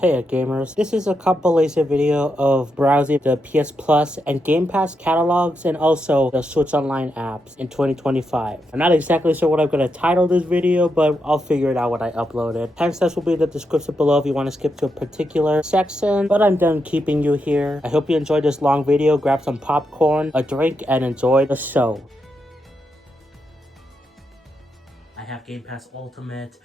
Hey gamers, this is a compilation video of browsing the PS Plus and Game Pass catalogs and also the Switch Online apps in 2025. I'm not exactly sure what I'm going to title this video, but I'll figure it out when I upload it. Timestamps will be in the description below if you want to skip to a particular section, but I'm done keeping you here. I hope you enjoyed this long video. Grab some popcorn, a drink, and enjoy the show. I have Game Pass Ultimate,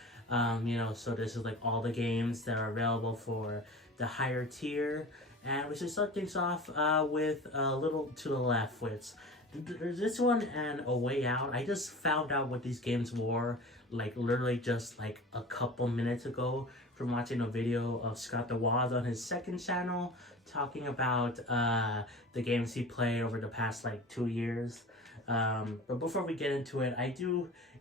so this is like all the games that are available for the higher tier. And we should start things off with a little to the left, which there's this one and A Way Out. I just found out what these games were, like literally just like a couple minutes ago from watching a video of Scott the Woz on his second channel talking about the games he played over the past like 2 years. But before we get into it,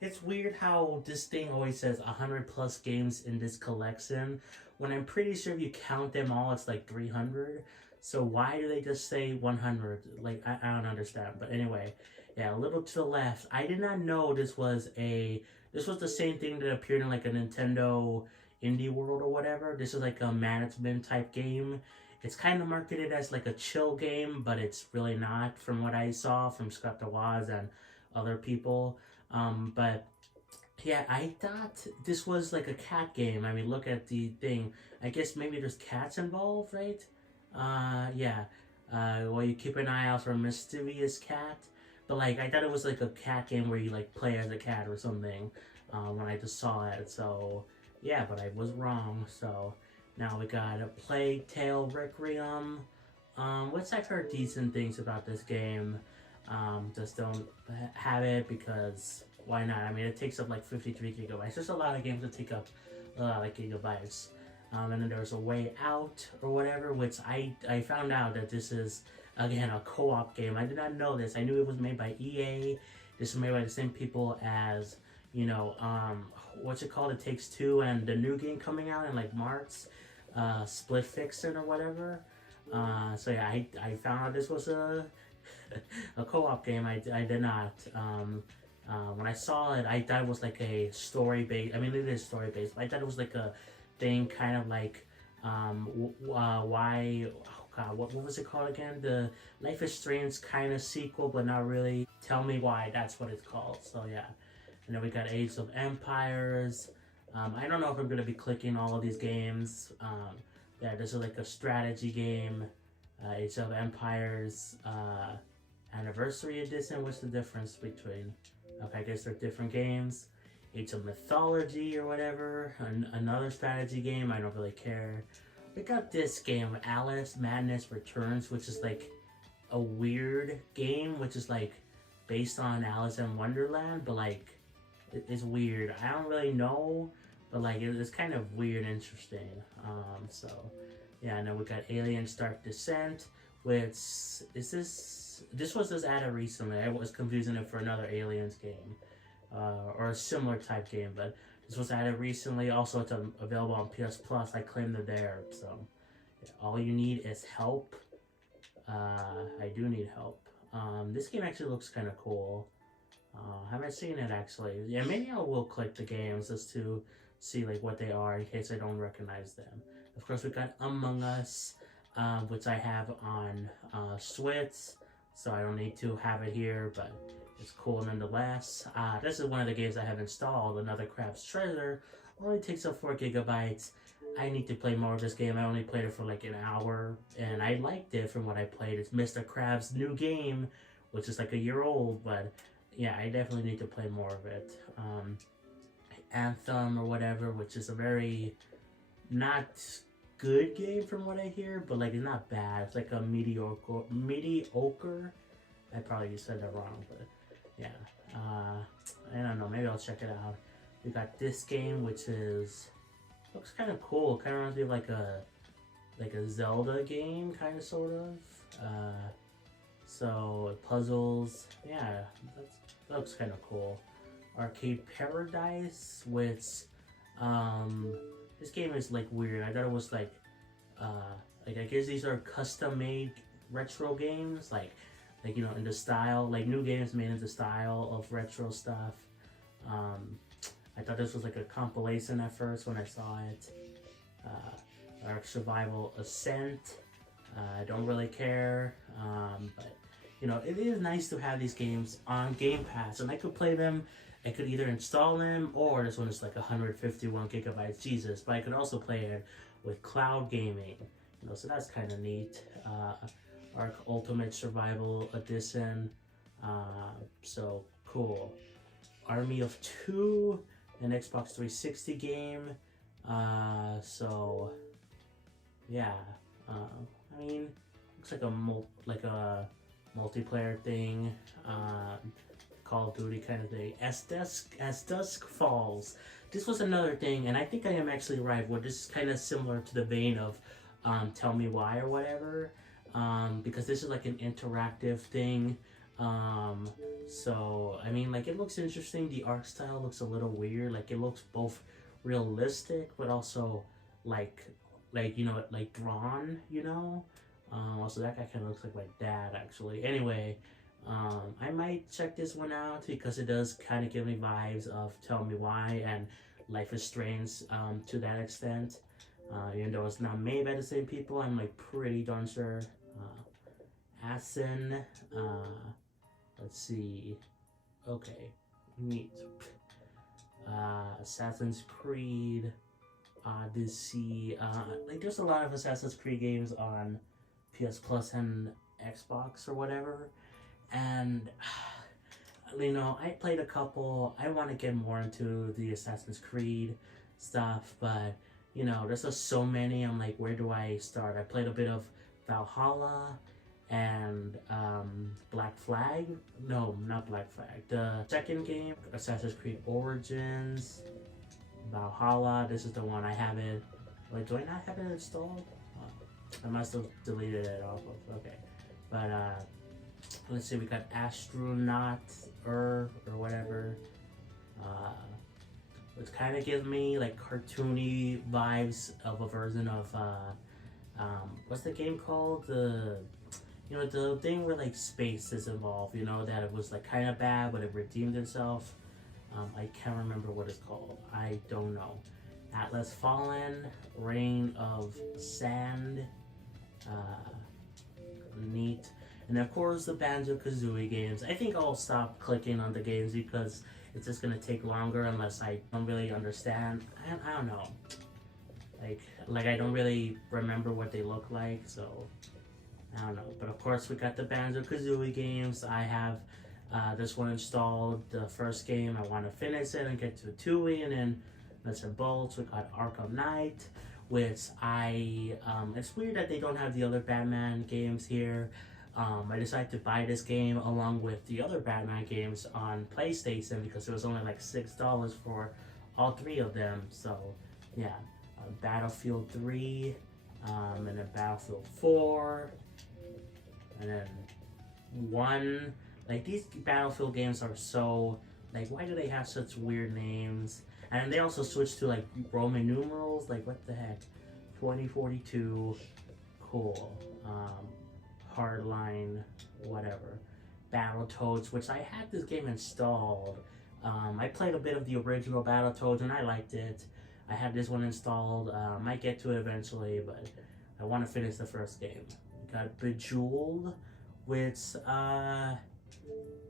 it's weird how this thing always says 100 plus games in this collection, when I'm pretty sure if you count them all, it's like 300. So why do they just say 100? Like, I don't understand. But anyway, yeah, a little to the left. I did not know this was the same thing that appeared in like a Nintendo Indie World or whatever. This is like a management type game. It's kind of marketed as like a chill game, but it's really not from what I saw from Scott the Woz and other people. But yeah, I thought this was like a cat game. I mean, look at the thing. I guess maybe there's cats involved, right? Yeah. Well, you keep an eye out for a mischievous cat. But like, I thought it was like a cat game where you like play as a cat or something. When I just saw it, so yeah, but I was wrong. So now we got a Plague Tale Requiem. Which I've heard decent things about this game. Just don't have it because why not? I mean, it takes up like 53 gigabytes. There's a lot of games that take up a lot of gigabytes. And then there's A Way Out or whatever, which I found out that this is, again, a co-op game. I did not know this. I knew it was made by EA. This was made by the same people as, what's it called? It Takes Two and the new game coming out in like March, Split Fiction or whatever. So yeah, I found out this was a co-op game. I did not. When I saw it, I thought it was like a story-based. I mean, it is story-based, but I thought it was like a thing, kind of like why? Oh God, what was it called again? The Life is Strange kind of sequel, but not really. Tell me why. That's what it's called. So yeah, and then we got Age of Empires. I don't know if I'm gonna be clicking all of these games. Yeah, this is like a strategy game. Age of Empires Anniversary Edition. What's the difference between? Okay, I guess they're different games. Age of Mythology or whatever. Another strategy game. I don't really care. We got this game, Alice Madness Returns, which is like a weird game, which is like based on Alice in Wonderland, but like it's weird. I don't really know, but like it's kind of weird and interesting. So yeah, and then we got Alien Dark Descent, which is this was just added recently. I was confusing it for another Aliens game, or a similar type game, but this was added recently. Also, it's available on PS Plus. I claimed it there. So yeah, all you need is help. I do need help. This game actually looks kind of cool. Haven't seen it actually. Yeah, maybe I will click the games just to see like what they are in case I don't recognize them. Of course, we got Among Us, which I have on Switch, so I don't need to have it here, but it's cool nonetheless. This is one of the games I have installed, Another Crab's Treasure. Only takes up 4 gigabytes. I need to play more of this game. I only played it for like an hour, and I liked it from what I played. It's Mr. Krabs' new game, which is like a year old, but yeah, I definitely need to play more of it. Anthem or whatever, which is a very not good game from what I hear, but like it's not bad. It's like a mediocre. I probably said that wrong, but yeah. I don't know. Maybe I'll check it out. We got this game, which looks kind of cool. Kind of reminds me of like a Zelda game, kind of sort of. So puzzles. Yeah, that looks kind of cool. Arcade Paradise, which this game is like weird. I thought it was like I guess these are custom made retro games, like in the style, like new games made in the style of retro stuff. I thought this was like a compilation at first when I saw it. Ark Survival Ascent. I don't really care, but you know, it is nice to have these games on Game Pass, and I could play them. I could either install them, or this one is like 151 gigabytes, Jesus. But I could also play it with cloud gaming, you know, so that's kind of neat. Ark Ultimate Survival Edition, so cool. Army of Two, an Xbox 360 game. So yeah. I mean, looks like a multiplayer thing, Call of Duty kind of thing. As Dusk Falls. This was another thing, and I think I am actually right. Where this is kind of similar to the vein of Tell Me Why or whatever, because this is like an interactive thing. So I mean, like, it looks interesting. The art style looks a little weird. Like, it looks both realistic, but also like you know, like drawn, you know. Also, that guy kind of looks like my dad, actually. Anyway, I might check this one out because it does kind of give me vibes of Tell Me Why and Life is Strange, to that extent. Even though it's not made by the same people, I'm like pretty darn sure. Asin, let's see. Okay, neat. Assassin's Creed, Odyssey. Like, there's a lot of Assassin's Creed games on PS Plus and Xbox or whatever, and you know, I played a couple. I want to get more into the Assassin's Creed stuff, but you know, there's just so many. I'm like, where do I start? I played a bit of Valhalla and Black Flag. No, not Black Flag. The second game, Assassin's Creed Origins, Valhalla. This is the one I have it. Wait, do I not have it installed? I must have deleted it off of. Okay, but let's see. We got Astronaut or whatever. Which kind of gives me like cartoony vibes of a version of what's the game called? The, you know, the thing where like space is involved. You know, that it was like kind of bad, but it redeemed itself. I can't remember what it's called. I don't know. Atlas Fallen, Reign of Sand, neat. And of course the Banjo-Kazooie games. I think I'll stop clicking on the games because it's just gonna take longer unless I don't really understand. I don't know. Like I don't really remember what they look like, so I don't know. But of course we got the Banjo-Kazooie games. I have this one installed, the first game. I want to finish it and get to 2E, and then nuts and bolts. We got Arkham Knight, which it's weird that they don't have the other Batman games here. I decided to buy this game along with the other Batman games on PlayStation because it was only like $6 for all three of them. So yeah, Battlefield 3, and then Battlefield 4, and then 1. Like, these Battlefield games are so, like, why do they have such weird names? And they also switched to like Roman numerals. Like, what the heck? 2042, cool. Hardline, whatever. Battletoads, which I had this game installed. I played a bit of the original Battletoads and I liked it. I had this one installed. Might get to it eventually, but I want to finish the first game. We got Bejeweled, which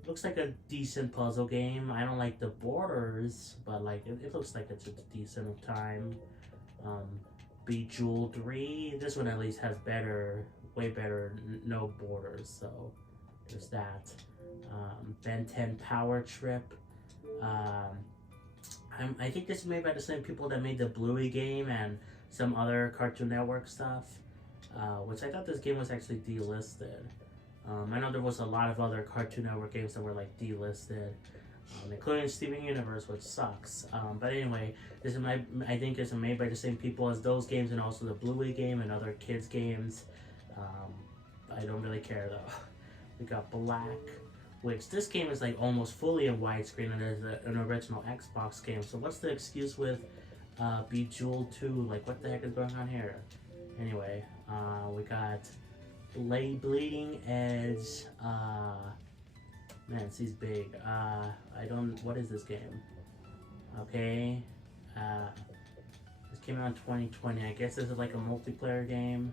looks like a decent puzzle game. I don't like the borders, but like it looks like it's a decent time. Bejeweled 3, this one at least has way better no borders, so there's that. Ben 10 Power Trip. I think this is made by the same people that made the Bluey game and some other Cartoon Network stuff, which I thought this game was actually delisted. I know there was a lot of other Cartoon Network games that were like delisted, including Steven Universe, which sucks. But anyway, this is I think it's made by the same people as those games and also the Bluey game and other kids games. I don't really care though. We got Black, which this game is like almost fully in widescreen and there's an original Xbox game. So what's the excuse with Bejeweled 2? Like, what the heck is going on here? Anyway, we got Bleeding Edge. Man, she's big. What is this game? Okay. This came out in 2020. I guess this is like a multiplayer game.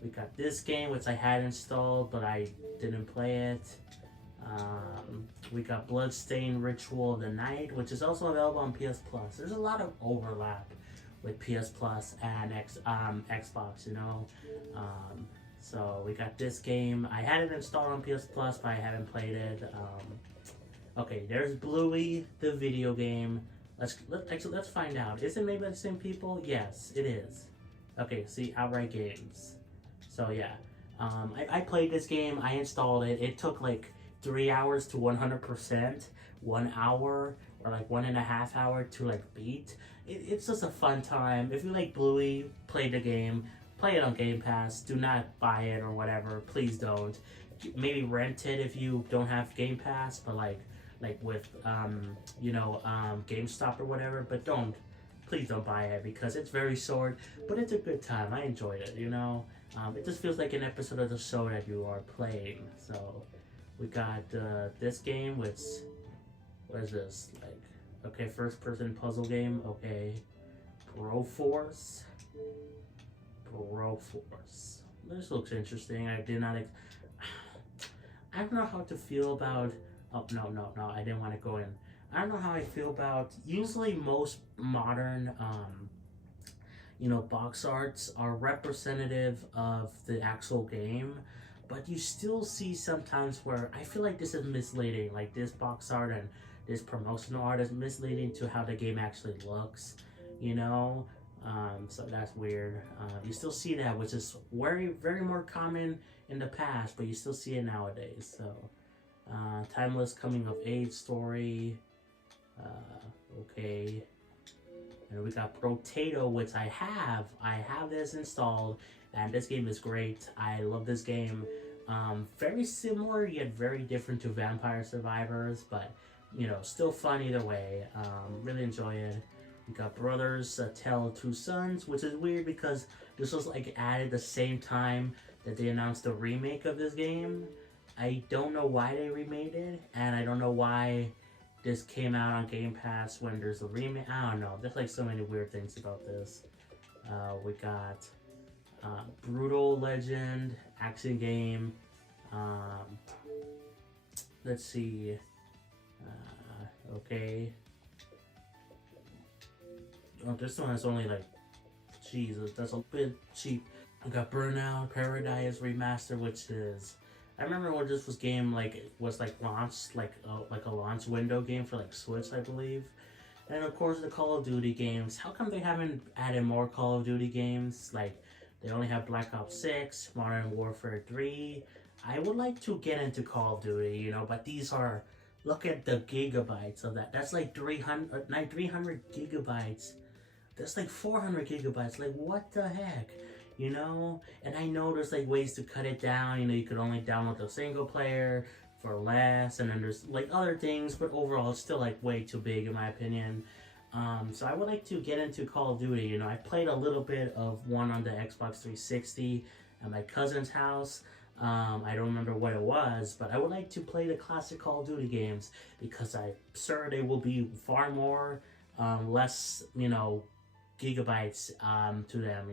We got this game, which I had installed, but I didn't play it. We got Bloodstained Ritual of the Night, which is also available on PS Plus. There's a lot of overlap with PS Plus and Xbox, you know. So we got this game. I had it installed on PS Plus, but I haven't played it. Okay, there's Bluey, the video game. Let's find out. Is it made by the same people? Yes, it is. Okay, see, Outright Games. So yeah, I played this game. I installed it. It took like 3 hours to 100%, 1 hour or like 1.5 hours to like beat. It's just a fun time. If you like Bluey, play the game. Play it on Game Pass. Do not buy it or whatever. Please don't. Maybe rent it if you don't have Game Pass, but like with GameStop or whatever. But please don't buy it because it's very short. But it's a good time. I enjoyed it. You know, it just feels like an episode of the show that you are playing. So we got this game, which what is this like? Okay, first-person puzzle game. Okay, Broforce. This looks interesting. I did not. I don't know how to feel about. Oh no! I didn't want to go in. I don't know how I feel about. Usually, most modern, box arts are representative of the actual game, but you still see sometimes where I feel like this is misleading. Like this box art and this promotional art is misleading to how the game actually looks. You know. So that's weird. You still see that, which is very, very more common in the past, but you still see it nowadays. So, timeless coming of age story. Okay. And we got Potato, which I have. I have this installed, and this game is great. I love this game. Very similar yet very different to Vampire Survivors, but still fun either way. Really enjoy it. We got Brothers Tale of Two Sons, which is weird because this was like added the same time that they announced the remake of this game. I don't know why they remade it, and I don't know why this came out on Game Pass when there's a remake. I don't know. There's like so many weird things about this. We got Brutal Legend action game. Let's see. Okay. Oh, this one is only like, Jesus, that's a bit cheap. I got Burnout Paradise Remaster, which is, I remember when this was launched, like a launch window game for like Switch, I believe. And of course the Call of Duty games. How come they haven't added more Call of Duty games? Like, they only have Black Ops 6, Modern Warfare 3. I would like to get into Call of Duty, but these are, look at the gigabytes of that. That's like 300 gigabytes. That's like 400 gigabytes. Like, what the heck? And I know there's like ways to cut it down. You could only download the single player for less, and then there's like other things, but overall it's still like way too big in my opinion. So I would like to get into Call of Duty. I played a little bit of one on the Xbox 360 at my cousin's house. I don't remember what it was, but I would like to play the classic Call of Duty games because I'm sure they will be far more, less, gigabytes to them,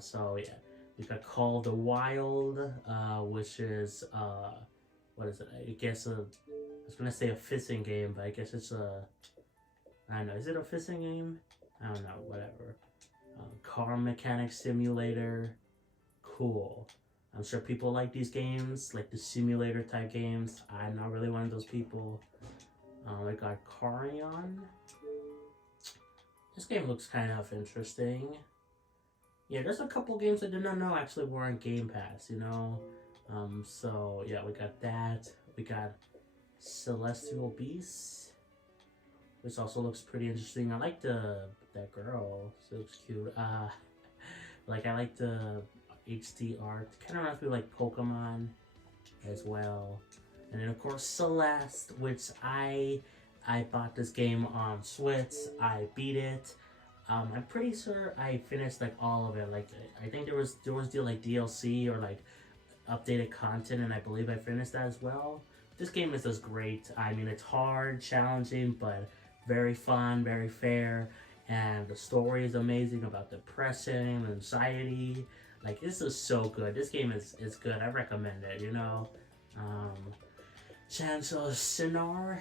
so yeah, we got Call of the Wild, which is what is it? I guess I was gonna say a fishing game, but I guess it's I don't know. Is it a fishing game? I don't know. Whatever. Car mechanic simulator. Cool. I'm sure people like these games, like the simulator type games. I'm not really one of those people. I got Carrion. This game looks kind of interesting. Yeah, there's a couple games I did not know actually were on Game Pass, So, yeah, we got that. We got Celestial Beasts, which also looks pretty interesting. I like that girl. She looks cute. I like the HD art. Kind of reminds me of like Pokemon as well. And then of course Celeste, which I bought this game on Switch. I beat it. I'm pretty sure I finished like all of it. Like, I think there was the like DLC or like updated content, and I believe I finished that as well. This game is just great. I mean, it's hard, challenging, but very fun, very fair. and the story is amazing about depression, anxiety. Like, this is so good. This game is good. I recommend it. You know, um, Chance of Sinar.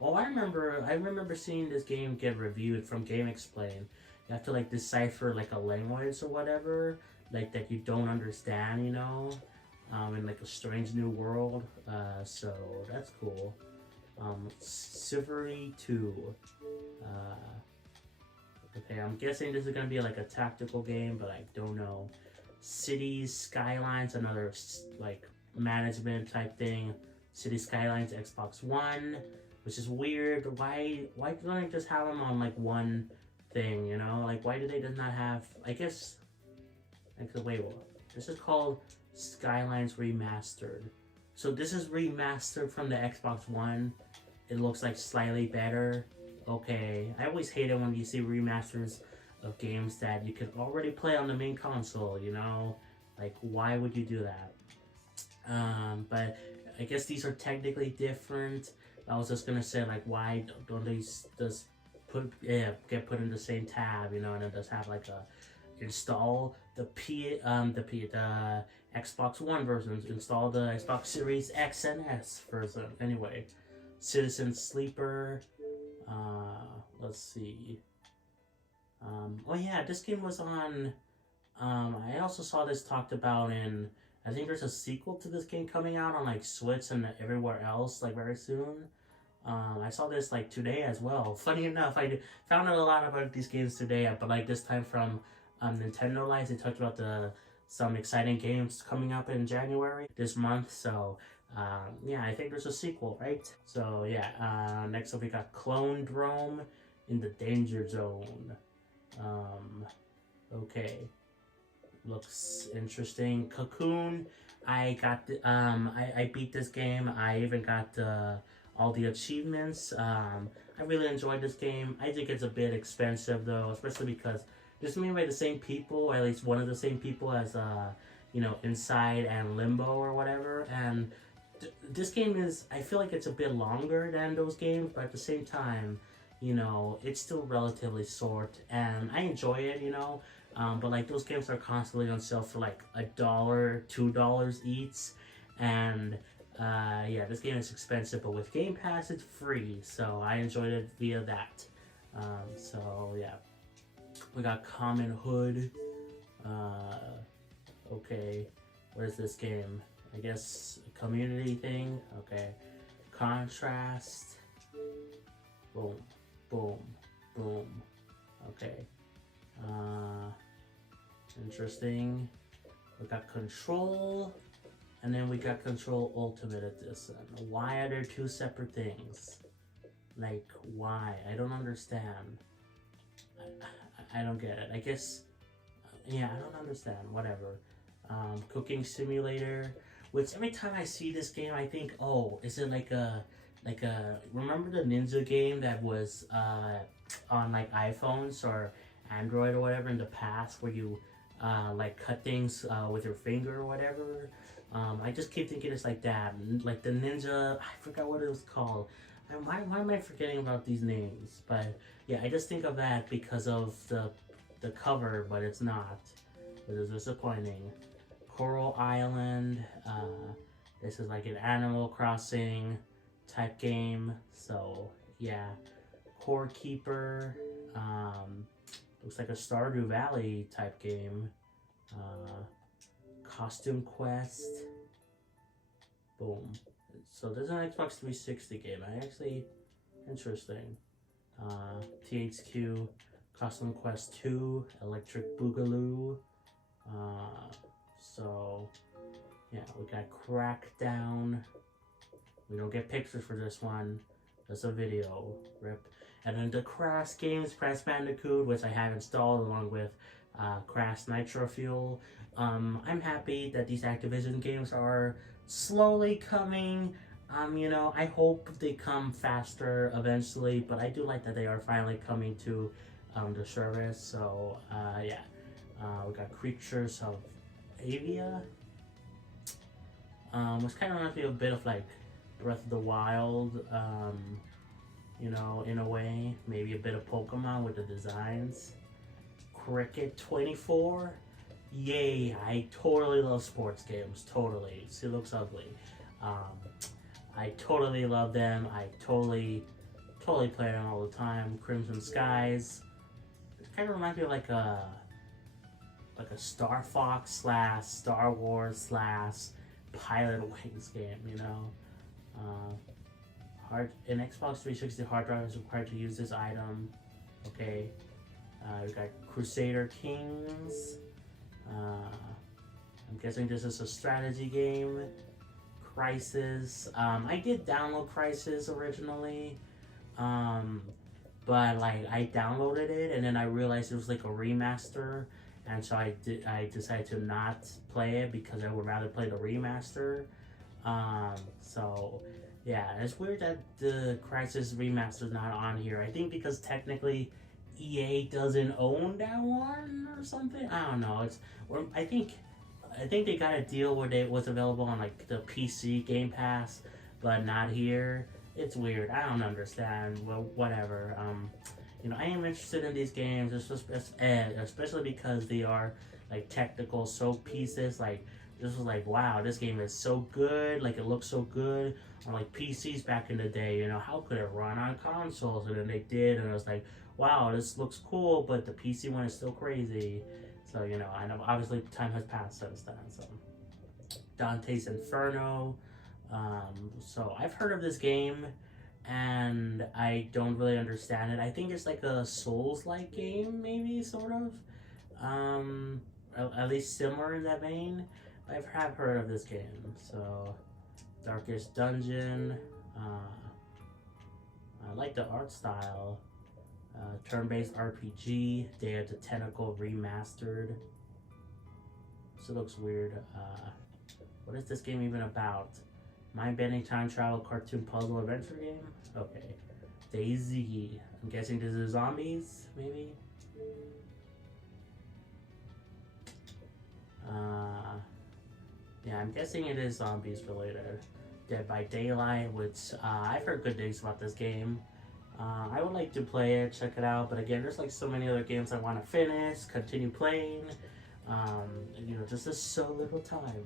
Oh, I remember seeing this game get reviewed from Game Explain. You have to like decipher like a language or whatever, like that you don't understand, you know, in like a strange new world. So that's cool. Civilry 2. Okay, I'm guessing this is gonna be like a tactical game, but I don't know. Cities Skylines, another like management type thing. City Skylines Xbox One, which is weird. Why don't I just have them on like one thing? You know, like why do they just not have? I guess like wait, this is called Skylines Remastered. So this is remastered from the Xbox One. It looks like slightly better. Okay, I always hate it when you see remasters of games that you can already play on the main console, you know? Like, why would you do that? But I guess these are technically different. I was just gonna say, like, why don't these just get put in the same tab, you know, and it does have like a install the Xbox One versions, install the Xbox Series X and S version. Anyway, Citizen Sleeper. Let's see. Oh yeah, this game was on. I also saw this talked about in. I think there's a sequel to this game coming out on like Switch and everywhere else like very soon. I saw this like today as well. Funny enough, I found out a lot about these games today, but like this time from Nintendo Live, they talked about some exciting games coming up in January this month. So yeah, I think there's a sequel, right? So yeah, next up we got Clone Drome in the Danger Zone. Okay, looks interesting. Cocoon, I beat this game. I even got all the achievements. I really enjoyed this game. I think it's a bit expensive though, especially because this is made by the same people, or at least one of the same people as you know, Inside and Limbo or whatever. And this game is, I feel like it's a bit longer than those games, but at the same time, you know, it's still relatively short, and I enjoy it, you know. But like those games are constantly on sale for like $1, $2 each, and yeah, this game is expensive, but with Game Pass, it's free, so I enjoyed it via that. So yeah, we got Common Hood. Okay, where's this game? I guess a community thing. Okay, Contrast. Boom, boom, boom. Okay. Interesting. We got Control, and then we got Control Ultimate Edition. Why are there two separate things? Like, why? I don't understand. I don't get it. I guess, yeah, I don't understand. Whatever. Cooking Simulator, which every time I see this game, I think, oh, is it like a, remember the Ninja game that was on like iPhones or Android or whatever in the past, where you like cut things with your finger or whatever? I just keep thinking it's like that, like the Ninja. I forgot what it was called. Why am I forgetting about these names? But yeah, I just think of that because of the cover, but it's not. It is disappointing. Coral Island. This is like an Animal Crossing type game. So yeah, Core Keeper. Looks like a Stardew Valley type game. Costume Quest. Boom. So there's an Xbox 360 game. Interesting. THQ, Costume Quest 2, Electric Boogaloo. So yeah, we got Crackdown. We don't get pictures for this one. That's a video. Rip. And then the Crash games, Crash Bandicoot, which I have installed along with Crash Nitro Fuel. I'm happy that these Activision games are slowly coming. You know, I hope they come faster eventually, but I do like that they are finally coming to the service. So yeah, we got Creatures of Avia, which kind of reminds me a bit of like Breath of the Wild. you know, in a way. Maybe a bit of Pokemon with the designs. Cricket 24. Yay, I totally love sports games. Totally. It looks ugly. Um, I totally love them. I totally play them all the time. Crimson Skies. It kind of reminds me of like a Star Fox slash Star Wars slash Pilot Wings game, you know. An Xbox 360 hard drive is required to use this item. Okay. We got Crusader Kings. I'm guessing this is a strategy game. Crisis. I did download Crisis originally. But like I downloaded it and then I realized it was like a remaster, and so I decided to not play it because I would rather play the remaster. So yeah, it's weird that the Crisis remaster is not on here. I think because technically EA doesn't own that one or something. I don't know. I think they got a deal where it was available on like the PC Game Pass, but not here. It's weird. I don't understand. Well, whatever. You know, I am interested in these games, especially because they are like technical soap pieces. Like this was like, wow, this game is so good. Like it looks so good on like PCs back in the day. You know, how could it run on consoles? And then they did, and I was like, wow, this looks cool, but the PC one is still crazy. So you know, I know obviously time has passed since then. So Dante's Inferno. So I've heard of this game and I don't really understand it. I think it's like a Souls-like game, maybe, sort of. At least similar in that vein. I have heard of this game. So, Darkest Dungeon. I like the art style. Turn-based RPG. Day of the Tentacle remastered. This looks weird. What is this game even about? Mind-bending time travel cartoon puzzle adventure game? Okay. Daisy. I'm guessing this is zombies, maybe? Yeah, I'm guessing it is zombies related. Dead by Daylight, which I've heard good things about this game. I would like to play it, check it out, but again, there's like so many other games I want to finish, continue playing. You know, just so little time.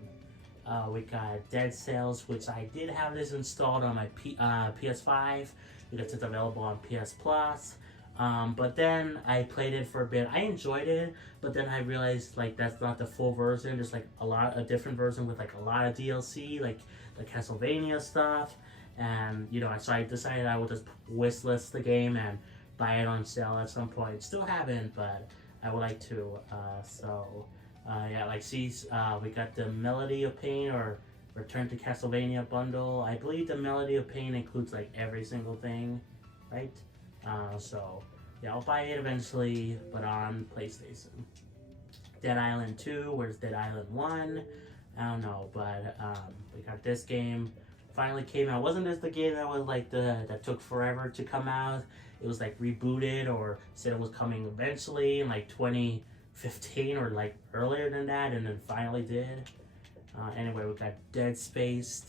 We got Dead Cells, which I did have this installed on my PS5 because it's available on PS Plus. But then I played it for a bit. I enjoyed it, but then I realized like that's not the full version. There's like a different version with like a lot of DLC, like the Castlevania stuff. And you know, so I decided I would just wishlist the game and buy it on sale at some point. Still haven't, but I would like to. Yeah, like we got the Melody of Pain or Return to Castlevania bundle. I believe the Melody of Pain includes like every single thing, right? So yeah, I'll buy it eventually, but on PlayStation. Dead Island 2, where's Dead Island 1? I don't know, but we got this game. Finally came out. Wasn't this the game that was like that took forever to come out? It was like rebooted or said it was coming eventually in like 2015 or like earlier than that, and then finally did. Anyway, we got Dead Space.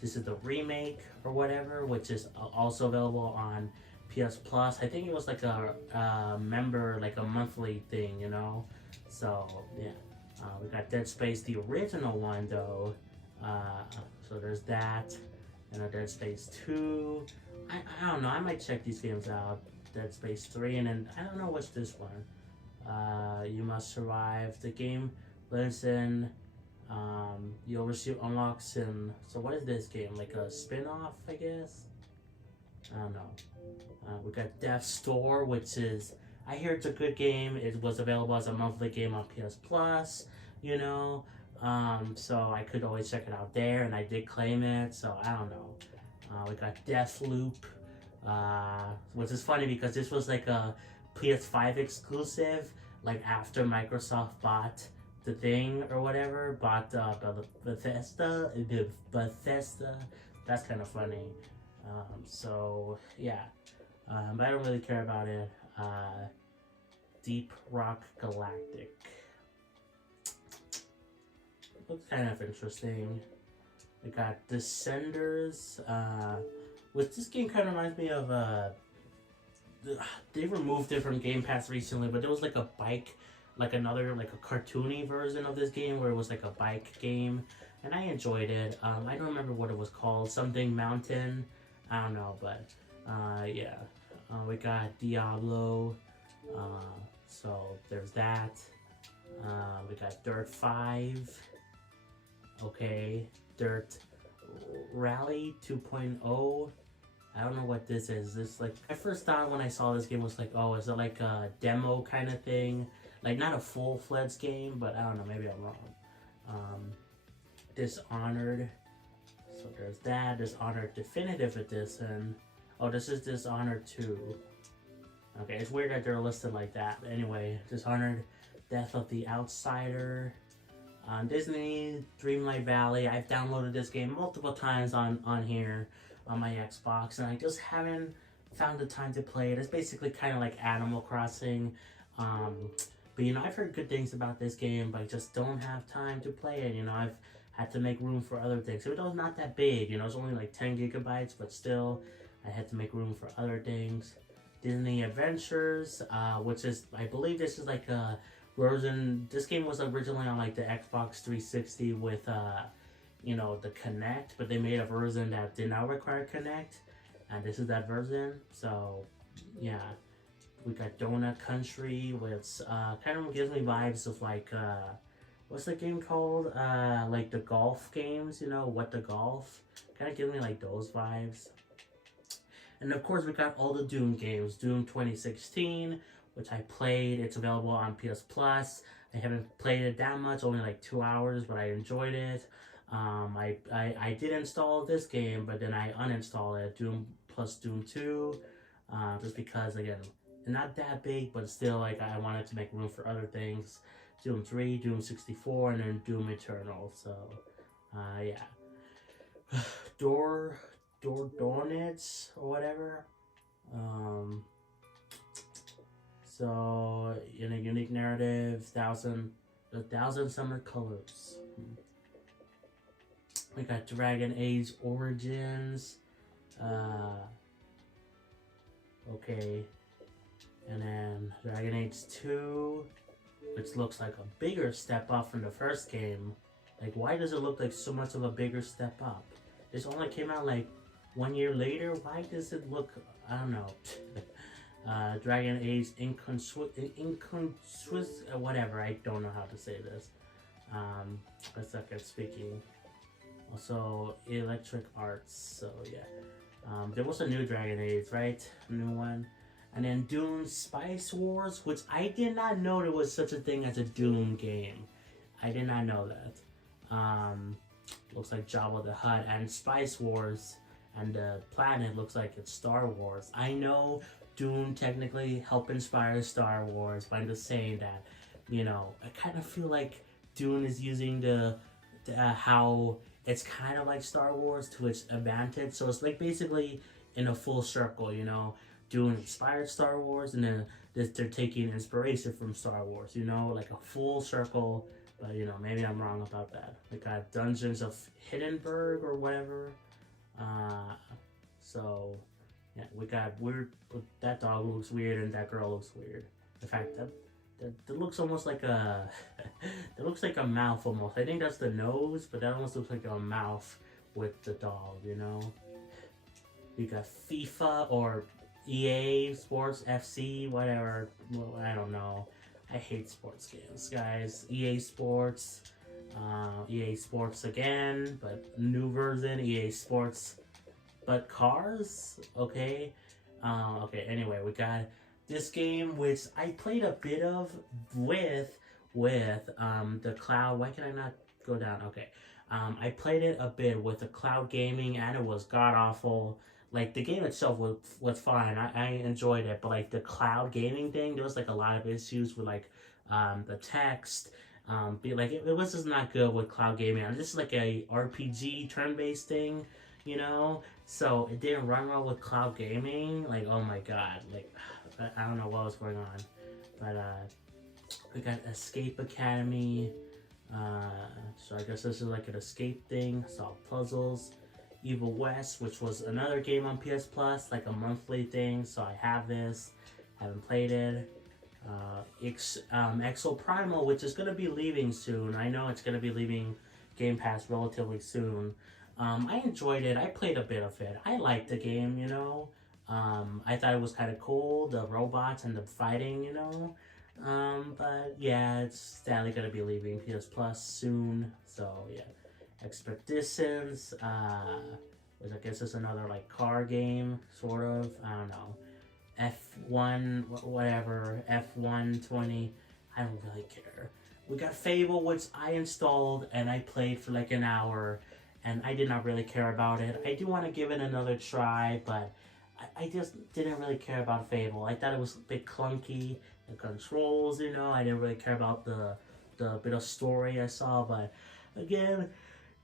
This is the remake or whatever, which is also available on PS Plus. I think it was like a member, like a monthly thing, you know. So yeah, we got Dead Space, the original one though. So there's that, and a Dead Space 2. I don't know. I might check these games out. Dead Space 3, and then I don't know what's this one. You Must Survive. The game lives in. You receive unlocks in. So what is this game? Like a spin-off, I guess. I don't know. We got Death's Door, which is. I hear it's a good game. It was available as a monthly game on PS Plus. You know. So I could always check it out there, and I did claim it, so I don't know. We got Deathloop, which is funny because this was like a PS5 exclusive, like after Microsoft bought the thing or whatever, bought Bethesda. That's kind of funny. So yeah, but I don't really care about it. Deep Rock Galactic. Looks kind of interesting. We got Descenders, which this game kind of reminds me of they removed it from Game Pass recently, but there was like a bike, like another like a cartoony version of this game where it was like a bike game, and I enjoyed it. I don't remember what it was called, something Mountain, I don't know, but yeah, we got Diablo, so there's that. We got Dirt 5, okay, Dirt Rally 2.0. I don't know what this is. This like I first thought when I saw this game was like, oh, is it like a demo kind of thing? Like not a full-fledged game, but I don't know. Maybe I'm wrong. Dishonored. So there's that. Dishonored Definitive Edition. Oh, this is Dishonored 2. Okay, it's weird that they're listed like that. But anyway, Dishonored, Death of the Outsider. Disney Dreamlight Valley. I've downloaded this game multiple times on here on my Xbox, and I just haven't found the time to play it. It's basically kind of like Animal Crossing, but you know, I've heard good things about this game, but I just don't have time to play it. You know, I've had to make room for other things. Even though it's not that big, you know, it's only like 10 gigabytes, but still, I had to make room for other things. Disney Adventures, which is, I believe this is like a version. This game was originally on like the Xbox 360 with you know, the Kinect, but they made a version that did not require Kinect, and this is that version. So yeah, we got Donut Country, which kind of gives me vibes of like what's the game called, like the golf games, you know, What the Golf, kind of gives me like those vibes. And of course we got all the Doom games. Doom 2016, which I played. It's available on PS Plus. I haven't played it that much, only like 2 hours, but I enjoyed it. I did install this game, but then I uninstalled it, Doom plus Doom 2, just because, again, not that big, but still, like, I wanted to make room for other things. Doom 3, Doom 64, and then Doom Eternal, so, yeah. Dornets, or whatever, so, in a unique narrative, a thousand summer colors. We got Dragon Age Origins. Okay. And then Dragon Age 2, which looks like a bigger step up from the first game. Like, why does it look like so much of a bigger step up? This only came out like 1 year later. Why does it look, I don't know. Dragon Age whatever, I don't know how to say this. I suck at speaking. Also, Electric Arts, so yeah. There was a new Dragon Age, right? A new one. And then Doom Spice Wars, which I did not know there was such a thing as a Doom game. I did not know that. Looks like Jabba the Hutt, and Spice Wars, and the planet looks like it's Star Wars. I know Doom technically helped inspire Star Wars, but I'm just saying that, you know, I kind of feel like Doom is using the how it's kind of like Star Wars to its advantage. So it's like basically in a full circle, you know. Doom inspired Star Wars, and then they're taking inspiration from Star Wars, you know, like a full circle. But, you know, maybe I'm wrong about that. We got Dungeons of Hindenburg or whatever. So, yeah, we got weird. That dog looks weird, and that girl looks weird. In fact, that looks almost like a that looks like a mouth almost. I think that's the nose, but that almost looks like a mouth with the dog, you know. We got FIFA or EA Sports FC, whatever. Well, I don't know. I hate sports games, guys. EA Sports again, but new version, EA Sports, but cars, okay. Okay, anyway, we got this game, which I played a bit of with the cloud. Why can I not go down? Okay. I played it a bit with the cloud gaming, and it was god awful. Like, the game itself was fine. I enjoyed it, but like the cloud gaming thing, there was like a lot of issues with like the text. It was just not good with cloud gaming. And this is like a RPG turn-based thing, you know. So it didn't run well with cloud gaming. Like, oh my god, like I don't know what was going on, but we got Escape Academy. So I guess this is like an escape thing. Solve puzzles. Evil West, which was another game on PS Plus, like a monthly thing. So I have this, haven't played it. Exo Primal, which is gonna be leaving soon. I know it's gonna be leaving Game Pass relatively soon. I enjoyed it. I played a bit of it. I liked the game, you know. I thought it was kind of cool, the robots and the fighting, you know. But yeah, it's sadly gonna be leaving PS Plus soon. So yeah, Expeditions, which I guess is another like car game, sort of. I don't know. F1, whatever, F120. I don't really care. We got Fable, which I installed and I played for like an hour, and I did not really care about it. I do want to give it another try, but I just didn't really care about Fable. I thought it was a bit clunky, the controls, you know. I didn't really care about the bit of story I saw, but again,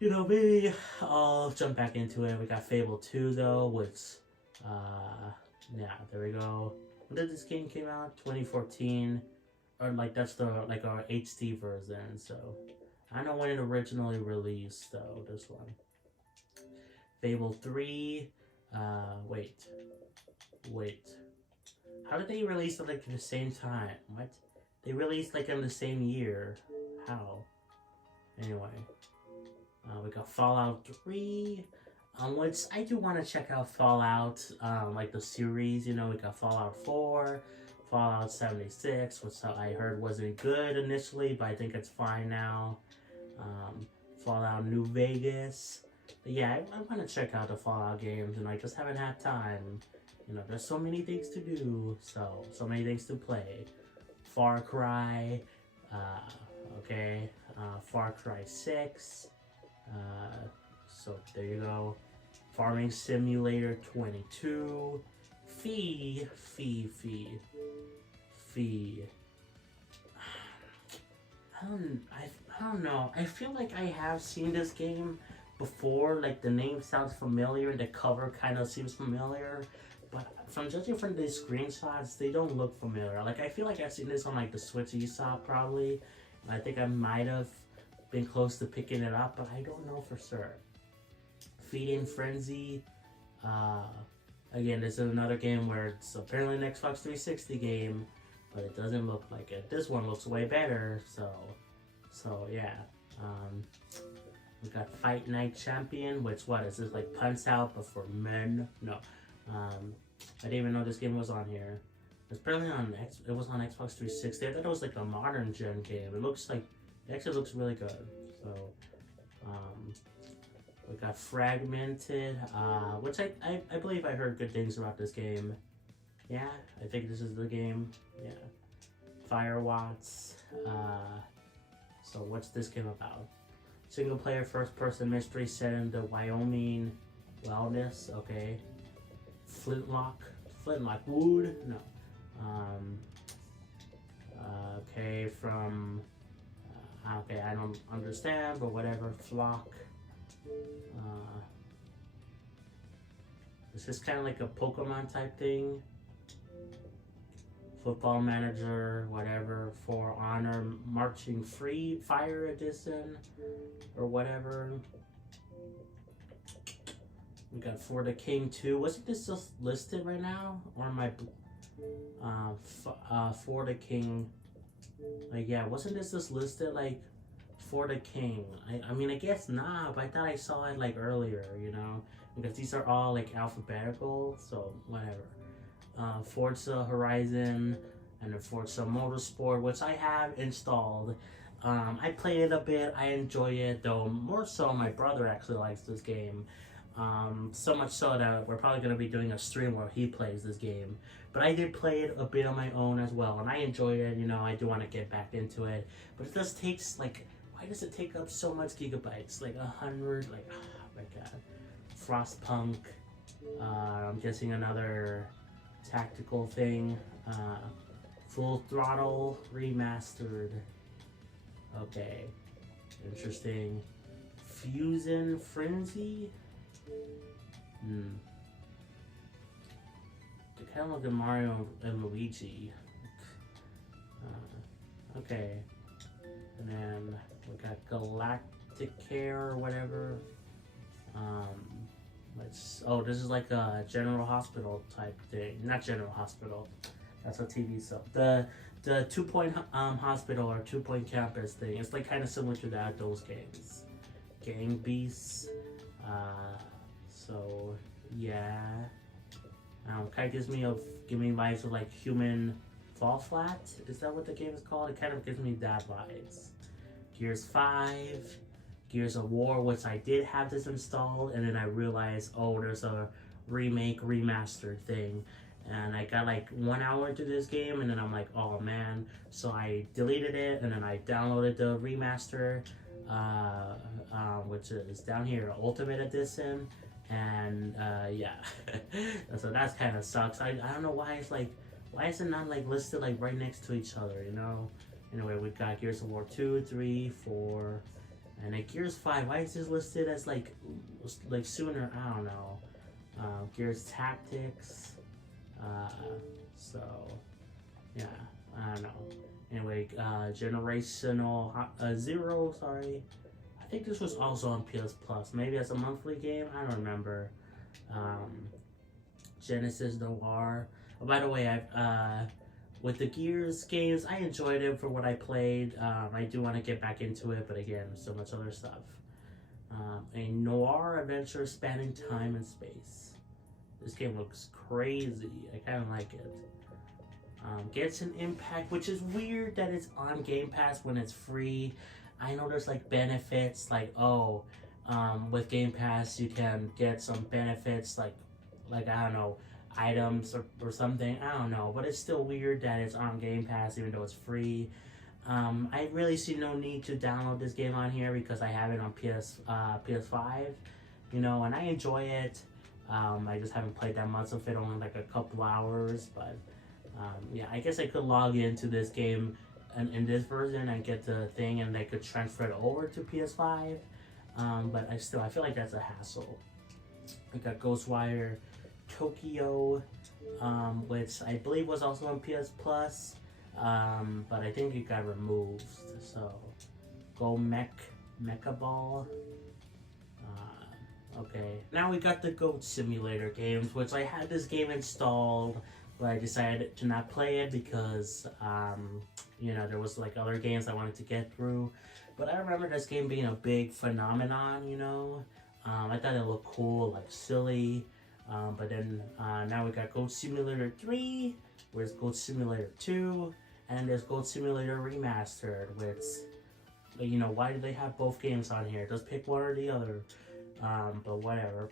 you know, maybe I'll jump back into it. We got Fable 2 though, which, yeah, there we go. When did this game came out? 2014. Or like that's the like our HD version, so I don't know when it originally released though, this one. Fable 3, wait. How did they release it like at the same time? What? They released like in the same year. How? Anyway. We got Fallout 3. Which I do want to check out Fallout, like the series, you know. We got Fallout 4, Fallout 76, which I heard wasn't good initially, but I think it's fine now. Fallout New Vegas. But yeah, I want to check out the Fallout games, and I just haven't had time. You know, there's so many things to do, so many things to play. Far Cry, okay, Far Cry 6, so there you go. Farming Simulator 22, Fee. I don't know. I feel like I have seen this game before. Like the name sounds familiar, and the cover kind of seems familiar. But from judging from the screenshots, they don't look familiar. Like I feel like I've seen this on like the Switch eShop probably. I think I might have been close to picking it up, but I don't know for sure. Feeding Frenzy. Again, this is another game where it's apparently an Xbox 360 game, but it doesn't look like it. This one looks way better, so yeah. We got Fight Night Champion, which what is this, like Punch Out but for men? No. I didn't even know this game was on here. It's apparently on it was on Xbox 360. I thought it was like a modern gen game. It actually looks really good. So we got Fragmented, which I believe I heard good things about this game. Yeah, I think this is the game. Yeah. Firewatts. So what's this game about? Single player first person mystery set in the Wyoming wilderness. Okay. Flintlock Wood? No. Okay, from okay, I don't understand, but whatever. Flock. This is kind of like a Pokemon type thing. Football Manager, whatever. For Honor, Marching Free, Fire Edition, or whatever. We got For the King 2. Wasn't this just listed right now? Or am I... For the King... Like, yeah, wasn't this just listed, like, For the King? I mean, I guess not, but I thought I saw it, like, earlier, you know? Because these are all, like, alphabetical, so whatever. Forza Horizon, and the Forza Motorsport, which I have installed. I played it a bit, I enjoy it, though more so my brother actually likes this game. So much so that we're probably going to be doing a stream where he plays this game. But I did play it a bit on my own as well, and I enjoyed it, you know. I do want to get back into it. But it just takes, like, why does it take up so much gigabytes? Like 100, like, oh my god. Frostpunk, I'm guessing another tactical thing. Full Throttle Remastered. Okay, interesting. Fusion Frenzy? They kind of look at Mario and Luigi. Okay. And then we got Galactic Care or whatever. Oh, this is like a General Hospital type thing. Not General Hospital. That's what TV stuff. The 2 Point Hospital or 2 Point Campus thing. It's like kind of similar to that. Those games. Gang Beasts. So yeah. Kind of gives me vibes of like Human Fall Flat. Is that what the game is called? It kind of gives me that vibes. Gears 5. Gears of War, which I did have this installed, and then I realized, oh, there's a remake, remastered thing. And I got like 1 hour into this game, and then I'm like, oh man. So I deleted it, and then I downloaded the remaster, which is down here, Ultimate Edition. And yeah, so that's kind of sucks. I don't know why it's like, why is it not like listed like right next to each other, you know? Anyway, we got Gears of War 2, 3, 4, and then Gears 5. Why is this listed as like sooner? I don't know. Gears Tactics. So yeah, I don't know. Anyway, Generational Zero. Sorry, I think this was also on PS Plus. Maybe as a monthly game. I don't remember. Genesis Noir. Oh, by the way, I've with the Gears games, I enjoyed it for what I played. I do want to get back into it, but again, so much other stuff. A noir adventure spanning time and space. This game looks crazy. I kind of like it. Genshin Impact, which is weird that it's on Game Pass when it's free. I know there's like benefits, like with Game Pass you can get some benefits, like I don't know, items or something. I don't know, but it's still weird that it's on Game Pass even though it's free. I really see no need to download this game on here because I have it on PS5, you know, and I enjoy it. I just haven't played that much of it, only like a couple hours, but yeah, I guess I could log into this game and in this version and get the thing, and I could transfer it over to PS5. But I feel like that's a hassle. I got Ghostwire Tokyo, which I believe was also on PS Plus, but I think it got removed. So, Go Mecha Ball. Okay, now we got the Goat Simulator games, which I had this game installed, but I decided to not play it because, you know, there was like other games I wanted to get through. But I remember this game being a big phenomenon, you know. I thought it looked cool, like silly. But then now we got Goat Simulator 3, where's Goat Simulator 2, and there's Goat Simulator Remastered, which, you know, why do they have both games on here? Just pick one or the other. But whatever.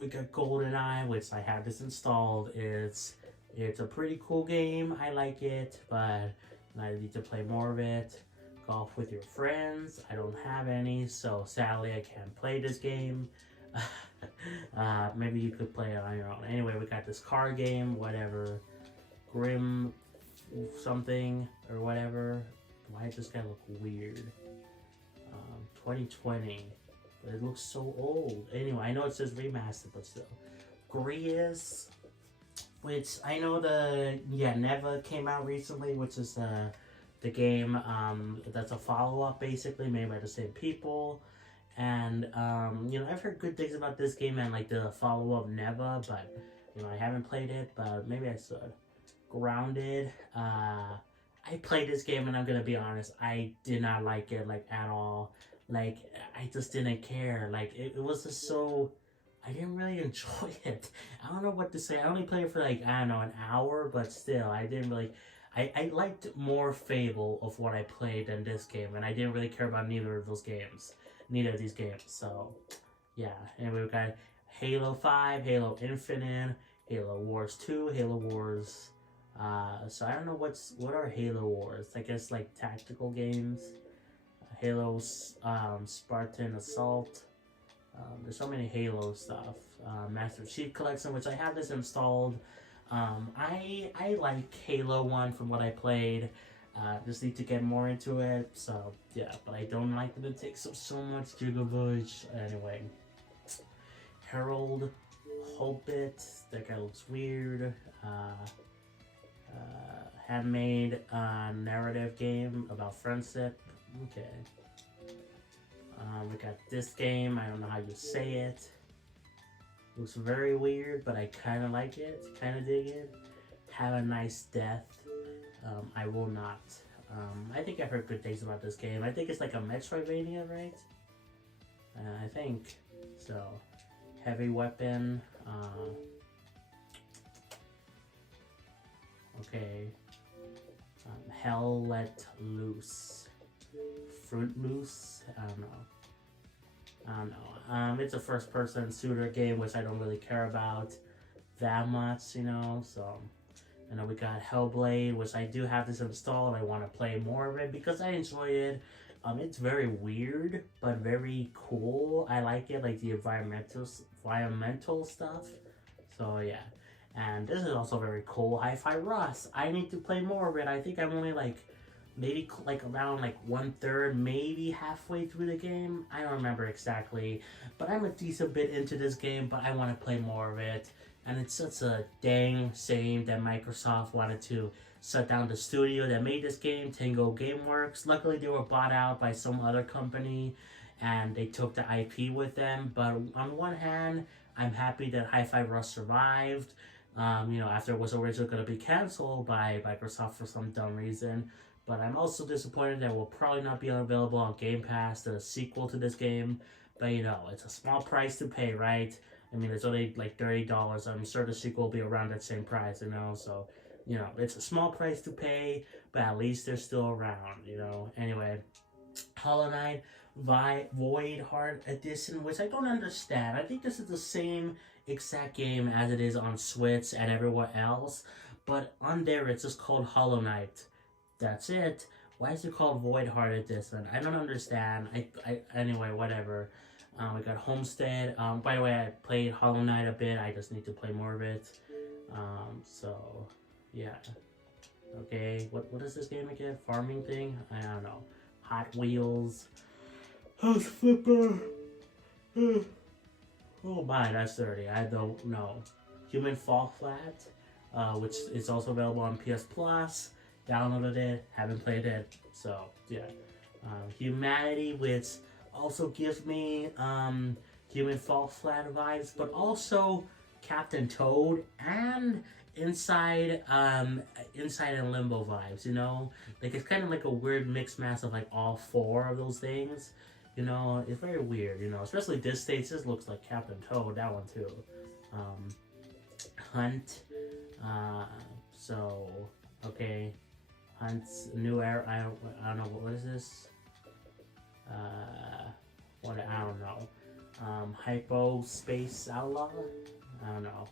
We got GoldenEye, which I have this installed. It's a pretty cool game. I like it, but I need to play more of it. Golf with your friends. I don't have any, so sadly I can't play this game. Maybe you could play it on your own. Anyway, we got this car game, whatever. Grim something or whatever. Why does this guy look weird? 2020. But it looks so old. Anyway, I know it says remastered, but still. Grius, which I know Neva came out recently, which is the game that's a follow-up basically made by the same people. And you know, I've heard good things about this game and like the follow-up Neva, but you know, I haven't played it, but maybe I should. Grounded. I played this game and I'm gonna be honest, I did not like it like at all. Like, I just didn't care. Like, it was just so... I didn't really enjoy it. I don't know what to say. I only played it for, like, I don't know, an hour, but still, I didn't really... I liked more Fable of what I played than this game, and I didn't really care about neither of these games. So, yeah. Anyway, we've got Halo 5, Halo Infinite, Halo Wars 2, Halo Wars... so I don't know what are Halo Wars. I guess, like, tactical games. Halo Spartan Assault. There's so many Halo stuff. Master Chief Collection, which I have this installed. I like Halo 1 from what I played. Just need to get more into it. So yeah, but I don't like that it takes up so much gigabytes. Anyway, Harold Hobbit. That guy looks weird. Handmade narrative game about friendship. Okay. We got this game. I don't know how you say it. Looks very weird, but I kind of like it, kind of dig it. Have a nice death. I will not. I think I've heard good things about this game. I think it's like a Metroidvania, right? I think so. Heavy weapon. Okay. Hell let loose. Fruit loose. I don't know. It's a first-person shooter game, which I don't really care about that much, you know. So, and then we got Hellblade, which I do have this installed. I want to play more of it because I enjoy it. It's very weird, but very cool. I like it, like the environmental stuff. So yeah, and this is also very cool. Hi-Fi Rush. I need to play more of it. I think I'm only like maybe like around like 1/3, maybe halfway through the game. I don't remember exactly, but I'm a decent bit into this game. But I want to play more of it, and it's such a dang shame that Microsoft wanted to shut down the studio that made this game, Tango Gameworks. Luckily, they were bought out by some other company, and they took the IP with them. But on one hand, I'm happy that Hi-Fi Rush survived. After it was originally going to be canceled by Microsoft for some dumb reason. But I'm also disappointed that it will probably not be available on Game Pass, the sequel to this game. But it's a small price to pay, right? I mean, it's only like $30. I'm sure the sequel will be around that same price, So, it's a small price to pay, but at least they're still around, Anyway, Hollow Knight Void Heart Edition, which I don't understand. I think this is the same exact game as it is on Switch and everywhere else. But on there, it's just called Hollow Knight. That's it. Why is it called Void Heart Edition? I don't understand. Anyway, whatever. We got Homestead. By the way, I played Hollow Knight a bit. I just need to play more of it. So, yeah. Okay, what is this game again? Farming thing? I don't know. Hot Wheels. House Flipper. Oh my, that's dirty. I don't know. Human Fall Flat, which is also available on PS Plus. Downloaded it, haven't played it, so yeah. Humanity, which also gives me Human Fall Flat vibes, but also Captain Toad and Inside and Limbo vibes, Like it's kind of like a weird mixed mass of like all four of those things, It's very weird, Especially this stage, this looks like Captain Toad, that one too. Hunt, okay. Hunt's new era. I don't know what is this. I don't know. Hypo Space Outlaw. I don't know.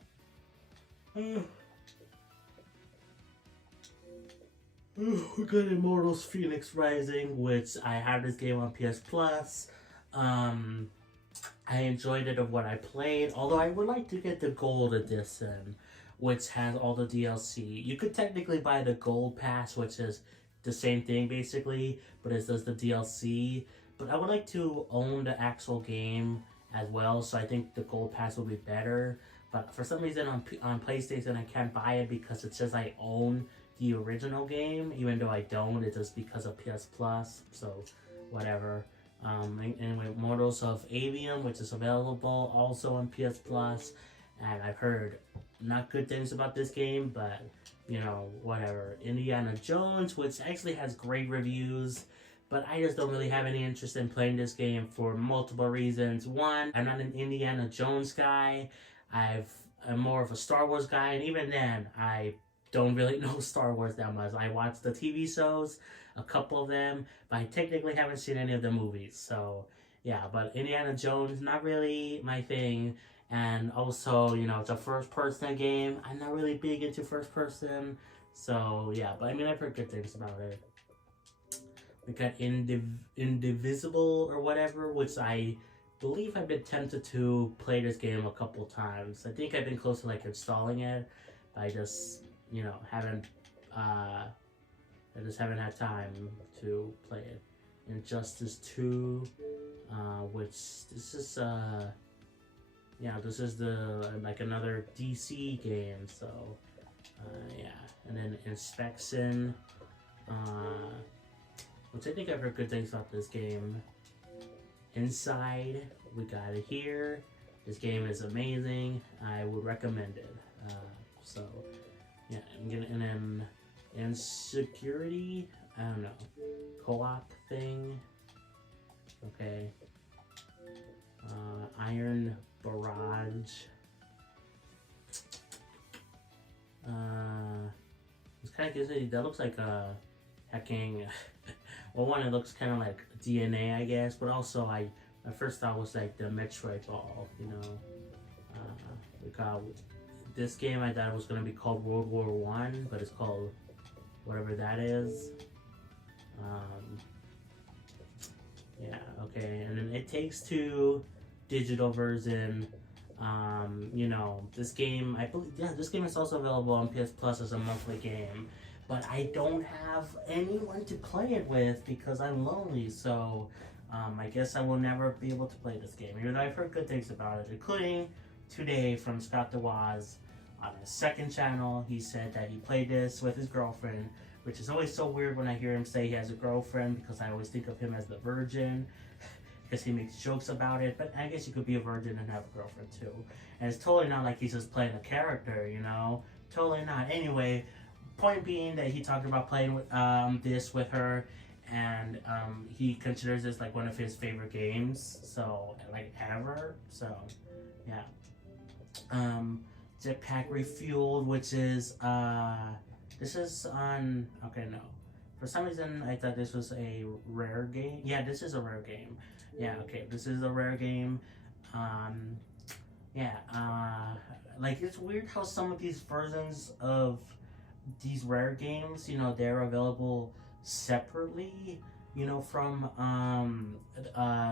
We got Immortals Phoenix Rising, which I have this game on PS Plus. I enjoyed it of what I played, although I would like to get the gold edition, which has all the DLC. You could technically buy the gold pass, which is the same thing basically, but it does the DLC. But I would like to own the actual game as well, so I think the gold pass will be better. But for some reason on PlayStation I can't buy it because it says I own the original game, even though I don't. It's just because of PS Plus, so whatever. Anyway, Mortals of Avium, which is available also on PS Plus, and I've heard not good things about this game, but whatever. Indiana Jones, which actually has great reviews, but I just don't really have any interest in playing this game for multiple reasons. One, I'm not an Indiana Jones guy. I'm more of a Star Wars guy, and even then, I don't really know Star Wars that much. I watch the TV shows, a couple of them, but I technically haven't seen any of the movies. So, yeah, but Indiana Jones, not really my thing. And also, it's a first-person game. I'm not really big into first-person. So, yeah, but I mean, I've heard good things about it. We got Indivisible or whatever, which I believe I've been tempted to play this game a couple times. I think I've been close to, like, installing it. I just, haven't, I just haven't had time to play it. Injustice 2, which, this is like another DC game, so, yeah. And then Inspection, which I think I've heard good things about this game. Inside, we got it here. This game is amazing. I would recommend it. So yeah, I'm gonna, and then insecurity. I don't know, co-op thing. Okay. Iron Barrage. It's kind of gives me, that looks like a hacking. Well, one, it looks kind of like DNA, I guess, but also I first thought was like the Metroid Ball, you know. Because this game I thought it was gonna be called World War One, but it's called whatever that is. Yeah, okay, and then It Takes Two digital version. You know, this game, I believe, yeah, this game is also available on PS Plus as a monthly game, but I don't have anyone to play it with because I'm lonely, so I guess I will never be able to play this game, even though I've heard good things about it, including today from Scott DeWaz on his second channel. He said that he played this with his girlfriend, which is always so weird when I hear him say he has a girlfriend, because I always think of him as the virgin, because he makes jokes about it, but I guess you could be a virgin and have a girlfriend too. And it's totally not like he's just playing a character, you know? Totally not. Anyway, point being that he talked about playing with, this with her, and he considers this like one of his favorite games, so, like, ever. So, yeah. Jetpack Refueled, which is, this is on, okay, no. For some reason, I thought this was a rare game. Yeah, this is a rare game. Yeah, okay, this is a rare game. Like, it's weird how some of these versions of these rare games, you know, they're available separately, you know, from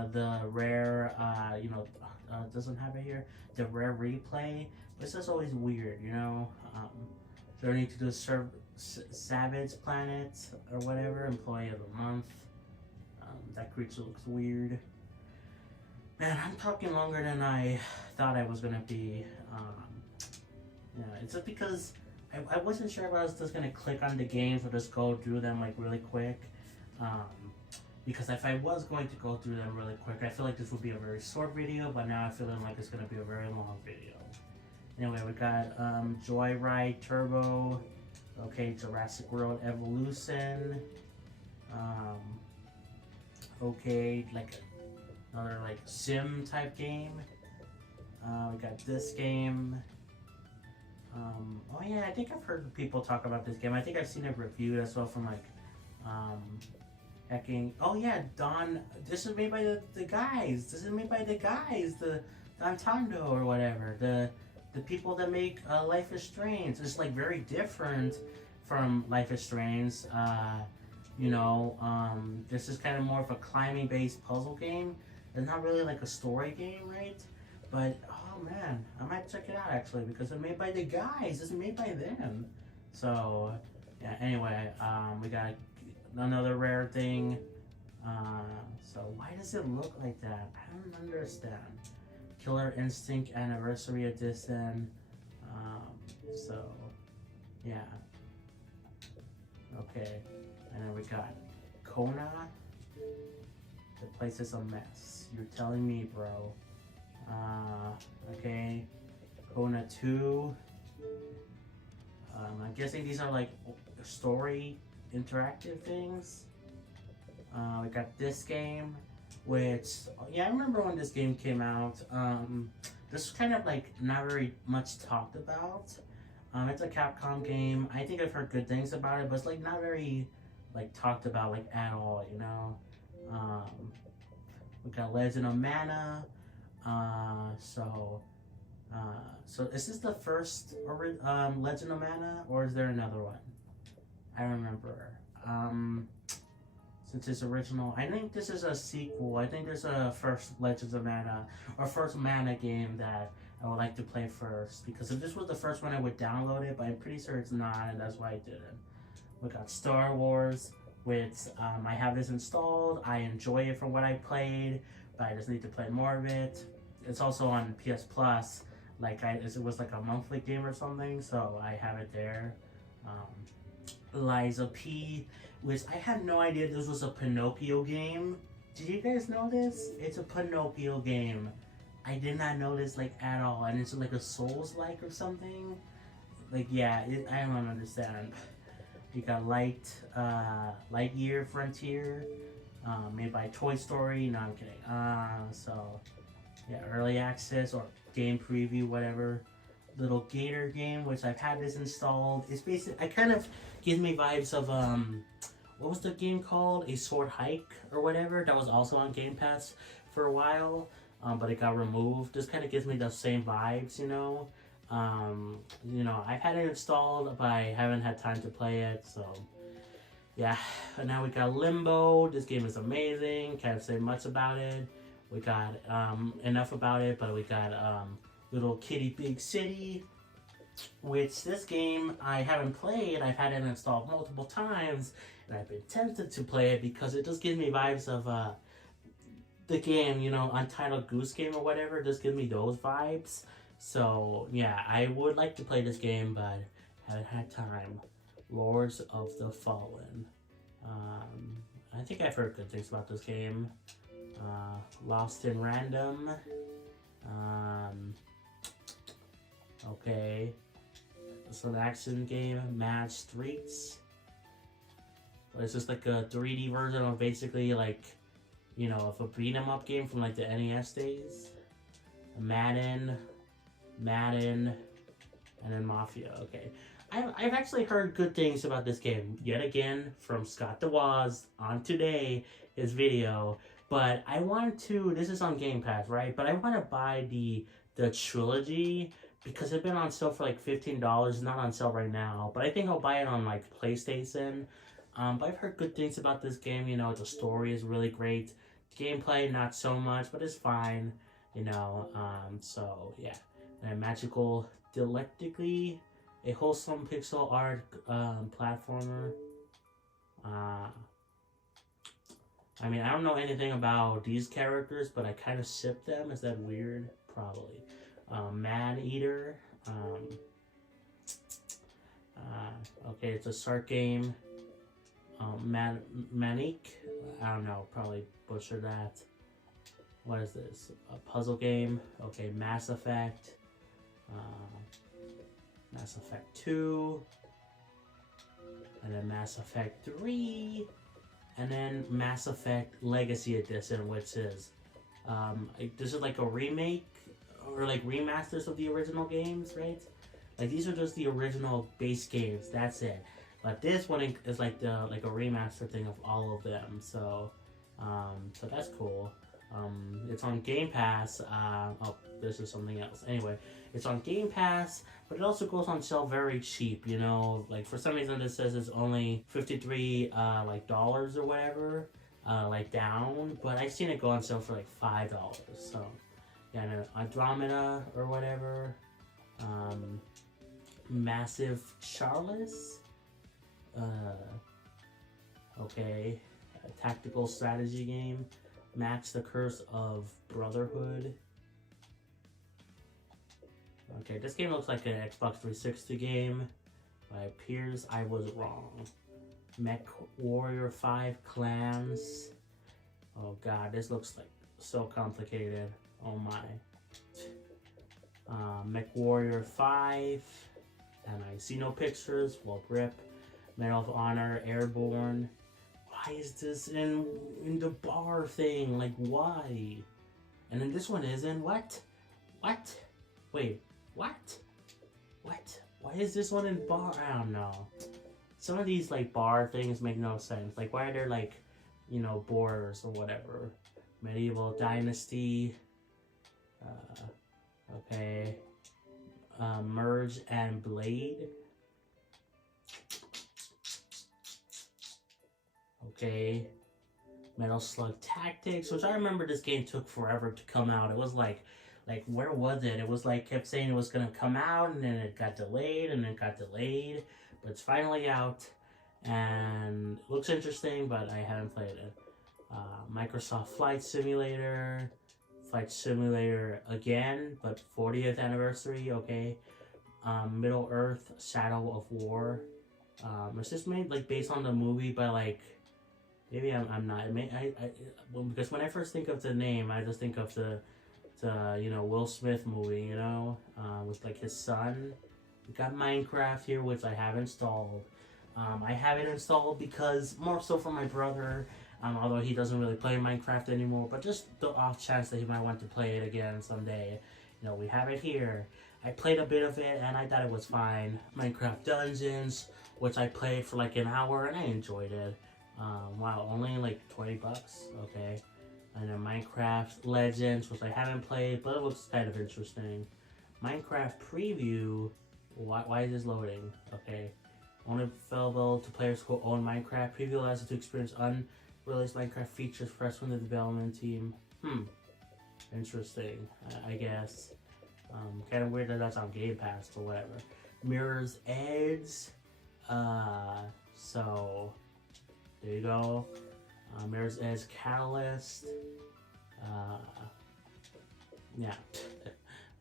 the rare, you know, doesn't have it here, the rare replay. It's just always weird, you know. Journey to the Savage Planet or whatever, Employee of the Month. That creature looks weird. Man, I'm talking longer than I thought I was gonna be. Yeah, it's just because I wasn't sure if I was just gonna click on the games or just go through them like really quick. Because if I was going to go through them really quick, I feel like this would be a very short video, but now I'm feeling like it's gonna be a very long video. Anyway, we got Joyride Turbo, okay, Jurassic World Evolution, okay, like another like sim type game. We got this game. Oh yeah, I think I've heard people talk about this game. I think I've seen it reviewed as well from like, hacking. Oh yeah, Don. This is made by the guys. This is made by the guys, the Don Tondo or whatever. The people that make Life is Strange. It's like very different from Life is Strange. You know, this is kind of more of a climbing based puzzle game. It's not really like a story game, right? But oh man, I might check it out actually because it's made by the guys. It's made by them. So yeah. Anyway, we got another rare thing. So why does it look like that? I don't understand. Killer Instinct Anniversary Edition. So yeah. Okay, and then we got Kona. The place is a mess. You're telling me, bro. Okay, Kona 2. I'm guessing these are like story interactive things. We got this game, which, yeah, I remember when this game came out. This is kind of like not very much talked about. It's a Capcom game. I think I've heard good things about it, but it's like not very like talked about like at all, you know. We got Legend of Mana. So is this the first Legend of Mana, or is there another one? I don't remember. Since it's original, I think this is a sequel. I think there's a first Legends of Mana or first Mana game that I would like to play first, because if this was the first one I would download it, but I'm pretty sure it's not, and that's why I didn't. We got Star Wars, which I have this installed. I enjoy it from what I played, but I just need to play more of it. It's also on PS Plus. Like it was like a monthly game or something, so I have it there. Liza P, which I had no idea this was a Pinocchio game. Did you guys know this? It's a Pinocchio game. I did not know this like at all, and it's like a Souls-like or something. Like yeah, I don't understand. You got Lightyear Frontier, made by Toy Story. No, I'm kidding. So yeah, early access or game preview, whatever. Little Gator game, which I've had this installed. It's basically, I kind of gives me vibes of what was the game called? A Sword Hike or whatever. That was also on Game Pass for a while, but it got removed. This kind of gives me the same vibes, you know. I've had it installed, but I haven't had time to play it. So yeah, and now we got Limbo. This game is amazing. Can't say much about it. We got enough about it, but we got Little Kitty Big City, which this game I haven't played. I've had it installed multiple times, and I've been tempted to play it because it just gives me vibes of the game, you know, Untitled Goose Game or whatever. It just gives me those vibes. So yeah, I would like to play this game, but haven't had time. Lords of the Fallen. I think I've heard good things about this game. Lost in Random. Okay. It's an action game, Mad Streets. It's just like a 3D version of basically like, you know, of a beat 'em up game from like the NES days. Madden, and then Mafia. Okay. I've actually heard good things about this game yet again from Scott DeWaz on today, his video. But I want to, this is on Game Pass, right? But I want to buy the trilogy because it's been on sale for like $15. It's not on sale right now, but I think I'll buy it on like PlayStation. But I've heard good things about this game. You know, the story is really great. Gameplay, not so much, but it's fine. You know, so yeah. And Magical Dialectically, a wholesome pixel art platformer. I mean, I don't know anything about these characters, but I kind of ship them. Is that weird? Probably. Man Eater. Okay, it's a start game. Manic. I don't know. Probably butchered that. What is this? A puzzle game. Okay, Mass Effect. Mass Effect 2. And then Mass Effect 3. And then Mass Effect Legacy Edition, which is this is like a remake or like remasters of the original games, right? Like these are just the original base games. That's it. But this one is like a remaster thing of all of them. So so that's cool. It's on Game Pass. Oh, this is something else. Anyway, it's on Game Pass, but it also goes on sale very cheap. You know, like for some reason this says it's only $53 like dollars or whatever, like down. But I've seen it go on sale for like $5. So yeah, Andromeda or whatever. Massive Charles. Okay, a tactical strategy game. Max the Curse of Brotherhood. Okay, this game looks like an Xbox 360 game. But it appears I was wrong. Mech Warrior 5 Clans. Oh god, this looks like so complicated. Oh my. Mech Warrior 5. And I see no pictures. Well, grip. Medal of Honor Airborne. Why is this in the bar thing? Like, why? And then this one isn't. What? What? Wait, what? What? Why is this one in bar? I don't know. Some of these, like, bar things make no sense. Like, why are there, like, you know, borders or whatever? Medieval Dynasty. Okay. Merge and Blade. Okay, Metal Slug Tactics, which I remember this game took forever to come out. It was like where was it? It was like kept saying it was gonna come out, and then it got delayed, and then it got delayed, but it's finally out, and it looks interesting, but I haven't played it. Microsoft Flight Simulator again, but 40th anniversary. Okay, Middle Earth: Shadow of War. It's just made like based on the movie, but like. Maybe I'm not. Because when I first think of the name, I just think of the Will Smith movie, with like his son. We got Minecraft here, which I have installed. I have it installed because more so for my brother, although he doesn't really play Minecraft anymore, but just the off chance that he might want to play it again someday. We have it here. I played a bit of it and I thought it was fine. Minecraft Dungeons, which I played for like an hour and I enjoyed it. Wow, only like 20 bucks, okay. And then Minecraft Legends, which I haven't played, but it looks kind of interesting. Minecraft Preview, why is this loading? Okay. Only available to players who own Minecraft. Preview allows you to experience unreleased Minecraft features fresh from the development team. Interesting, I guess. Kind of weird that that's on Game Pass or whatever. Mirror's Edge. So there you go. Mirror's Edge Catalyst. Yeah.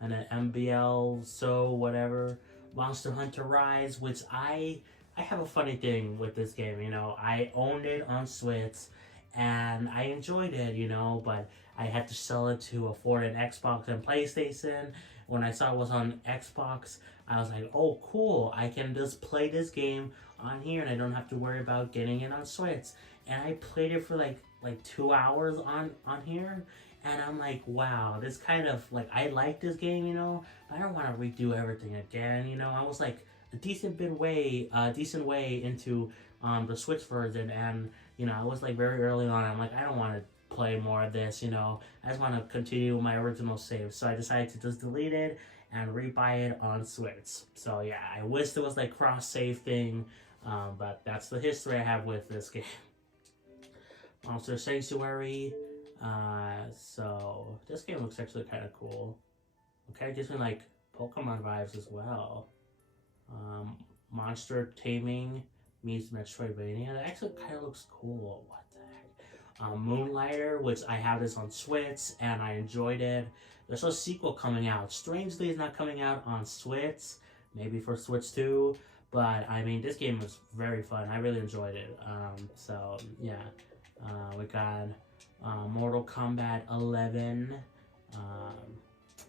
And then MBL, so whatever. Monster Hunter Rise, which I have a funny thing with this game, I owned it on Switch and I enjoyed it, but I had to sell it to afford an Xbox and PlayStation. When I saw it was on Xbox, I was like, oh cool, I can just play this game on here and I don't have to worry about getting it on Switch. And I played it for like 2 hours on here. And I'm like, wow, this kind of, like, I like this game, but I don't want to redo everything again, I was like a decent way into the Switch version, and, I was like very early on, I'm like, I don't want to play more of this, I just want to continue my original save. So I decided to just delete it and rebuy it on Switch. So yeah, I wish there was like cross-save thing, but that's the history I have with this game. Monster Sanctuary. So this game looks actually kind of cool. Okay, gives me like Pokemon vibes as well. Monster Taming meets Metroidvania. That actually kind of looks cool. What the heck? Moonlighter, which I have this on Switch and I enjoyed it. There's a sequel coming out. Strangely, it's not coming out on Switch. Maybe for Switch 2. But I mean, this game was very fun. I really enjoyed it. So yeah, we got Mortal Kombat 11.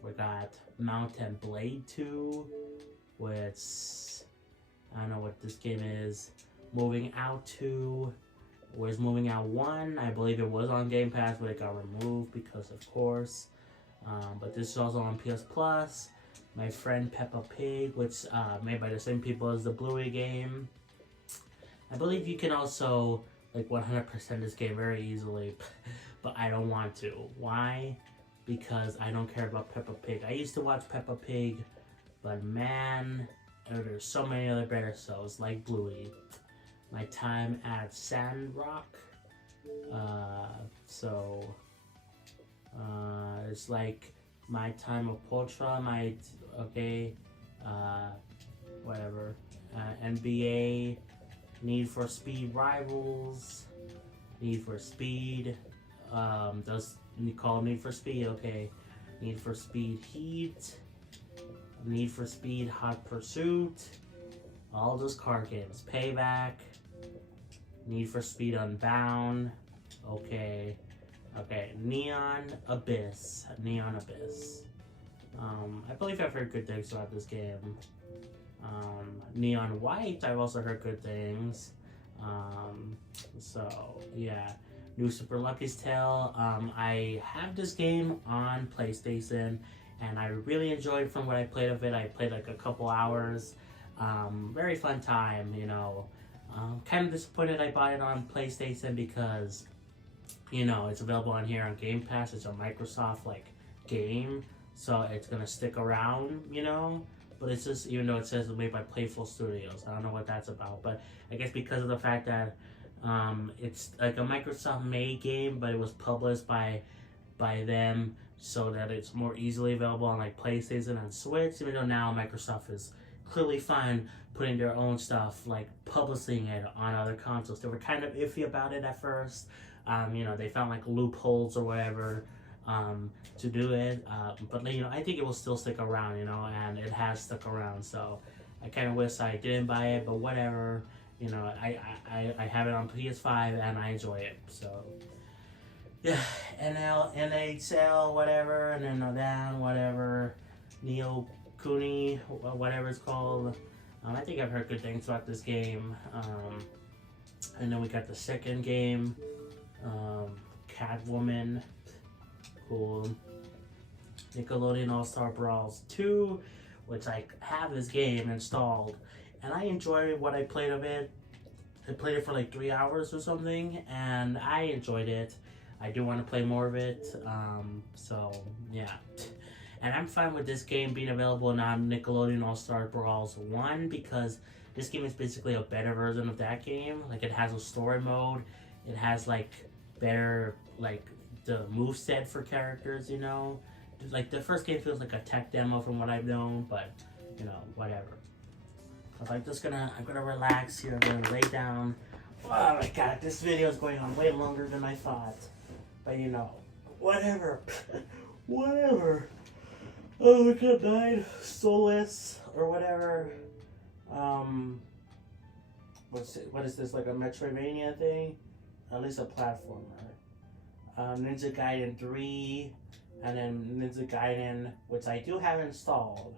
We got Mountain Blade 2, which I don't know what this game is. Moving Out 2. Where's Moving Out 1? I believe it was on Game Pass, but it got removed because, of course. But this is also on PS Plus. My Friend Peppa Pig, which made by the same people as the Bluey game. I believe you can also like 100% this game very easily, but I don't want to. Why? Because I don't care about Peppa Pig. I used to watch Peppa Pig, but man, there's so many other better shows like Bluey. My Time at Sandrock. It's like My Time of Potra, whatever. NBA, Need for Speed Rivals, Need for Speed, does call Need for Speed, okay. Need for Speed Heat, Need for Speed Hot Pursuit, all those car games. Payback, Need for Speed Unbound, okay. Neon Abyss. I believe I've heard good things about this game. Neon White, I've also heard good things. So yeah, New Super Lucky's Tale. I have this game on PlayStation, and I really enjoyed from what I played of it. I played like a couple hours. Very fun time, kind of disappointed I bought it on PlayStation because, it's available on here on Game Pass. It's a Microsoft like game, so it's gonna stick around, But it's just, even though it says it's made by Playful Studios, I don't know what that's about. But I guess because of the fact that it's like a Microsoft-made game, but it was published by them, so that it's more easily available on like PlayStation and Switch. Even though now Microsoft is clearly fine putting their own stuff, like publishing it on other consoles. They were kind of iffy about it at first. They found like loopholes or whatever to do it, but I think it will still stick around, and it has stuck around. So I kind of wish I didn't buy it, but whatever. I have it on PS5 and I enjoy it. So yeah. NHL, whatever, and then down, whatever, Neo Kuni, whatever it's called. I think I've heard good things about this game. And then we got the second game, Catwoman, cool. Nickelodeon All-Star Brawls 2, which I have this game installed, and I enjoyed what I played of it. I played it for like 3 hours or something, and I enjoyed it. I do want to play more of it, so yeah. And I'm fine with this game being available on Nickelodeon All-Star Brawls 1 because this game is basically a better version of that game. Like, it has a story mode, it has like better, like, the moveset for characters, you know? Like, the first game feels like a tech demo from what I've known, but, you know, whatever. So I'm gonna relax here, I'm gonna lay down. Oh my god, this video is going on way longer than I thought. But, you know, whatever. Whatever. Oh, we could have died. Soulless, or whatever. What is this, like a Metroidvania thing? At least a platformer. Ninja Gaiden 3, and then Ninja Gaiden, which I do have installed,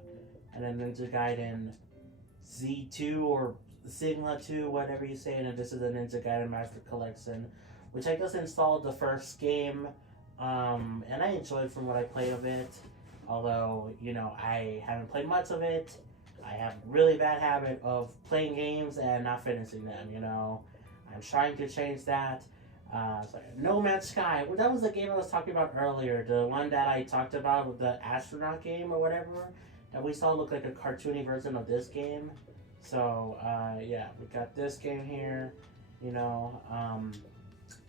and then Ninja Gaiden Z2 or Sigma 2, whatever you say, and then this is the Ninja Gaiden Master Collection, which I just installed the first game, and I enjoyed from what I played of it, although, you know, I haven't played much of it. I have a really bad habit of playing games and not finishing them, you know. I'm trying to change that. So No Man's Sky, well, that was the game I was talking about earlier, the one that I talked about with the astronaut game or whatever, that we saw look like a cartoony version of this game. So, yeah, we got this game here, you know,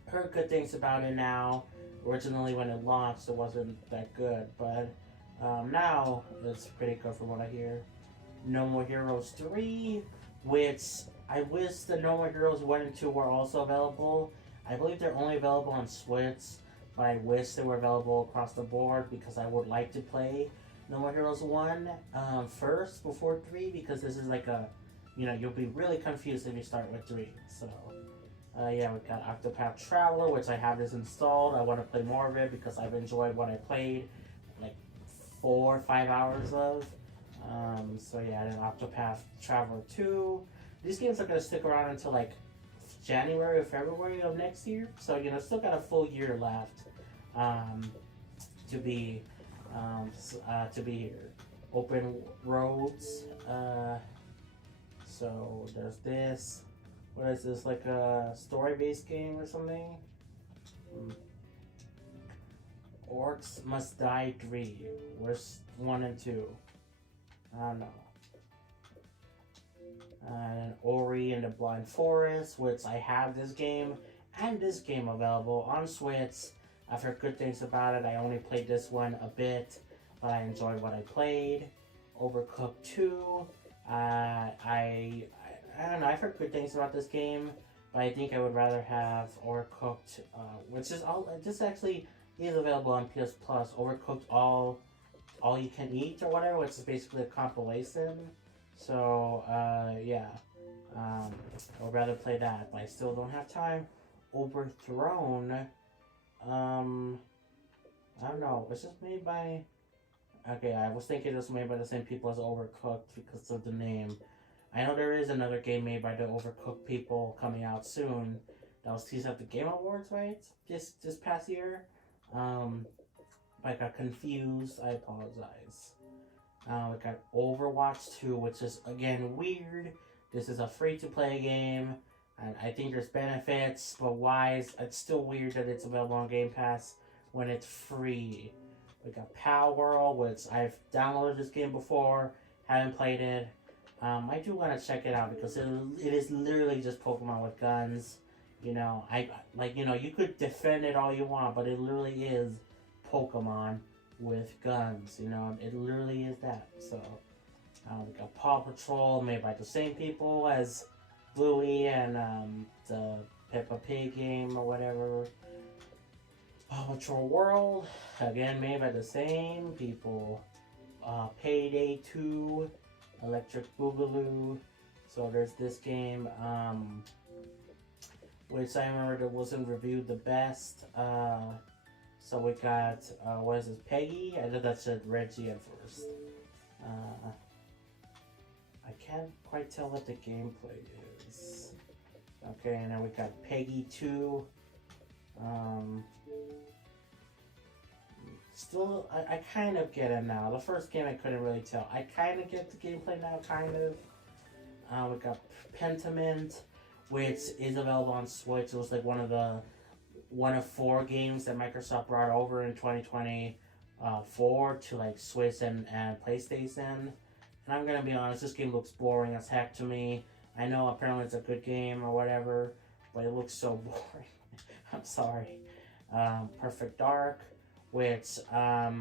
heard good things about it now. Originally, when it launched, it wasn't that good, but now it's pretty good from what I hear. No More Heroes 3, which I wish the No More Heroes 1 and 2 were also available. I believe they're only available on Switch, but I wish they were available across the board because I would like to play No More Heroes 1 first before 3, because this is like a, you know, you'll be really confused if you start with 3. So, yeah, we've got Octopath Traveler, which I have this installed. I want to play more of it because I've enjoyed what I played, like 4 or 5 hours of. So yeah, then Octopath Traveler 2. These games are going to stick around until like January or February of next year. So, you know, still got a full year left to be here. Open Roads. So there's this. What is this, like a story-based game or something? Orcs Must Die 3. Where's 1 and 2? I don't know. And Ori and the Blind Forest, which I have this game and this game available on Switch. I've heard good things about it. I only played this one a bit, but I enjoyed what I played. Overcooked 2. I don't know. I've heard good things about this game, but I think I would rather have Overcooked, which is this actually is available on PS Plus. Overcooked All You Can Eat or whatever, which is basically a compilation. So, yeah, I would rather play that, but I still don't have time. Overthrown, I don't know, it's just made by, okay, I was thinking it was made by the same people as Overcooked because of the name. I know there is another game made by the Overcooked people coming out soon. That was teased at the Game Awards, right? This past year. I got confused. I apologize. We got Overwatch 2, which is, again, weird. This is a free-to-play game, and I think there's benefits, but why? It's still weird that it's available on Game Pass when it's free. We got Pal World, which I've downloaded this game before, haven't played it. I do want to check it out because it is literally just Pokemon with guns. You know, you could defend it all you want, but it literally is Pokemon with guns. You know, it literally is that. So, we got Paw Patrol, made by the same people as Bluey and the Peppa Pig game or whatever. Paw Patrol World, again made by the same people. Payday 2. Electric Boogaloo. So there's this game, which I remember that wasn't reviewed the best. So we got, what is this, Peggy? I thought that said Reggie at first. I can't quite tell what the gameplay is. Okay, and then we got Peggy 2. Still, I kind of get it now. The first game I couldn't really tell. I kind of get the gameplay now, kind of. We got Pentiment, which is available on Switch. It was like one of 4 games that Microsoft brought over in 2024 to like Switch and PlayStation. And I'm gonna be honest, this game looks boring as heck to me. I know apparently it's a good game or whatever, but it looks so boring. I'm sorry. Perfect Dark, which I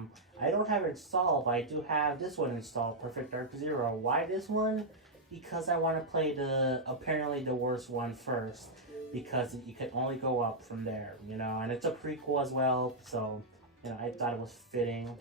don't have installed, but I do have this one installed, Perfect Dark Zero. Why this one? Because I want to play apparently the worst one first, because you can only go up from there, you know, and it's a prequel as well, so, you know, I thought it was fitting.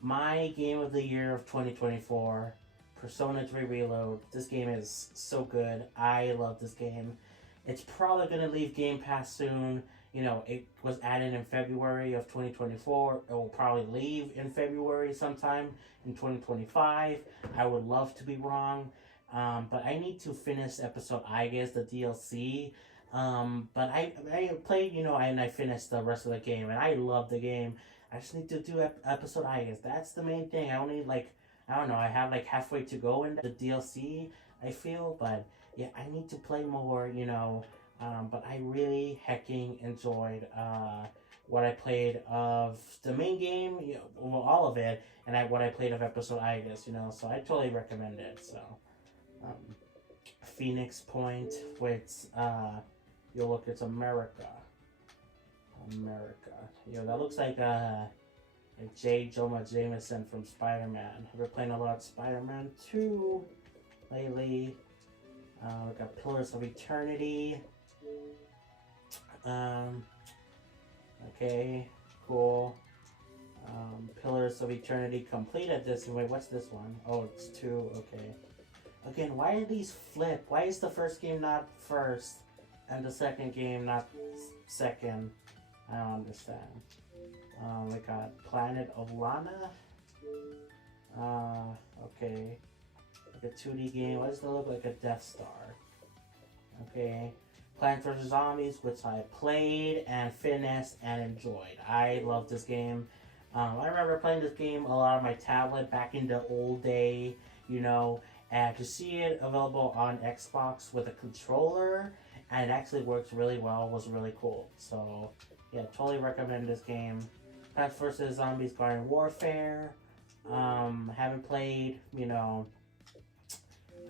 My game of the year of 2024, Persona 3 Reload. This game is so good. I love this game. It's probably going to leave Game Pass soon. You know, it was added in February of 2024. It will probably leave in February sometime in 2025. I would love to be wrong. But I need to finish episode, I guess, the DLC. But I played, you know, and I finished the rest of the game. And I love the game. I just need to do episode, I guess. That's the main thing. I only, like, I don't know, I have like halfway to go in the DLC, I feel. But yeah, I need to play more, you know. But I really hecking enjoyed what I played of the main game, you know, well, all of it, and what I played of episode I guess, you know, so I totally recommend it. So, Phoenix Point, which you'll look, it's America. You know, that looks like J. Jonah Jameson from Spider-Man. I've been playing a lot of Spider-Man 2 lately. We got Pillars of Eternity. Okay, cool. Pillars of Eternity Complete Edition. Wait, what's this one? Oh, it's 2, okay. Again, why are these flipped? Why is the first game not first and the second game not second? I don't understand. We got Planet of Lana. Okay. Like a 2D game. Why does it look like a Death Star? Okay. Plants vs. Zombies, which I played and finished and enjoyed. I love this game. I remember playing this game a lot on my tablet back in the old day, you know, and to see it available on Xbox with a controller, and it actually works really well, was really cool. So, yeah, totally recommend this game. Plants vs. Zombies Garden Warfare. Haven't played, you know.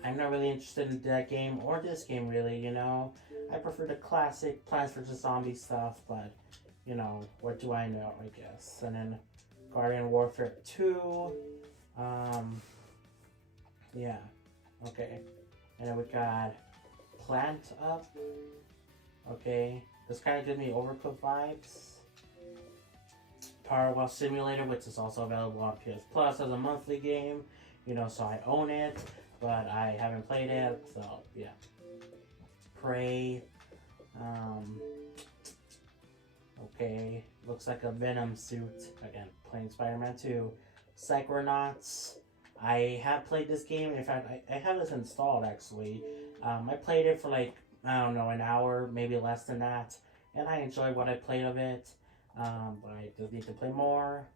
I'm not really interested in that game or this game, really, you know. I prefer the classic Plants vs. Zombies stuff, but, you know, what do I know, I guess. And then Garden Warfare 2. Yeah, okay. And then we got Plant Up. Okay, this kind of gives me Overcooked vibes. Power Well Simulator, which is also available on PS Plus as a monthly game. You know, so I own it, but I haven't played it, so yeah. Prey. Okay, looks like a Venom suit. Again, playing Spider-Man 2. Psychonauts. I have played this game. In fact, I have this installed, actually. I played it for like, I don't know, an hour, maybe less than that. And I enjoyed what I played of it. But I just need to play more.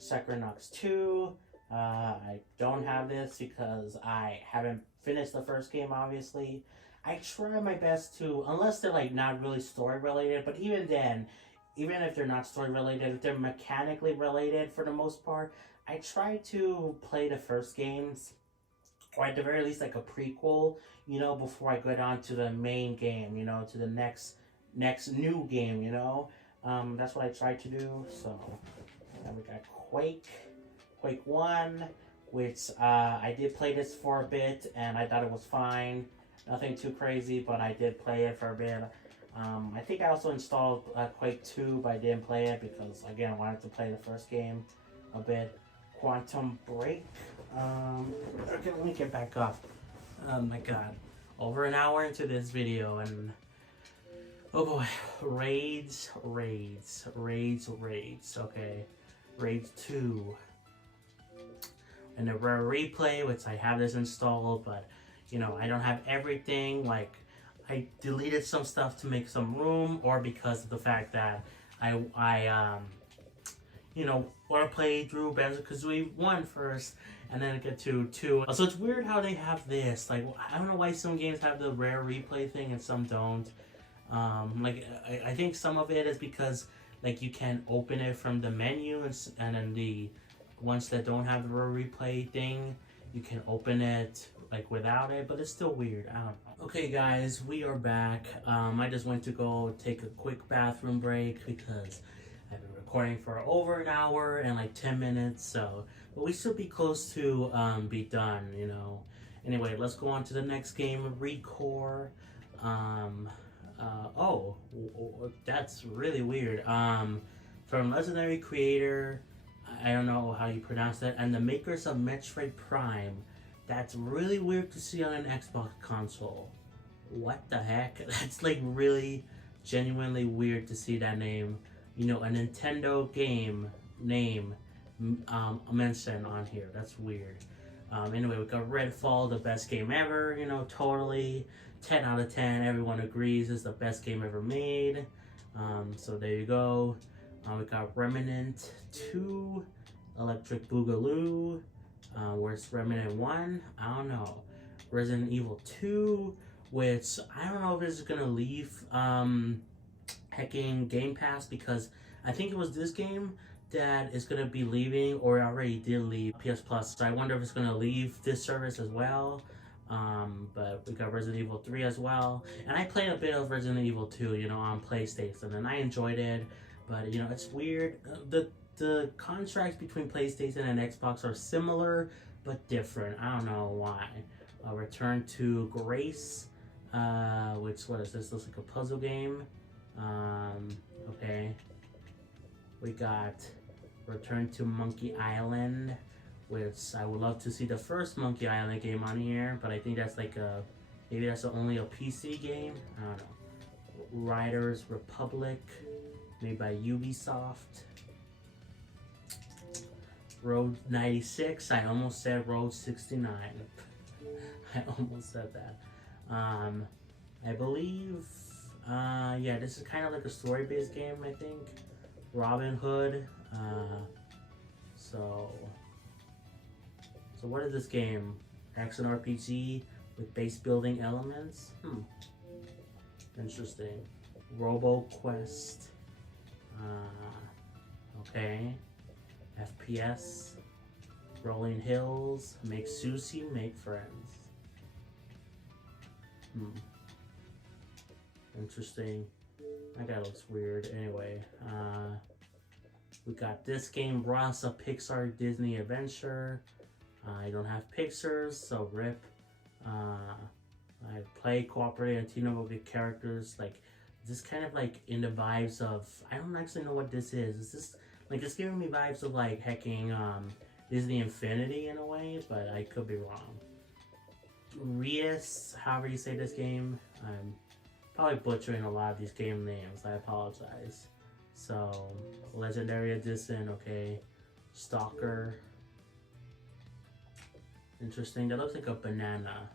Psychonauts 2. I don't have this because I haven't finished the first game, obviously. I try my best to, unless they're like not really story related, but even then, even if they're not story related, if they're mechanically related for the most part, I try to play the first games, or at the very least like a prequel, you know, before I go down to the main game, you know, to the next new game, you know. That's what I try to do. So, then we got Quake 1, which I did play this for a bit, and I thought it was fine. Nothing too crazy, but I did play it for a bit. I think I also installed Quake 2, but I didn't play it because, again, I wanted to play the first game a bit. Quantum Break. Okay, let me get back up. Oh my god. Over an hour into this video, and Oh boy, raids. Okay, raids 2, and the rare replay, which I have this installed, but you know I don't have everything. Like I deleted some stuff to make some room, or because of the fact that I you know, want to play through Banjo-Kazooie 1 first, and then get to 2. So it's weird how they have this. Like, I don't know why some games have the rare replay thing and some don't. Like, I think some of it is because, like, you can open it from the menu, and then the ones that don't have the rare replay thing, you can open it, like, without it, but it's still weird. I don't know. Okay, guys, we are back. I just went to go take a quick bathroom break because I've been recording for over an hour and like 10 minutes, so but we should be close to be done, you know. Anyway, let's go on to the next game, Recore. Oh, that's really weird. From legendary creator, I don't know how you pronounce that, and the makers of Metroid Prime. That's really weird to see on an Xbox console. What the heck? That's like really genuinely weird to see that name, you know, a Nintendo game name mentioned on here. That's weird. Anyway, we got Redfall, the best game ever, you know, totally. 10 out of 10, everyone agrees is the best game ever made. So there you go. We got Remnant 2, Electric Boogaloo. Where's Remnant 1? I don't know. Resident Evil 2, which I don't know if it's gonna leave hacking Game Pass, because I think it was this game that is gonna be leaving, or already did leave PS Plus. So I wonder if it's gonna leave this service as well. But we got Resident Evil 3 as well, and I played a bit of Resident Evil 2, you know, on PlayStation, and I enjoyed it. But you know, it's weird. The contracts between PlayStation and Xbox are similar but different. I don't know why. Return to Grace, which, what is this? Looks like a puzzle game. Okay. We got Return to Monkey Island, which I would love to see the first Monkey Island game on here, but I think that's like maybe that's only a PC game. I don't know. Riders Republic, made by Ubisoft. Road 96. I almost said Road 69. I almost said that. I believe, yeah, this is kind of like a story-based game, I think. Robin Hood. So what is this game? Action RPG with base building elements? Interesting. Robo Quest. Okay. FPS. Rolling Hills. Make sushi, make friends. Interesting. That guy looks weird. Anyway, we got this game, Ross, a Pixar Disney adventure. I don't have Pixars, so rip. I play, cooperate, and team up with characters. Like, this kind of like in the vibes of, I don't actually know what this is. Is this like, it's giving me vibes of like hacking Disney Infinity in a way, but I could be wrong. Rias, however you say this game. I'm probably butchering a lot of these game names. I apologize. So, Legendary Edition, okay. Stalker. Interesting. That looks like a banana.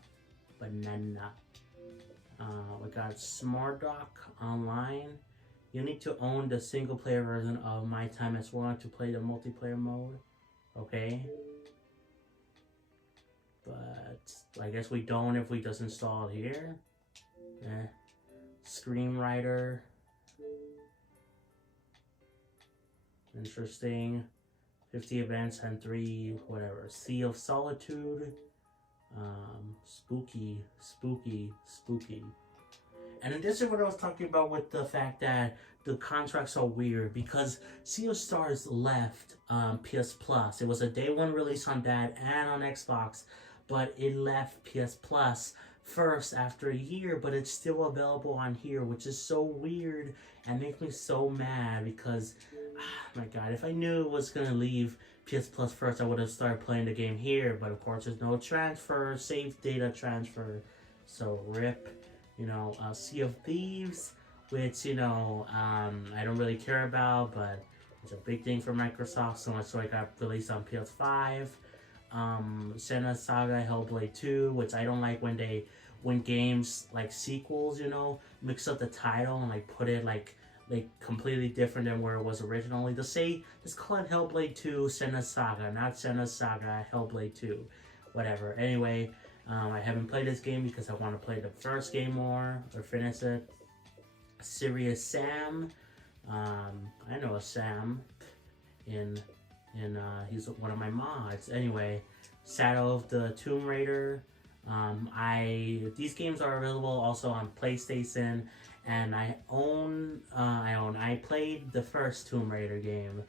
We got Smartdock Online. You need to own the single player version of My Time as Well to play the multiplayer mode. Okay. But I guess we don't if we just install it here. Eh. Screenwriter. Interesting. 50 events and 3 whatever. Sea of Solitude. Spooky. And this is what I was talking about with the fact that the contracts are weird, because Sea of Stars left PS Plus. It was a day one release on that and on Xbox, but it left PS Plus first after a year, but it's still available on here, which is so weird and makes me so mad because, oh my god, if I knew it was gonna leave PS Plus first, I would have started playing the game here, but of course there's no transfer, save data transfer, so rip. You know, Sea of Thieves, which, you know, I don't really care about, but it's a big thing for Microsoft, so much so it got released on PS5. Senna Saga Hellblade 2, which I don't like when games like sequels, you know, mix up the title and like put it like completely different than where it was originally. Just call it Hellblade 2 Senna Saga, not Senna Saga Hellblade 2, whatever. Anyway, I haven't played this game because I want to play the first game more or finish it. Serious Sam, I know a Sam in he's one of my mods. Anyway, Shadow of the Tomb Raider. These games are available also on PlayStation, and I played the first Tomb Raider game,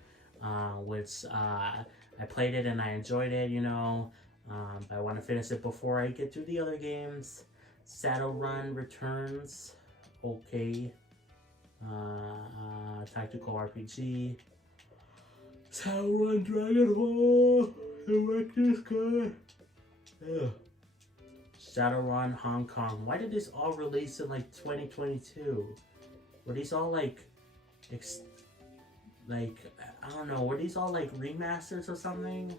which I played it and I enjoyed it, you know. But I want to finish it before I get through the other games. Shadowrun Returns, okay. Tactical RPG. Shadowrun Dragon Ball. This guy. Yeah. Shadowrun Hong Kong. Why did this all release in like 2022? Were these all like I don't know, were these all like remasters or something?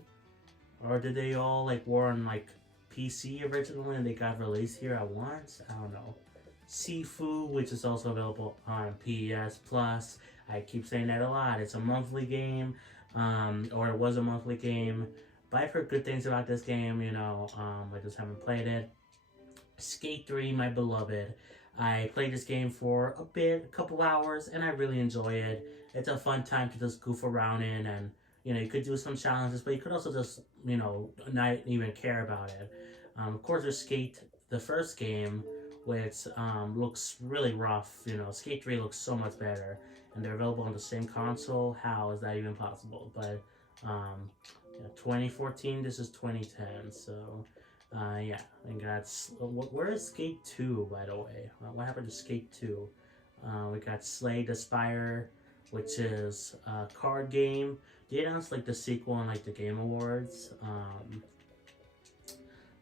Or did they all like were on like PC originally and they got released here at once? I don't know. Sifu, which is also available on PS Plus. I keep saying that a lot. It's a monthly game, or it was a monthly game. But I've heard good things about this game, you know. I just haven't played it. Skate 3, my beloved. I played this game for a couple hours, and I really enjoy it. It's a fun time to just goof around in, and you know, you could do some challenges, but you could also just, you know, not even care about it. Of course, there's Skate, the first game, which looks really rough. You know, Skate 3 looks so much better, and they're available on the same console. How is that even possible? But yeah, 2014, this is 2010, so yeah, I think that's, where is Skate 2, by the way? What happened to Skate 2? We got Slay the Spire, which is a card game. They announced like the sequel on like the Game Awards.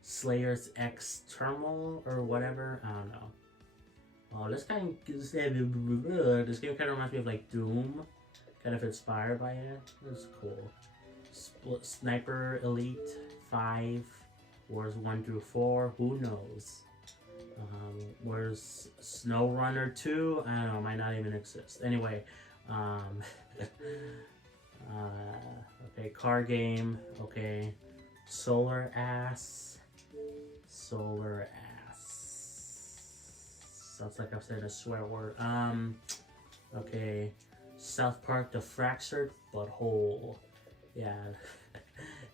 Slayer's X Terminal or whatever. I don't know. Oh, this game kind of reminds me of like Doom, kind of inspired by it. It's cool. Sniper Elite 5, Wars 1 through 4. Who knows? Where's SnowRunner 2? I don't know. Might not even exist. Anyway. Okay, car game. Okay, Solar Ass. Sounds like I've said a swear word. Okay, South Park: The Fractured Butthole. Yeah,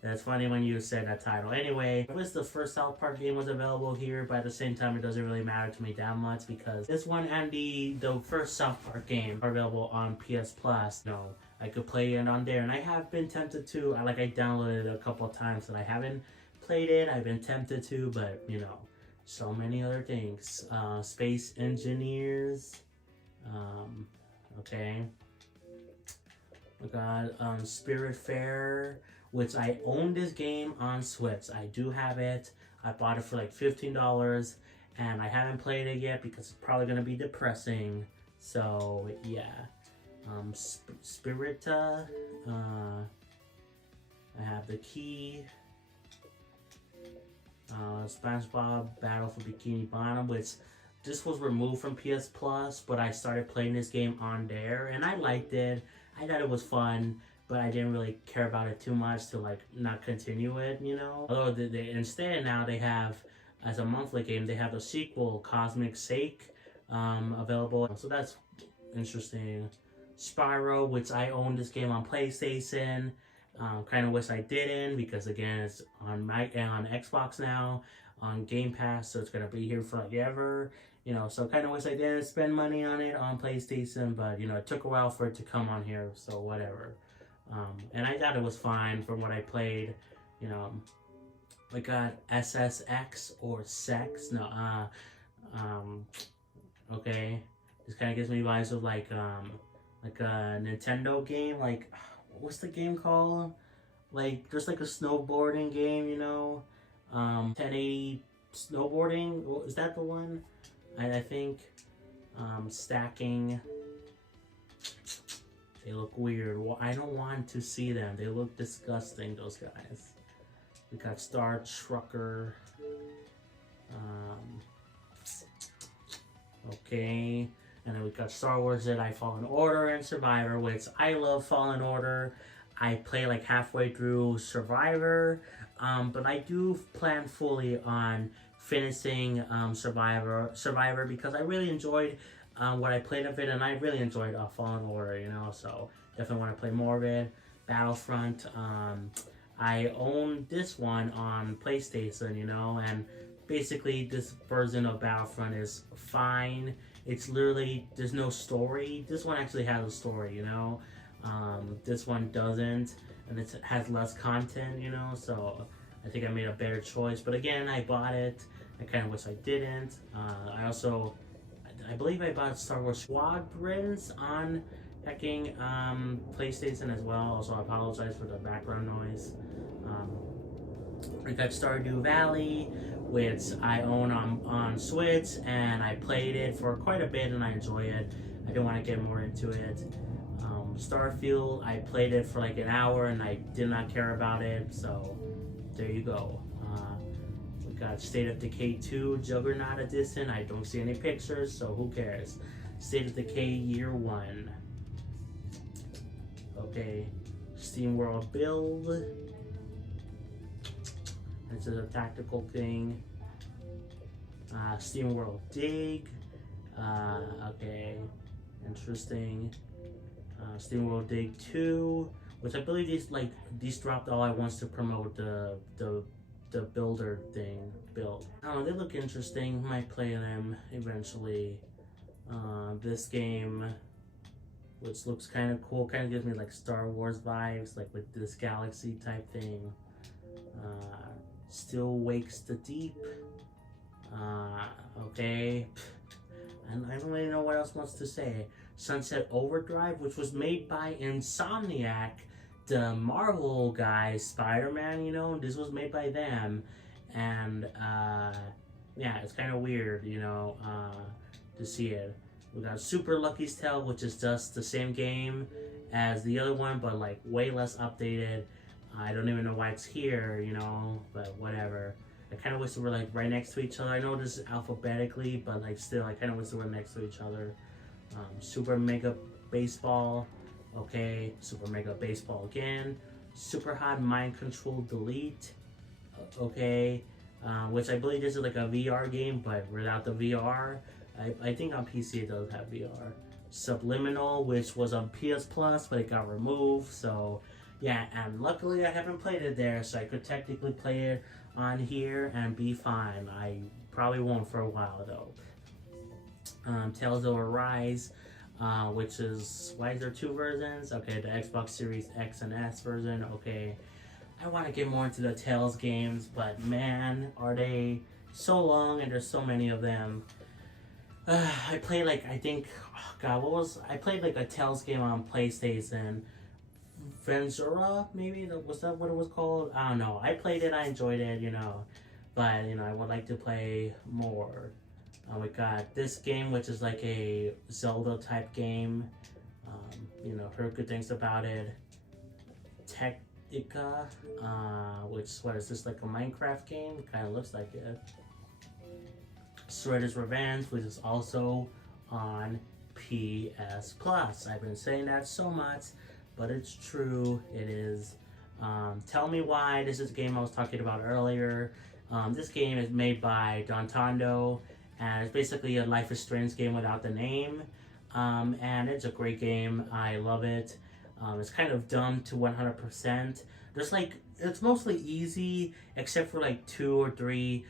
that's funny when you said that title. Anyway, it was the first South Park game was available here, but at the same time, it doesn't really matter to me that much because this one and the first South Park game are available on PS Plus. You know, I could play it on there, and I have been tempted to. I downloaded it a couple of times, and I haven't played it. I've been tempted to, but you know, so many other things. Space Engineers. Okay. We got Spirit Fair, which I own this game on Switch. I do have it. I bought it for like $15, and I haven't played it yet because it's probably gonna be depressing. So yeah, Spirita. I have the key. SpongeBob Battle for Bikini Bottom, which this was removed from PS Plus, but I started playing this game on there, and I liked it. I thought it was fun, but I didn't really care about it too much to like not continue it, you know. Although instead now they have, as a monthly game, they have a sequel, Cosmic Sake, available. So that's interesting. Spyro, which I own this game on PlayStation. Kind of wish I didn't because again it's on Xbox now on Game Pass, so it's gonna be here forever. You know, so kind of wish I didn't spend money on it on PlayStation, but you know it took a while for it to come on here, so whatever. And I thought it was fine from what I played. You know, we got SSX or Sex. No, okay. This kind of gives me vibes of like a Nintendo game, like. What's the game called? Like, there's like a snowboarding game, you know? 1080 snowboarding? Is that the one? I think. Stacking. They look weird. Well, I don't want to see them. They look disgusting, those guys. We got Star Trucker. Okay. And then we got Star Wars Jedi Fallen Order and Survivor, which I love Fallen Order. I play like halfway through Survivor, but I do plan fully on finishing Survivor because I really enjoyed what I played of it, and I really enjoyed Fallen Order, you know, so definitely want to play more of it. Battlefront, I own this one on PlayStation, you know, and basically this version of Battlefront is fine. It's literally, there's no story. This one actually has a story, you know. This one doesn't, and it has less content, you know, so I think I made a better choice. But again, I bought it. I kind of wish I didn't. I believe I bought Star Wars Squadrons on hacking PlayStation as well. Also, I apologize for the background noise. We got Stardew Valley, which I own on Switch, and I played it for quite a bit and I enjoy it. I didn't want to get more into it. Starfield, I played it for like an hour and I did not care about it, so there you go. We got State of Decay 2 Juggernaut Edition. I don't see any pictures, so who cares? State of Decay Year 1. Okay, Steam World Build. This is a tactical thing. Steam World Dig. Okay, interesting. Steam World Dig 2, which I believe these dropped all at once to promote the builder thing build. I don't know, they look interesting. Might play them eventually. This game, which looks kind of cool, kind of gives me like Star Wars vibes, like with this galaxy type thing. Still Wakes the Deep. Okay, and I don't really know what else wants to say. Sunset Overdrive, which was made by Insomniac, the Marvel guys, Spider-Man, you know, this was made by them, and yeah, it's kind of weird, you know, to see it. We got Super Lucky's Tale, which is just the same game as the other one, but like way less updated. I don't even know why it's here, you know, but whatever. I kind of wish they were like right next to each other. I know this is alphabetically, but like still, I kind of wish they were next to each other. Super Mega Baseball, okay. Super Mega Baseball again. Super Hot Mind Control Delete, okay. Which I believe this is like a VR game, but without the VR. I think on PC it does have VR. Subliminal, which was on PS Plus, but it got removed, so yeah, and luckily I haven't played it there, so I could technically play it on here and be fine. I probably won't for a while though. Tales of Arise, which is, why is there two versions? Okay, the Xbox Series X and S version, okay. I want to get more into the Tales games, but man, are they so long and there's so many of them. I played like, I think, oh god, I played like a Tales game on PlayStation. Ventura, maybe? Was that what it was called? I don't know. I played it, I enjoyed it, you know. But, you know, I would like to play more. We got this game, which is like a Zelda type game. You know, heard good things about it. Technica, which, what is this, like a Minecraft game? Kind of looks like it. Shredder's Revenge, which is also on PS Plus. I've been saying that so much, but it's true, it is. Tell Me Why, this is a game I was talking about earlier. This game is made by Dontando, and it's basically a Life is Strange game without the name. And it's a great game, I love it. It's kind of dumb to 100%. There's like, it's mostly easy, except for like 2 or 3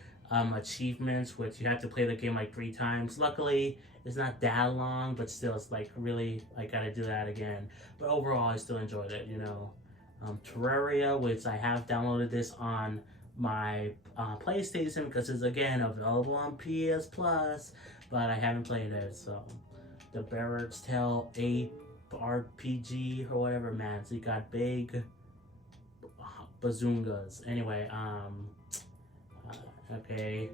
achievements, which you have to play the game like 3 times. Luckily, it's not that long, but still, it's like really, I gotta do that again. But overall, I still enjoyed it, you know. Terraria, which I have downloaded this on my PlayStation because it's again available on PS Plus, but I haven't played it. So, the Barrett's Tale 8 RPG or whatever, man. So you got big bazungas. Anyway, okay,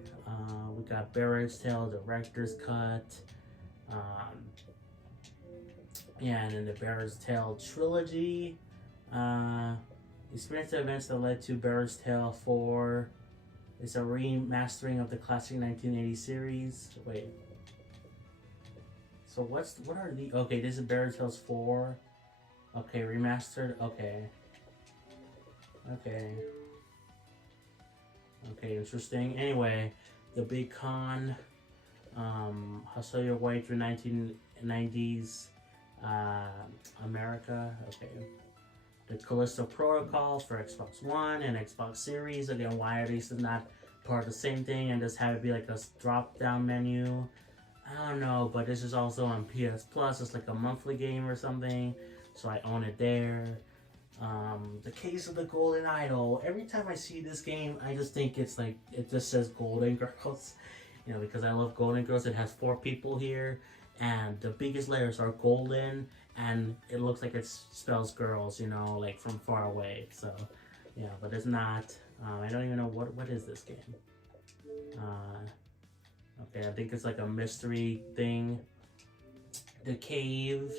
we got Barrett's Tale Director's Cut. Um, yeah, and then the Bear's Tale trilogy. Uh, Experience the events that led to Bear's Tale 4. It's a remastering of the classic 1980 series. Wait. So what are the... Okay, this is Bear's Tale 4. Okay, remastered. Okay. Okay. Okay, interesting. Anyway, the big con. Hustle your way through 1990s America. Okay. The Callisto Protocol for Xbox One and Xbox Series. Again, why are these not part of the same thing and just have it be like a drop-down menu? I don't know, but this is also on PS Plus. It's like a monthly game or something, so I own it there. The Case of the Golden Idol. Every time I see this game, I just think it's like, it just says Golden Girls. You know, because I love Golden Girls. It has 4 people here, and the biggest letters are golden, and it looks like it spells girls, you know, like from far away. So, yeah, but it's not. I don't even know what is this game. Okay, I think it's like a mystery thing. The Cave.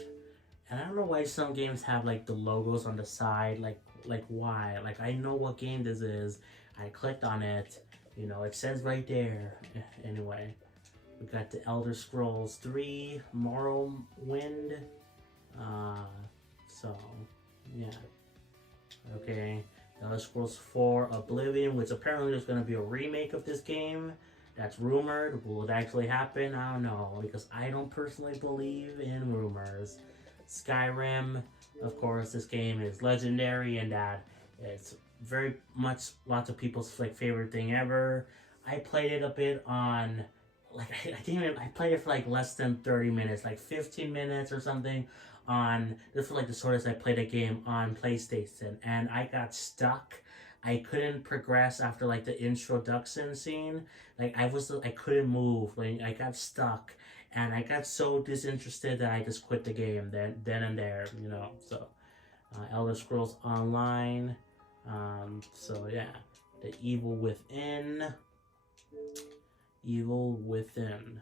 And I don't know why some games have like the logos on the side, like why? Like I know what game this is. I clicked on it, you know, it says right there. Anyway, we got the Elder Scrolls 3, Morrowind. So yeah, okay. Elder Scrolls 4, Oblivion, which apparently there's gonna be a remake of this game. That's rumored. Will it actually happen? I don't know, because I don't personally believe in rumors. Skyrim, of course, this game is legendary in that it's very much lots of people's like favorite thing ever. I played it a bit on, like I played it for like less than 30 minutes, like 15 minutes or something. This was like the shortest I played a game on PlayStation, and I got stuck. I couldn't progress after like the introduction scene. Like I couldn't move. Like I got stuck. And I got so disinterested that I just quit the game then and there, you know. So, Elder Scrolls Online. So yeah, the Evil Within. Evil Within.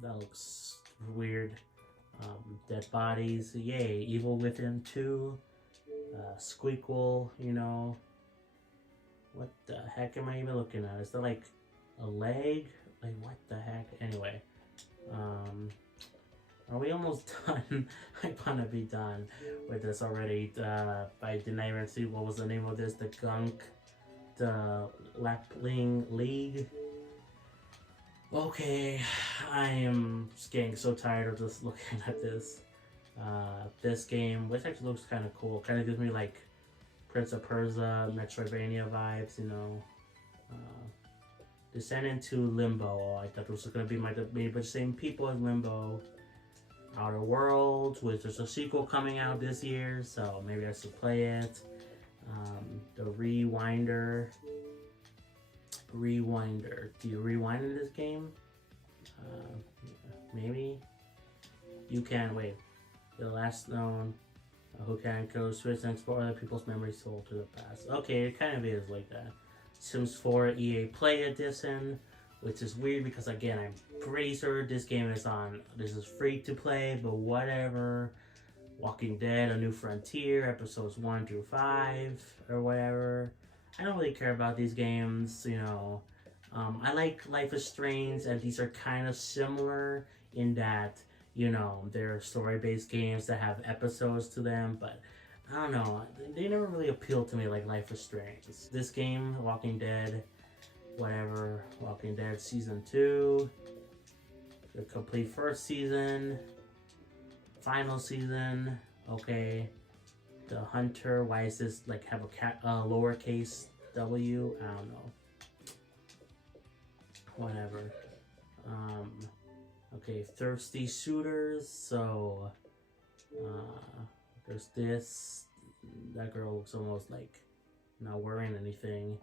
That looks weird. Dead Bodies. Yay. Evil Within 2. Squeakquel, you know. What the heck am I even looking at? Is that like a leg? Like what the heck? Anyway. Are we almost done? I wanna be done with this already. I didn't even see what was the name of this. The Lapling League. Okay, I am getting so tired of just looking at this. This game, which actually looks kind of cool, kind of gives me like Prince of Persia, Metroidvania vibes, you know. Descend into Limbo. I thought this was gonna be maybe the same people as Limbo. Outer Worlds, which there's a sequel coming out this year, so maybe I should play it. The Rewinder. Do you rewind in this game? Maybe. You can wait. The last known. Who can go switch and explore other people's memories sold to the past. Okay, it kind of is like that. Sims 4 EA Play Edition, which is weird because again, I'm pretty sure this game is this is free to play, but whatever. Walking Dead, A New Frontier, episodes 1 through 5, or whatever. I don't really care about these games, you know. I like Life is Strange, and these are kind of similar in that, you know, they're story-based games that have episodes to them, but I don't know, they never really appealed to me like Life is Strange. This game, Walking Dead, whatever, Walking Dead Season 2, the complete first season, final season, okay. The Hunter, why is this like have a lowercase w? I don't know. Whatever. Okay, Thirsty Shooters, so there's this. That girl looks almost like not wearing anything.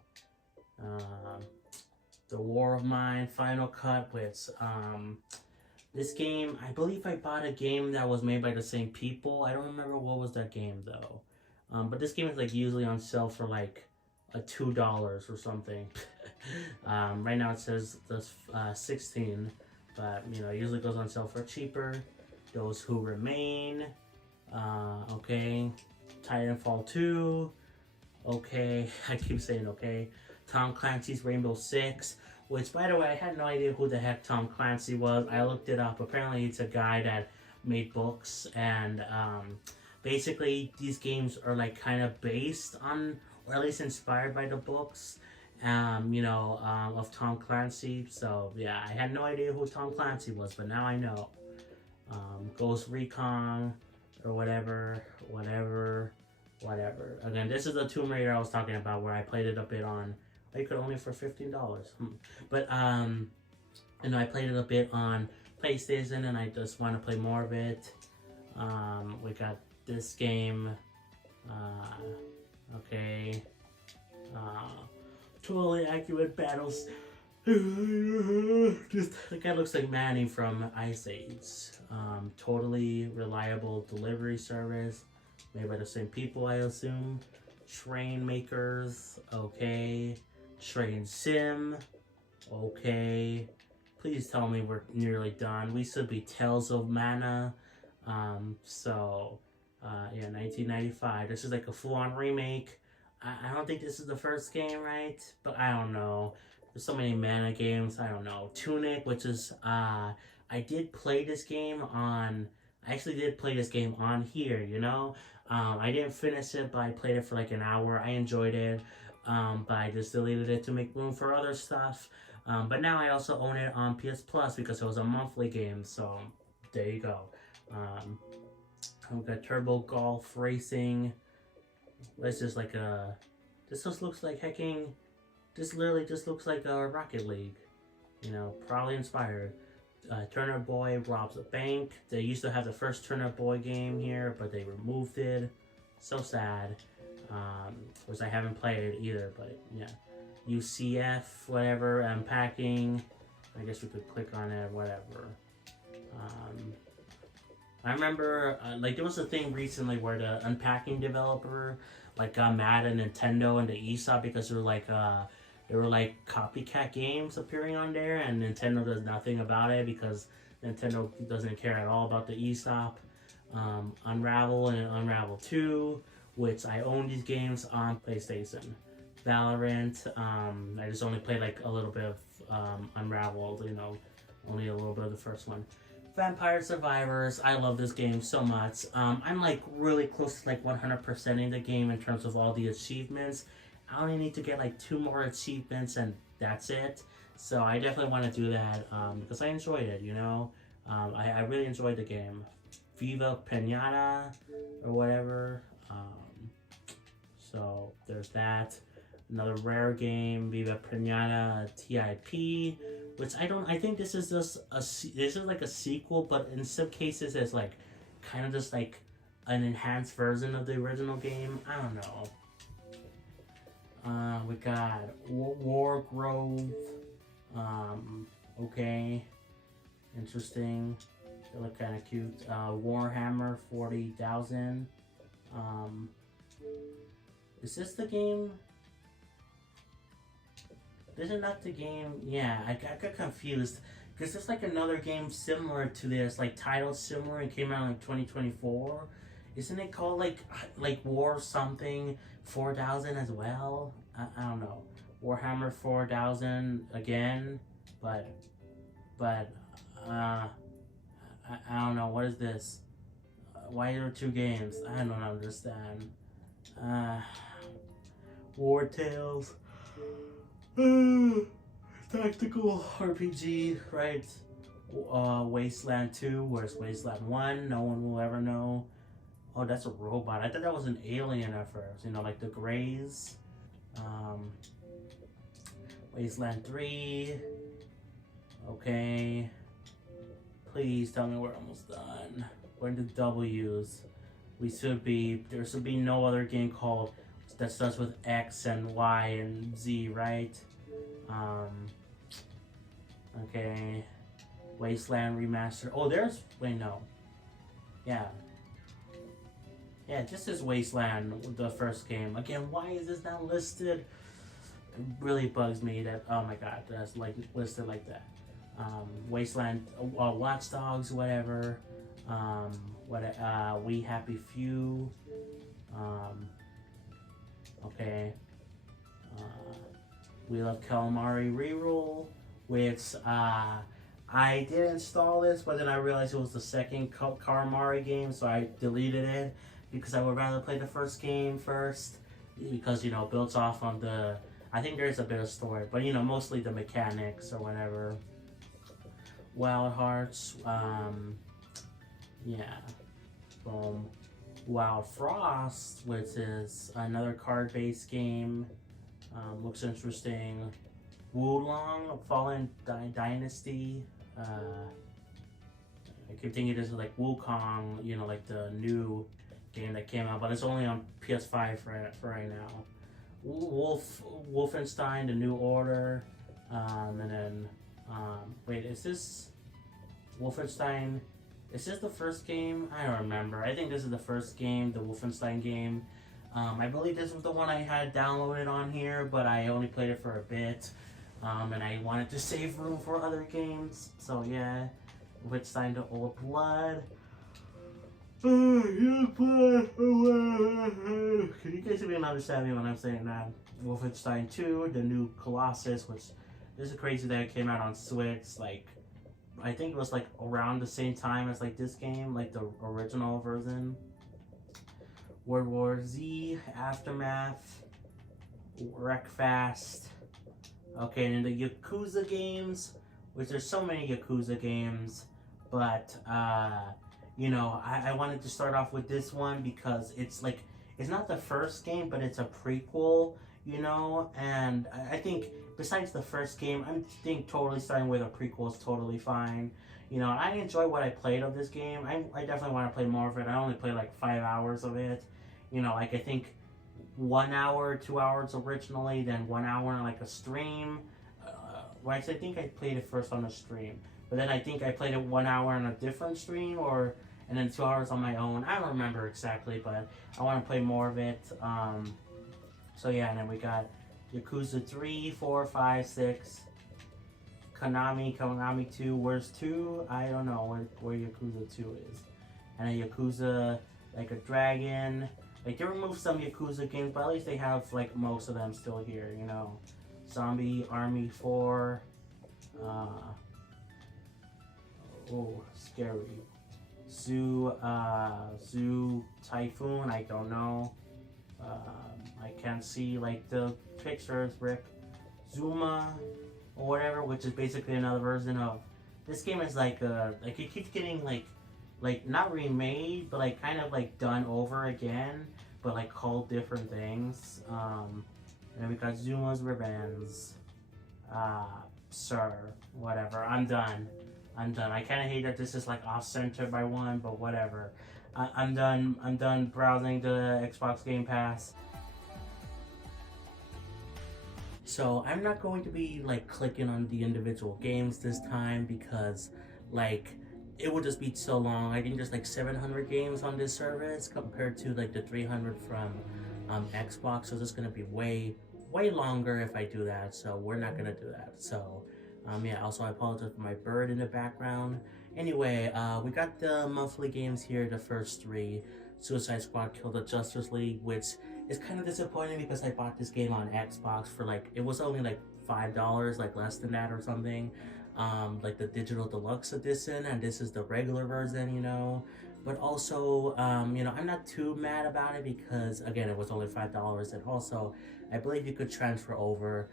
The War of Mine, Final Cut, which this game, I believe I bought a game that was made by the same people. I don't remember what was that game though. But this game is like usually on sale for like $2 or something. Right now it says this 16, but you know, it usually goes on sale for cheaper. Those Who Remain, okay, Titanfall 2, okay, I keep saying okay, Tom Clancy's Rainbow Six, which by the way, I had no idea who the heck Tom Clancy was. I looked it up. Apparently it's a guy that made books, and basically these games are like kind of based on, or at least inspired by the books, of Tom Clancy. So yeah, I had no idea who Tom Clancy was, but now I know. Ghost Recon, or whatever. Again, this is the Tomb Raider I was talking about, where I played it a bit on, I could only for $15. But, I played it a bit on PlayStation, and I just want to play more of it. We got this game, okay, totally accurate battles. The guy looks like Manny from Ice Age. Totally reliable delivery service, made by the same people, I assume. Train makers, okay. Train sim, okay. Please tell me we're nearly done. We should be Tales of Mana. 1995. This is like a full-on remake. I don't think this is the first game, right? But I don't know. There's so many Mana games. I don't know. Tunic, which is I did play this game on. I actually did play this game on here. I didn't finish it, but I played it for like an hour. I enjoyed it. But I just deleted it to make room for other stuff. But now I also own it on PS Plus because it was a monthly game. So there you go. I've got Turbo Golf Racing. This is like a. This just looks like hacking. This literally just looks like a Rocket League. Probably inspired. Turner Boy robs a bank. They used to have the first Turner Boy game here, but they removed it. So sad. Of course, I haven't played it either, but yeah. UCF, whatever, unpacking. I guess we could click on it, whatever. I remember, there was a thing recently where the unpacking developer, got mad at Nintendo and the eShop because there were copycat games appearing on there, and Nintendo does nothing about it because Nintendo doesn't care at all about the eShop. Unravel and Unravel 2, which I own these games on PlayStation. Valorant, I just only played a little bit of Unravel, only a little bit of the first one. Vampire Survivors, I love this game so much. I'm really close to 100%ing the game in terms of all the achievements. I only need to get 2 more achievements and that's it. So I definitely want to do that because I enjoyed it, I really enjoyed the game. Viva Pinata or whatever. So there's that. Another rare game, Viva Pinata TIP, which I think this is just a sequel, but in some cases it's kind of just an enhanced version of the original game. I don't know. We got War Grove. Okay, interesting. They look kind of cute. Warhammer 40,000. Is this the game? This is not the game. Yeah, I got confused because there's another game similar to this, titled similar and came out in 2024. Isn't it called War something 4000 as well? I don't know. Warhammer 4000 again, but I don't know. What is this? Why are there 2 games? I don't understand. War Tales. Tactical RPG, right? Wasteland 2, where's Wasteland 1? No one will ever know. Oh, that's a robot. I thought that was an alien at first, the Greys. Wasteland 3. Okay. Please tell me we're almost done. We're in the W's. There should be no other game called that starts with X and Y and Z, right? Okay. Wasteland Remaster. Oh, wait, no. Yeah. Yeah, this is Wasteland, the first game. Again, why is this not listed? It really bugs me that, oh my god, that's listed like that. Wasteland, Watch Dogs, whatever. We Happy Few. Okay. Uh, we Love Calamari Reroll, which I did install this, but then I realized it was the second Calamari game, so I deleted it because I would rather play the first game first, because it builds off on the. I think there's a bit of story, but mostly the mechanics or whatever. Wild Hearts, yeah, boom. Wild Frost, which is another card-based game, looks interesting. Wulong Fallen Dynasty. I keep thinking this is like Wukong, like the new game that came out, but it's only on PS5 for right now. Wolfenstein: The New Order, and then wait, is this Wolfenstein? Is this the first game? I don't remember. I think this is the first game, the Wolfenstein game. I believe this was the one I had downloaded on here, but I only played it for a bit, and I wanted to save room for other games. So yeah, Wolfenstein: The Old Blood. Can you guys even understand me when I'm saying that? Wolfenstein 2, The New Colossus, which this is crazy that it came out on Switch. Like, I think it was like around the same time as like this game, like the original version. World War Z, Aftermath, Wreckfast. Okay, and then the Yakuza games, which there's so many Yakuza games, but I wanted to start off with this one because it's not the first game, but it's a prequel, and I think besides the first game, I think totally starting with a prequel is totally fine. I enjoy what I played of this game. I definitely want to play more of it. I only played like 5 hours of it. I think 1 hour, 2 hours originally, then 1 hour on like a stream. I think I played it first on a stream, but then I think I played it 1 hour on a different stream, and then 2 hours on my own. I don't remember exactly, but I want to play more of it. So yeah, and then we got Yakuza 3, 4, 5, 6. Konami 2. Where's 2? I don't know where Yakuza 2 is. And then Yakuza Like a Dragon. Like, they removed some Yakuza games, but at least they have, like, most of them still here, Zombie Army 4. Oh, scary. Zoo Typhoon, I don't know. I can't see, like, the pictures, Rick. Zuma, or whatever, which is basically another version of... This game is like, it keeps getting, like not remade, but like kind of like done over again, but like called different things. And we got Zuma's Revenge. Sir, whatever. I'm done. I kind of hate that this is like off-center by one, but whatever. I'm done browsing the Xbox Game Pass. So I'm not going to be like clicking on the individual games this time because like it would just be so long. I think there's like 700 games on this service compared to like the 300 from Xbox, so it's gonna be way longer if I do that. So we're not gonna do that. So yeah. Also, I apologize for my bird in the background. Anyway, we got the monthly games here. The first 3: Suicide Squad, Kill the Justice League, which is kind of disappointing because I bought this game on Xbox for like, it was only like $5, like less than that or something. Like the digital deluxe edition, and this is the regular version, But also, I'm not too mad about it because, again, it was only $5, and also, I believe you could transfer over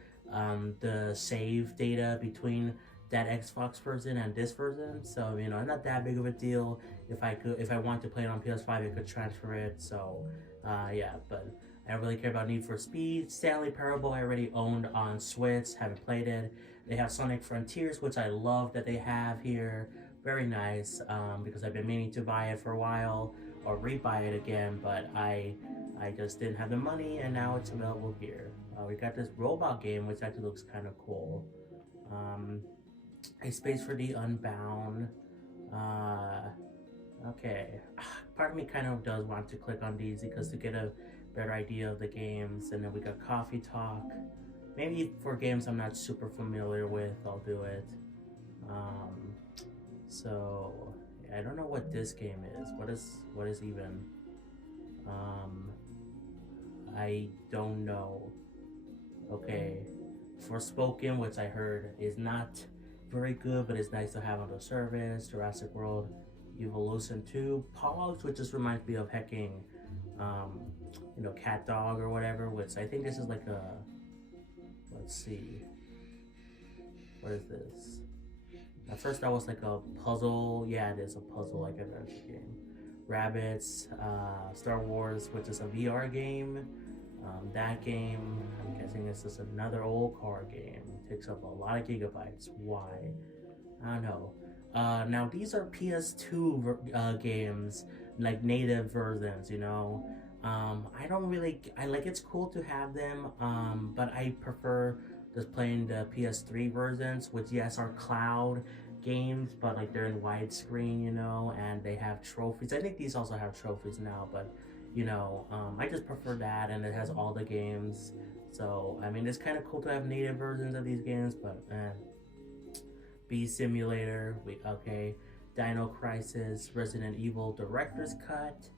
the save data between that Xbox version and this version, so not that big of a deal. If I want to play it on PS5, I could transfer it. So yeah, but I don't really care about Need for Speed. Stanley Parable I already owned on Switch, haven't played it. They have Sonic Frontiers, which I love that they have here. Very nice, because I've been meaning to buy it for a while or rebuy it again, but I just didn't have the money, and now it's available here. We got this robot game, which actually looks kind of cool. A Space for the Unbound. Okay. Part of me kind of does want to click on these because to get a better idea of the games. And then we got Coffee Talk. Maybe for games I'm not super familiar with, I'll do it. Um, so I don't know what this game is. What is even? Um, I don't know. Okay, Forspoken, which I heard is not very good, but it's nice to have on the service. Jurassic World Evolution 2, Pogs, which just reminds me of hecking, um, Cat Dog or whatever. Which I think this is like a. Let's see. What is this? At first, that was like a puzzle. Yeah, it is a puzzle, like adventure game. Rabbits, Star Wars, which is a VR game. That game, I'm guessing it's just another old car game. It takes up a lot of gigabytes. Why? I don't know. Now these are PS2 games, like native versions. I don't really. I like. It's cool to have them. But I prefer just playing the PS3 versions, which yes are cloud games, but like they're in widescreen, and they have trophies. I think these also have trophies now, but I just prefer that, and it has all the games. So I mean, it's kind of cool to have native versions of these games, but Bee Simulator, okay, Dino Crisis, Resident Evil Director's Cut,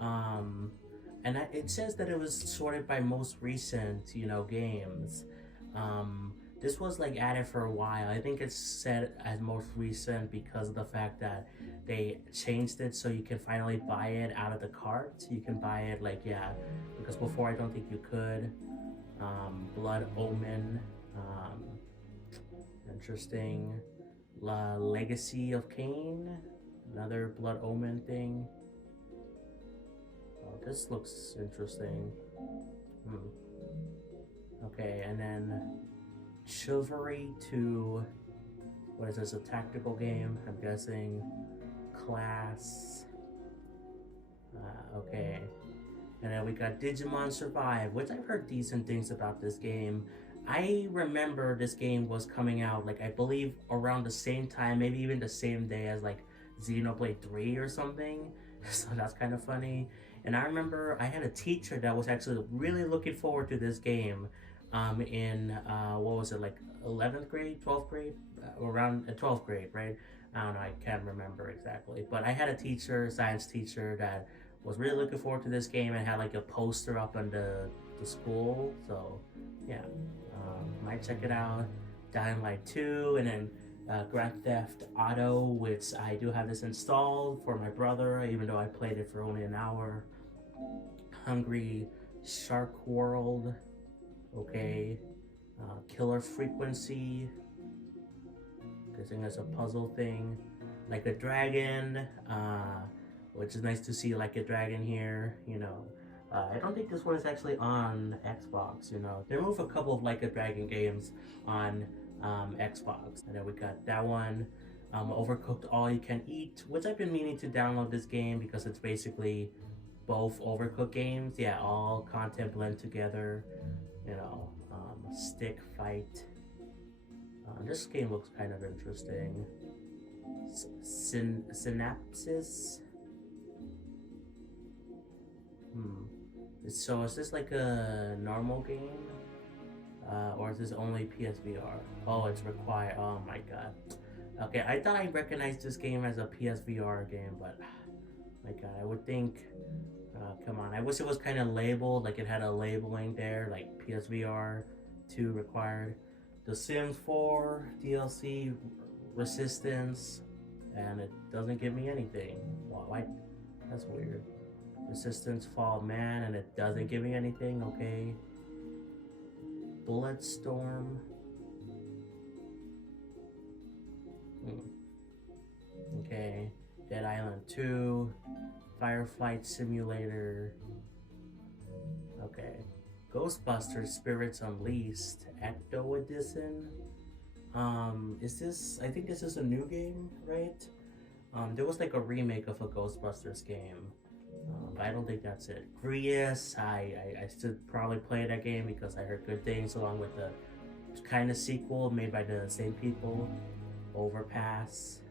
and it says that it was sorted by most recent, games. This was like added for a while. I think it's set as most recent because of the fact that they changed it so you can finally buy it out of the cart. You can buy it because before I don't think you could. Blood Omen, interesting. Legacy of Kain, another Blood Omen thing. Oh, this looks interesting. Okay, and then Chivalry 2. What is this? A tactical game? I'm guessing. Class. Okay. And then we got Digimon Survive, which I've heard decent things about this game. I remember this game was coming out, like, I believe around the same time, maybe even the same day as, like, Xenoblade 3 or something. So that's kind of funny. And I remember I had a teacher that was actually really looking forward to this game in, what was it, like 11th grade, 12th grade? Around 12th grade, right? I don't know, I can't remember exactly. But I had a teacher, science teacher, that was really looking forward to this game and had like a poster up on the school. So, yeah, might check it out. Dying Light 2, and then Grand Theft Auto, which I do have this installed for my brother, even though I played it for only an hour. Hungry Shark World, okay. Killer Frequency, guessing it's a puzzle thing. Like a Dragon, which is nice to see Like a Dragon here, I don't think this one is actually on Xbox, They moved a couple of Like a Dragon games on Xbox. And then we got that one, Overcooked All You Can Eat, which I've been meaning to download this game because it's basically both Overcooked games. Yeah, all content blend together, Stick Fight. This game looks kind of interesting. Synapses. So is this like a normal game? Or is this only PSVR? Oh, it's required. Oh my god. Okay, I thought I recognized this game as a PSVR game, but my god, I would think. Come on, I wish it was kind of labeled, like it had a labeling there, like PSVR 2 required. The Sims 4 DLC, Resistance, and it doesn't give me anything. Why? That's weird. Resistance Fall Man, and it doesn't give me anything. Okay. Bulletstorm. Okay. Dead Island 2. Fireflight Simulator. Okay. Ghostbusters Spirits Unleashed Ecto Edition. Is this? I think this is a new game, right? There was like a remake of a Ghostbusters game. But I don't think that's it. Grius, I still probably play that game because I heard good things, along with the kind of sequel made by the same people, Overpass.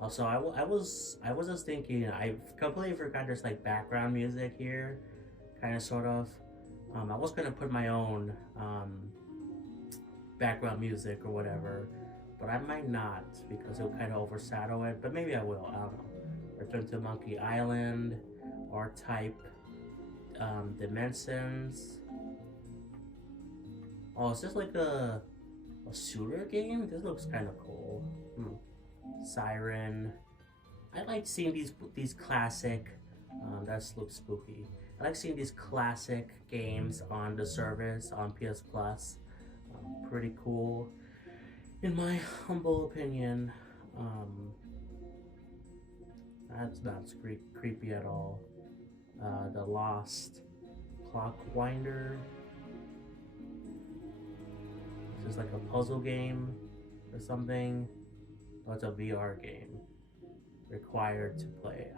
Also, I was just thinking, I completely forgot there's like background music here, kind of sort of. I was gonna put my own background music or whatever. But I might not because it'll kind of overshadow it. But maybe I will. I don't know. Return to Monkey Island, R-Type, Dimensions. Oh, is this like a shooter game? This looks kind of cool. Siren. I like seeing these classic. That looks spooky. I like seeing these classic games on the service on PS Plus. Pretty cool, in my humble opinion. That's not creepy at all. The Lost Clockwinder. This is like a puzzle game or something. Oh, it's a VR game. Required to play.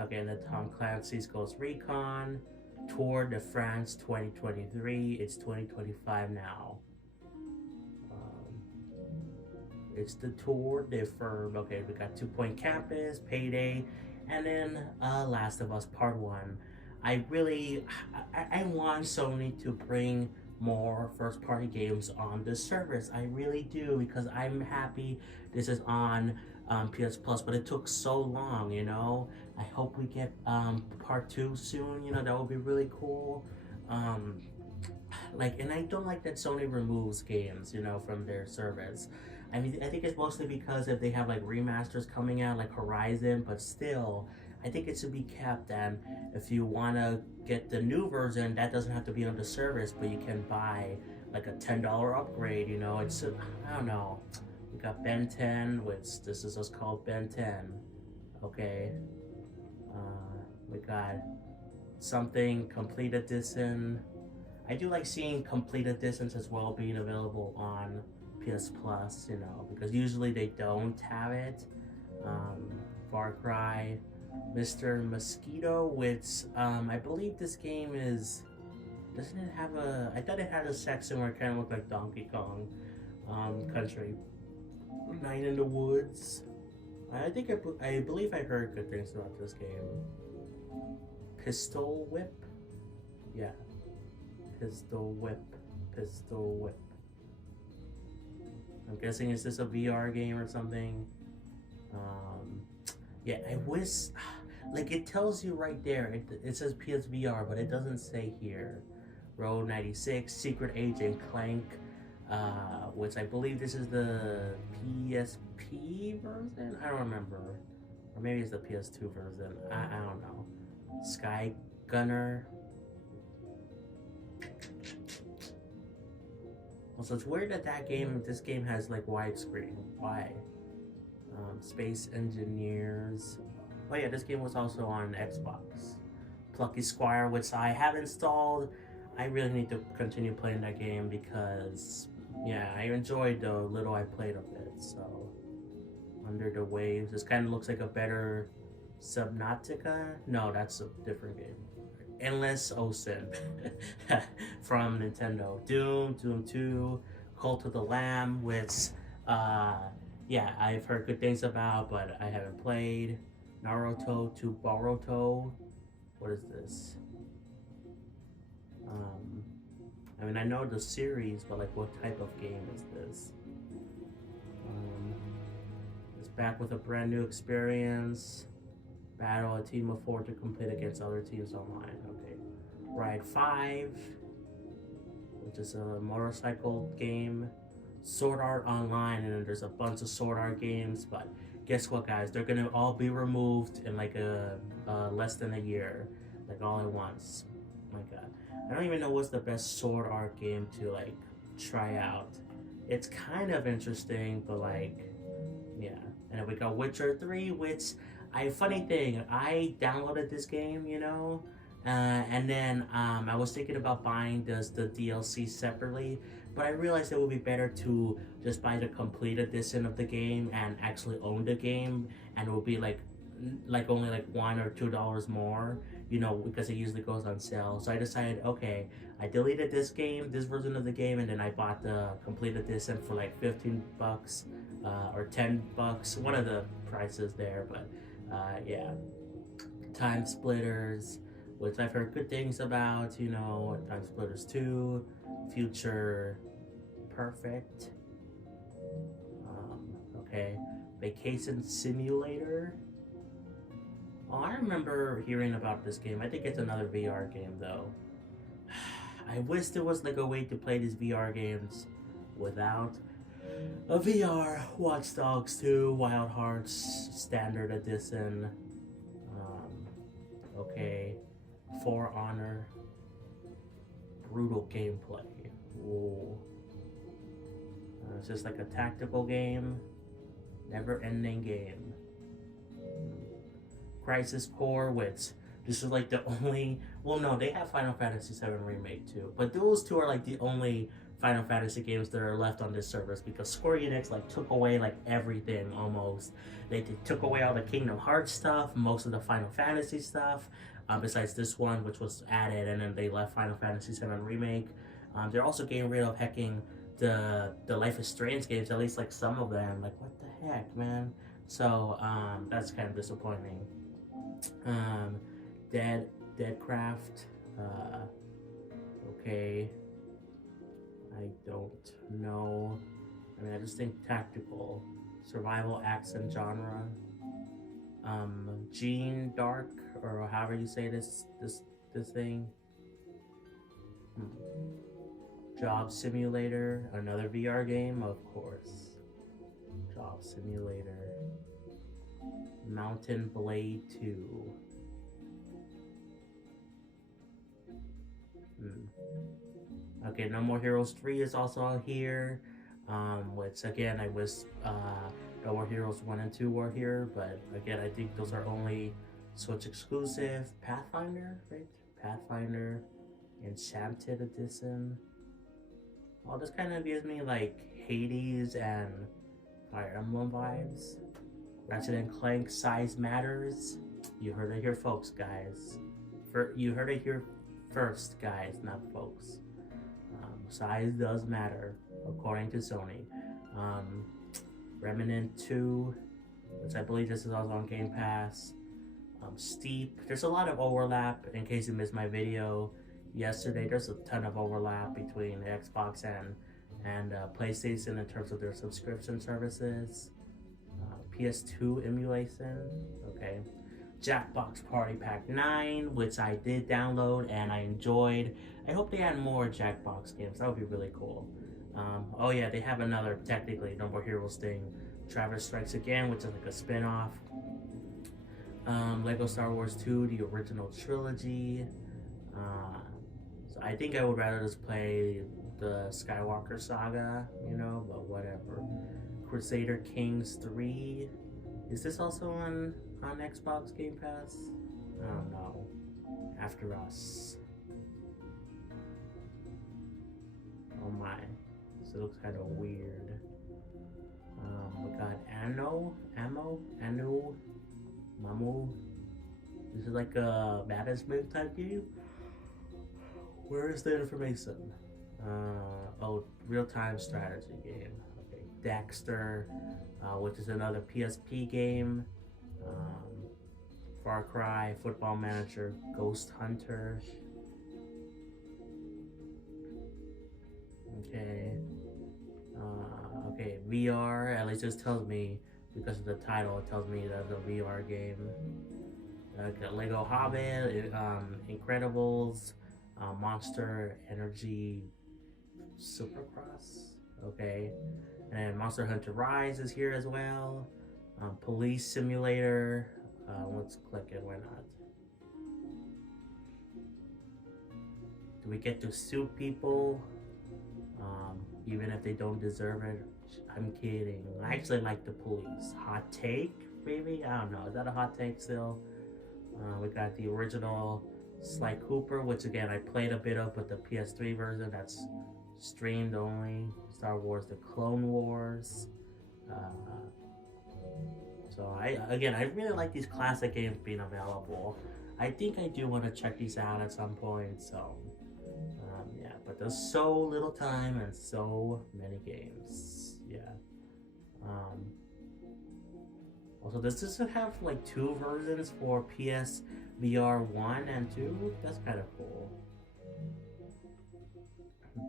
Okay, and the Tom Clancy's Ghost Recon Tour de France 2023. It's 2025 now. It's the Tour de Firm. Okay, we got 2 Point Campus, Payday, and then Last of Us Part 1. I want Sony to bring more first-party games on this service. I really do, because I'm happy this is on PS Plus, but it took so long, you know. I hope we get part 2 soon, you know. That would be really cool. And I don't like that Sony removes games, you know, from their service. I mean, I think it's mostly because if they have like remasters coming out, like Horizon, but still, I think it should be kept. And if you want to get the new version, that doesn't have to be on the service, but you can buy like a $10 upgrade, you know. It's, I don't know. We got Ben 10, which this is just called Ben 10. Okay. We got something Complete Edition. I do like seeing Complete Editions as well being available on PS Plus, you know, because usually they don't have it. Far Cry, Mr. Mosquito, which I believe this game is. Doesn't it have a? I thought it had a section where it kind of looked like Donkey Kong Country. Night in the Woods. I believe I heard good things about this game. Pistol Whip. Yeah. Pistol Whip. I'm guessing is this a VR game or something? Yeah, I wish, like it tells you right there, it says PSVR, but it doesn't say here. Road 96, Secret Agent Clank, which I believe this is the PSP version? I don't remember. Or maybe it's the PS2 version. I don't know. Sky Gunner. Also, it's weird that this game has like widescreen. Why? Space Engineers. Oh yeah, this game was also on Xbox. Plucky Squire, which I have installed. I really need to continue playing that game because, yeah, I enjoyed the little I played of it. So, Under the Waves. This kind of looks like a better Subnautica. No, that's a different game. Endless Ocean from Nintendo. Doom 2, Cult of the Lamb, which, yeah, I've heard good things about, but I haven't played. Naruto to Boruto. What is this? I mean, I know the series, but like, what type of game is this? It's back with a brand new experience. Battle a team of 4 to compete against other teams online. Okay. Ride 5, which is a motorcycle game. Sword Art Online, and then there's a bunch of Sword Art games, but guess what, guys? They're gonna all be removed in like less than a year, like all at once. Oh my god, I don't even know what's the best Sword Art game to like try out. It's kind of interesting, but like, yeah. And then we got Witcher 3, which funny thing, I downloaded this game, you know, and then I was thinking about buying the DLC separately, but I realized it would be better to just buy the complete edition of the game and actually own the game, and it will be like only like $1 or $2 more, you know, because it usually goes on sale. So I decided, okay, I deleted this version of the game, and then I bought the complete edition for like $15 or $10, one of the prices there. But yeah, Time Splitters, which I've heard good things about, you know, Time Splitters 2, Future Perfect. Okay, Vacation Simulator. Oh, I remember hearing about this game. I think it's another VR game though. I wish there was like a way to play these VR games without a VR. Watch Dogs 2, Wild Hearts, Standard Edition. Okay, For Honor, brutal gameplay. Ooh. It's just like a tactical game, never-ending game. Crisis Core, which this is like the only. Well, no, they have Final Fantasy VII Remake too, but those two are like the only Final Fantasy games that are left on this service because Square Enix like took away like everything almost. They took away all the Kingdom Hearts stuff, most of the Final Fantasy stuff, besides this one which was added, and then they left Final Fantasy VII Remake. They're also getting rid of hacking the Life is Strange games, at least like some of them. Like what the heck, man? So that's kind of disappointing. Deadcraft. Okay. I don't know. I mean, I just think tactical, survival, action genre. Gene Dark, or however you say this thing. Job Simulator, another VR game, of course. Job Simulator. Mountain Blade 2. Okay, No More Heroes 3 is also out here. Which again, I wish No More Heroes 1 and 2 were here, but again, I think those are only Switch exclusive. Pathfinder, right? Pathfinder, Enchanted Edition. Oh, this kind of gives me like Hades and Fire Emblem vibes. Ratchet and Clank Size Matters. You heard it here, folks, guys. You heard it here first, guys, not folks. Size does matter, according to Sony. Remnant 2, which I believe this is also on Game Pass. Steep. There's a lot of overlap. In case you missed my video yesterday, there's a ton of overlap between Xbox and PlayStation in terms of their subscription services. PS2 emulation. Okay. Jackbox Party Pack 9, which I did download and I enjoyed. I hope they add more Jackbox games. That would be really cool. Oh yeah, they have another, technically, No More Heroes thing. Travis Strikes Again, which is like a spin-off. Lego Star Wars 2, the original trilogy. So I think I would rather just play the Skywalker saga, you know, but whatever. Crusader Kings 3. Is this also on Xbox Game Pass? I don't know. After Us. Oh my. This looks kind of weird. We got Anu. Mamu. This is like a Battlesmith type game. Where is the information? Oh, real-time strategy game. Okay, Dexter, which is another PSP game. Far Cry, Football Manager, Ghost Hunter. Okay. Okay, VR, at least this tells me, because of the title, it tells me that's a VR game. Lego Hobbit, Incredibles, Monster Energy Supercross. Okay. And Monster Hunter Rise is here as well. Police Simulator. Let's click it, why not? Do we get to sue people? Even if they don't deserve it? I'm kidding. I actually like the police. Hot take, maybe? I don't know. Is that a hot take still? We got the original Sly Cooper, which again I played a bit of, but the PS3 version that's streamed only. Star Wars: The Clone Wars. So I really like these classic games being available. I think I do want to check these out at some point. So yeah, but there's so little time and so many games. Yeah. Also, does this have like 2 versions for PS VR 1 and 2? That's kind of cool.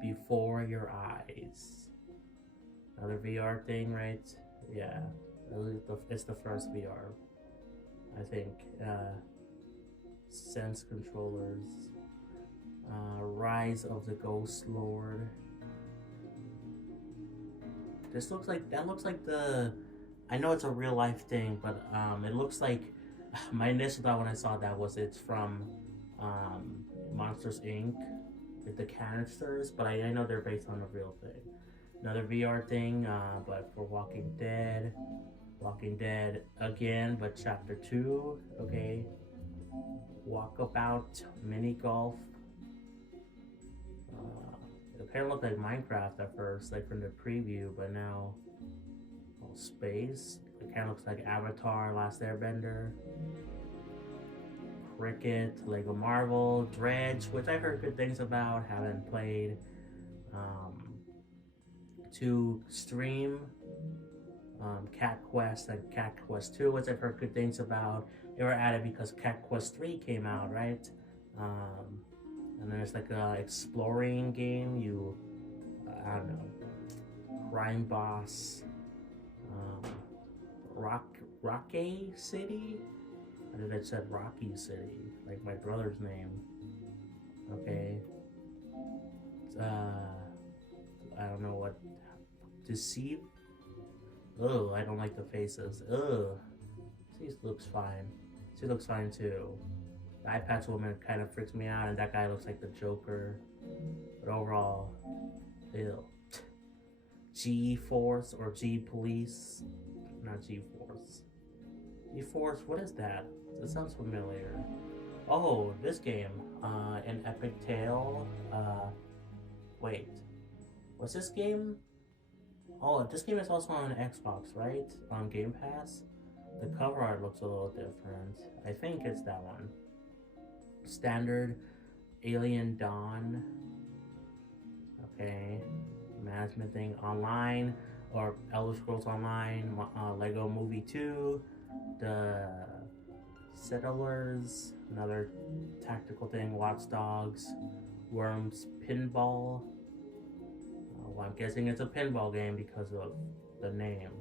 Before Your Eyes. Another VR thing, right? Yeah, it's the first VR, I think. Sense controllers. Rise of the Ghost Lord. This looks like that looks like the. I know it's a real life thing, but it looks like my initial thought when I saw that was it's from Monsters Inc. with the canisters, but I know they're based on a real thing. Another VR thing, but for Walking Dead. Walking Dead again, but Chapter 2. Okay. Walkabout Mini Golf. It kind of looked like Minecraft at first, like from the preview, but now space. It kind of looks like Avatar, Last Airbender. Cricket, Lego Marvel, Dredge, which I heard good things about, haven't played. To Stream, Cat Quest, and Cat Quest 2, which I've heard good things about. They were added because Cat Quest 3 came out, right? And there's like a exploring game. You, I don't know, crime boss, Rocky City. I think I said Rocky City, like my brother's name. Okay. I don't know what. Deceive. Ugh, I don't like the faces. Ugh. She looks fine. She looks fine too. The eye patch woman kind of freaks me out, and that guy looks like the Joker. But overall, ew. G-Force or G-Police. Not G-Force. G-Force, what is that? It sounds familiar. Oh, this game. An Epic Tale. Wait. What's this game? Oh, this game is also on Xbox, right? On Game Pass. The cover art looks a little different. I think it's that one. Standard Alien Dawn. Okay. Management thing online. Or Elder Scrolls Online. Lego Movie 2. The Settlers. Another tactical thing. Watch Dogs. Worms Pinball. Well, I'm guessing it's a pinball game because of the name.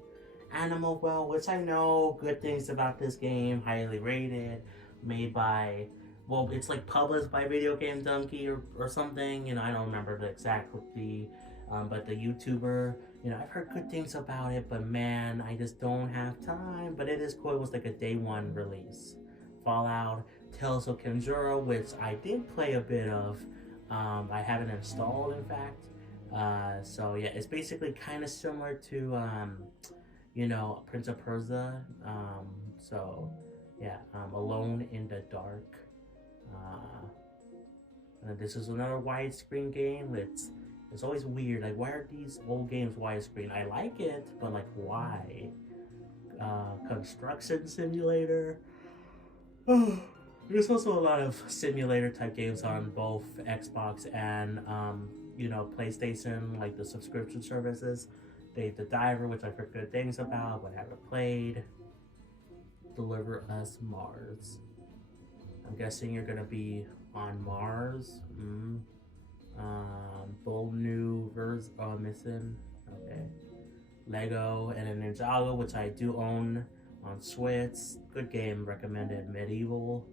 Animal Well, which I know good things about this game, highly rated, made by, well, it's like published by Video Game Donkey or something, you know, I don't remember the exact, but the YouTuber, you know, I've heard good things about it, but man, I just don't have time, but it is cool. It was like a day one release. Fallout, Tales of Conjura, which I did play a bit of, I haven't installed, in fact. So yeah, it's basically kind of similar to, you know, Prince of Persia. So yeah, Alone in the Dark. This is another widescreen game. It's always weird. Like, why are these old games widescreen? I like it, but like, why? Construction Simulator. There's also a lot of simulator type games on both Xbox and you know, PlayStation, like the subscription services. The Diver, which I've heard good things about, but haven't played. Deliver Us Mars. I'm guessing you're gonna be on Mars. Bold New Verse Missing. Okay. Lego and a Ninjago, which I do own on Switch. Good game, recommended. Medieval.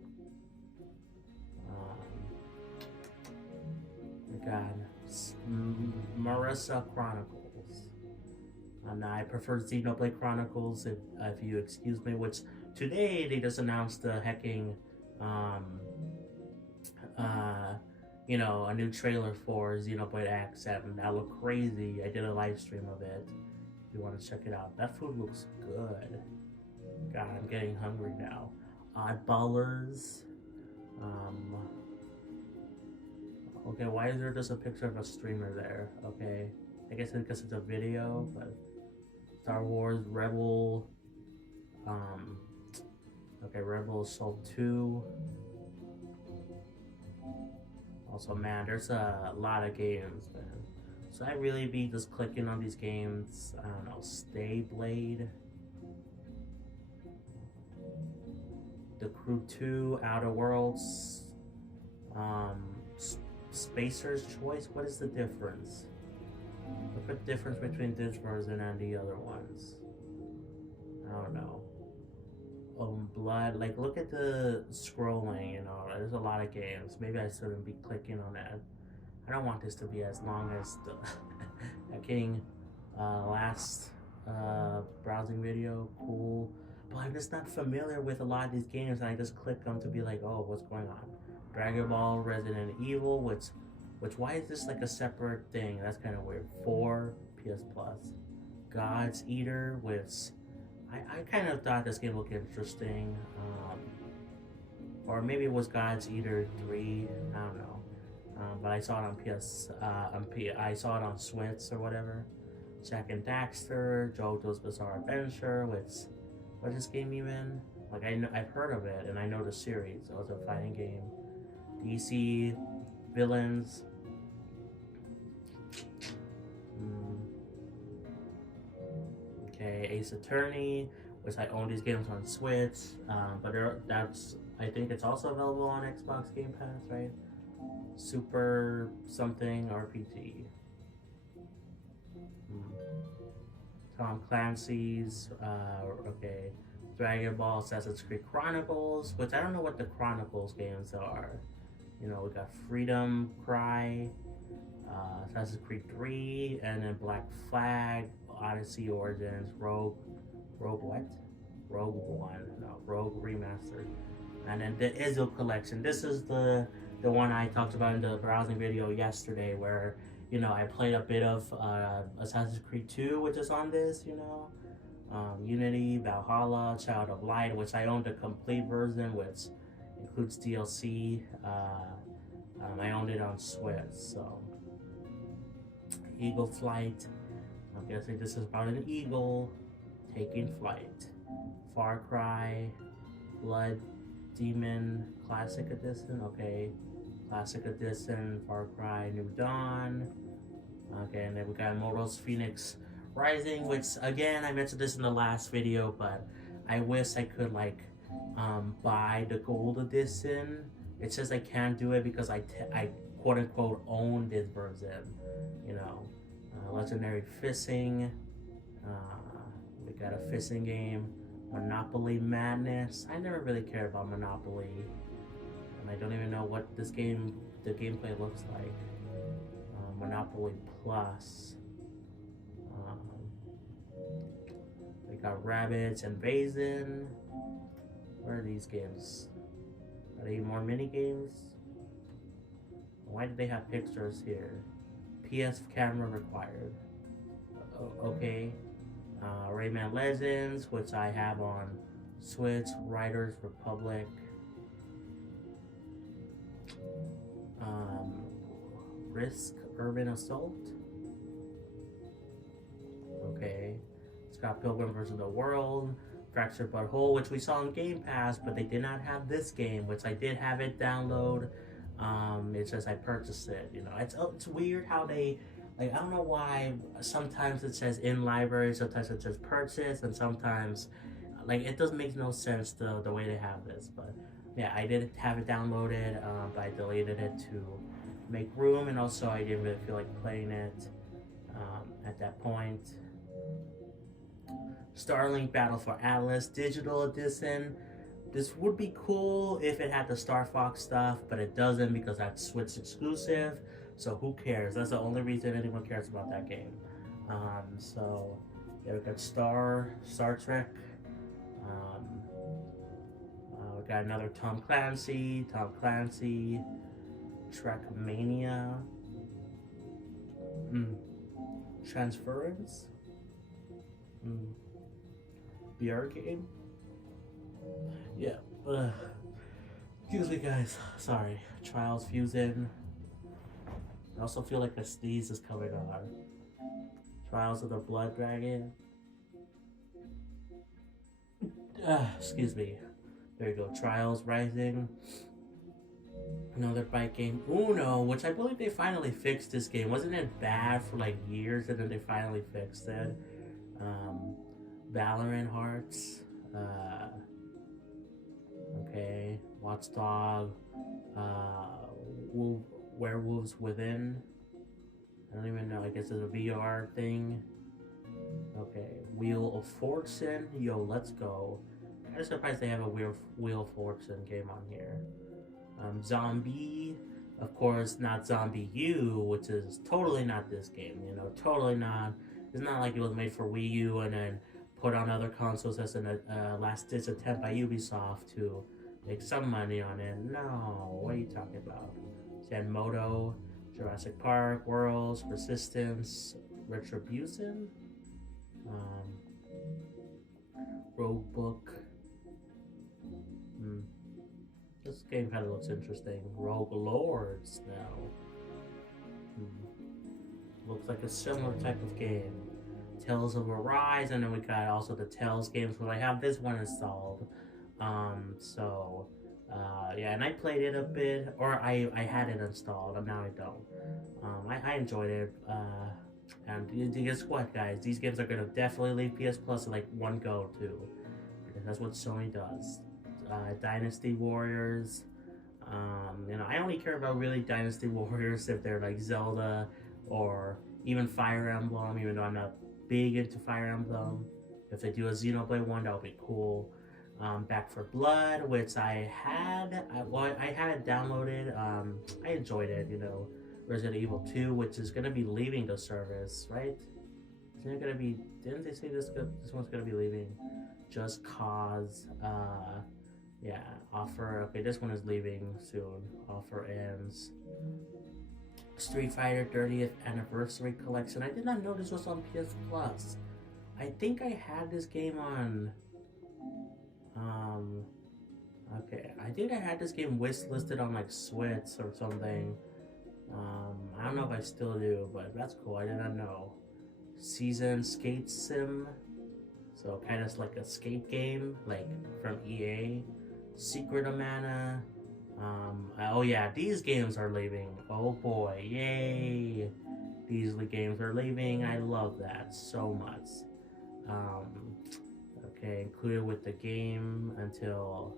God. Marissa Chronicles. I prefer Xenoblade Chronicles, if you excuse me, which today they just announced the hecking, you know, a new trailer for Xenoblade X, and that looked crazy. I did a live stream of it. If you want to check it out, that food looks good. God, I'm getting hungry now. Oddballers. Okay, why is there just a picture of a streamer there? Okay, I guess because it's a video, but Star Wars Rebel. Okay, Rebel Assault 2. Also, man, there's a lot of games, man. Should I really be just clicking on these games? I don't know. Stay Blade. The Crew 2, Outer Worlds. Spacer's Choice. What is the difference? What's the difference between this version and the other ones? I don't know. Blood. Like, look at the scrolling. You know, there's a lot of games. Maybe I shouldn't be clicking on that. I don't want this to be as long as the King last browsing video. Cool. But I'm just not familiar with a lot of these games, and I just click them to be like, oh, what's going on? Dragon Ball, Resident Evil, which why is this like a separate thing? That's kind of weird. 4 PS Plus. God's Eater, which I kind of thought this game looked interesting. Or maybe it was God's Eater 3. I don't know. But I saw it on I saw it on Switch or whatever. Jack and Daxter, JoJo's Bizarre Adventure, what is this game even? Like I've heard of it and I know the series. It was a fighting game. DC Villains. Okay, Ace Attorney, which I own these games on Switch, but I think it's also available on Xbox Game Pass, right? Super something RPG. Tom Clancy's, okay, Dragon Ball, Assassin's Creed Chronicles, which I don't know what the Chronicles games are. You know, we got Freedom Cry, Assassin's Creed 3, and then Black Flag, Odyssey Origins, Rogue what? Rogue One, no, Rogue Remastered. And then the Izzo Collection. This is the one I talked about in the browsing video yesterday, where, you know, I played a bit of Assassin's Creed 2, which is on this, you know. Unity, Valhalla, Child of Light, which I owned the complete version, which includes DLC. I owned it on Switch, so. Eagle Flight. I'm guessing this is about an eagle taking flight. Far Cry, Blood Demon Classic Edition, okay. Classic Edition, Far Cry New Dawn. Okay, and then we got Immortals Phoenix Rising, which again, I mentioned this in the last video, but I wish I could like buy the gold edition. It says I can't do it because I quote unquote own this version, you know. Legendary Fishing, we got a fishing game, Monopoly Madness. I never really cared about Monopoly, and I don't even know what the gameplay looks like. Monopoly Plus. We got Rabbids Invasion. Where are these games? Are they more mini games? Why did they have pictures here? PS camera required. Okay. Rayman Legends, which I have on Switch. Riders Republic. Risk Urban Assault. Okay. Scott Pilgrim vs. the World. Fractured But Whole, which we saw in Game Pass, but they did not have this game, which I did have it download. It says I purchased it. You know, it's weird how they, like, I don't know why sometimes it says in library, sometimes it says purchase, and sometimes, like, it doesn't make no sense the way they have this. But yeah, I did have it downloaded, but I deleted it to make room, and also I didn't really feel like playing it at that point. Starlink Battle for Atlas Digital Edition. This would be cool if it had the Star Fox stuff, but it doesn't because that's Switch exclusive. So who cares? That's the only reason anyone cares about that game. So yeah, we got Star Trek. We got another Tom Clancy, Trackmania, Transference, VR game. Yeah. Excuse me, guys. Sorry. Trials Fusion. I also feel like a sneeze is coming on. Trials of the Blood Dragon. Excuse me. There you go. Trials Rising. Another bike game. Uno, which I believe they finally fixed this game. Wasn't it bad for like years and then they finally fixed it? Valorant Hearts. Okay. Watchdog. Werewolves Within. I don't even know. I guess it's a VR thing. Okay, Wheel of Fortune. Yo, let's go. I'm surprised they have a Wheel of Fortune game on here. Zombie, of course, not Zombie U, which is totally not this game. You know, totally not. It's not like it was made for Wii U and then put on other consoles as an last-ditch attempt by Ubisoft to make some money on it. No, what are you talking about? Zenmoto, Jurassic Park, Worlds, Resistance, Retribution, um, Roguebook. Hmm. This game kind of looks interesting. Rogue Lords now. Looks like a similar type of game. Tales of Arise, and then we got also the Tales games, but I have this one installed. Yeah, and I played it a bit, or I had it installed, and now I don't. I enjoyed it, and guess what, guys? These games are gonna definitely leave PS Plus in like one go too, because that's what Sony does. Dynasty Warriors. I only care about really Dynasty Warriors if they're like Zelda or even Fire Emblem, even though I'm not big into Fire Emblem. If they do a Xenoblade one, that would be cool. Back for Blood, which I had it downloaded. I enjoyed it, Resident Evil 2, which is gonna be leaving the service, right? Isn't it gonna be? Didn't they say this one's gonna be leaving? Just Cause. Yeah, offer. Okay, this one is leaving soon. Offer ends. Street Fighter 30th Anniversary Collection. I did not know this was on PS Plus. I think I had this game on. Okay, I think I had this game listed on like Switch or something. I don't know if I still do, but that's cool. I did not know. Season Skate Sim. So kind of like a skate game, like from EA. Secret of Mana. Oh yeah, these games are leaving. Oh boy, yay! These games are leaving. I love that so much. Okay, included with the game until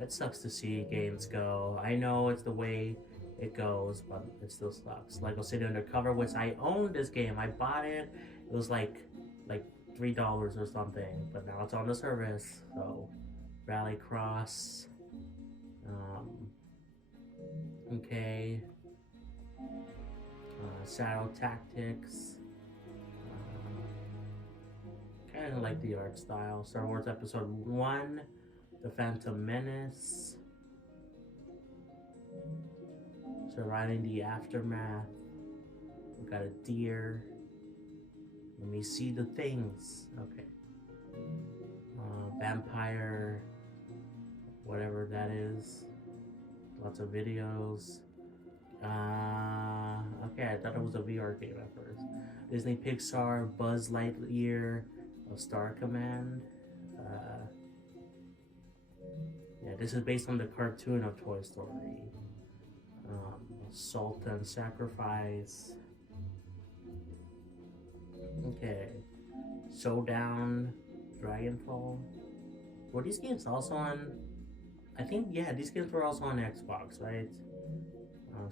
it sucks to see games go. I know it's the way it goes, but it still sucks. Lego City Undercover, which I owned this game. I bought it. It was like $3 or something, but now it's on the service. So Rallycross. Okay. Shadow Tactics. Kind of like the art style. Star Wars Episode 1. The Phantom Menace. Surviving the Aftermath. We got a deer. Let me see the things. Okay. Vampire. Whatever that is. Lots of videos. Okay, I thought it was a VR game at first. Disney Pixar, Buzz Lightyear, of Star Command. Yeah, this is based on the cartoon of Toy Story. Salt and Sacrifice. Okay. Showdown, Dragonfall. Were these games also on? I think, yeah, these games were also on Xbox, right?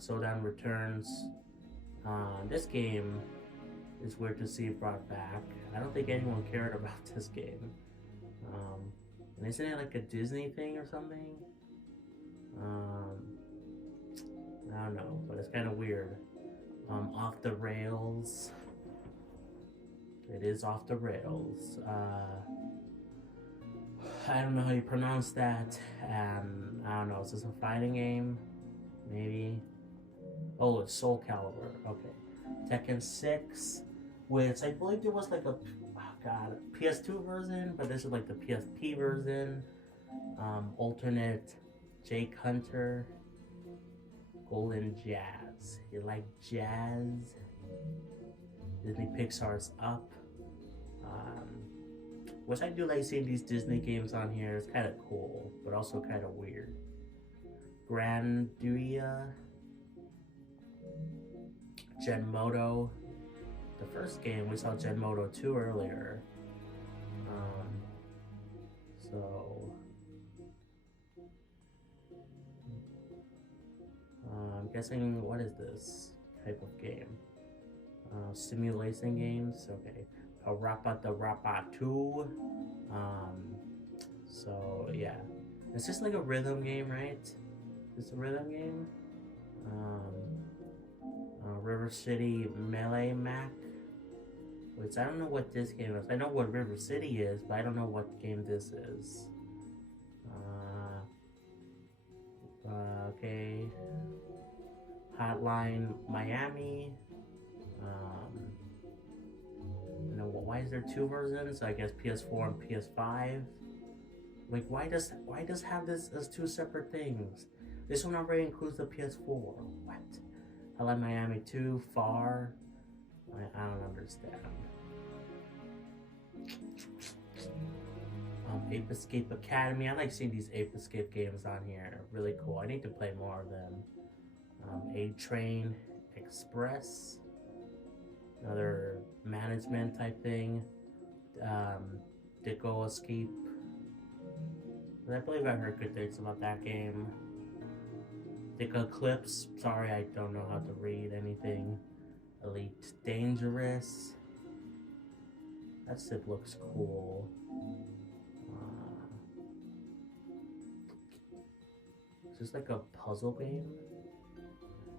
Showdown Returns. This game is weird to see brought back. I don't think anyone cared about this game. And isn't it like a Disney thing or something? I don't know, but it's kind of weird. Off the Rails. It is Off the Rails. I don't know how you pronounce that. I don't know. Is this a fighting game? Maybe. Oh, it's Soul Calibur. Okay. Tekken 6, which I believe there was like a PS2 version, but this is like the PSP version. Alternate Jake Hunter. Golden Jazz. You like jazz? Disney Pixar's Up. Which I do like seeing these Disney games on here. It's kind of cool, but also kind of weird. Grandia. Genmoto. The first game, we saw Genmoto 2 earlier. I'm guessing, what is this? type of game. Simulation games, okay. Parappa the Rappa 2. So yeah, it's just like a rhythm game, right? It's a rhythm game. River City Melee Mac, which I don't know what this game is. I know what River City is, but I don't know what game this is. Okay. Hotline Miami. You know, why is there two versions? I guess PS4 and PS5. Like, why does have this as two separate things? This one already includes the PS4. What? Hotline Miami 2, Far. I don't understand. Ape Escape Academy. I like seeing these Ape Escape games on here. Really cool. I need to play more of them. A-Train Express. Another management type thing. Dicko Escape. I believe I've heard good things about that game. Dicko Eclipse. Sorry, I don't know how to read anything. Elite Dangerous. That shit looks cool. It's just like a puzzle game.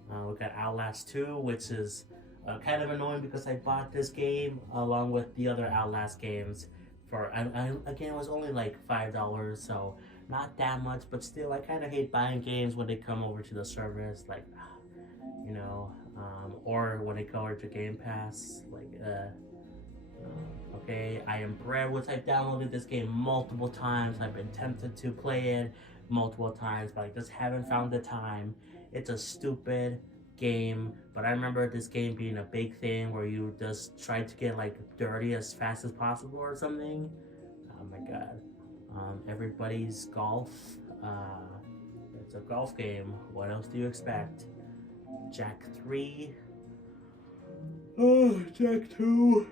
We got Outlast 2, which is kind of annoying because I bought this game along with the other Outlast games for, again, it was only like $5, so not that much, but still, I kind of hate buying games when they come over to the service, like, you know, or when they come over to Game Pass, like, okay, I Am Bread, which I've downloaded this game multiple times. I've been tempted to play it multiple times, but I just haven't found the time. It's a stupid game, but I remember this game being a big thing where you just try to get like dirty as fast as possible or something. Oh my god. Everybody's Golf. It's a golf game. What else do you expect? Jack 3. Oh, Jack 2.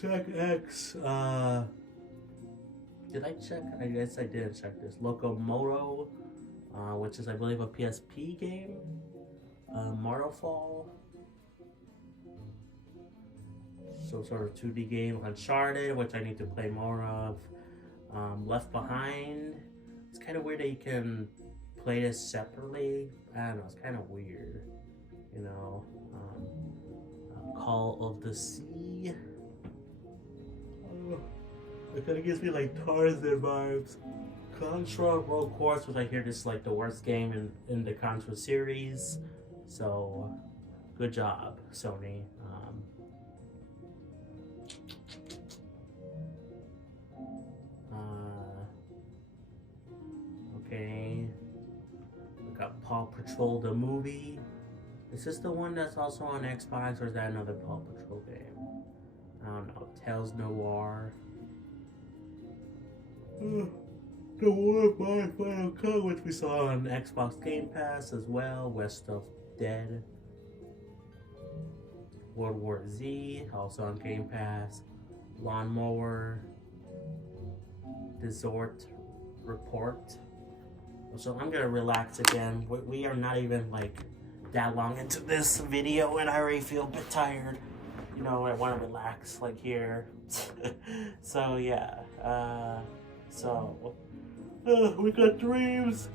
Jack X. Did I check? I guess I didn't check this. Locomoto, which is I believe a PSP game. Mortalfall. Some sort of 2D game. Uncharted, which I need to play more of. Left Behind. It's kind of weird that you can play this separately. I don't know. It's kind of weird. You know. Call of the Sea. It kind of gives me like Tarzan vibes. Contra World Course, which I hear this is like the worst game in the Contra series. So, good job, Sony. Okay. We got Paw Patrol the movie. Is this the one that's also on Xbox, or is that another Paw Patrol game? I don't know. Tales Noir. The War by Final Cut, which we saw on Xbox Game Pass as well. West of Dead. World War Z, also on Game Pass. Lawnmower. Desert Report. So I'm gonna relax again. We are not even like that long into this video, and I already feel a bit tired. You know, I want to relax like here. So yeah. We got Dreams.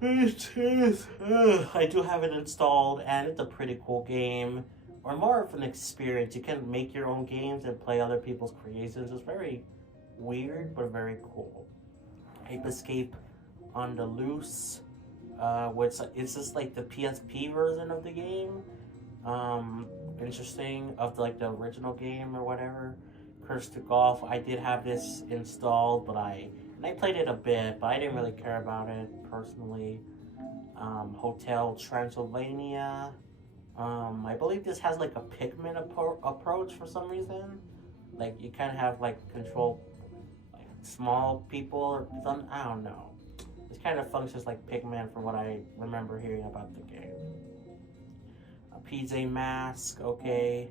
I do have it installed, and it's a pretty cool game, or more of an experience. You can make your own games and play other people's creations. It's very weird, but very cool. Ape Escape on the Loose, which it's just like the PSP version of the game. Interesting, of like the original game or whatever. Curse to Golf. I did have this installed, but I played it a bit, but I didn't really care about it personally. Hotel Transylvania. I believe this has like a Pikmin approach for some reason. Like you kind of have like control like small people or some, I don't know. This kind of functions like Pikmin from what I remember hearing about the game. A PJ Mask, okay.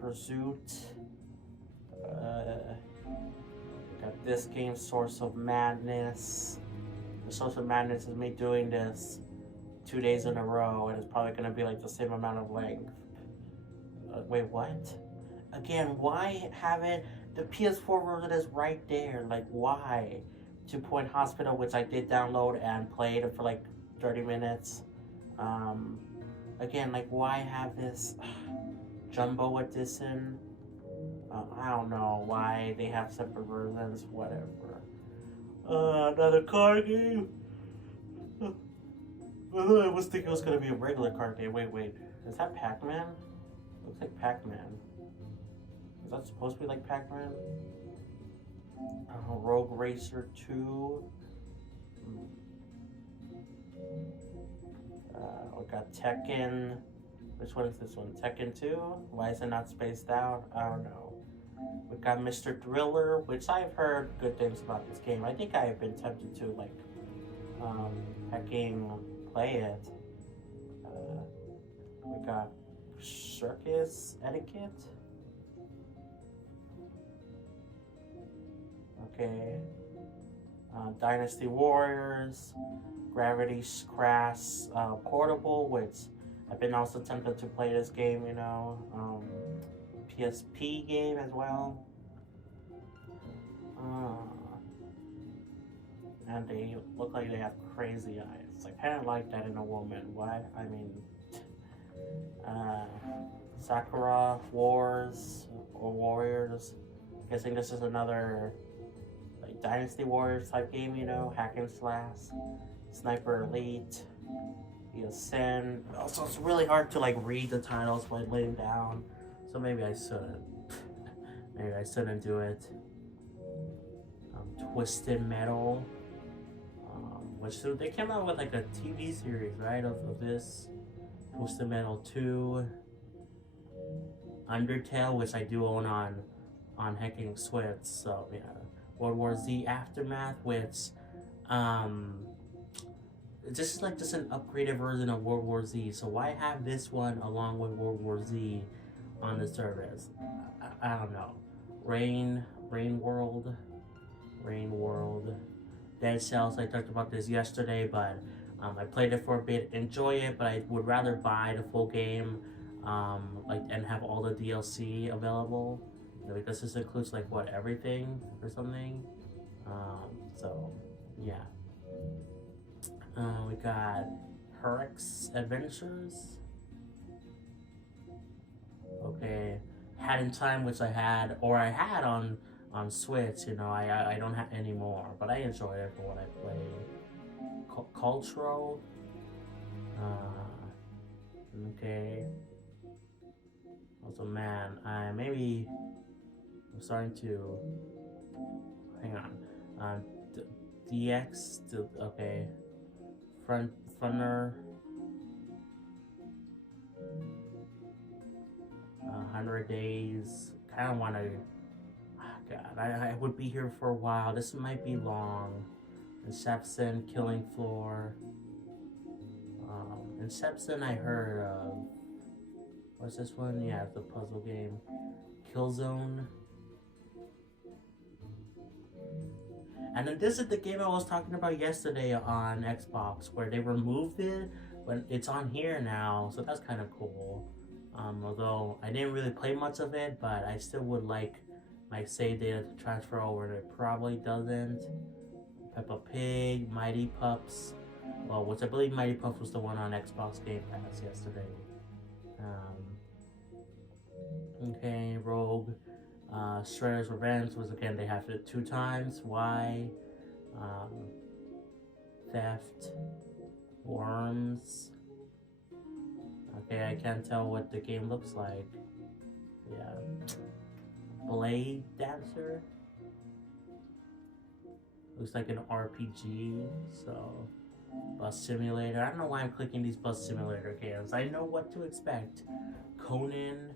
Pursuit. Got this game, Source of Madness. The Source of Madness is me doing this 2 days in a row, and it's probably gonna be like the same amount of length. Wait, what? Again, why haven't the PS4 version is right there? Like, why? 2 Point Hospital, which I did download and played for like 30 minutes. Um, Again, like, why have this Jumbo Edition? I don't know why they have separate versions. Whatever. Another card game. I was thinking it was gonna be a regular card game. Wait. Is that Pac-Man? Looks like Pac-Man. Is that supposed to be like Pac-Man? Rogue Racer 2. We got Tekken. Which one is this one? Tekken 2? Why is it not spaced out? I don't know. We got Mr. Thriller, which I've heard good things about this game. I think I have been tempted to, like, hacking play it. We got Circus Etiquette. Okay. Dynasty Warriors. Gravity Crash Portable, which I've been also tempted to play this game, you know. PSP game as well. And they look like they have crazy eyes. I kind of like that in a woman. Why? I mean, Sakura Wars or Warriors. I'm guessing this is another like Dynasty Warriors type game, you know, hack and slash. Sniper Elite, The Ascend. Also, it's really hard to like read the titles while laying down, so maybe I shouldn't. Maybe I shouldn't do it. Twisted Metal, which they came out with like a TV series, right? Of this Twisted Metal 2, Undertale, which I do own on Hacking Switch. So yeah, World War Z Aftermath, which this is like just an upgraded version of World War Z. So why have this one along with World War Z on the service? I don't know. Rain World. Dead Cells. I talked about this yesterday, but I played it for a bit. Enjoy it, but I would rather buy the full game, and have all the DLC available. You know, because this includes like what, everything or something. So yeah. We got Herrick's Adventures. Okay. Hat in Time, which I had on Switch, you know, I don't have anymore, but I enjoy it for what I play. Cultural. Okay. Also, man, I'm starting to hang on. DX. Okay. Fronter. 100 Days. Kind of want to. God, I would be here for a while. This might be long. Inception, Killing Floor. Inception, I heard of. What's this one? Yeah, it's a puzzle game. Killzone. And then this is the game I was talking about yesterday on Xbox, where they removed it, but it's on here now, so that's kind of cool. Although I didn't really play much of it, but I still would like my save data to transfer over. It probably doesn't. Peppa Pig, Mighty Pups, well, which I believe Mighty Pups was the one on Xbox Game Pass yesterday. Okay, Rogue. Shredder's Revenge was, again, they have it 2 times. Why? Theft. Worms. Okay, I can't tell what the game looks like. Yeah. Blade Dancer. Looks like an RPG, so. Bus Simulator. I don't know why I'm clicking these Bus Simulator games. I know what to expect. Conan.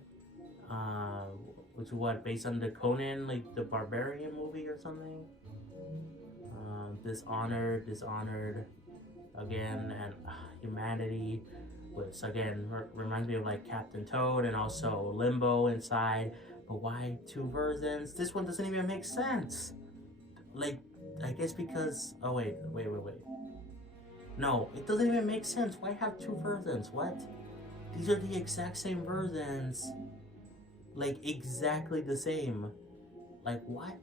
Which is what, based on the Conan, like the Barbarian movie or something? Dishonored, again, and Humanity, which again reminds me of like Captain Toad, and also Limbo inside. But why 2 versions? This one doesn't even make sense. Like, I guess because, oh wait. No, it doesn't even make sense. Why have two versions? What? These are the exact same versions. Like, exactly the same. Like, what?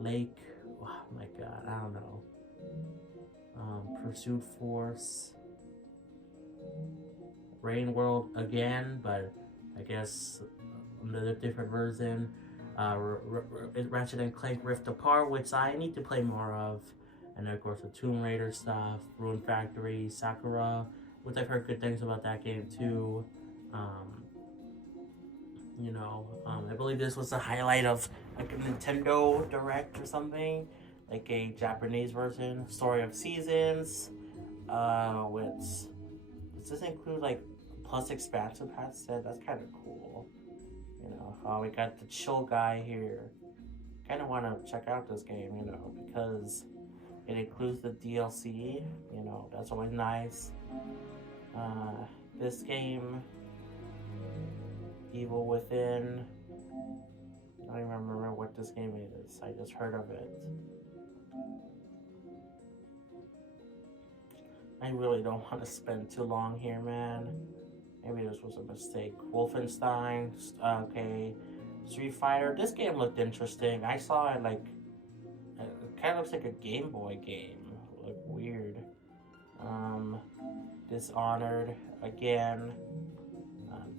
Like, oh my god, I don't know. Pursuit Force. Rain World again, but I guess another different version. Ratchet and Clank Rift Apart, which I need to play more of. And then, of course, the Tomb Raider stuff, Rune Factory, Sakura, which I've heard good things about that game too. Um, I believe this was the highlight of like a Nintendo Direct or something, like a Japanese version, Story of Seasons, which does this include like plus expansion packs? That's kind of cool. We got the chill guy here. Kind of want to check out this game, because it includes the DLC. That's always nice. This game, Evil Within. I don't even remember what this game is. I just heard of it. I really don't want to spend too long here, man. Maybe this was a mistake. Wolfenstein. Okay. Street Fighter. This game looked interesting. I saw it like... It kind of looks like a Game Boy game. Like weird. Dishonored. Again.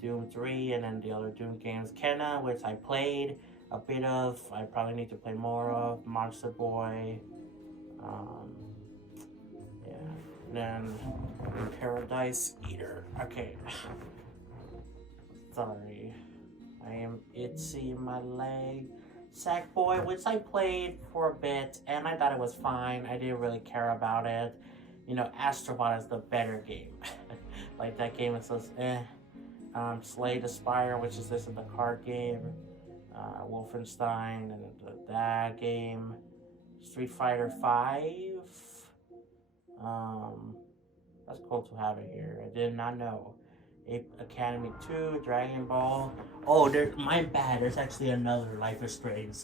Doom 3 and then the other Doom games. Kenna, which I played a bit of. I probably need to play more of. Monster Boy. Yeah. Then Paradise Eater. Okay. Sorry. I am itchy my leg. Sackboy, which I played for a bit and I thought it was fine. I didn't really care about it. Astrobot is the better game. Like that game is just Slay the Spire, which is this in the card game. Wolfenstein and that game. Street Fighter 5. That's cool to have it here. I did not know. Ape Academy 2, Dragon Ball. Oh, my bad. There's actually another Life is Strange.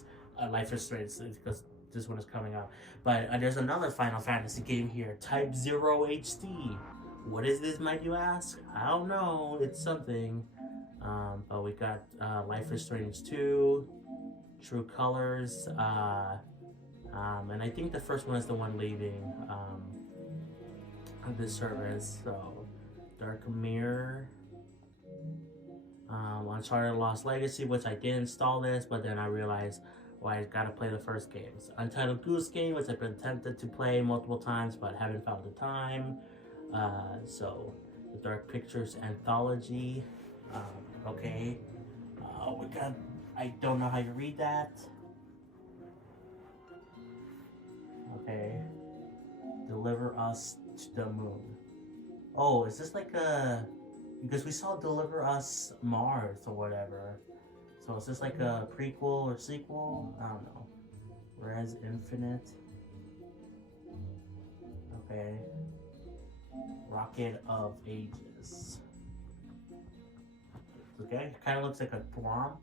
Life is Strange because this one is coming out. But there's another Final Fantasy game here, Type 0 HD. What is this, might you ask? I don't know. It's something. But we got Life is Strange 2, True Colors, and I think the first one is the one leaving this service. So, Dark Mirror, Uncharted Lost Legacy, which I did install this, but then I realized, well, I gotta play the first games. Untitled Goose Game, which I've been tempted to play multiple times, but haven't found the time. So, the Dark Pictures Anthology. Okay. We got, I don't know how you read that. Okay. Deliver Us to the Moon. Oh, is this like a... Because we saw Deliver Us Mars or whatever. So is this like a prequel or sequel? I don't know. Res Infinite. Okay. Rocket of Ages. Okay, kind of looks like a Thwomp,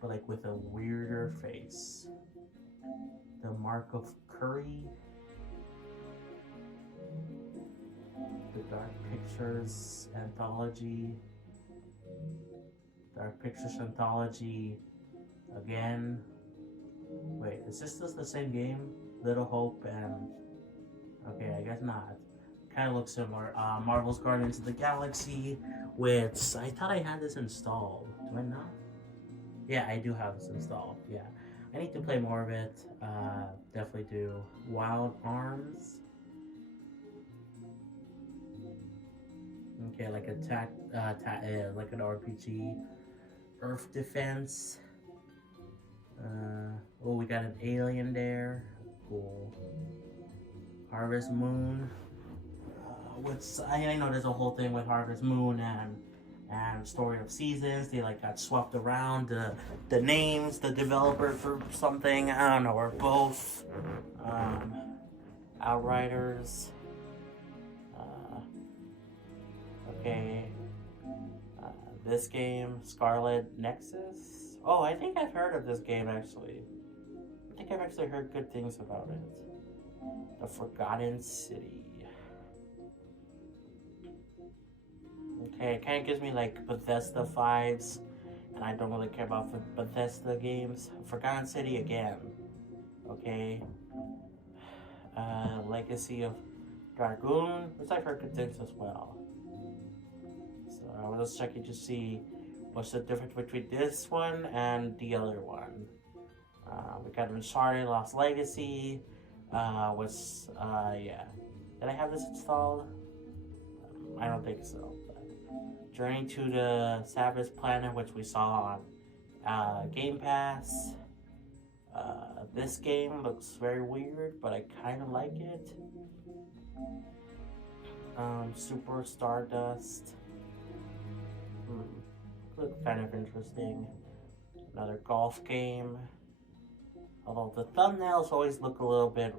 but like with a weirder face. The Mark of Curry. The Dark Pictures Anthology. Dark Pictures Anthology again. Wait, is this just the same game? Little Hope and... Okay, I guess not. Kind of looks similar. Marvel's Guardians of the Galaxy, which I thought I had this installed. Do I not? Yeah, I do have this installed. Yeah, I need to play more of it. Definitely do. Wild Arms. Okay, like like an RPG. Earth Defense. Oh, we got an alien there. Cool. Harvest Moon. I know there's a whole thing with Harvest Moon and Story of Seasons. They like got swapped around the names, the developer for something, I don't know, or both. Outriders. Okay. This game, Scarlet Nexus. Oh, I think I've heard of this game actually. I think I've actually heard good things about it. The Forgotten City. Okay, it kind of gives me like Bethesda vibes, and I don't really care about Bethesda games. Forgotten City again. Okay. Legacy of Dragoon, which I've heard good things as well. So I was just checking to see what's the difference between this one and the other one. We got Uncharted Lost Legacy. Yeah. Did I have this installed? I don't think so. But Journey to the Savage Planet, which we saw on Game Pass. This game looks very weird, but I kind of like it. Super Stardust. Looks kind of interesting. Another golf game. Although the thumbnails always look a little bit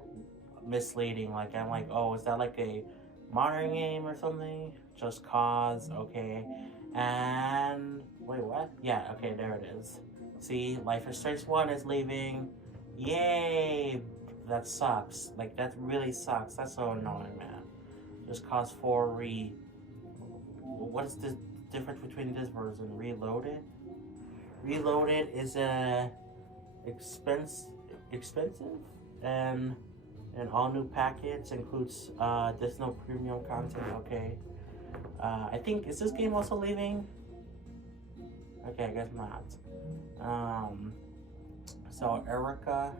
misleading. Like, I'm like, oh, is that like a modern game or something? Just Cause, okay. And wait, what? Yeah, okay, there it is. See, Life is Strange 1 is leaving. Yay! That sucks. Like, that really sucks. That's so annoying, man. Just Cause 4 What is the difference between this version? Reloaded? Reloaded is expensive and an all-new package includes there's no premium content. Okay. I think, is this game also leaving? Okay, I guess not. So Erica,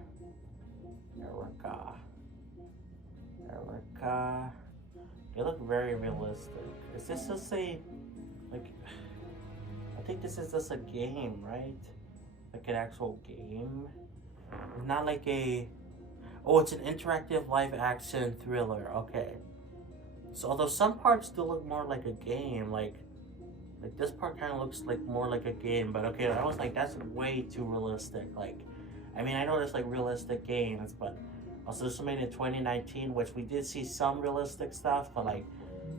they look very realistic. Is this just a, like, I think this is just a game, right? Like an actual game. It's not like a, oh, it's an interactive live action thriller. Okay. So although some parts still look more like a game, like this part kind of looks like more like a game, but okay, I was like, that's way too realistic. Like, I mean, I know there's like realistic games, but also this was made in 2019, which we did see some realistic stuff, but like,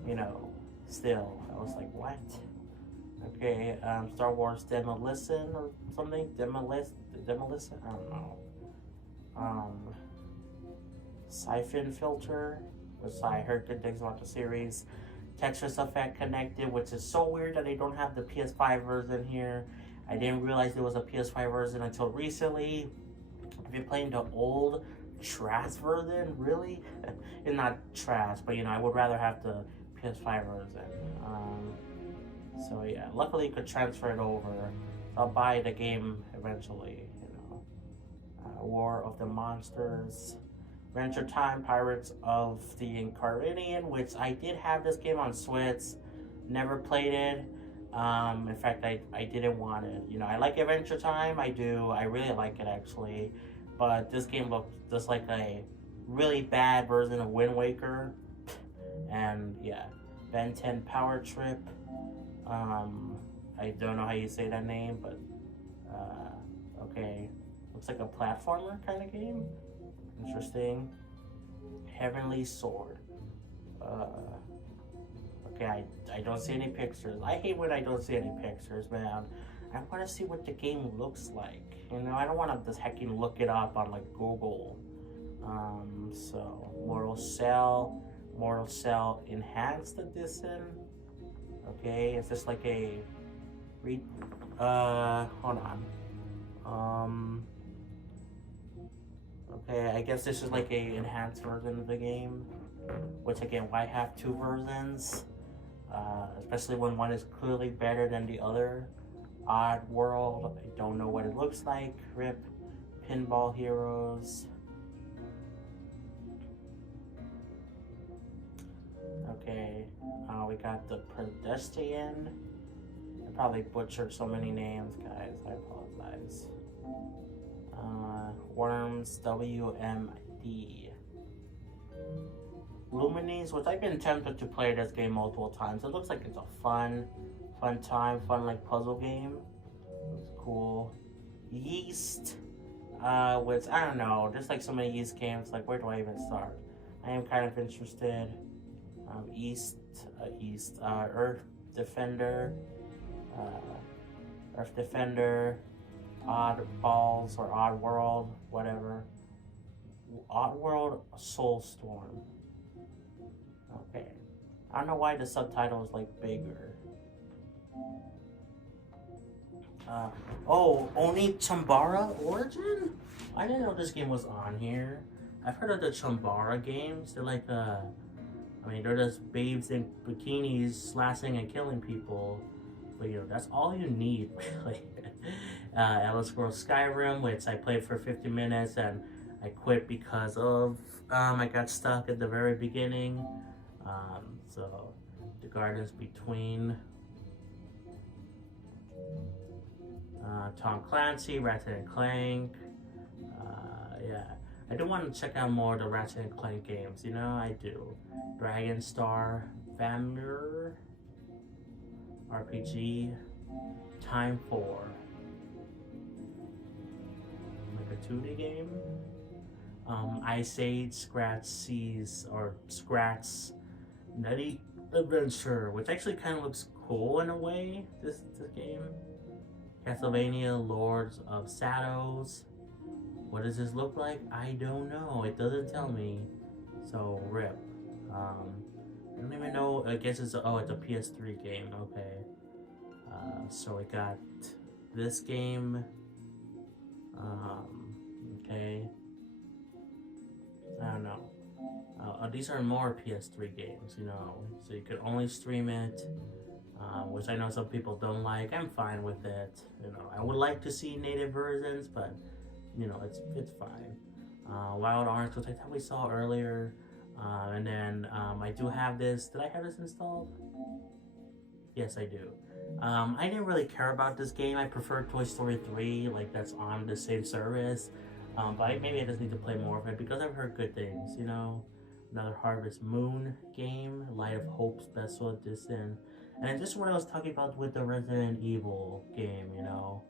you know, still, I was like, what? Okay, Star Wars Demolition or something? Demolition? I don't know. Siphon Filter, which I heard good things about the series. Tetris Effect Connected, which is so weird that they don't have the PS5 version here. I didn't realize there was a PS5 version until recently. I've been playing the old trash version, really? It's not trash, but you know, I would rather have the PS5 version. So yeah, luckily you could transfer it over. I'll buy the game eventually, you know. War of the Monsters. Adventure Time, Pirates of the Caribbean, which I did have this game on Switch, never played it. In fact, I didn't want it. You know, I like Adventure Time, I do, I really like it actually, but this game looked just like a really bad version of Wind Waker. And yeah, Ben 10 Power Trip. I don't know how you say that name, but okay, looks like a platformer kind of game. Interesting. Heavenly Sword. Okay, I don't see any pictures. I hate when I don't see any pictures, man. I want to see what the game looks like. You know, I don't want to just hecking look it up on like Google. So Mortal Cell Enhanced Edition. Okay, is this like a hold on. Okay, I guess this is like a enhanced version of the game, which again, why have two versions? Especially when one is clearly better than the other. Odd World, I don't know what it looks like. RIP, Pinball Heroes. Okay, we got the Pedestrian. I probably butchered so many names, guys, I apologize. Worms, WMD. Lumines, which I've been tempted to play this game multiple times. It looks like it's a fun like puzzle game. It's cool. Yeast, which I don't know. There's like so many Yeast games. Like, where do I even start? I am kind of interested. Earth Defender, Odd Balls or Odd World, whatever. Odd World Soulstorm. Okay. I don't know why the subtitle is like bigger. Uh, oh, Oni Chambara Origin? I didn't know this game was on here. I've heard of the Chambara games. They're like, I mean, they're just babes in bikinis slashing and killing people. But, you know, that's all you need, really. Elder Scrolls Skyrim, which I played for 50 minutes and I quit because of, I got stuck at the very beginning. So, the Gardens Between. Tom Clancy, Ratchet and Clank. Yeah, I do want to check out more of the Ratchet and Clank games. You know, I do. Dragon Star, Famir, RPG, Time 4, like a 2D game. Ice Age, Scratch Seas, or Scratch Nutty Adventure, which actually kind of looks cool in a way. This game. Castlevania Lords of Shadows. What does this look like? I don't know. It doesn't tell me. So, rip. I don't even know. I guess it's it's a PS3 game. Okay. So we got this game. Okay. I don't know. These are more PS3 games, you know. So you could only stream it. Which I know some people don't like. I'm fine with it. You know, I would like to see native versions, but you know, it's fine. Wild Arms, which I thought we saw earlier, and then I do have this. Did I have this installed? Yes, I do. I didn't really care about this game. I prefer Toy Story 3, like that's on the same service. But maybe I just need to play more of it because I've heard good things. You know, another Harvest Moon game, Light of Hope Special Edition. And this is what I was talking about with the Resident Evil game, you know.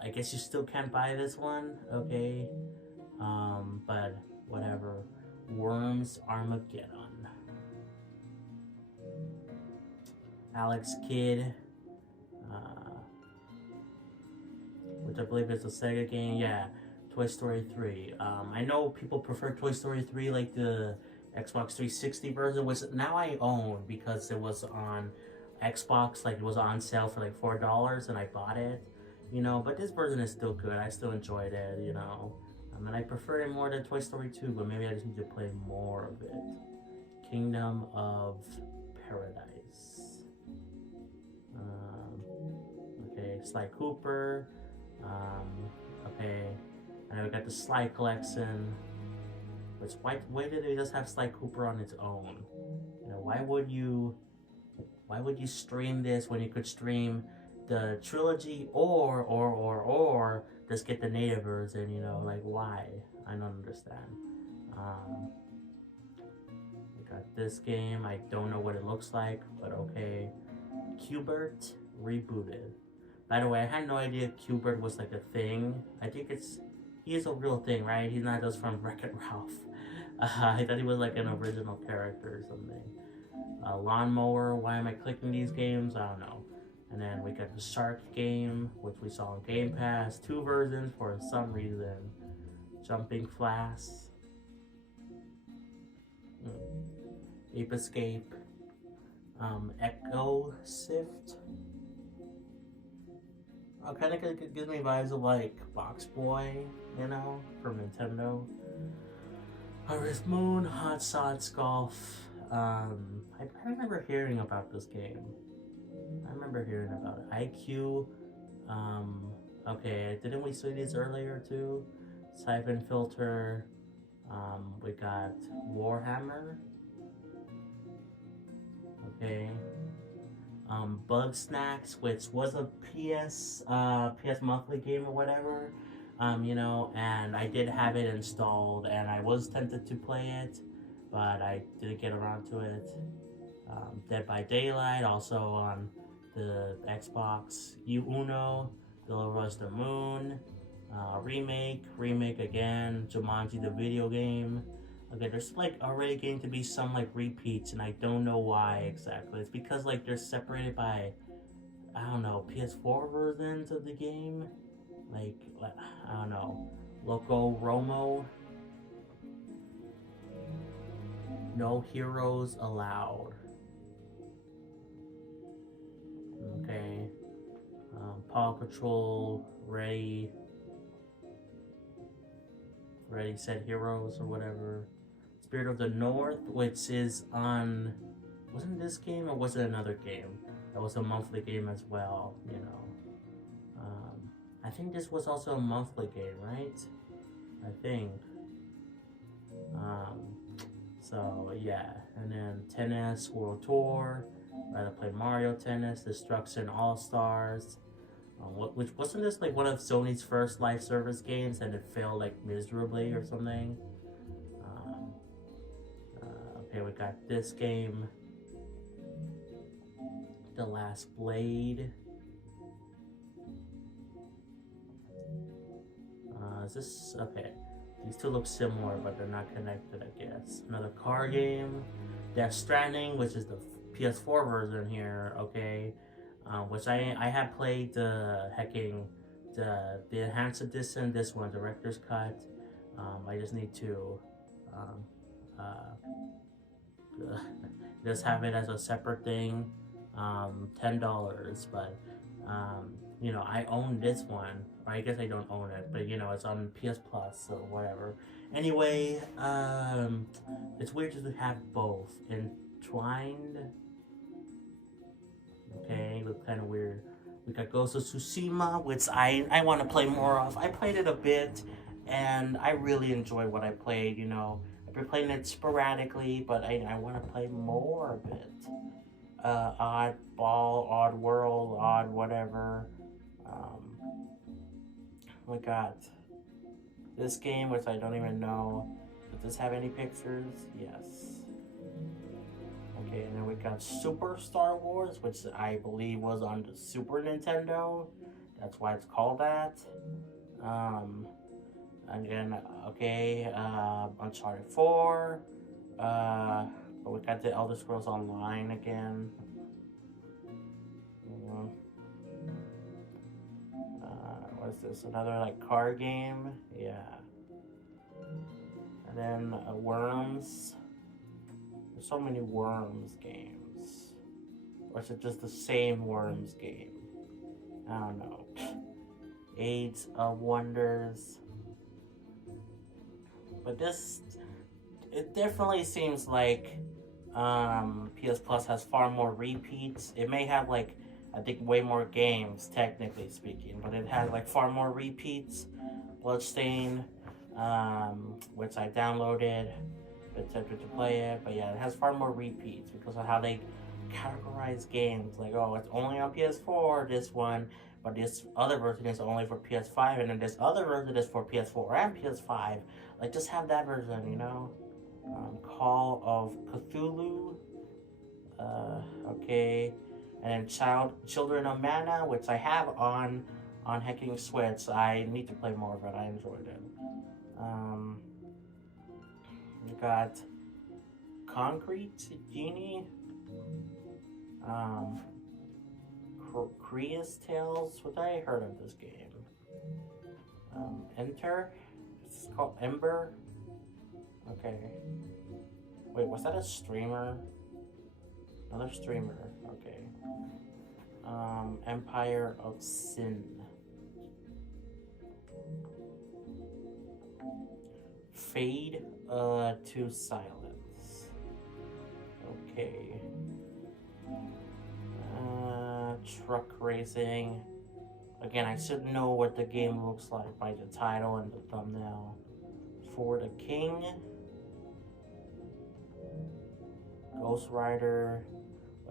I guess you still can't buy this one, okay? But whatever. Worms Armageddon. Alex Kidd, which I believe is a Sega game. Yeah, Toy Story 3. I know people prefer Toy Story 3 like the Xbox 360 version, which now I own because it was on Xbox, like it was on sale for like $4 and I bought it, you know, but this version is still good. I still enjoyed it, you know. And I prefer it more than Toy Story 2, but maybe I just need to play more of it. Kingdom of Paradise. Okay, Sly Cooper. Okay, and then we got the Sly Collection. Which why did they just have Sly Cooper on its own? You know, why would you stream this when you could stream the trilogy or just get the native version, you know, like why? I don't understand. We got this game, I don't know what it looks like, but okay. Q*bert rebooted. By the way, I had no idea Q*bert was like a thing. I think he is a real thing, right? He's not just from Wreck-It Ralph. I thought he was like an original character or something. Lawnmower, why am I clicking these games? I don't know. And then we got the Shark game, which we saw on Game Pass. 2 versions for some reason. Jumping Flash. Ape Escape. Echo Sift. Kind of gives me vibes of like Box Boy, you know, from Nintendo. Harvest Moon, Hot Shots Golf. I remember hearing about this game. I remember hearing about it. IQ. Okay, didn't we see these earlier too? Siphon Filter. We got Warhammer. Okay. Bug Snacks, which was a PS monthly game or whatever. You know, and I did have it installed, and I was tempted to play it, but I didn't get around to it. Dead by Daylight, also on the Xbox. Uno, Little Rush the Moon, remake again. Jumanji the video game. Okay, there's like already getting to be some like repeats, and I don't know why exactly. It's because like they're separated by, I don't know, PS4 versions of the game. Like, I don't know. Loco Romo. No Heroes Allowed. Okay. Paw Patrol, Ready Set Heroes or whatever. Spirit of the North, which is on, wasn't this game or was it another game? That was a monthly game as well, you know. I think this was also a monthly game, right? I think. So yeah, and then Tennis World Tour. I played Mario Tennis, Destruction All Stars. Which wasn't this like one of Sony's first live service games, and it failed like miserably or something. Okay, we got this game, The Last Blade. Is this okay? These two look similar, but they're not connected, I guess. Another car game, Death Stranding, which is the PS4 version here. Okay, which I have played the enhanced edition. This one, director's cut. I just need to just have it as a separate thing. $10, but you know, I own this one. Or I guess I don't own it, but you know, it's on PS Plus or whatever. Anyway, it's weird to have both entwined. Okay, look kind of weird. We got Ghost of Tsushima, which I want to play more of. I played it a bit, and I really enjoy what I played. You know, I've been playing it sporadically, but I want to play more of it. Oddball, Odd World, Odd whatever. We got this game, which I don't even know. Does this have any pictures? Yes. Okay, and then we got Super Star Wars, which I believe was on the Super Nintendo. That's why it's called that. Again, okay, Uncharted 4. But we got the Elder Scrolls Online again. What's this? Another like car game? Yeah. And then Worms. There's so many Worms games. Or is it just the same Worms game? I don't know. Age of Wonders. But this, it definitely seems like PS Plus has far more repeats. It may have like, I think, way more games, technically speaking, but it has like far more repeats. Bloodstain, which I downloaded, attempted to play it, but yeah, it has far more repeats because of how they categorize games. Like, oh, it's only on PS4, this one, but this other version is only for PS5, and then this other version is for PS4 and PS5. Like, just have that version, you know? Call of Cthulhu. Okay. And then Children of Mana, which I have on Hacking Switch. I need to play more of it. I enjoyed it. We got Concrete Genie. Crea's Tales, which I heard of this game. Enter. It's called Ember. Okay. Wait, was that a streamer? Another streamer. Okay. Empire of Sin. Fade to Silence. Okay. Truck racing. Again, I should know what the game looks like by the title and the thumbnail. For the King. Ghost Rider.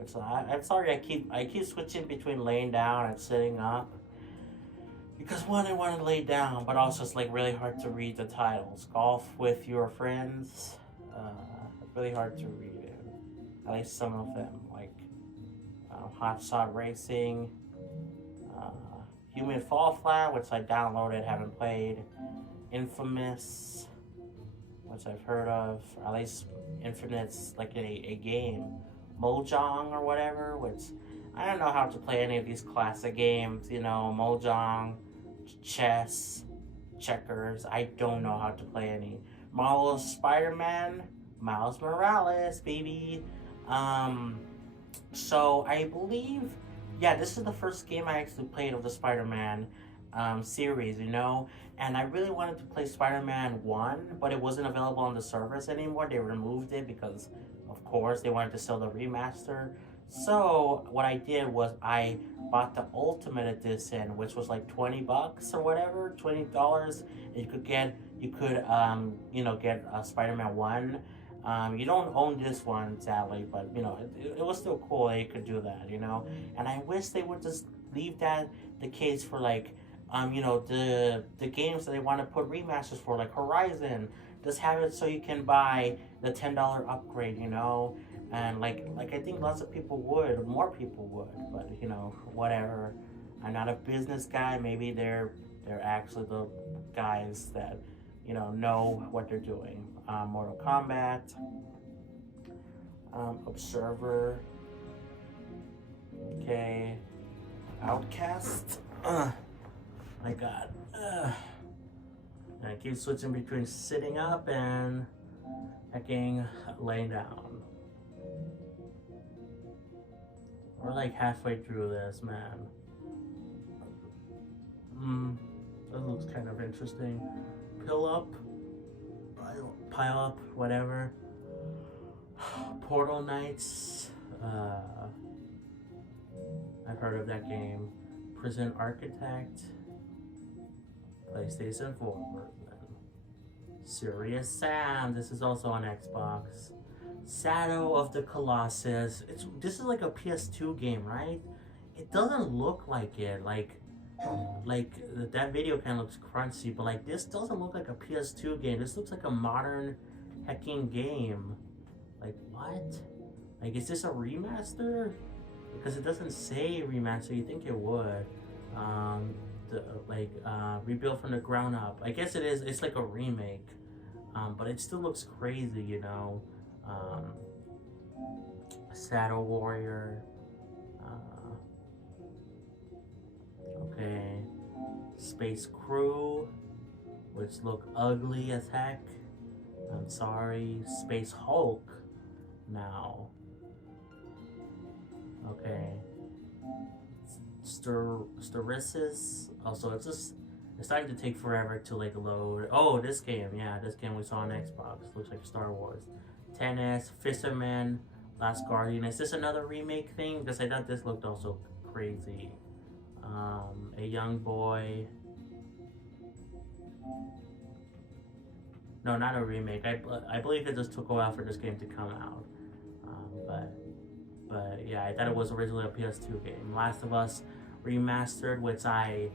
So I'm sorry I keep switching between laying down and sitting up. Because one, I want to lay down, but also it's like really hard to read the titles. Golf with Your Friends. Really hard to read it. At least some of them, like Hot Shot Racing, Human Fall Flat, which I downloaded, haven't played. Infamous, which I've heard of, or at least Infinite's like a game. Mojang or whatever, which I don't know how to play any of these classic games, you know, Mojang, chess, checkers. I don't know how to play any. Marvel Spider-Man, Miles Morales, baby. So I believe yeah, this is the first game I actually played of the Spider-Man series, you know, and I really wanted to play Spider-Man 1, but it wasn't available on the servers anymore. They removed it because, of course, they wanted to sell the remaster. So what I did was I bought the Ultimate Edition, which was like $20 or whatever, $20. You could you know, get Spider-Man 1. You don't own this one, sadly, but you know it was still cool that you could do that, you know. And I wish they would just leave that the case for like, you know, the games that they want to put remasters for, like Horizon. Just have it so you can buy the $10 upgrade, you know. And like I think lots of people would, more people would, but you know, whatever. I'm not a business guy. Maybe they're actually the guys that know what they're doing. Mortal Kombat, Observer, okay, Outcast. My God. And I keep switching between sitting up and hacking laying down. We're like halfway through this, man. That looks kind of interesting. Pill up, pile up, whatever. Portal Knights. I've heard of that game. Prison Architect. PlayStation 4 version. Serious Sam. This is also on Xbox. Shadow of the Colossus. This is like a PS2 game, right? It doesn't look like it. Like that video kind of looks crunchy, but like this doesn't look like a PS2 game. This looks like a modern hacking game. Like what? Like is this a remaster? Because it doesn't say remaster. You think it would? Rebuilt from the ground up. I guess it is. It's like a remake, but it still looks crazy, you know. Shadow Warrior. Okay, Space Crew, which look ugly as heck. I'm sorry. Space Hulk. Now. Okay. Sterisis. Also, it's starting to take forever to like load. Oh, this game, yeah, this game we saw on Xbox. Looks like Star Wars. 10S, Fisherman, Last Guardian. Is this another remake thing? Because I thought this looked also crazy. A Young Boy. No, not a remake. I believe it just took a while for this game to come out. But yeah, I thought it was originally a PS2 game. Last of Us Remastered, which I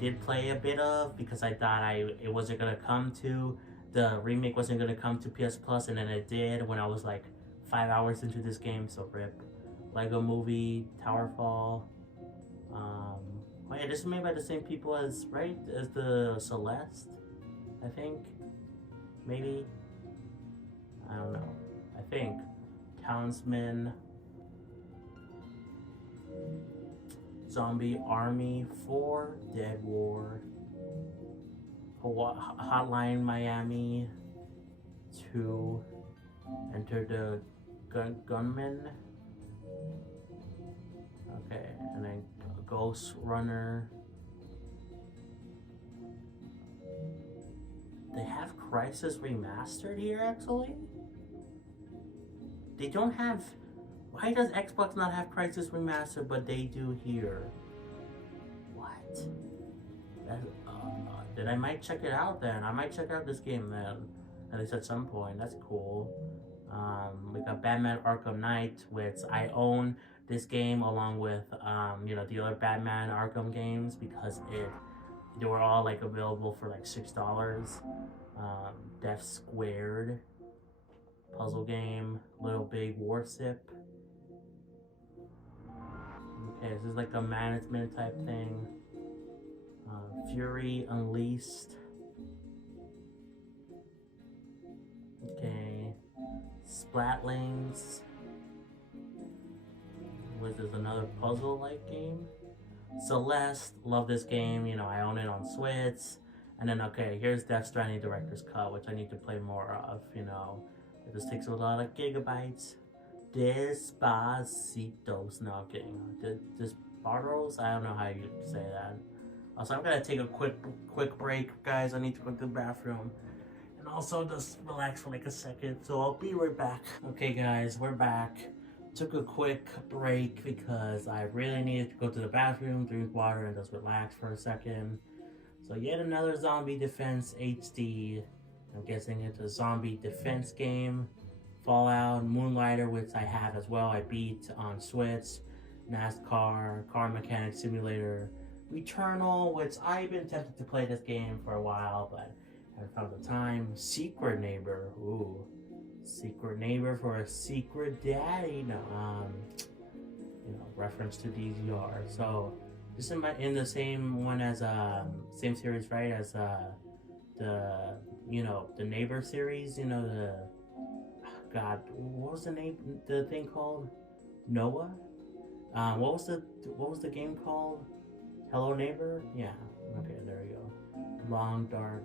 did play a bit of because I thought it wasn't gonna come to the remake wasn't gonna come to PS Plus, and then it did when I was like 5 hours into this game. So rip. Lego Movie, Towerfall. Oh yeah, this is made by the same people as the Celeste, I think. Maybe. I don't know. I think. Townsman. Zombie Army 4, Dead War. Hotline Miami 2. Enter the Gunman. Okay, and then Ghost Runner. They have Crisis Remastered here, actually? They don't have... Why does Xbox not have Crisis Remastered, but they do here? What? Then I might check it out then. I might check out this game then. At least at some point. That's cool. We got Batman Arkham Knight, which I own this game along with, the other Batman Arkham games because they were all like available for like $6. Death Squared. Puzzle game. Little Big Warship. Okay, this is like a management type thing. Fury Unleashed. Okay. Splatlings. Which is another puzzle-like game. Celeste, love this game. You know, I own it on Switch. And then, okay, here's Death Stranding Director's Cut, which I need to play more of, you know. It just takes a lot of gigabytes. Despacito. No, I'm kidding. Bottles? I don't know how you say that. Also, I'm gonna take a quick break, guys. I need to go to the bathroom. And also just relax for like a second. So I'll be right back. Okay, guys, we're back. Took a quick break because I really needed to go to the bathroom, drink water, and just relax for a second. So yet another Zombie Defense HD. I'm guessing it's a zombie defense game. Fallout, Moonlighter, which I have as well. I beat on Switch. NASCAR, Car Mechanic Simulator. Returnal, which I've been tempted to play this game for a while, but haven't found the time. Secret Neighbor. Ooh. Secret Neighbor for a secret daddy. No, reference to DZR. So this is in the same one as same series, right? As the the Neighbor series. God, what was the thing called? Noah. What was the game called? Hello Neighbor. Yeah. Okay, there we go. Long Dark.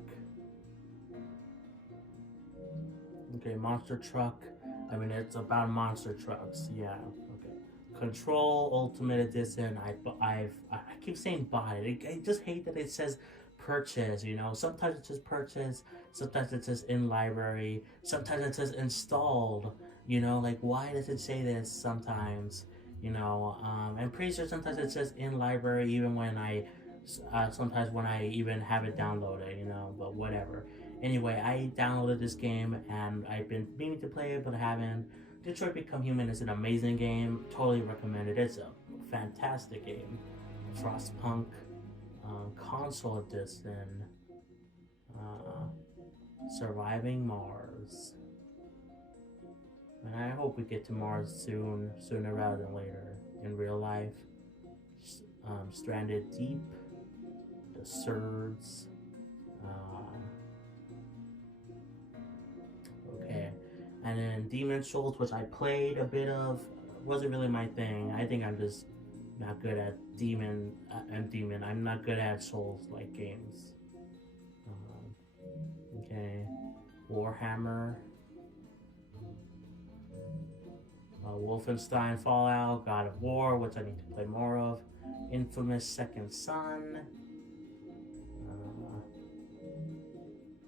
Okay, monster truck. I mean, it's about monster trucks. Yeah. Okay. Control Ultimate Edition. I keep saying buy it. I just hate that it says purchase. Sometimes it says purchase. Sometimes it says in library. Sometimes it says installed. Like why does it say this sometimes? I'm pretty sure sometimes it says in library even when sometimes when I even have it downloaded. But whatever. Anyway, I downloaded this game and I've been meaning to play it but I haven't. Detroit Become Human is an amazing game. Totally recommend it. It's a fantastic game. Frostpunk console edition. Surviving Mars. And I hope we get to Mars sooner rather than later in real life. Stranded Deep. The Surds. Okay, and then Demon Souls, which I played a bit of, wasn't really my thing. I think I'm just not good at Demon. I'm not good at Souls-like games. Okay, Warhammer, Wolfenstein, Fallout, God of War, which I need to play more of. Infamous Second Son.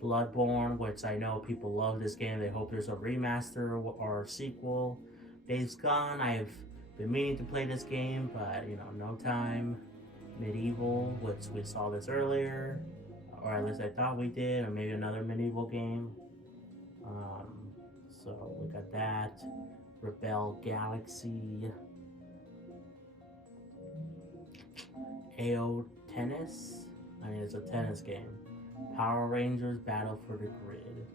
Bloodborne, which I know people love this game. They hope there's a remaster or a sequel. Days Gone, I've been meaning to play this game, but no time. Medieval, which we saw this earlier, or at least I thought we did, or maybe another medieval game. So we got that. Rebel Galaxy. AO Tennis. I mean, it's a tennis game. Power Rangers Battle for the Grid.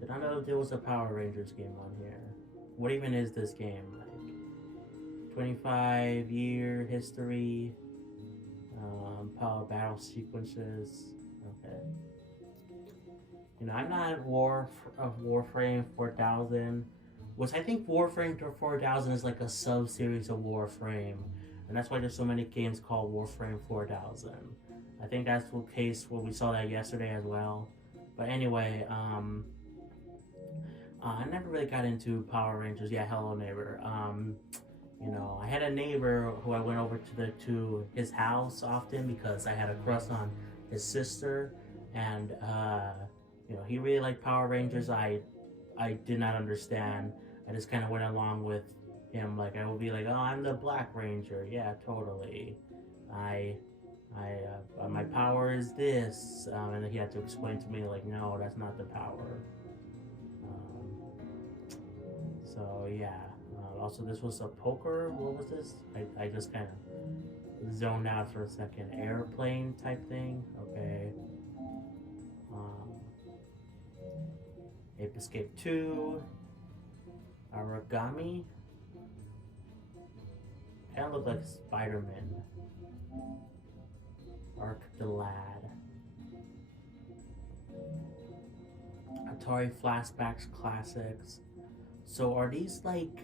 Did I know there was a Power Rangers game on here? What even is this game? Like 25-year history, power battle sequences. Okay. I'm not Warframe 4000, which I think Warframe 4000 is like a sub-series of Warframe, and that's why there's so many games called Warframe 4000. I think that's the case where we saw that yesterday as well. But anyway, I never really got into Power Rangers. Yeah, Hello Neighbor. I had a neighbor who I went over to his house often because I had a crush on his sister, and he really liked Power Rangers. I did not understand. I just kind of went along with him. Like I would be like, oh, I'm the Black Ranger. Yeah, totally. My power is this, and then he had to explain to me like, no, that's not the power. So yeah. Also, this was a poker. What was this? I just kind of zoned out for a second. Airplane type thing. Okay. Ape Escape 2. Origami. Kind of look like Spider-Man. Arc the Lad. Atari Flashbacks Classics. So are these like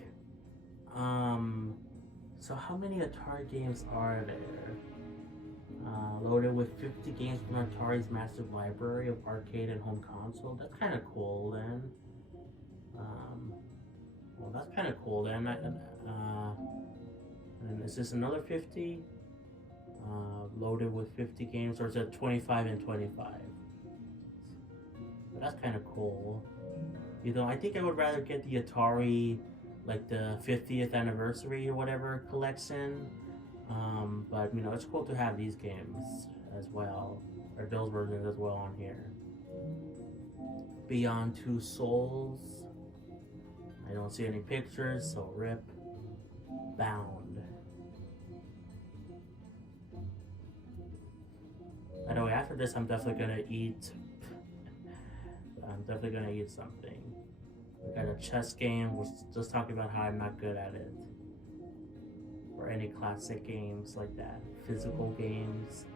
so how many Atari games are there? Loaded with 50 games from Atari's massive library of arcade and home console. That's kind of cool then. Well, that's kind of cool then. And is this another 50? Loaded with 50 games, or is it 25 and 25? But that's kind of cool. You know, I think I would rather get the Atari, like the 50th anniversary or whatever collection. But you know, it's cool to have these games as well, or those versions as well on here. Beyond Two Souls. I don't see any pictures, so rip. Bound. By the way, after this, I'm definitely gonna eat. I'm definitely gonna eat something. We got a chess game. We're just talking about how I'm not good at it. Or any classic games like that. Physical games.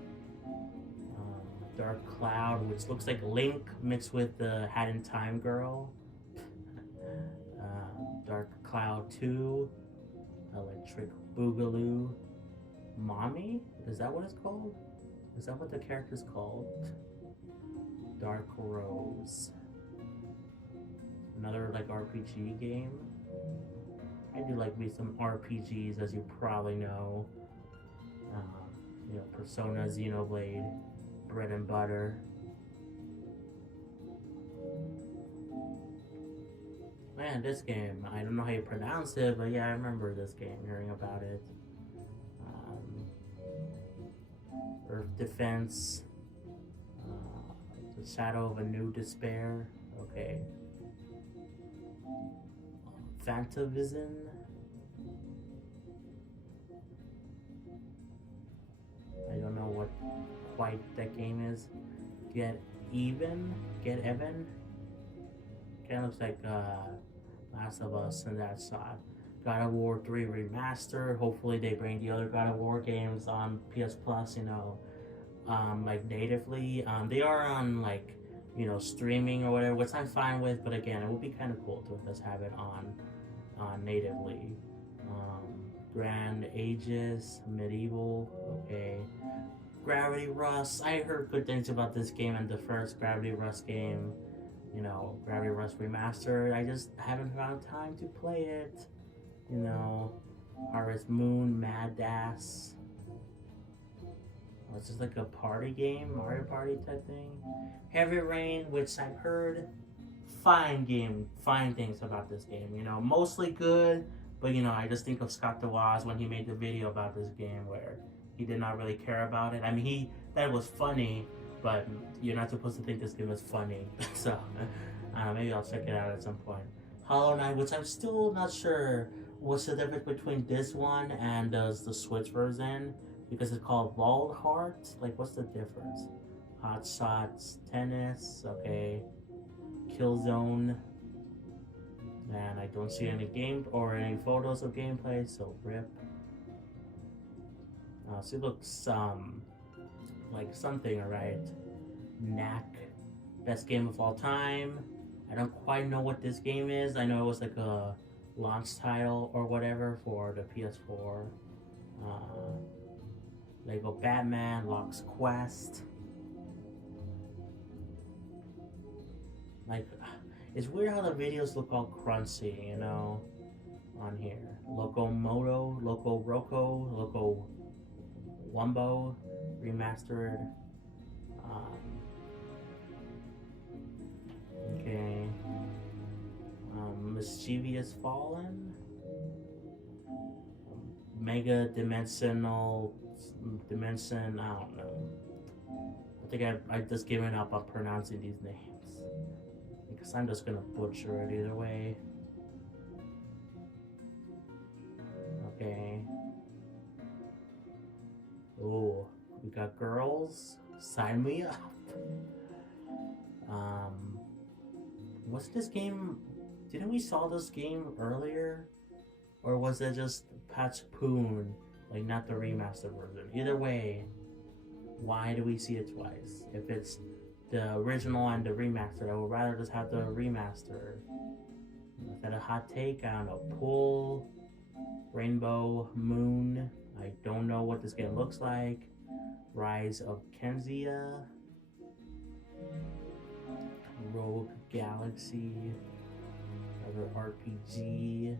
Dark Cloud, which looks like Link mixed with the Hat in Time girl. Dark Cloud 2. Electric Boogaloo. Mommy? Is that what it's called? Is that what the character's called? Dark Rose. Another like RPG game. I do like me some RPGs, as you probably know. You know, Persona, Xenoblade, bread and butter. Man, this game, I don't know how you pronounce it, but yeah, I remember this game, hearing about it. Earth Defense. The Shadow of a New Despair. Okay. Fantavision. I don't know what quite that game is. Get Even? Get Even? Kinda looks like Last of Us and that side. God of War 3 Remastered. Hopefully they bring the other God of War games on PS Plus, you know, like natively. They are on like, you know, streaming or whatever, which I'm fine with, but again, it would be kind of cool to just have it on natively. Grand Ages, Medieval, okay. Gravity Rush, I heard good things about this game and the first Gravity Rush game, you know, Gravity Rush Remastered. I just haven't found time to play it, you know. Harvest Moon, Mad Dash. It's just like a party game, Mario Party type thing. Heavy Rain, which I've heard fine things about this game, you know, mostly good, but you know, I just think of Scott DeWaz when he made the video about this game where he did not really care about it. I mean, he thought it was funny, but you're not supposed to think this game is funny. So maybe I'll check it out at some point. Hollow Knight, which I'm still not sure what's the difference between this one and the Switch version, because it's called Bald Heart. Like, what's the difference? Hot Shots, Tennis, okay. Killzone. And I don't see any game or any photos of gameplay, so rip. So it looks like something, alright. Knack, best game of all time. I don't quite know what this game is. I know it was like a launch title or whatever for the PS4. Lego Batman, Locke's Quest. Like, it's weird how the videos look all crunchy, you know, on here. Locomoto, Loco Roco, Loco Wumbo, Remastered. Okay. Mischievous Fallen. Mega Dimensional Dimension, I don't know. I think I've just given up on pronouncing these names, because I'm just gonna butcher it either way. Okay. Oh, we got girls. Sign me up. What's this game? Didn't we saw this game earlier? Or was it just Patch Poon? Like, not the remastered version. Either way, why do we see it twice? If it's the original and the remastered, I would rather just have the remaster. Is that a hot take? I don't know. Pool, Rainbow, Moon. I don't know what this game looks like. Rise of Kenzia. Rogue Galaxy. Another RPG.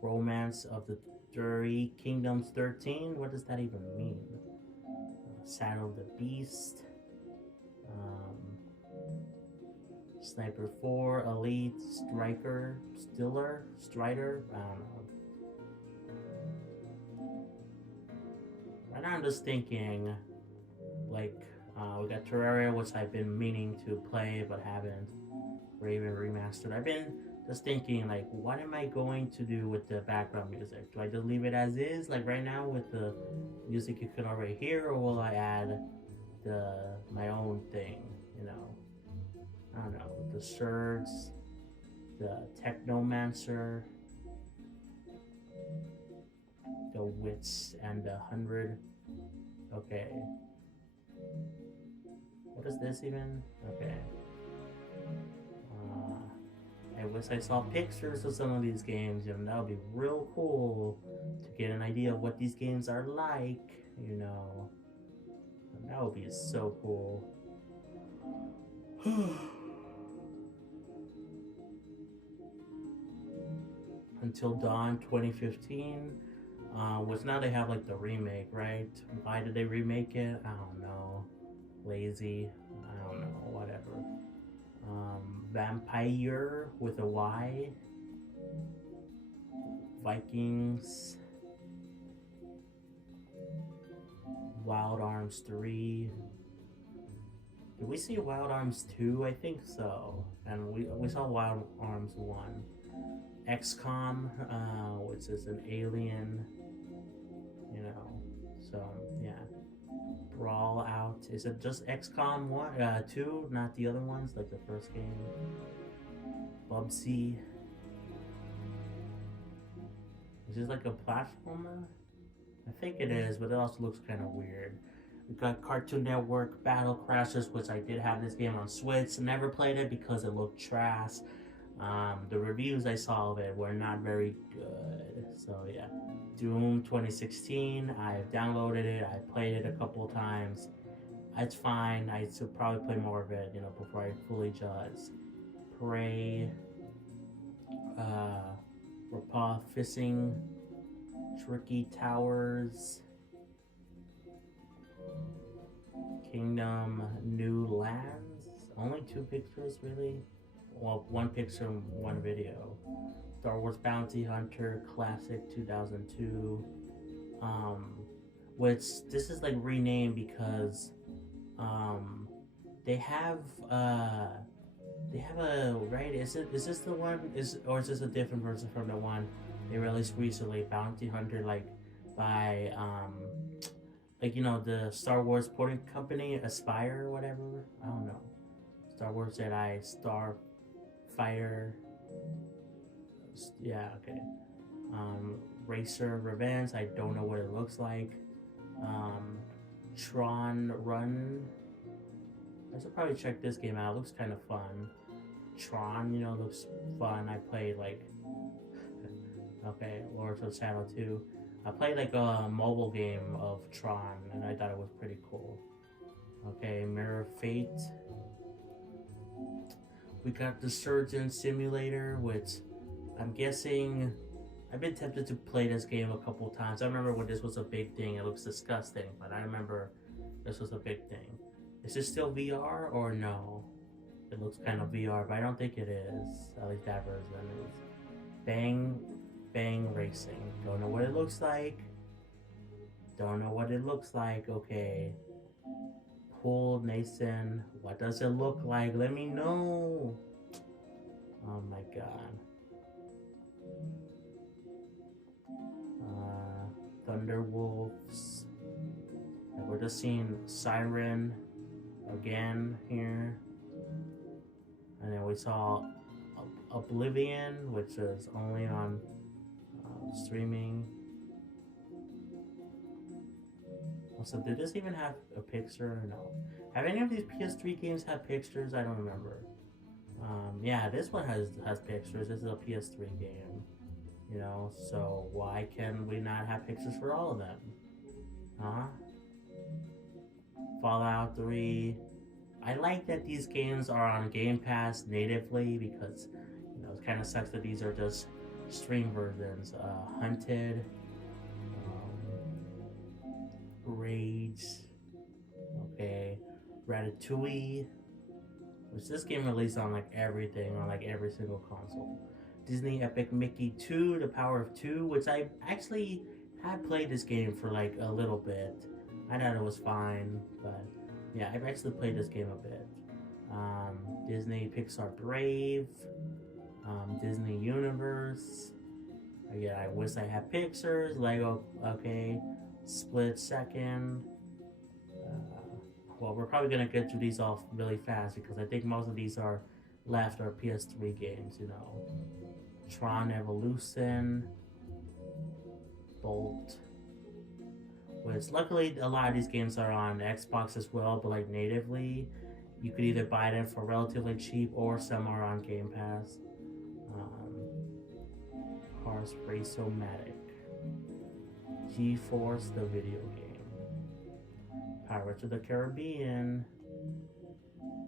Romance of the Three Kingdoms 13. What does that even mean? Saddle the Beast. Sniper 4, Elite, Striker, Strider. I don't know. Right now I'm just thinking, like, we got Terraria, which I've been meaning to play but haven't. Raven Remastered. I've been just thinking, like, what am I going to do with the background music? Do I just leave it as is, like right now with the music you can already hear, or will I add my own thing, you know? I don't know, the Surds, the Technomancer, the Wits, and the 100. Okay. What is this even? Okay. I wish I saw pictures of some of these games, you know, that would be real cool to get an idea of what these games are like, you know. And that would be so cool. Until Dawn 2015, which now they have like the remake, right? Why did they remake it? I don't know. Lazy. I don't know. Whatever. Vampire with a Y. Vikings. Wild Arms 3. Did we see Wild Arms 2? I think so. And we saw Wild Arms 1. XCOM, which is an alien, you know, so yeah. Brawl Out. Is it just XCOM 2, not the other ones, like the first game? Bubsy. Is this like a platformer? I think it is, but it also looks kind of weird. We got Cartoon Network Battle Crashers, which I did have this game on Switch. Never played it because it looked trash. The reviews I saw of it were not very good. So yeah. Doom 2016. I've downloaded it. I played it a couple of times. It's fine. I should probably play more of it, you know, before I fully judge. Prey. Repaw Fishing. Tricky Towers. Kingdom New Lands. Only 2 pictures, really? Well, 1 picture and 1 video. Star Wars Bounty Hunter Classic 2002. Which this is like renamed because they have a right? Is this the one? Or is this a different version from the one they released recently? Bounty Hunter, like by like, you know, the Star Wars porting company Aspire or whatever. I don't know. Star Wars Jedi Starfighter. Yeah, okay. Racer Revenge. I don't know what it looks like. Tron Run. I should probably check this game out. It looks kind of fun. Tron, you know, looks fun. I played like okay, Lords of Shadow 2. I played like a mobile game of Tron and I thought it was pretty cool. Okay, Mirror Fate. We got the Surgeon Simulator, which I'm guessing I've been tempted to play this game a couple times. I remember when this was a big thing. It looks disgusting, but I remember this was a big thing. Is this still VR or no? It looks kind of VR, but I don't think it is. At least that version is. Bang Bang Racing. Don't know what it looks like. Don't know what it looks like. Okay. Pool Nathan. What does it look like? Let me know. Oh my god. Thunderwolves. And we're just seeing Siren again here. And then we saw Oblivion, which is only on streaming. Also, did this even have a picture or no? Have any of these PS3 games had pictures? I don't remember. Yeah, this one has pictures. This is a PS3 game. You know, so why can we not have pictures for all of them? Huh? Fallout 3. I like that these games are on Game Pass natively because, you know, it kind of sucks that these are just stream versions. Hunted. Rage. Okay. Ratatouille. Which this game released on like everything, on like every single console. Disney Epic Mickey 2, The Power of Two, which I actually had played this game for like a little bit. I thought it was fine, but yeah, I've actually played this game a bit. Disney Pixar Brave, Disney Universe. Again, I wish I had pictures. Lego, okay. Split Second. Well, we're probably gonna get through these off really fast because I think most of these are left are PS3 games, you know. Tron Evolution, Bolt. Which luckily a lot of these games are on Xbox as well, but like natively, you could either buy them for relatively cheap or some are on Game Pass. Cars Race-O-Matic, G-Force the video game. Pirates of the Caribbean,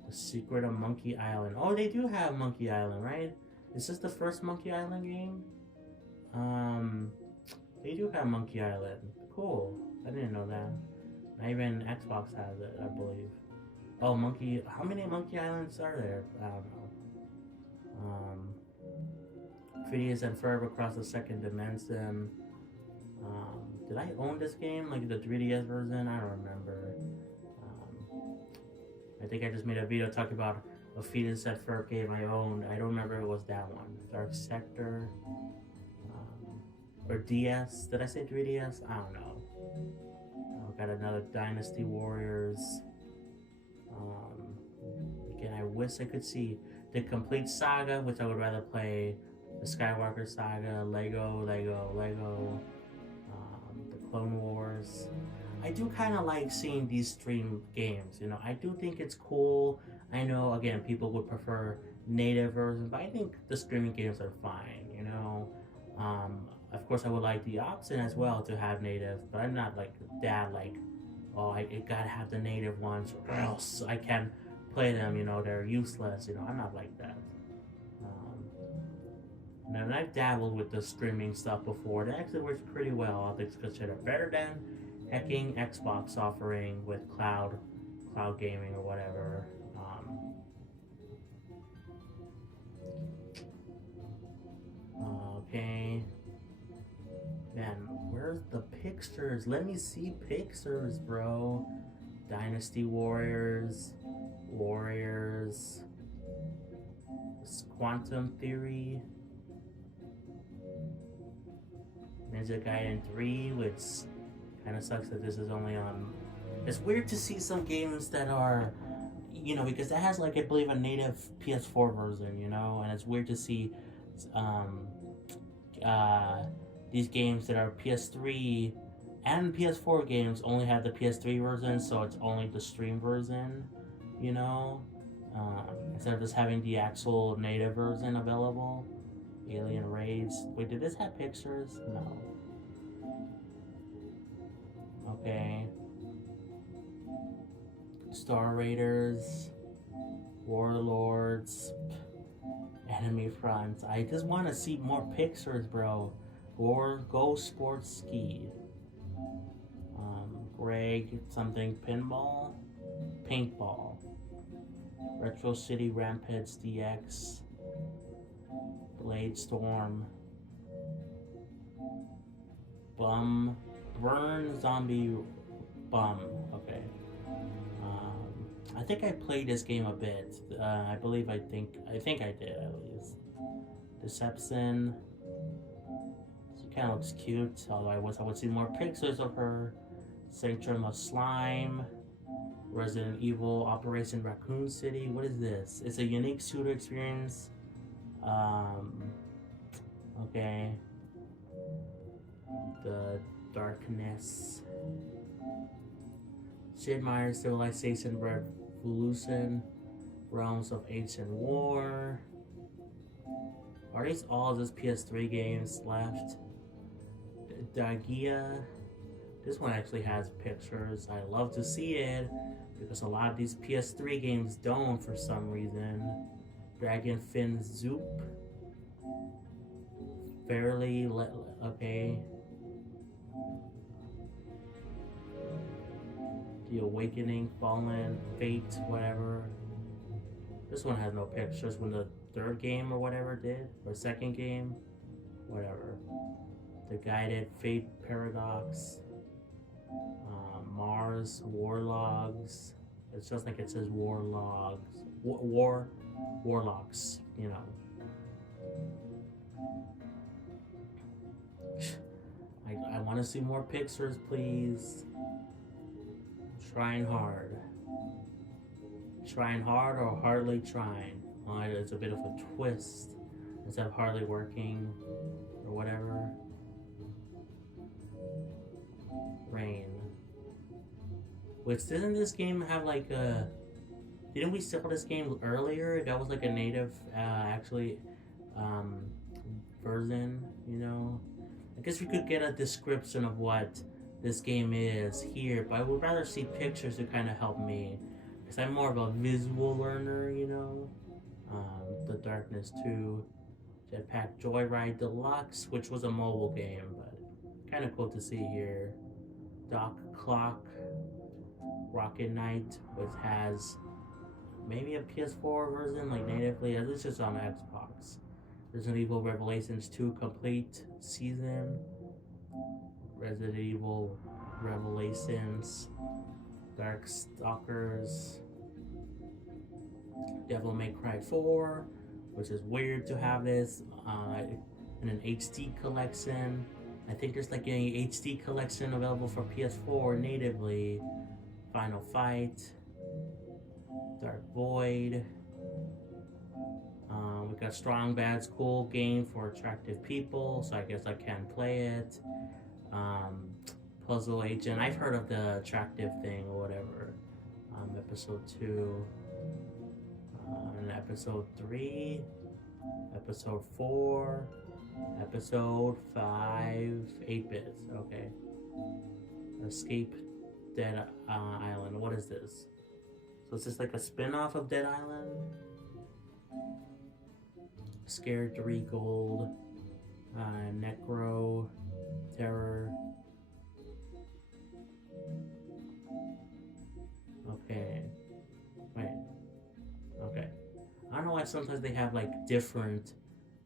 The Secret of Monkey Island. Oh, they do have Monkey Island, right? Is this the first Monkey Island game? They do have Monkey Island. Cool. I didn't know that. Not even Xbox has it, I believe. Oh, Monkey. How many Monkey Islands are there? I don't know. Phineas and Ferb Across the Second Dimension. Did I own this game? Like the 3DS version? I don't remember. I think I just made a video talking about a Phineas and Ferb game I owned. I don't remember if it was that one. Dark Sector. Or DS. Did I say 3DS? I don't know. Got another Dynasty Warriors. Again, I wish I could see the complete saga, which I would rather play. The Skywalker Saga, Lego, the Clone Wars. I do kind of like seeing these stream games, you know. I do think it's cool. I know, again, people would prefer native versions, but I think the streaming games are fine, you know. Of course, I would like the option as well to have native, but I'm not like that, like, oh, I gotta have the native ones or else I can't play them, you know, they're useless, you know. I'm not like that. And I've dabbled with the streaming stuff before. It actually works pretty well. I think it's considered better than hacking Xbox offering with cloud gaming or whatever. Okay. Man, where's the pictures? Let me see pictures, bro. Dynasty Warriors. Quantum Theory. Ninja Gaiden 3, which kind of sucks that this is only on. It's weird to see some games that are, you know, because that has like I believe a native PS4 version, you know, and it's weird to see these games that are PS3 and PS4 games only have the PS3 version, so it's only the stream version, you know, instead of just having the actual native version available. Alien Raids. Wait, did this have pictures? No. Okay. Star Raiders. Warlords. Enemy Fronts. I just want to see more pictures, bro. Go Sports Ski. Greg something Pinball. Paintball. Retro City Rampage DX. Blade Storm. Burn Zombie Bum. Okay. I think I played this game a bit. I think I did at least. Deception. She kind of looks cute, although I would see more pictures of her. Sanctum of Slime. Resident Evil Operation Raccoon City. What is this? It's a unique shooter experience. Okay. The Darkness. Sid Meier's Civilization Revolution. Realms of Ancient War. Are these all just PS3 games left? Dagia. This one actually has pictures. I love to see it because a lot of these PS3 games don't for some reason. Dragon Fin Zoop. Okay. Awakening, Fallen, Fate, whatever. This one has no pictures. When the third game or whatever did, or second game, whatever. The Guided, Fate, Paradox, Mars, Warlogs. It's just like it says Warlogs. Warlocks, you know. I want to see more pictures, please. Trying hard. Trying hard or hardly trying. Oh, it's a bit of a twist. Instead of hardly working or whatever. Rain. Which didn't this game have like a... Didn't we sell this game earlier? That was like a native, version, you know? I guess we could get a description of what this game is here, but I would rather see pictures to kind of help me. Because I'm more of a visual learner, you know? The Darkness 2, Jetpack Joyride Deluxe, which was a mobile game, but kind of cool to see here. Doc Clock, Rocket Knight, which has maybe a PS4 version, like natively. It's just on Xbox. Resident Evil Revelations 2 Complete Season. Resident Evil Revelations, Darkstalkers, Devil May Cry 4, which is weird to have this in an HD collection. I think there's like a HD collection available for PS4 natively. Final Fight, Dark Void. We got Strong Bad's cool game for attractive people, so I guess I can play it. Puzzle Agent, I've heard of the attractive thing or whatever. Episode 2, and episode 3, episode 4, episode 5, 8-bits, okay. Escape Dead Island, what is this? So is this like a spin-off of Dead Island? Scared 3 Gold, Necro, Terror. Okay. Wait. Okay. I don't know why sometimes they have like different,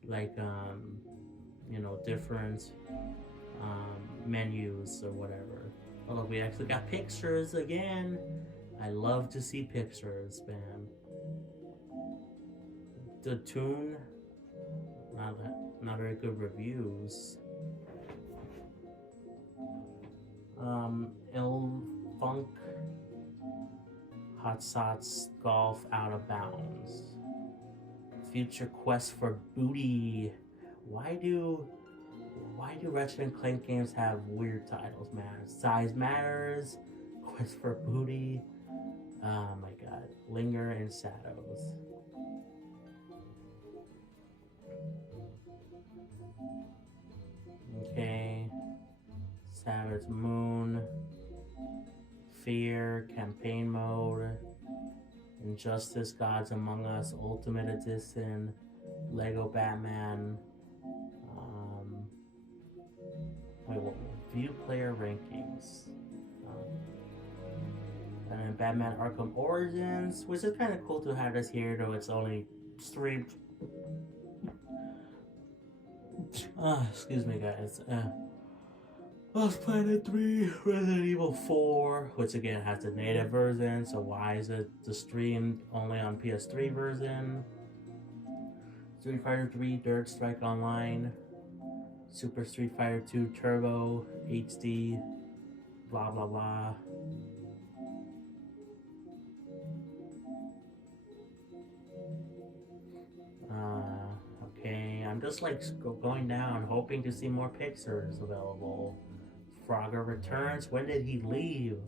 like, different menus or whatever. Although we actually got pictures again. I love to see pictures, man. The tune, not very good reviews. Il Funk, Hot Sots Golf Out of Bounds, Future Quest for Booty. Why do Ratchet and Clank games have weird titles, man? Size Matters, Quest for Booty. Oh my god. Linger in Shadows. Okay. Savage Moon. Fear, Campaign Mode. Injustice, Gods Among Us, Ultimate Edition. Lego Batman. View player rankings. And then Batman Arkham Origins, which is kind of cool to have this here, though it's only streamed. Excuse me, guys. Lost Planet 3, Resident Evil 4, which again has the native version, so why is it the streamed only on PS3 version? Street Fighter 3 Dirt Strike Online, Super Street Fighter 2 Turbo HD, blah blah blah. Okay, I'm just like going down, hoping to see more pictures available. Frogger Returns, when did he leave?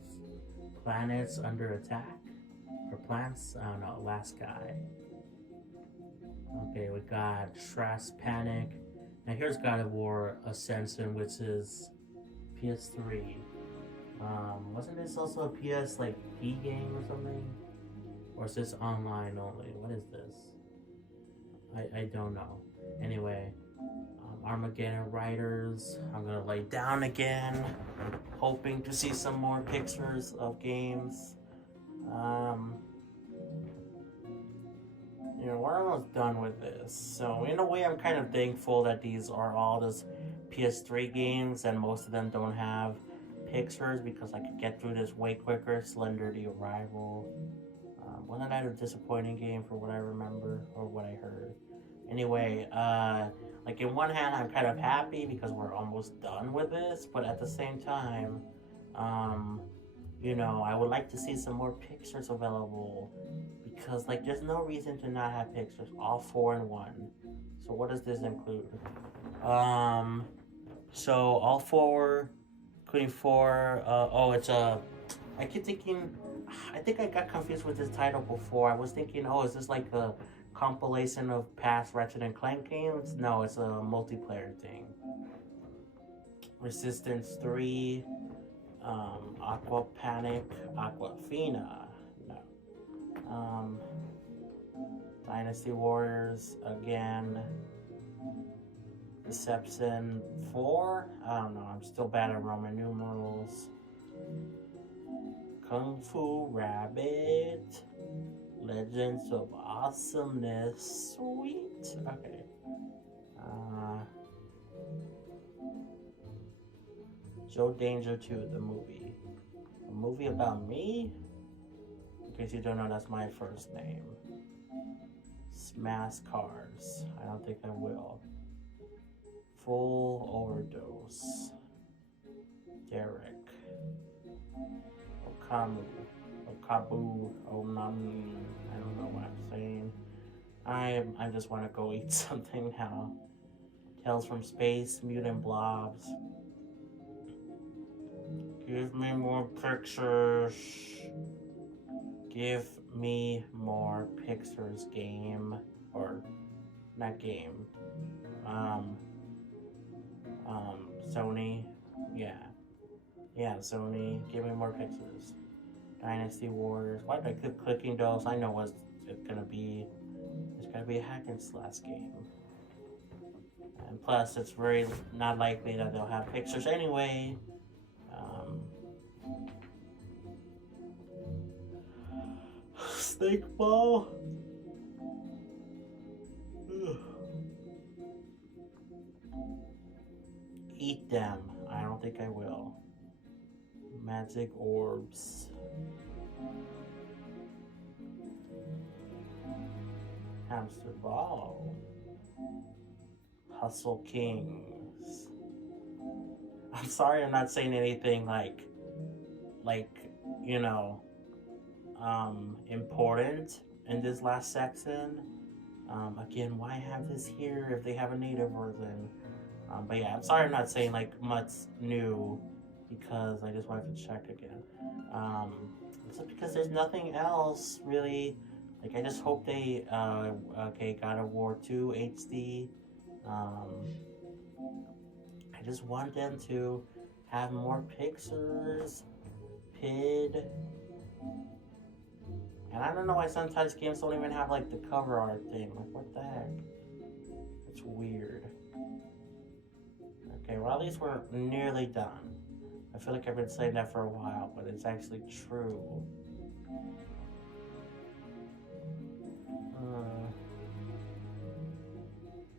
Planets Under Attack? Or Plants? I don't know, last guy. Okay, we got Trash Panic. Now here's God of War Ascension, which is PS3. Wasn't this also a PS like P game or something? Or is this online only? What is this? I don't know. Anyway, Armageddon Riders. I'm gonna lay down again, hoping to see some more pictures of games. Um, we're almost done with this. So in a way, I'm kind of thankful that these are all just PS3 games, and most of them don't have pictures because I could get through this way quicker. Slender the Arrival. Wasn't that a disappointing game for what I remember or what I heard? Anyway, like in one hand, I'm kind of happy because we're almost done with this, but at the same time, um, I would like to see some more pictures available because like there's no reason to not have pictures, all four in one. So what does this include? Um, so all four, including four. It's a. I keep thinking. I think I got confused with this title before. I was thinking, oh, is this like a compilation of past Ratchet and Clank games? No, it's a multiplayer thing. Resistance 3, Aqua Panic, Aquafina. No. Dynasty Warriors again. Deception 4. I don't know. I'm still bad at Roman numerals. Kung Fu Rabbit. Legends of Awesomeness. Sweet. Okay. Joe Danger 2, the movie. A movie about me? In case you don't know, that's my first name. Smash Cars. I don't think I will. Full Overdose. Derek. Okamu. Okabu. Onam. I don't know what I'm saying. I just want to go eat something now. Tales from Space. Mutant Blobs. Give me more pictures. Give me more pictures, game. Or, not game. Sony. Yeah, Sony. Give me more pictures. Dynasty Warriors. Why do I keep clicking those? I know what it's gonna be. It's gonna be a hack and slash game. And plus, it's very not likely that they'll have pictures anyway. Snake ball. Eat them. I don't think I will. Magic orbs. Hamster ball. Hustle Kings. I'm sorry I'm not saying anything like important in this last section. Again, why have this here if they have a native version? But yeah, I'm sorry I'm not saying like much new because I just wanted to check again. It's because there's nothing else really. Like I just hope they God of War 2 HD. I just want them to have more pictures. PID. And I don't know why sometimes games don't even have like the cover art thing. Like what the heck? It's weird. Okay, well at least we're nearly done. I feel like I've been saying that for a while, but it's actually true.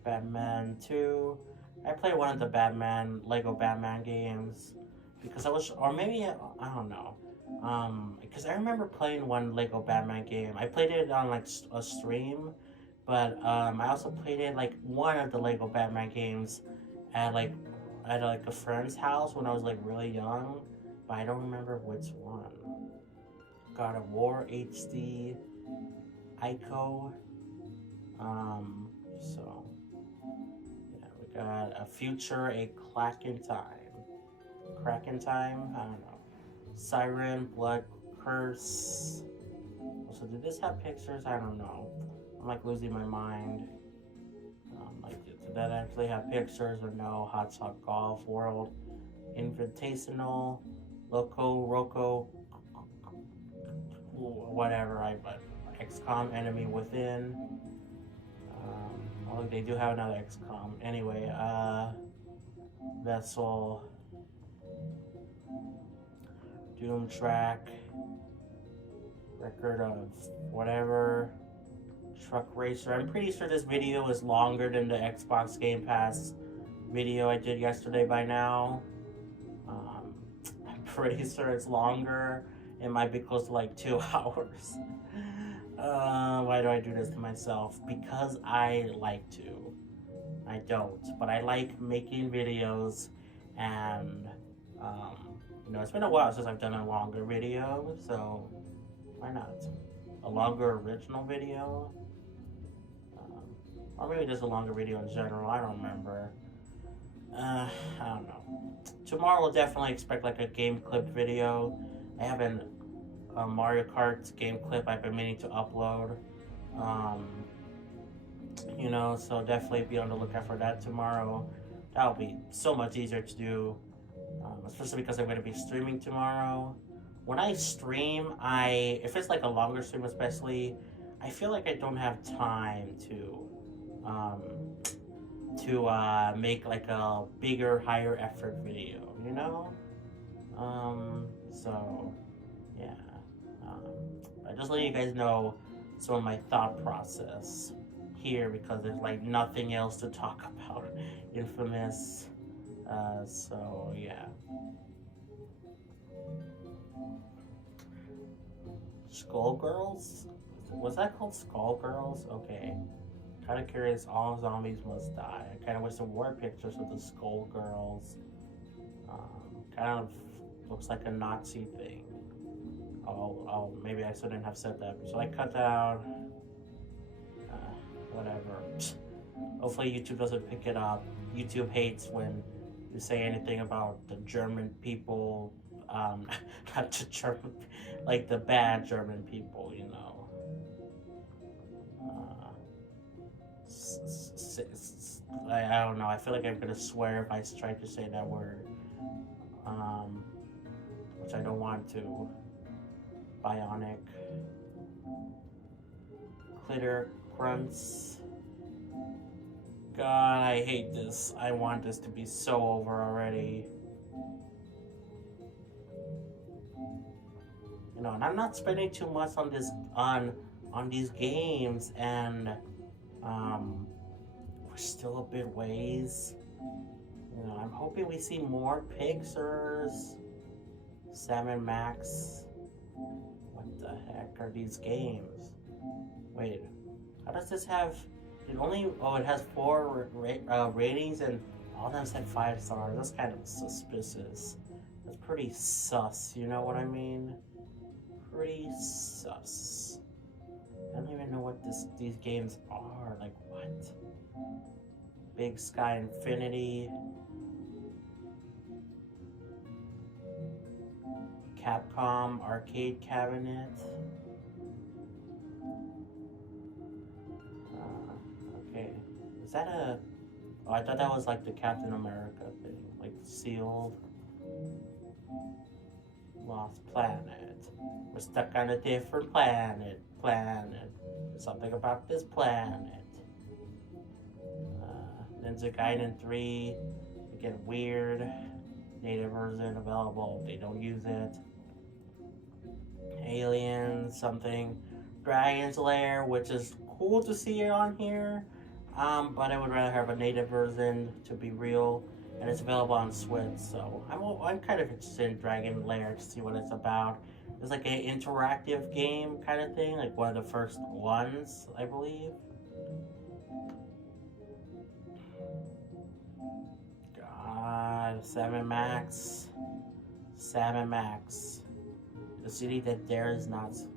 Batman 2. I played one of the Lego Batman games because I was, or maybe I don't know. Because I remember playing one Lego Batman game. I played it on like a stream, but I also played it like one of the Lego Batman games at a friend's house when I was like really young, but I don't remember which one. God of War HD, Ico. So yeah, we got a future, a Crack in Time. I don't know. Siren, Blood Curse. So did this have pictures? I don't know. I'm like losing my mind. Did that actually have pictures or no? Hot Shot Golf World Invitational, Roco, whatever. But XCOM Enemy Within. Oh, they do have another XCOM. Anyway, Vessel. Doom Track. Record of whatever. Truck racer. I'm pretty sure this video is longer than the Xbox Game Pass video I did yesterday by now. I'm pretty sure it's longer. It might be close to like 2 hours. Why do I do this to myself? Because I like to. I don't, but I like making videos, and it's been a while since I've done a longer video, so why not? A longer original video, or maybe just a longer video in general. I don't remember. I don't know. Tomorrow we'll definitely expect like a game clip video. I have a Mario Kart game clip I've been meaning to upload. So definitely be on the lookout for that tomorrow. That'll be so much easier to do, especially because I'm going to be streaming tomorrow. When I stream, if it's like a longer stream especially, I feel like I don't have time to make like a bigger, higher effort video, So, yeah. I just let you guys know some of my thought process here because there's like nothing else to talk about. Infamous. So, yeah. Skullgirls? Was that called Skullgirls? Okay. Kind of curious. All zombies must die. I kind of wish there were pictures of the Skullgirls. Kind of looks like a Nazi thing. Oh, maybe I shouldn't have said that. So I cut that out. Whatever. Hopefully YouTube doesn't pick it up. YouTube hates when you say anything about the German people. Not the German, like the bad German people, I don't know. I feel like I'm gonna swear if I try to say that word, which I don't want to. Bionic. Clitter grunts. God, I hate this. I want this to be so over already. And I'm not spending too much on this on these games, and we're still a bit ways. I'm hoping we see more Pixars. Sam & Max. What the heck are these games? Wait, how does this have? It has 4 ratings, and all of them said 5 stars. That's kind of suspicious. That's pretty sus. You know what I mean? Pretty sus. I don't even know what these games are. Like what? Big Sky Infinity. Capcom Arcade Cabinet. Okay. Is that a... Oh, I thought that was like the Captain America thing. Like sealed. Lost Planet. We're stuck on a different planet. There's something about this planet. Ninja Gaiden 3. Again, weird. Native version available. They don't use it. Alien something. Dragon's Lair, which is cool to see it on here. But I would rather have a native version to be real. And it's available on Switch, so I'm kind of interested in Dragon Lair to see what it's about. It's like an interactive game kind of thing, like one of the first ones, I believe. God, Sam & Max. The city that dares not sleep.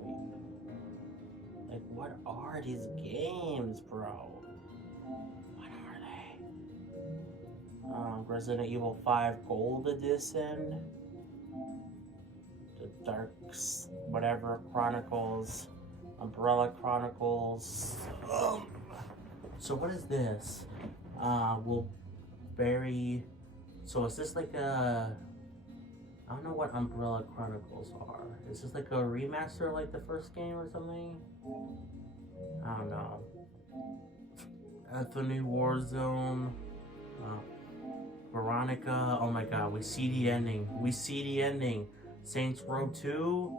Like, what are these games, bro? Resident Evil 5 Gold Edition, the Dark whatever Chronicles, Umbrella Chronicles. So what is this? So is this like a... I don't know what Umbrella Chronicles are. Is this like a remaster like the first game or something? I don't know. Anthony Warzone. Veronica, oh my god, we see the ending. Saints Row 2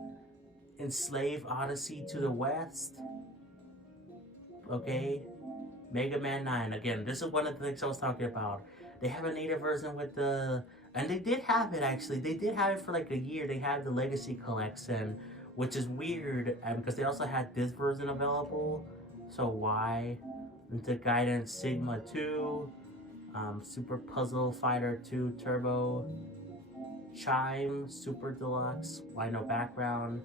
Enslave Odyssey to the West. Okay, Mega Man 9. Again, this is one of the things I was talking about. They have a native version with the, and they did have it actually. They did have it for like a year. They had the Legacy Collection, which is weird because they also had this version available. So why? Into Guidance Sigma 2, Super Puzzle Fighter 2 Turbo, Chime Super Deluxe, why no background?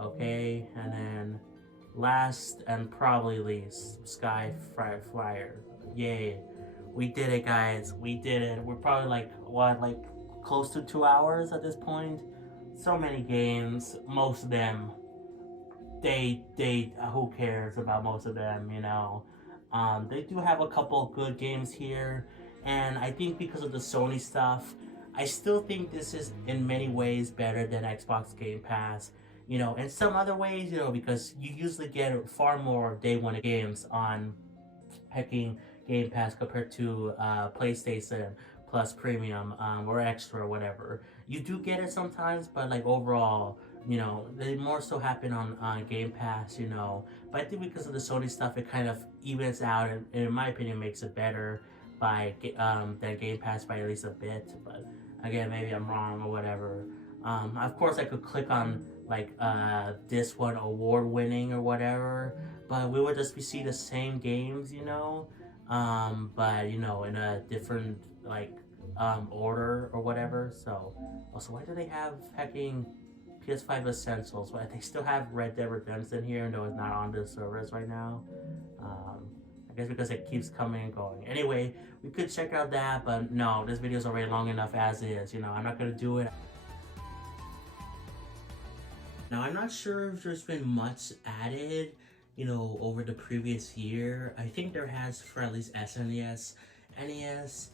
Okay, and then last and probably least, Sky Flyer. Yay. We did it, guys. We did it. We're probably like, what, like close to 2 hours at this point? So many games. Most of them, who cares about most of them, you know? They do have a couple good games here. And I think because of the Sony stuff, I still think this is in many ways better than Xbox Game Pass. You know, in some other ways, you know, because you usually get far more day one games on hacking Game Pass compared to PlayStation Plus Premium or Extra or whatever. You do get it sometimes, but like overall, you know, they more so happen on Game Pass, you know. But I think because of the Sony stuff, it kind of evens out and in my opinion makes it better by than Game Pass by at least a bit. But again, maybe I'm wrong or whatever. Of course, I could click on like this one award winning or whatever, but we would just see the same games, you know, but you know, in a different like order or whatever. So also, why do they have hacking PS5 Essentials? Why they still have Red Dead Redemption here, though it's not on the servers right now? I guess because it keeps coming and going. Anyway, we could check out that, but no, this video is already long enough as is. You know, I'm not gonna do it. Now, I'm not sure if there's been much added, you know, over the previous year. I think there has for at least SNES, NES,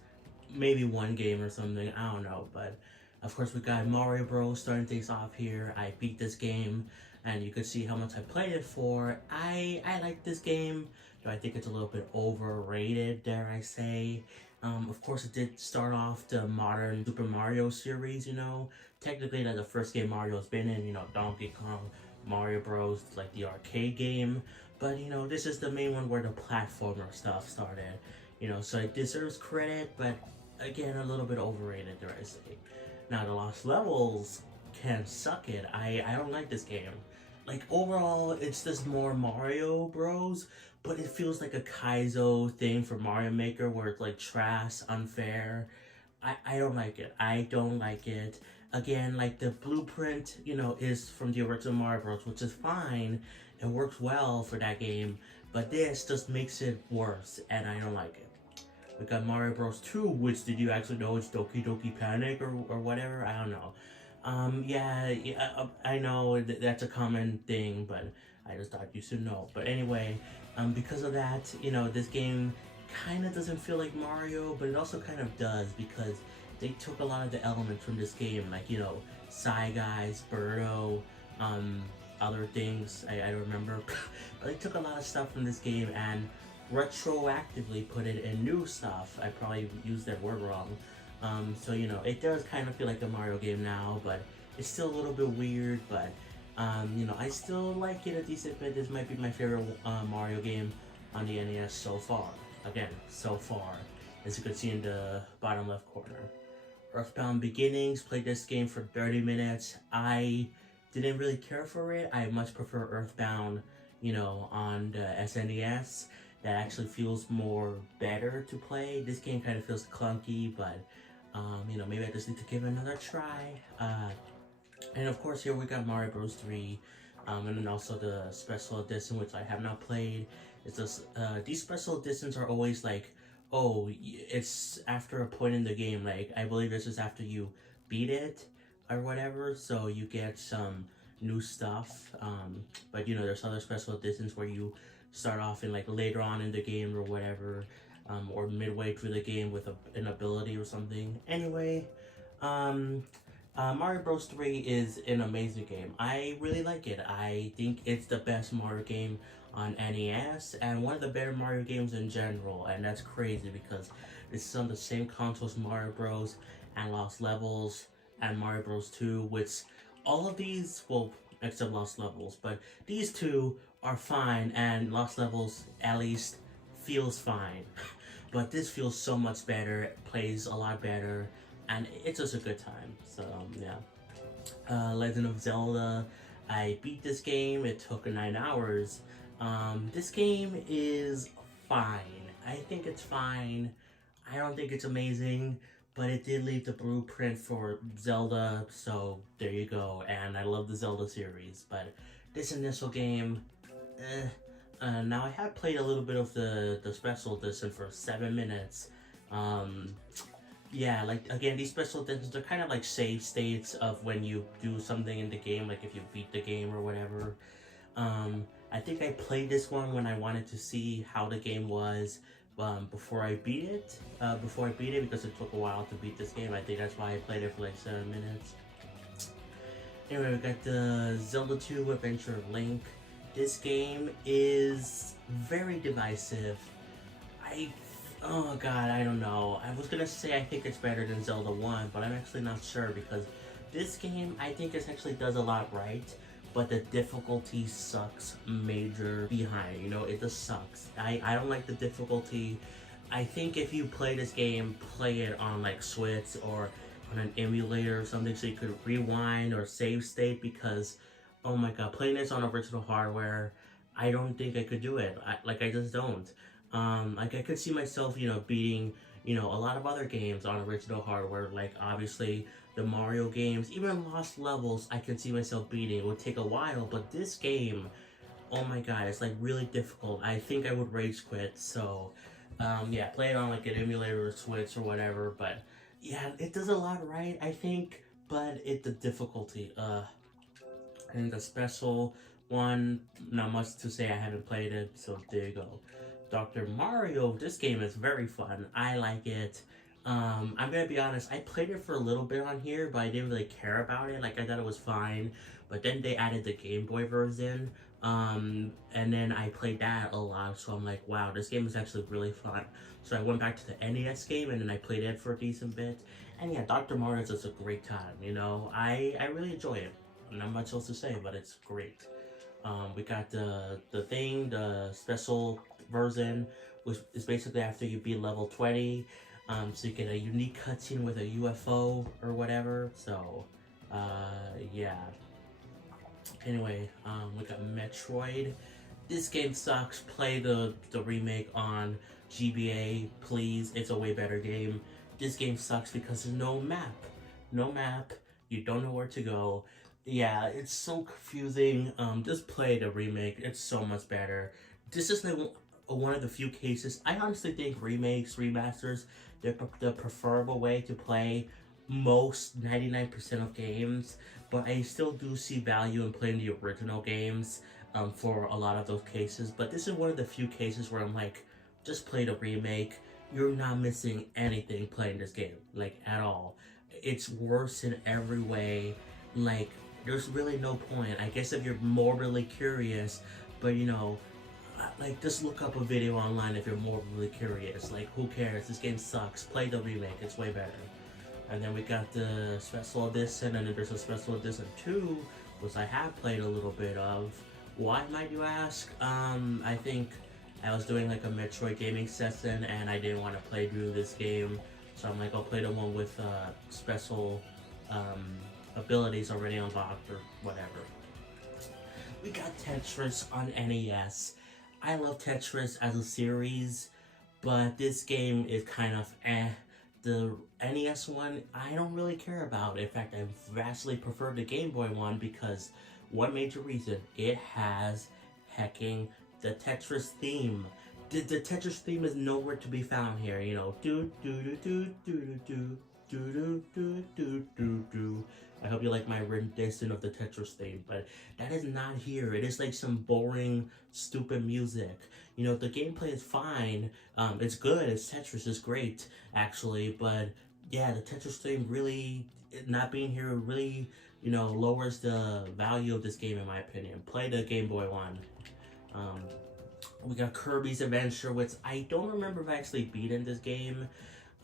maybe one game or something, I don't know. But of course, we got Mario Bros. Starting things off here. I beat this game, and you could see how much I played it for. I like this game, though I think it's a little bit overrated, dare I say. Of course, it did start off the modern Super Mario series, you know. Technically, that's the first game Mario's been in, you know, Donkey Kong, Mario Bros, like the arcade game. But, you know, this is the main one where the platformer stuff started, you know, so it deserves credit, but again, a little bit overrated, dare I say. Now, the Lost Levels can suck it. I don't like this game. Like, overall, it's just more Mario Bros, but it feels like a Kaizo thing for Mario Maker where it's like trash, unfair. I don't like it. I don't like it. Again, like the blueprint, you know, is from the original Mario Bros, which is fine. It works well for that game, but this just makes it worse, and I don't like it. We got Mario Bros 2, which did you actually know it's Doki Doki Panic or whatever? I don't know. Yeah, I know that's a common thing, but I just thought you should know. But anyway, because of that, you know, this game kind of doesn't feel like Mario, but it also kind of does because they took a lot of the elements from this game, like, you know, Psy Guys, Birdo, other things I remember. But they took a lot of stuff from this game and retroactively put it in new stuff. I probably used that word wrong. So, you know, it does kind of feel like a Mario game now, but it's still a little bit weird, but, you know, I still like it a decent bit. This might be my favorite Mario game on the NES so far. Again, so far, as you can see in the bottom left corner. Earthbound Beginnings, played this game for 30 minutes. I didn't really care for it. I much prefer Earthbound, you know, on the SNES. That actually feels more better to play. This game kind of feels clunky, but, you know, maybe I just need to give it another try. And of course, here we got Mario Bros. 3, and then also the special edition, which I have not played. It's just, these special editions are always like, oh, it's after a point in the game, like, I believe this is after you beat it, or whatever, so you get some new stuff, but, you know, there's other special editions where you start off in, like, later on in the game, or whatever, or midway through the game with an ability or something. Anyway, Mario Bros. 3 is an amazing game. I really like it. I think it's the best Mario game on NES and one of the better Mario games in general, and that's crazy because this is on the same console as Mario Bros. And Lost Levels and Mario Bros. 2, which all of these, well, except Lost Levels. But these two are fine, and Lost Levels at least feels fine. But this feels so much better, it plays a lot better, and it's just a good time. So yeah. Legend of Zelda, I beat this game. It took 9 hours. This game is fine. I think it's fine. I don't think it's amazing, but it did leave the blueprint for Zelda, so there you go. And I love the Zelda series, but this initial game, now I have played a little bit of the special edition for 7 minutes. Yeah, like, again, these special editions are kind of like save states of when you do something in the game, like if you beat the game or whatever. I think I played this one when I wanted to see how the game was before I beat it. Because it took a while to beat this game. I think that's why I played it for like 7 minutes. Anyway, we got the Zelda 2 Adventure of Link. This game is very divisive. Oh god, I don't know. I was gonna say I think it's better than Zelda 1, but I'm actually not sure because this game I think it actually does a lot right, but the difficulty sucks major behind, you know, it just sucks. I don't like the difficulty. I think if you play this game, play it on like Switch or on an emulator or something so you could rewind or save state, because oh my god, playing this on original hardware, I don't think I could do it. I just don't. Like I could see myself, you know, beating, you know, a lot of other games on original hardware, like obviously the Mario games, even Lost Levels, I could see myself beating. It would take a while, but this game, oh my god, it's like really difficult. I think I would rage quit, so, yeah, play it on like an emulator or Switch or whatever, but yeah, it does a lot right, I think, but the difficulty, and the special one, not much to say, I haven't played it, so there you go. Dr. Mario, this game is very fun. I like it. I'm gonna be honest, I played it for a little bit on here, but I didn't really care about it. Like, I thought it was fine. But then they added the Game Boy version, and then I played that a lot, so I'm like, wow, this game is actually really fun. So I went back to the NES game, and then I played it for a decent bit. And yeah, Dr. Mario is just a great time, you know? I really enjoy it. Not much else to say, but it's great. We got the special version, which is basically after you beat level 20, so you get a unique cutscene with a UFO or whatever, so, yeah. Anyway, we got Metroid. This game sucks. Play the remake on GBA, please. It's a way better game. This game sucks because there's no map. No map, you don't know where to go. Yeah, it's so confusing. Just play the remake. It's so much better. This is one of the few cases. I honestly think remakes, remasters, they're the preferable way to play most 99% of games. But I still do see value in playing the original games for a lot of those cases. But this is one of the few cases where I'm like, just play the remake. You're not missing anything playing this game, like at all. It's worse in every way. Like, there's really no point. I guess if you're morbidly curious, but you know, like, just look up a video online if you're morbidly curious. Like, who cares? This game sucks. Play the remake. It's way better. And then we got the special edition, and then there's a special edition 2, which I have played a little bit of. Why, might you ask? I think I was doing like a Metroid gaming session, and I didn't want to play through this game. So I'm like, I'll play the one with special abilities already unlocked or whatever. We got Tetris on NES. I love Tetris as a series, but this game is kind of eh. The NES one, I don't really care about. In fact, I vastly prefer the Game Boy one because one major reason, it has hecking the Tetris theme. The Tetris theme is nowhere to be found here, you know. Do do do do do do do do do do do. I hope you like my rendition of the Tetris theme, but that is not here. It is like some boring, stupid music. You know, the gameplay is fine. It's good. It's Tetris. It's great, actually. But yeah, the Tetris theme really, not being here really, you know, lowers the value of this game in my opinion. Play the Game Boy one. We got Kirby's Adventure, which I don't remember if I actually beat in this game.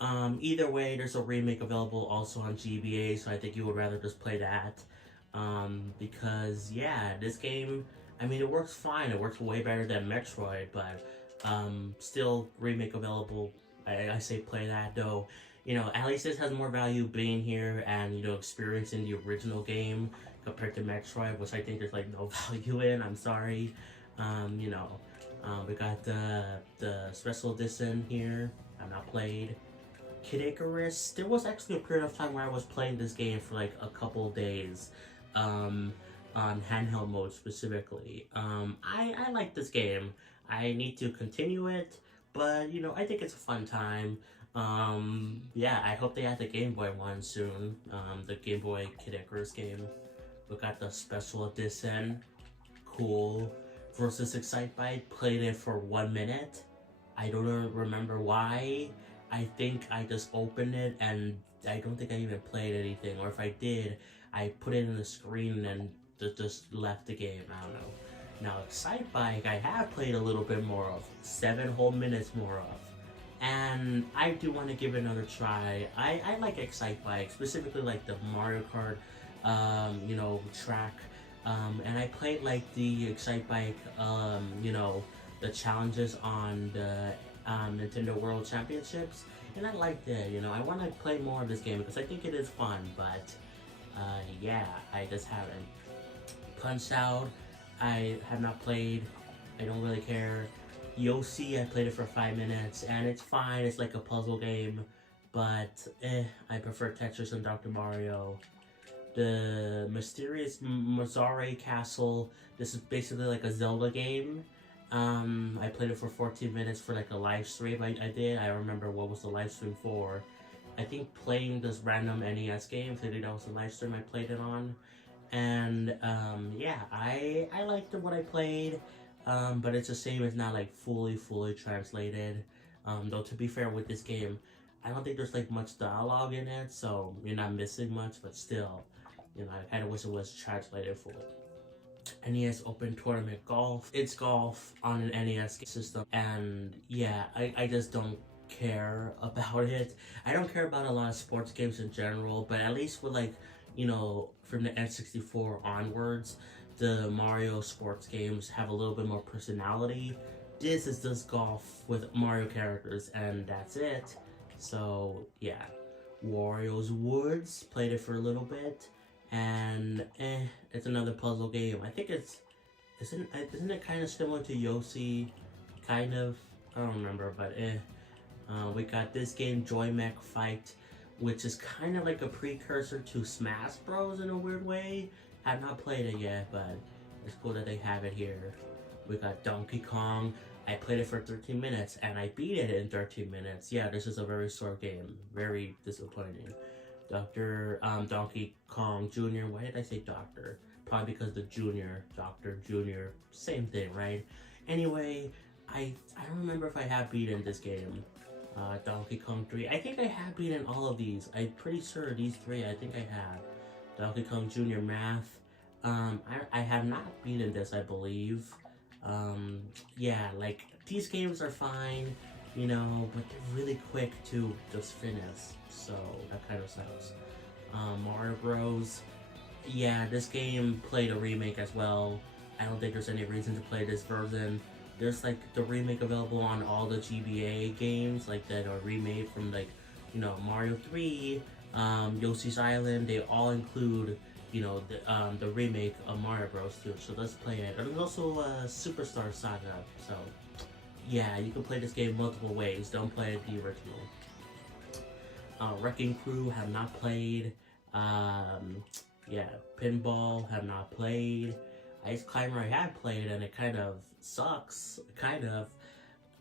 Either way, there's a remake available also on GBA, so I think you would rather just play that. Because yeah, this game, I mean, it works fine. It works way better than Metroid, but still remake available. I say play that though. At least this has more value being here and experiencing the original game compared to Metroid, which I think there's like no value in. I'm sorry. We got the special edition here. I've not played. Kid Icarus. There was actually a period of time where I was playing this game for like a couple of days, um, on handheld mode specifically. I like this game. I need to continue it, but I think it's a fun time. Yeah, I hope they add the Game Boy one soon. The Game Boy Kid Icarus game. We got the special edition. Cool. Versus Excitebike. Played it for 1 minute. I don't remember why. I think I just opened it and I don't think I even played anything. Or if I did, I put it in the screen and just left the game. I don't know. Now, Excitebike, I have played a little bit more of. 7 whole minutes more of. And I do want to give it another try. I like Excitebike, specifically like the Mario Kart, track. And I played like the Excitebike, the challenges on the Nintendo World Championships, and I liked it. I want to play more of this game because I think it is fun, but yeah, I just haven't. Punch Out, I have not played. I don't really care. Yoshi, I played it for 5 minutes, and it's fine. It's like a puzzle game, but I prefer Tetris and Dr. Mario. The Mysterious Mazare Castle. This is basically like a Zelda game. I played it for 14 minutes for like a live stream. I did. I remember what was the live stream for. I think playing this random NES game. I think that was the live stream I played it on. And yeah, I liked what I played. But it's a shame it's not like fully translated. Though to be fair with this game, I don't think there's like much dialogue in it, so you're not missing much. But still, I kind of wish it was translated fully. NES Open Tournament Golf. It's golf on an NES system, and yeah, I just don't care about it. I don't care about a lot of sports games in general, but at least with like, from the N64 onwards, the Mario sports games have a little bit more personality. This is just golf with Mario characters, and that's it. So yeah, Wario's Woods, played it for a little bit, and it's another puzzle game. I think isn't it kind of similar to Yoshi? Kind of, I don't remember, but we got this game, Joy Mech Fight, which is kind of like a precursor to Smash Bros in a weird way. Have not played it yet, but it's cool that they have it here. We got Donkey Kong. I played it for 13 minutes, and I beat it in 13 minutes. Yeah, this is a very short game. Very disappointing. Donkey Kong Jr. Why did I say Doctor? Probably because the Junior, Doctor, Junior, same thing, right? Anyway, I don't remember if I have beaten this game. Donkey Kong 3. I think I have beaten all of these. I'm pretty sure these 3, I think I have. Donkey Kong Jr. Math. I have not beaten this, I believe. Yeah, like, these games are fine, but they're really quick to just finish, so that kind of sucks. Mario Bros. Yeah, this game played a remake as well. I don't think there's any reason to play this version. There's like the remake available on all the GBA games, like that are remade from like, Mario 3, Yoshi's Island. They all include, the remake of Mario Bros. Too. So let's play it. And there's also Superstar Saga. So yeah, you can play this game multiple ways. Don't play the original. Wrecking Crew, have not played. Yeah, Pinball, have not played. Ice Climber, I have played, and it kind of sucks. Kind of.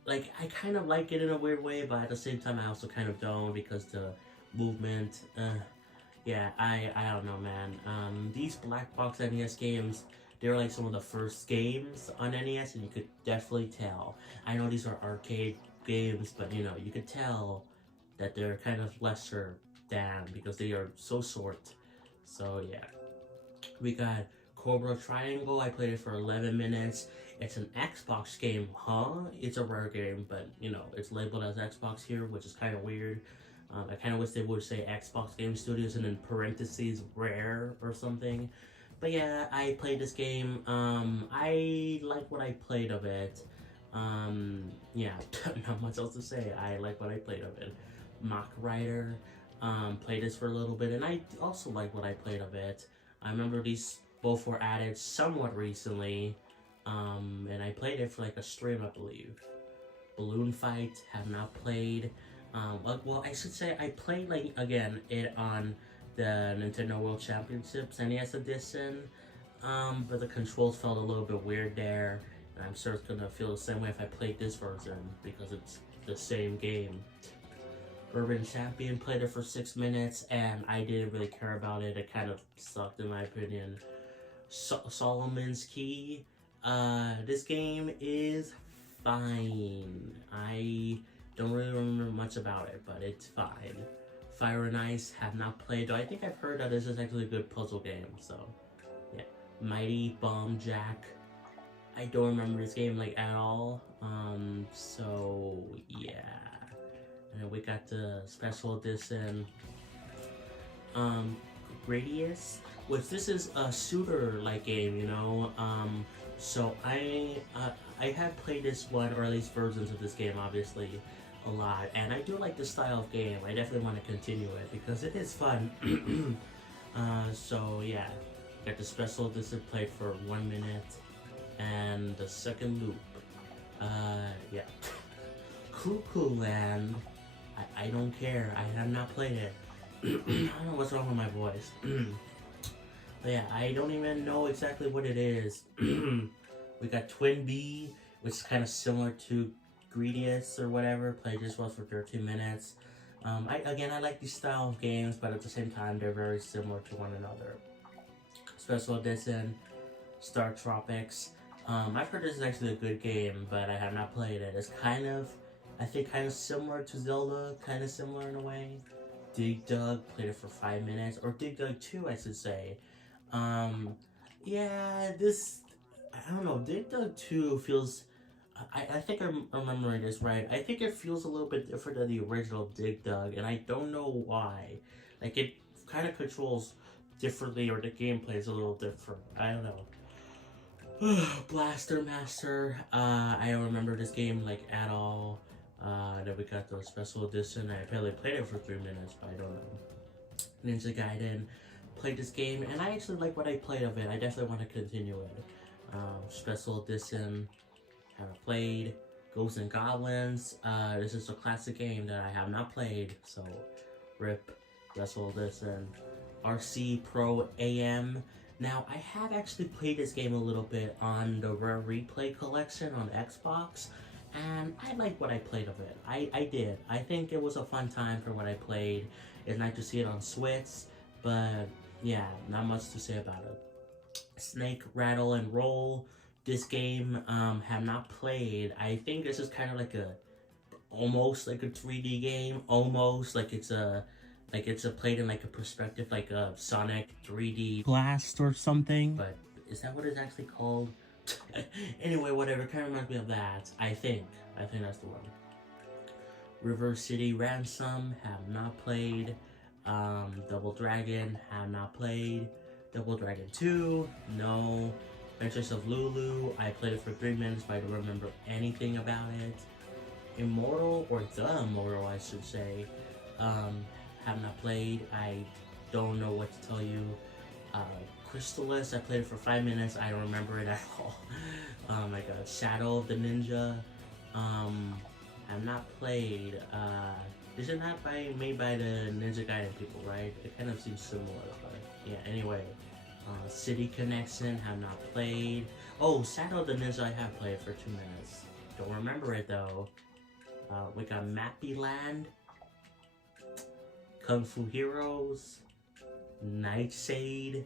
Like, I kind of like it in a weird way, but at the same time, I also kind of don't, because the movement, yeah, I don't know, man. These black box NES games, they were like some of the first games on NES, and you could definitely tell. I know these are arcade games, but, you could tell that they're kind of lesser than, because they are so short. So, yeah. We got Cobra Triangle. I played it for 11 minutes. It's an Xbox game, huh? It's a rare game, but, it's labeled as Xbox here, which is kind of weird. I kind of wish they would say Xbox Game Studios and in parentheses rare or something. But yeah, I played this game. I like what I played of it. Yeah, not much else to say. I like what I played of it. Mock Rider, played this for a little bit, and I also like what I played of it. I remember these both were added somewhat recently, and I played it for like a stream, I believe. Balloon Fight, have not played. Well, I should say I played like again it on the Nintendo World Championships NES edition, but the controls felt a little bit weird there, and I'm sure it's gonna feel the same way if I played this version because it's the same game. Urban Champion, played it for 6 minutes, and I didn't really care about it. It kind of sucked in my opinion. Solomon's Key, this game is fine. I don't really remember much about it, but it's fine. Fire and Ice, have not played, though I think I've heard that this is actually a good puzzle game, so yeah. Mighty Bomb Jack, I don't remember this game like at all, so yeah. And we got the special edition, Gradius, which this is a shooter-like game, you know, so I have played this one, or at least versions of this game, obviously, a lot, and I do like this style of game. I definitely want to continue it because it is fun. So yeah, got the special edition played for 1 minute, and the second loop. Yeah, Cuckoo Land. I don't care. I have not played it. I don't know what's wrong with my voice. But yeah, I don't even know exactly what it is. We got Twin B, which is kind of similar to Gradius or whatever. Played this one for 13 minutes. I like these style of games, but at the same time, they're very similar to one another. Special edition, Star Tropics. I've heard this is actually a good game, but I have not played it. It's kind of, I think, kind of similar to Zelda, kind of similar in a way. Dig Dug, played it for 5 minutes, or Dig Dug 2, I should say. Yeah, this, I don't know, Dig Dug 2 feels, I think I'm remembering this right. I think it feels a little bit different than the original Dig Dug, and I don't know why. Like, it kind of controls differently, or the gameplay is a little different. I don't know. Blaster Master, I don't remember this game, like, at all. Then we got the special edition. I apparently played it for 3 minutes, but I don't know. Ninja Gaiden, played this game, and I actually like what I played of it. I definitely want to continue it. Special edition, haven't played. Ghosts and Goblins, this is a classic game that I have not played, so RIP. Special edition. RC Pro AM. Now, I have actually played this game a little bit on the Rare Replay collection on Xbox, and I like what I played of it. I did. I think it was a fun time for what I played. It's nice to see it on Switch, but yeah, not much to say about it. Snake, Rattle, and Roll. This game, have not played. I think this is kind of like almost like a 3D game. Almost like it's played in like a perspective, like a Sonic 3D Blast or something. But is that what it's actually called? Anyway, whatever, it kind of reminds me of that. I think that's the one. River City Ransom, have not played. Double Dragon, have not played. Double Dragon 2, no. Adventures of Lulu, I played it for 3 minutes, but I don't remember anything about it. Immortal, or The Immortal, I should say, have not played. I don't know what to tell you. Crystallis, I played it for 5 minutes. I don't remember it at all. Like a Shadow of the Ninja, have not played. This is not made by the Ninja Gaiden people, right? It kind of seems similar, but yeah. Anyway, City Connection, have not played. Oh, Shadow of the Ninja, I have played for 2 minutes. Don't remember it though. We got Mappy Land, Kung Fu Heroes, Nightshade,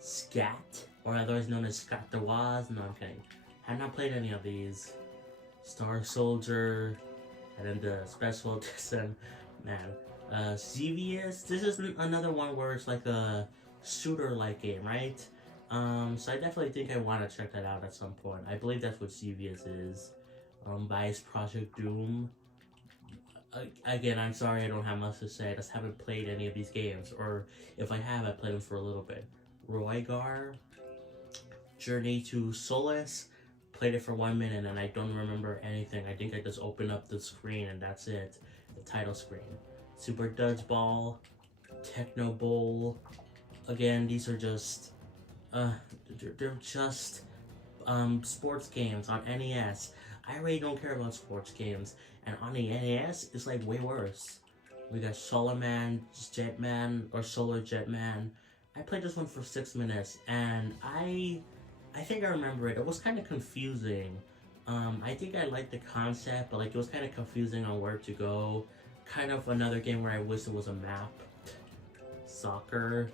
Scat, or otherwise known as Scat the Waz. No, I'm kidding. Have not played any of these. Star Soldier, and then the special edition, man. Xevious, this is another one where it's like a shooter-like game, right? So I definitely think I want to check that out at some point. I believe that's what Xevious is. Vice Project Doom. Again, I'm sorry I don't have much to say. I just haven't played any of these games, or if I have, I played them for a little bit. Roygar, Journey to Solace. Played it for 1 minute and I don't remember anything. I think I just opened up the screen and that's it. The title screen. Super Dodgeball, Techno Bowl. Again, these are just they're just sports games on NES. I really don't care about sports games, and on the NES, it's like way worse. We got Solar Man, Jetman, or Solar Jetman. I played this one for 6 minutes, and I think I remember it. It was kind of confusing. I think I liked the concept, but like it was kind of confusing on where to go. Kind of another game where I wish there was a map. Soccer,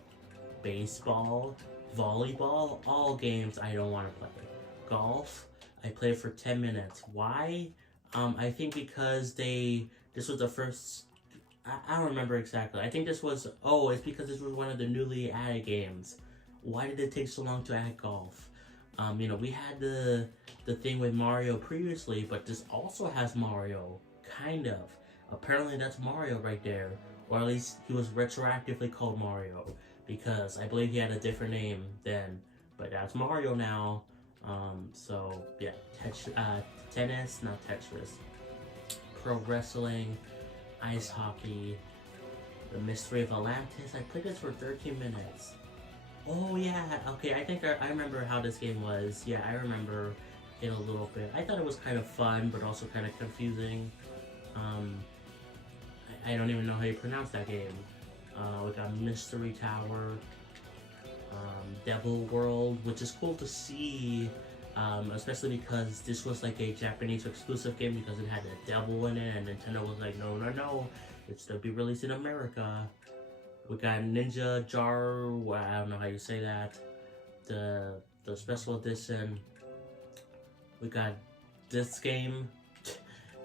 baseball, volleyball, all games I don't want to play. Golf, I played for 10 minutes. Why? I think because this was the first, I don't remember exactly. I think this was, it's because this was one of the newly added games. Why did it take so long to add golf? We had the thing with Mario previously, but this also has Mario, kind of. Apparently that's Mario right there. Or at least he was retroactively called Mario, because I believe he had a different name then, but that's Mario now. So yeah, tennis, not Tetris. Pro wrestling, ice hockey, the Mystery of Atlantis. I played this for 13 minutes. Oh yeah, okay, I think I remember how this game was. Yeah, I remember it a little bit. I thought it was kind of fun, but also kind of confusing. I don't even know how you pronounce that game. We got Mystery Tower, Devil World, which is cool to see, especially because this was like a Japanese exclusive game because it had a devil in it, and Nintendo was like, no, it's to be released in America. We got Ninja Jar, I don't know how you say that, the special edition. We got this game,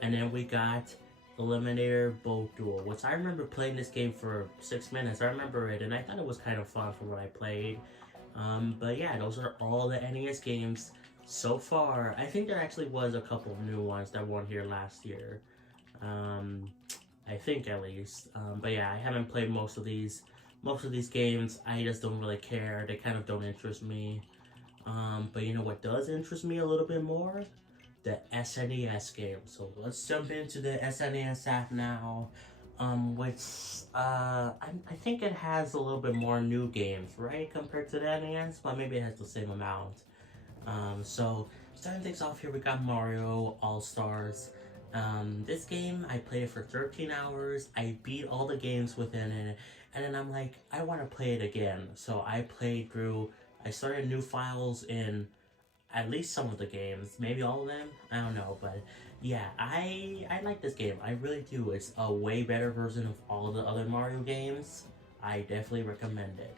and then we got Eliminator Boat Duel, which I remember playing this game for 6 minutes. I remember it, and I thought it was kind of fun for what I played. But yeah, those are all the NES games so far. I think there actually was a couple of new ones that weren't here last year. I think at least. But yeah, I haven't played most of these games. I just don't really care. They kind of don't interest me. But you know what does interest me a little bit more? The SNES game. So let's jump into the SNES app now, which I think it has a little bit more new games, right, compared to the NES, but maybe it has the same amount. So starting things off here, we got Mario All-Stars. This game, I played it for 13 hours. I beat all the games within it, and then I'm like, I want to play it again. So I started new files in at least some of the games, maybe all of them, I don't know, but yeah, I like this game, I really do. It's a way better version of all the other Mario games. I definitely recommend it.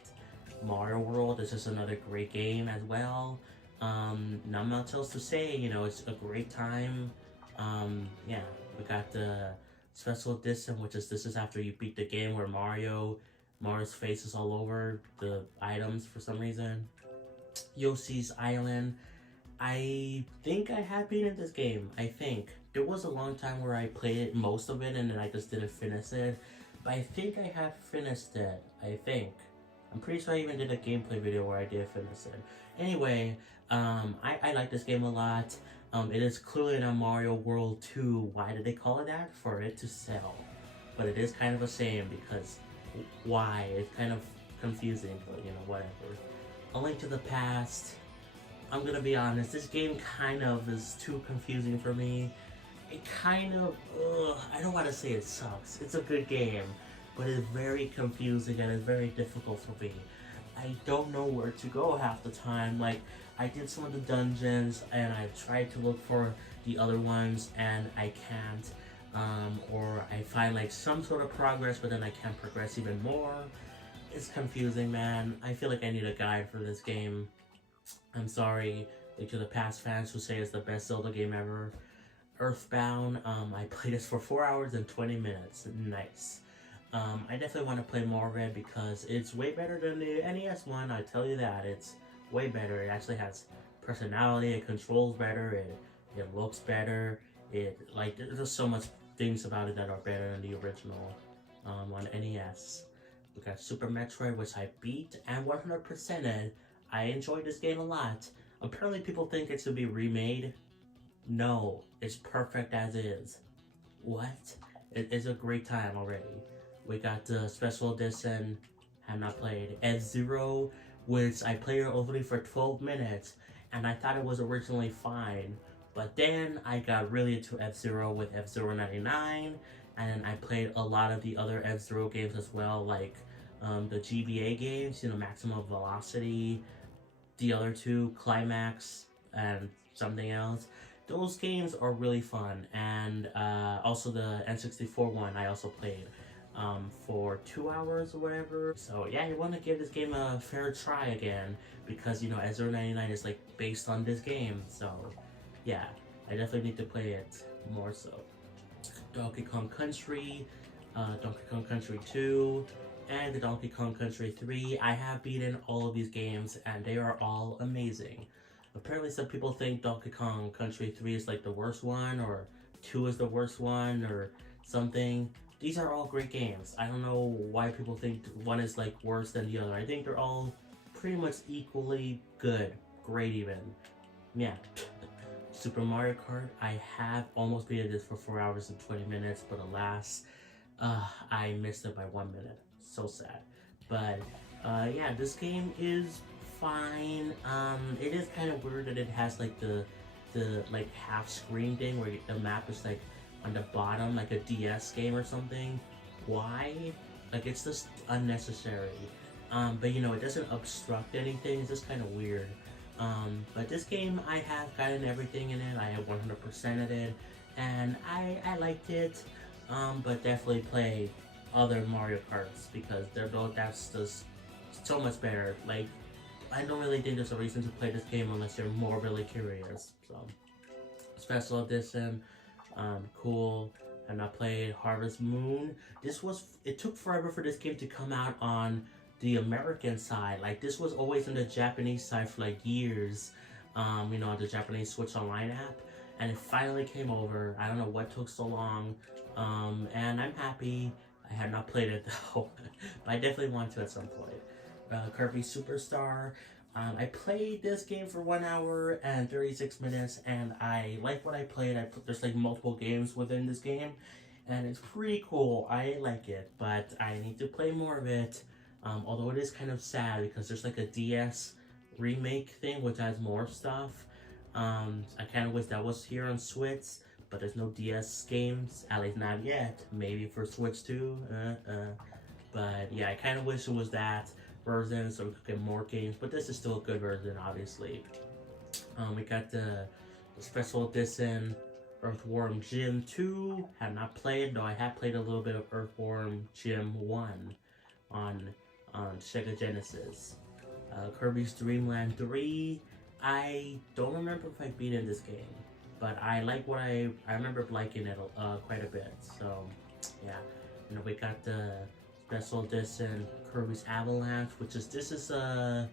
Mario World is just another great game as well. Not much else to say, it's a great time. Yeah, we got the special edition, this is after you beat the game where Mario's face is all over the items for some reason. Yoshi's Island. I think I have beaten this game. I think. There was a long time where I played most of it and then I just didn't finish it. But I think I have finished it. I think. I'm pretty sure I even did a gameplay video where I did finish it. Anyway, I like this game a lot. It is clearly not Mario World 2. Why did they call it that? For it to sell. But it is kind of a shame because why? It's kind of confusing, but whatever. A Link to the Past. I'm gonna be honest, this game kind of is too confusing for me. It kind of, I don't want to say it sucks. It's a good game, but it's very confusing and it's very difficult for me. I don't know where to go half the time. Like, I did some of the dungeons and I tried to look for the other ones and I can't. Or I find like some sort of progress, but then I can't progress even more. It's confusing, man. I feel like I need a guide for this game. I'm sorry to the past fans who say it's the best Zelda game ever. Earthbound, I played this for 4 hours and 20 minutes. Nice. I definitely want to play more of it because it's way better than the NES one, I tell you that. It's way better. It actually has personality, it controls better, it looks better. There's just so much things about it that are better than the original on NES. We got Super Metroid, which I beat and 100%ed. I enjoyed this game a lot. Apparently people think it should be remade. No, it's perfect as is. What? It's a great time already. We got the special edition, have not played. F-Zero, which I played only for 12 minutes, and I thought it was originally fine. But then I got really into F-Zero with F-Zero 99, and I played a lot of the other F-Zero games as well, like the GBA games, Maximum Velocity, the other two, Climax, and something else. Those games are really fun, and also the N64 one I also played for 2 hours or whatever. So yeah, you want to give this game a fair try again, because F-Zero 99 is like based on this game. So yeah, I definitely need to play it more so. Donkey Kong Country, Donkey Kong Country 2, and the Donkey Kong Country 3. I have beaten all of these games, and they are all amazing. Apparently some people think Donkey Kong Country 3 is like the worst one, or 2 is the worst one, or something. These are all great games. I don't know why people think one is like worse than the other. I think they're all pretty much equally good. Great even. Yeah. Super Mario Kart, I have almost beaten this for 4 hours and 20 minutes, but alas, I missed it by 1 minute. So sad. But yeah, this game is fine. It is kind of weird that it has like the like half screen thing where the map is like on the bottom, like a DS game or something. Why? Like, it's just unnecessary. But it doesn't obstruct anything. It's just kind of weird. But this game, I have gotten everything in it. I have 100% of it, and I liked it. But definitely play other Mario Karts, because that's just so much better. Like, I don't really think there's a reason to play this game unless you're more really curious. So, special edition, cool. And I played Harvest Moon. It took forever for this game to come out on the American side. Like, this was always on the Japanese side for like years, the Japanese Switch Online app, and it finally came over. I don't know what took so long, and I'm happy. I have not played it though, but I definitely want to at some point. Kirby Superstar. I played this game for 1 hour and 36 minutes, and I like what I played. There's like multiple games within this game, and it's pretty cool. I like it, but I need to play more of it. Although it is kind of sad because there's like a DS remake thing which has more stuff. I kind of wish that was here on Switch, but there's no DS games, at least not yet. Maybe for Switch 2. But yeah, I kind of wish it was that version so we could get more games, but this is still a good version, obviously. We got the special edition Earthworm Jim 2. Have not played, though I have played a little bit of Earthworm Jim 1 on Sega Genesis. Kirby's Dream Land 3. I don't remember if I beat in this game, but I like what I remember liking it quite a bit. So yeah, we got the special edition Kirby's Avalanche, which is this is a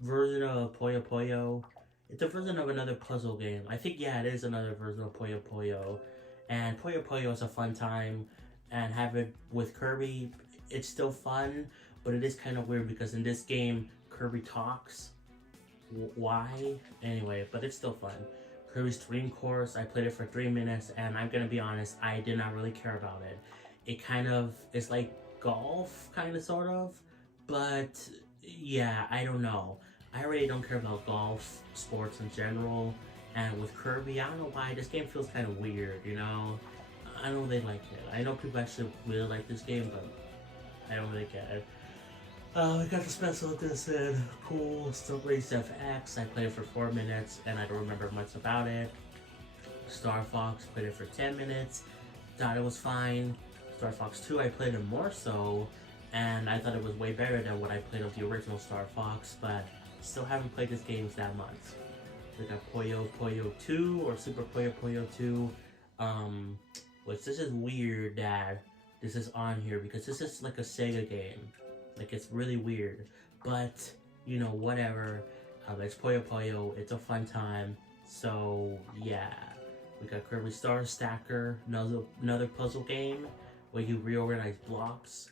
version of Puyo Puyo. It's a version of another puzzle game. I think, yeah, it is another version of Puyo Puyo, and Puyo Puyo is a fun time, and have it with Kirby. It's still fun, but it is kind of weird because in this game, Kirby talks. Why? Anyway, but it's still fun. Kirby's Dream Course, I played it for 3 minutes, and I'm gonna be honest, I did not really care about it. It kind of is like golf, kind of, sort of, but yeah, I don't know. I really don't care about golf sports in general, and with Kirby, I don't know why, this game feels kind of weird, I don't really like it. I know people actually really like this game, but I don't really get it. We got the special edition, cool, Still Race FX. I played it for 4 minutes, and I don't remember much about it. Star Fox, played it for 10 minutes, thought it was fine. Star Fox 2, I played it more so, and I thought it was way better than what I played of the original Star Fox, but still haven't played this game that much. We got Puyo Puyo 2, or Super Puyo Puyo 2, which this is weird that this is on here, because this is like a Sega game. Like, it's really weird, but, whatever. It's Puyo Puyo, it's a fun time, so, yeah. We got Kirby Star Stacker, another puzzle game, where you reorganize blocks.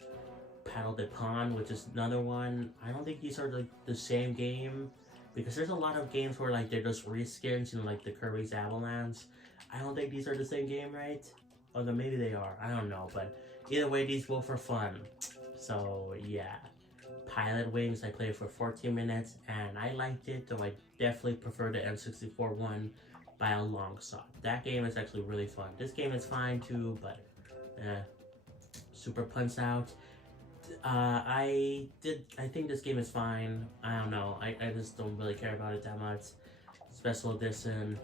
Paddle de Pond, which is another one. I don't think these are like the same game because there's a lot of games where like they're just reskins, like the Kirby's Avalanche. I don't think these are the same game, right? Although maybe they are. I don't know, but either way, these go for fun. So yeah, Pilot Wings. I played for 14 minutes and I liked it, though I definitely prefer the N64 one by a long shot. That game is actually really fun. This game is fine too, but Super Punch Out. I think this game is fine. I don't know. I just don't really care about it that much. Special Edition,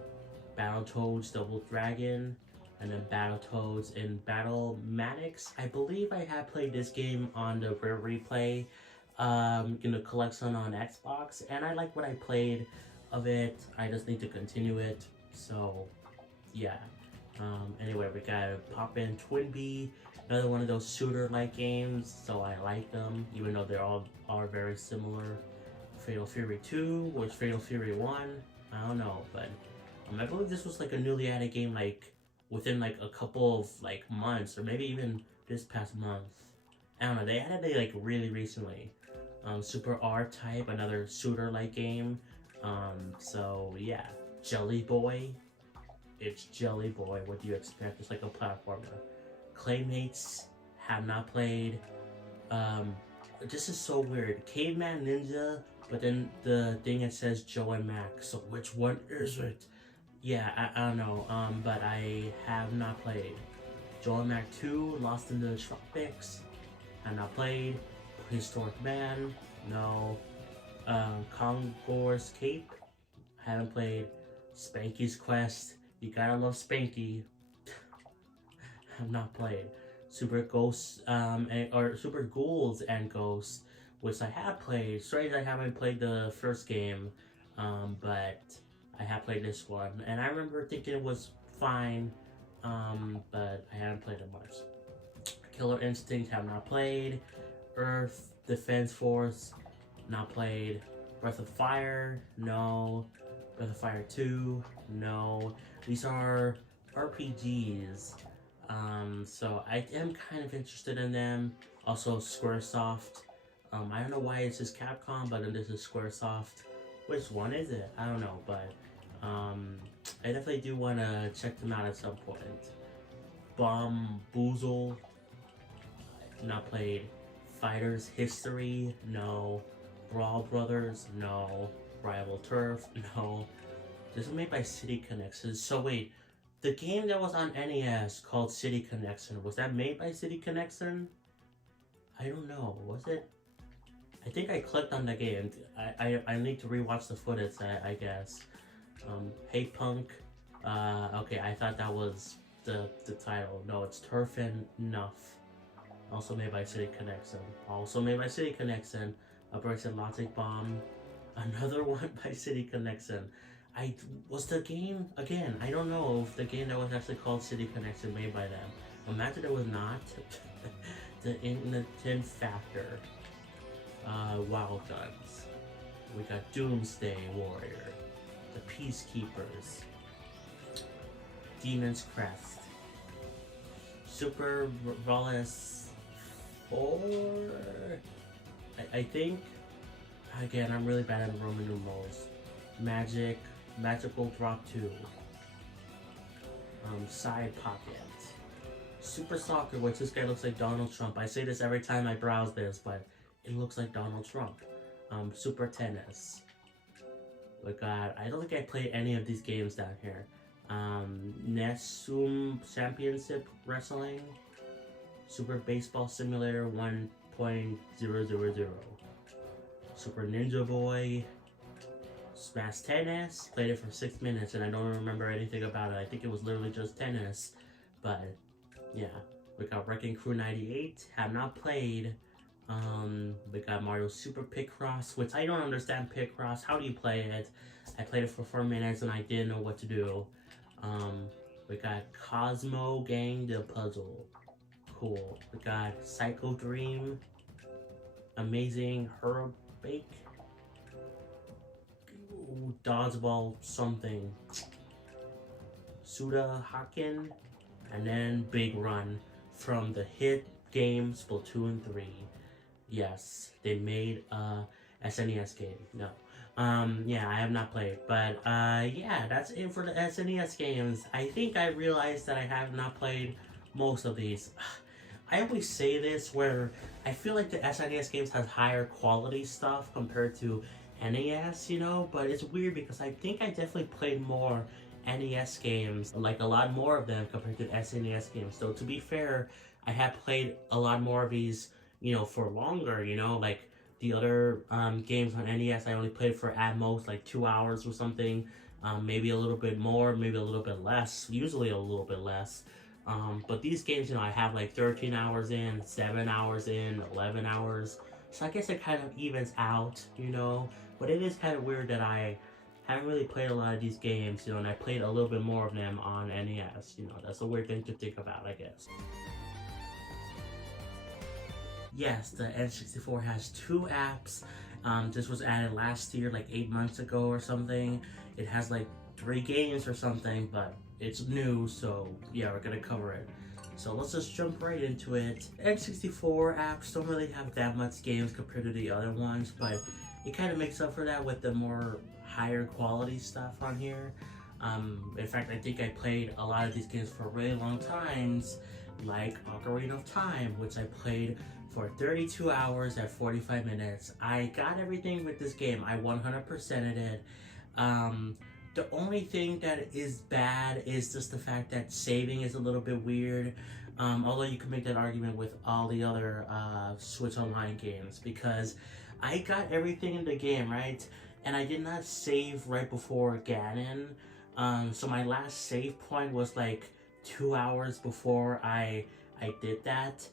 Battletoads Double Dragon, and then Battletoads in Battle Matics. I believe I have played this game on the Rare Replay, in the collection on Xbox, and I like what I played of it. I just need to continue it. So, yeah. Anyway, we got Pop In Twin Bee. Another one of those shooter-like games, so I like them, even though they all are very similar. Fatal Fury 2, or Fatal Fury 1, I don't know, but I believe this was like a newly added game, like within like a couple of like months, or maybe even this past month. I don't know, they added it like really recently. Super R-Type, another shooter-like game. So yeah, Jelly Boy. It's Jelly Boy, what do you expect? It's like a platformer. Claymates, have not played. This is so weird. Caveman Ninja, but then the thing it says Joe and Mac. So which one is it? Yeah, I don't know. But I have not played. Joe and Mac 2, Lost in the Tropics, have not played. Prehistoric Man, no. Congore's Cape, haven't played. Spanky's Quest, you gotta love Spanky. Have not played. Super Ghosts, or Super Ghouls and Ghosts, which I have played. Strange I haven't played the first game, but I have played this one, and I remember thinking it was fine, but I haven't played it much. Killer Instinct, have not played. Earth Defense Force, not played. Breath of Fire, no. Breath of Fire 2, no. These are RPGs. So I am kind of interested in them. Also Squaresoft. I don't know why it's just Capcom, but then this is Squaresoft. Which one is it? I don't know, but I definitely do want to check them out at some point. Boozle, not played. Fighters History, no. Brawl Brothers, no. Rival Turf, no. This is made by City Connection. So wait, the game that was on NES called City Connection, was that made by City Connection? I don't know, was it? I think I clicked on the game. I need to rewatch the footage, I guess. Hey Punk. Okay, I thought that was the title. No, it's Turf and Nuff. Also made by City Connection. Also made by City Connection. Operation Logic Bomb. Another one by City Connection. Was the game, again, I don't know if the game that was actually called City Connection made by them. Imagine it was not. The Innocent Factor. Wild Guns. We got Doomsday Warrior. The Peacekeepers. Demon's Crest. Super Wallace 4. I think, again, I'm really bad at Roman numerals. Magical Drop 2. Side Pocket. Super Soccer, which this guy looks like Donald Trump. I say this every time I browse this, but it looks like Donald Trump. Super Tennis. We got, I don't think I played any of these games down here. Nesum Championship Wrestling. Super Baseball Simulator 1.000. Super Ninja Boy. Smash Tennis. Played it for 6 minutes and I don't remember anything about it. I think it was literally just tennis. But yeah. We got Wrecking Crew 98. Have not played. We got Mario Super Picross, which I don't understand Picross. How do you play it? I played it for 4 minutes and I didn't know what to do. We got Cosmo Gang the Puzzle. Cool. We got Psycho Dream. Amazing Herbake. Dodgeball something. Suda Haken. And then Big Run from the hit game Splatoon 3. Yes, they made a SNES game. No. Yeah, I have not played. But yeah, that's it for the SNES games. I think I realized that I have not played most of these. I always say this where I feel like the SNES games has higher quality stuff compared to NES, you know, but it's weird because I think I definitely played more NES games, like a lot more of them compared to SNES games. So to be fair, I have played a lot more of these, you know, for longer, you know, like the other games on NES I only played for at most like 2 hours or something, maybe a little bit more, maybe a little bit less, usually a little bit less. But these games, you know, I have like 13 hours in, 7 hours in, 11 hours. So I guess it kind of evens out, you know. But it is kind of weird that I haven't really played a lot of these games, you know, and I played a little bit more of them on NES. You know, that's a weird thing to think about, I guess. Yes, the N64 has 2 apps. This was added last year, like 8 months ago or something. It has like 3 games or something, but it's new, so yeah, we're gonna cover it. So let's just jump right into it. N64 apps don't really have that much games compared to the other ones, but it kind of makes up for that with the more higher quality stuff on here. In fact, I think I played a lot of these games for really long times, like Ocarina of Time, which I played for 32 hours at 45 minutes. I got everything with this game. I 100%ed it. The only thing that is bad is just the fact that saving is a little bit weird. Although you can make that argument with all the other Switch Online games, because I got everything in the game, right? And I did not save right before Ganon. So my last save point was like 2 hours before I did that.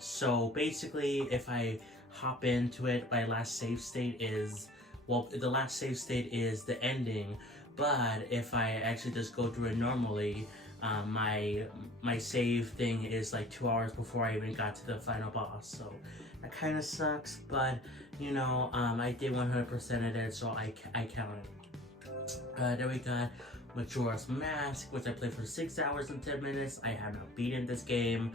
So basically, if I hop into it, my last save state is, well, the last save state is the ending, but if I actually just go through it normally, my save thing is like 2 hours before I even got to the final boss. So that kind of sucks, but you know, I did 100% of it, so I count it. Then we got Majora's Mask, which I played for 6 hours and 10 minutes. I have not beaten this game.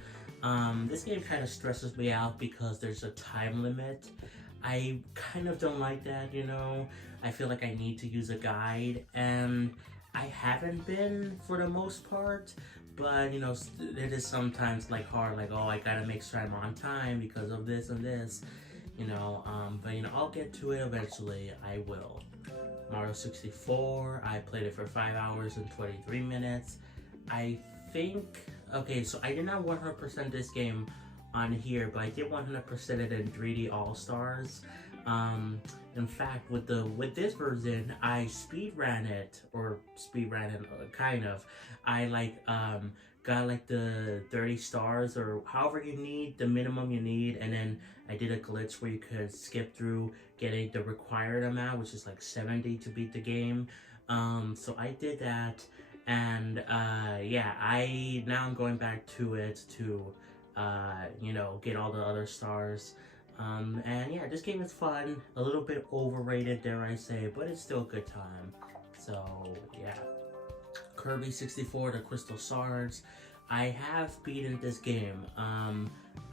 This game kind of stresses me out because there's a time limit. I kind of don't like that, you know. I feel like I need to use a guide, and I haven't been for the most part, but you know, it is sometimes like hard, like, oh, I gotta make sure I'm on time because of this and this, you know. But you know, I'll get to it eventually. I will. Mario 64, I played it for 5 hours and 23 minutes. I think, okay, so I did not 100% this game on here, but I did 100% it in 3D All-Stars. In fact, with this version, I speedran it, kind of. I like got like the 30 stars or however you need, the minimum you need, and then I did a glitch where you could skip through getting the required amount, which is like 70 to beat the game. So I did that, and yeah, now I'm going back to it to you know, get all the other stars. And yeah, this game is fun, a little bit overrated, dare I say, but it's still a good time. So yeah. Kirby 64, the Crystal Shards. I have beaten this game.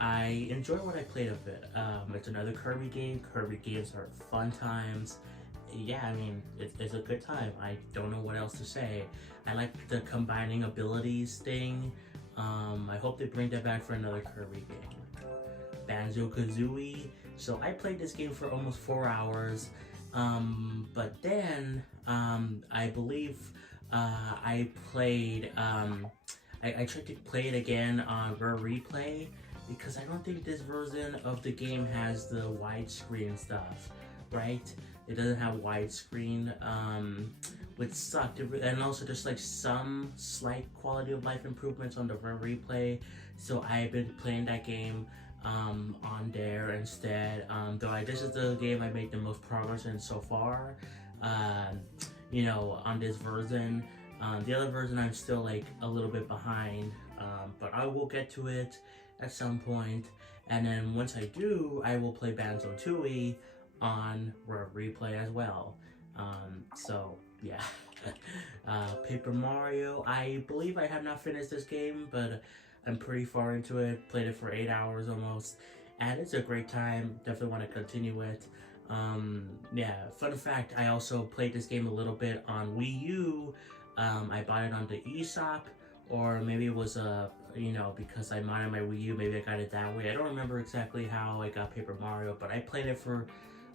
I enjoy what I played of it. It's another Kirby game. Kirby games are fun times. Yeah, I mean, it's a good time. I don't know what else to say. I like the combining abilities thing. I hope they bring that back for another Kirby game. Banjo-Kazooie. So I played this game for almost 4 hours. But then, I believe I played, I tried to play it again on Rare Replay because I don't think this version of the game has the widescreen stuff, right? It doesn't have widescreen, which sucked. And also there's like some slight quality of life improvements on the Rare Replay, so I've been playing that game on there instead. Though this is the game I made the most progress in so far. You know, on this version. The other version I'm still like a little bit behind, but I will get to it at some point. And then once I do, I will play Banjo-Tooie on Rare Replay as well. So yeah. Paper Mario, I believe I have not finished this game, but I'm pretty far into it. Played it for 8 hours almost, and it's a great time. Definitely want to continue it. Yeah, fun fact, I also played this game a little bit on Wii U. I bought it on the eShop, or maybe it was because I modded my Wii U, maybe I got it that way. I don't remember exactly how I got Paper Mario, but I played it for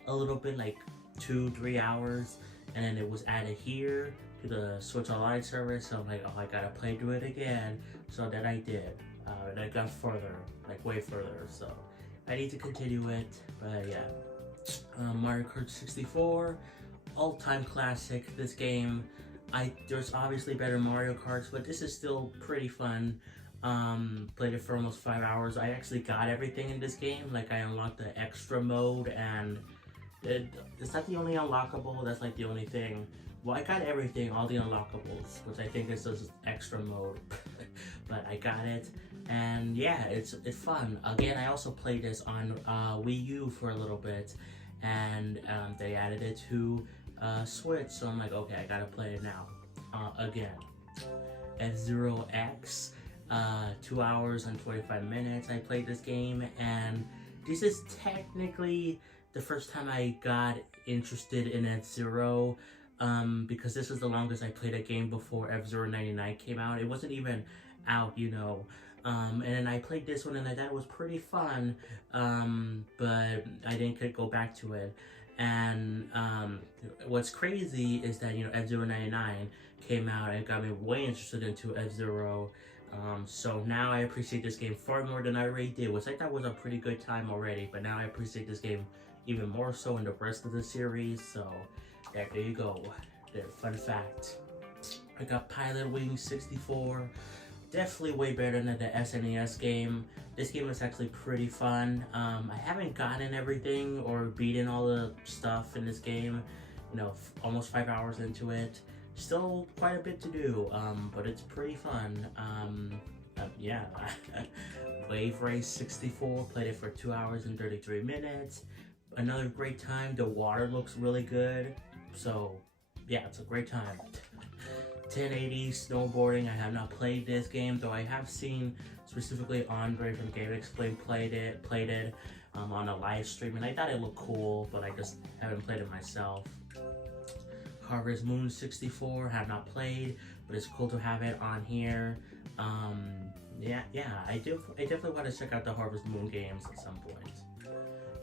a little bit, like 2-3 hours, and then it was added here to the Switch Online service. So I'm like, oh, I gotta play through it again. So then I did, and I got further, like way further. So I need to continue it, but yeah. Mario Kart 64, all-time classic. This game, there's obviously better Mario Karts, but this is still pretty fun. Played it for almost 5 hours. I actually got everything in this game. Like, I unlocked the extra mode, and it's not the only unlockable. That's like the only thing. Well, I got everything, all the unlockables, which I think is this extra mode. But I got it, and yeah, it's fun. Again, I also played this on Wii U for a little bit, and they added it to Switch, so I'm like, okay, I gotta play it now. Again, F-Zero X, 2 hours and 25 minutes I played this game, and this is technically the first time I got interested in F-Zero, because this is the longest I played a game before F-Zero 99 came out. It wasn't even out, and then I played this one, and I thought it was pretty fun, but I didn't go back to it. And what's crazy is that F-Zero 99 came out and got me way interested into F-Zero. So now I appreciate this game far more than I already did, which I thought was a pretty good time already, but now I appreciate this game even more so in the rest of the series. So there you go. There, fun fact. I got Pilot Wings 64. Definitely way better than the SNES game. This game is actually pretty fun. I haven't gotten everything or beaten all the stuff in this game. Almost 5 hours into it. Still quite a bit to do, but it's pretty fun. Yeah. Wave Race 64, played it for 2 hours and 33 minutes. Another great time. The water looks really good, so yeah, it's a great time. 1080 snowboarding. I have not played this game, though I have seen specifically Andre from GameXplain played it on a live stream, and I thought it looked cool, but I just haven't played it myself. Harvest Moon 64, have not played, but it's cool to have it on here. Yeah, I definitely want to check out the Harvest Moon games at some point.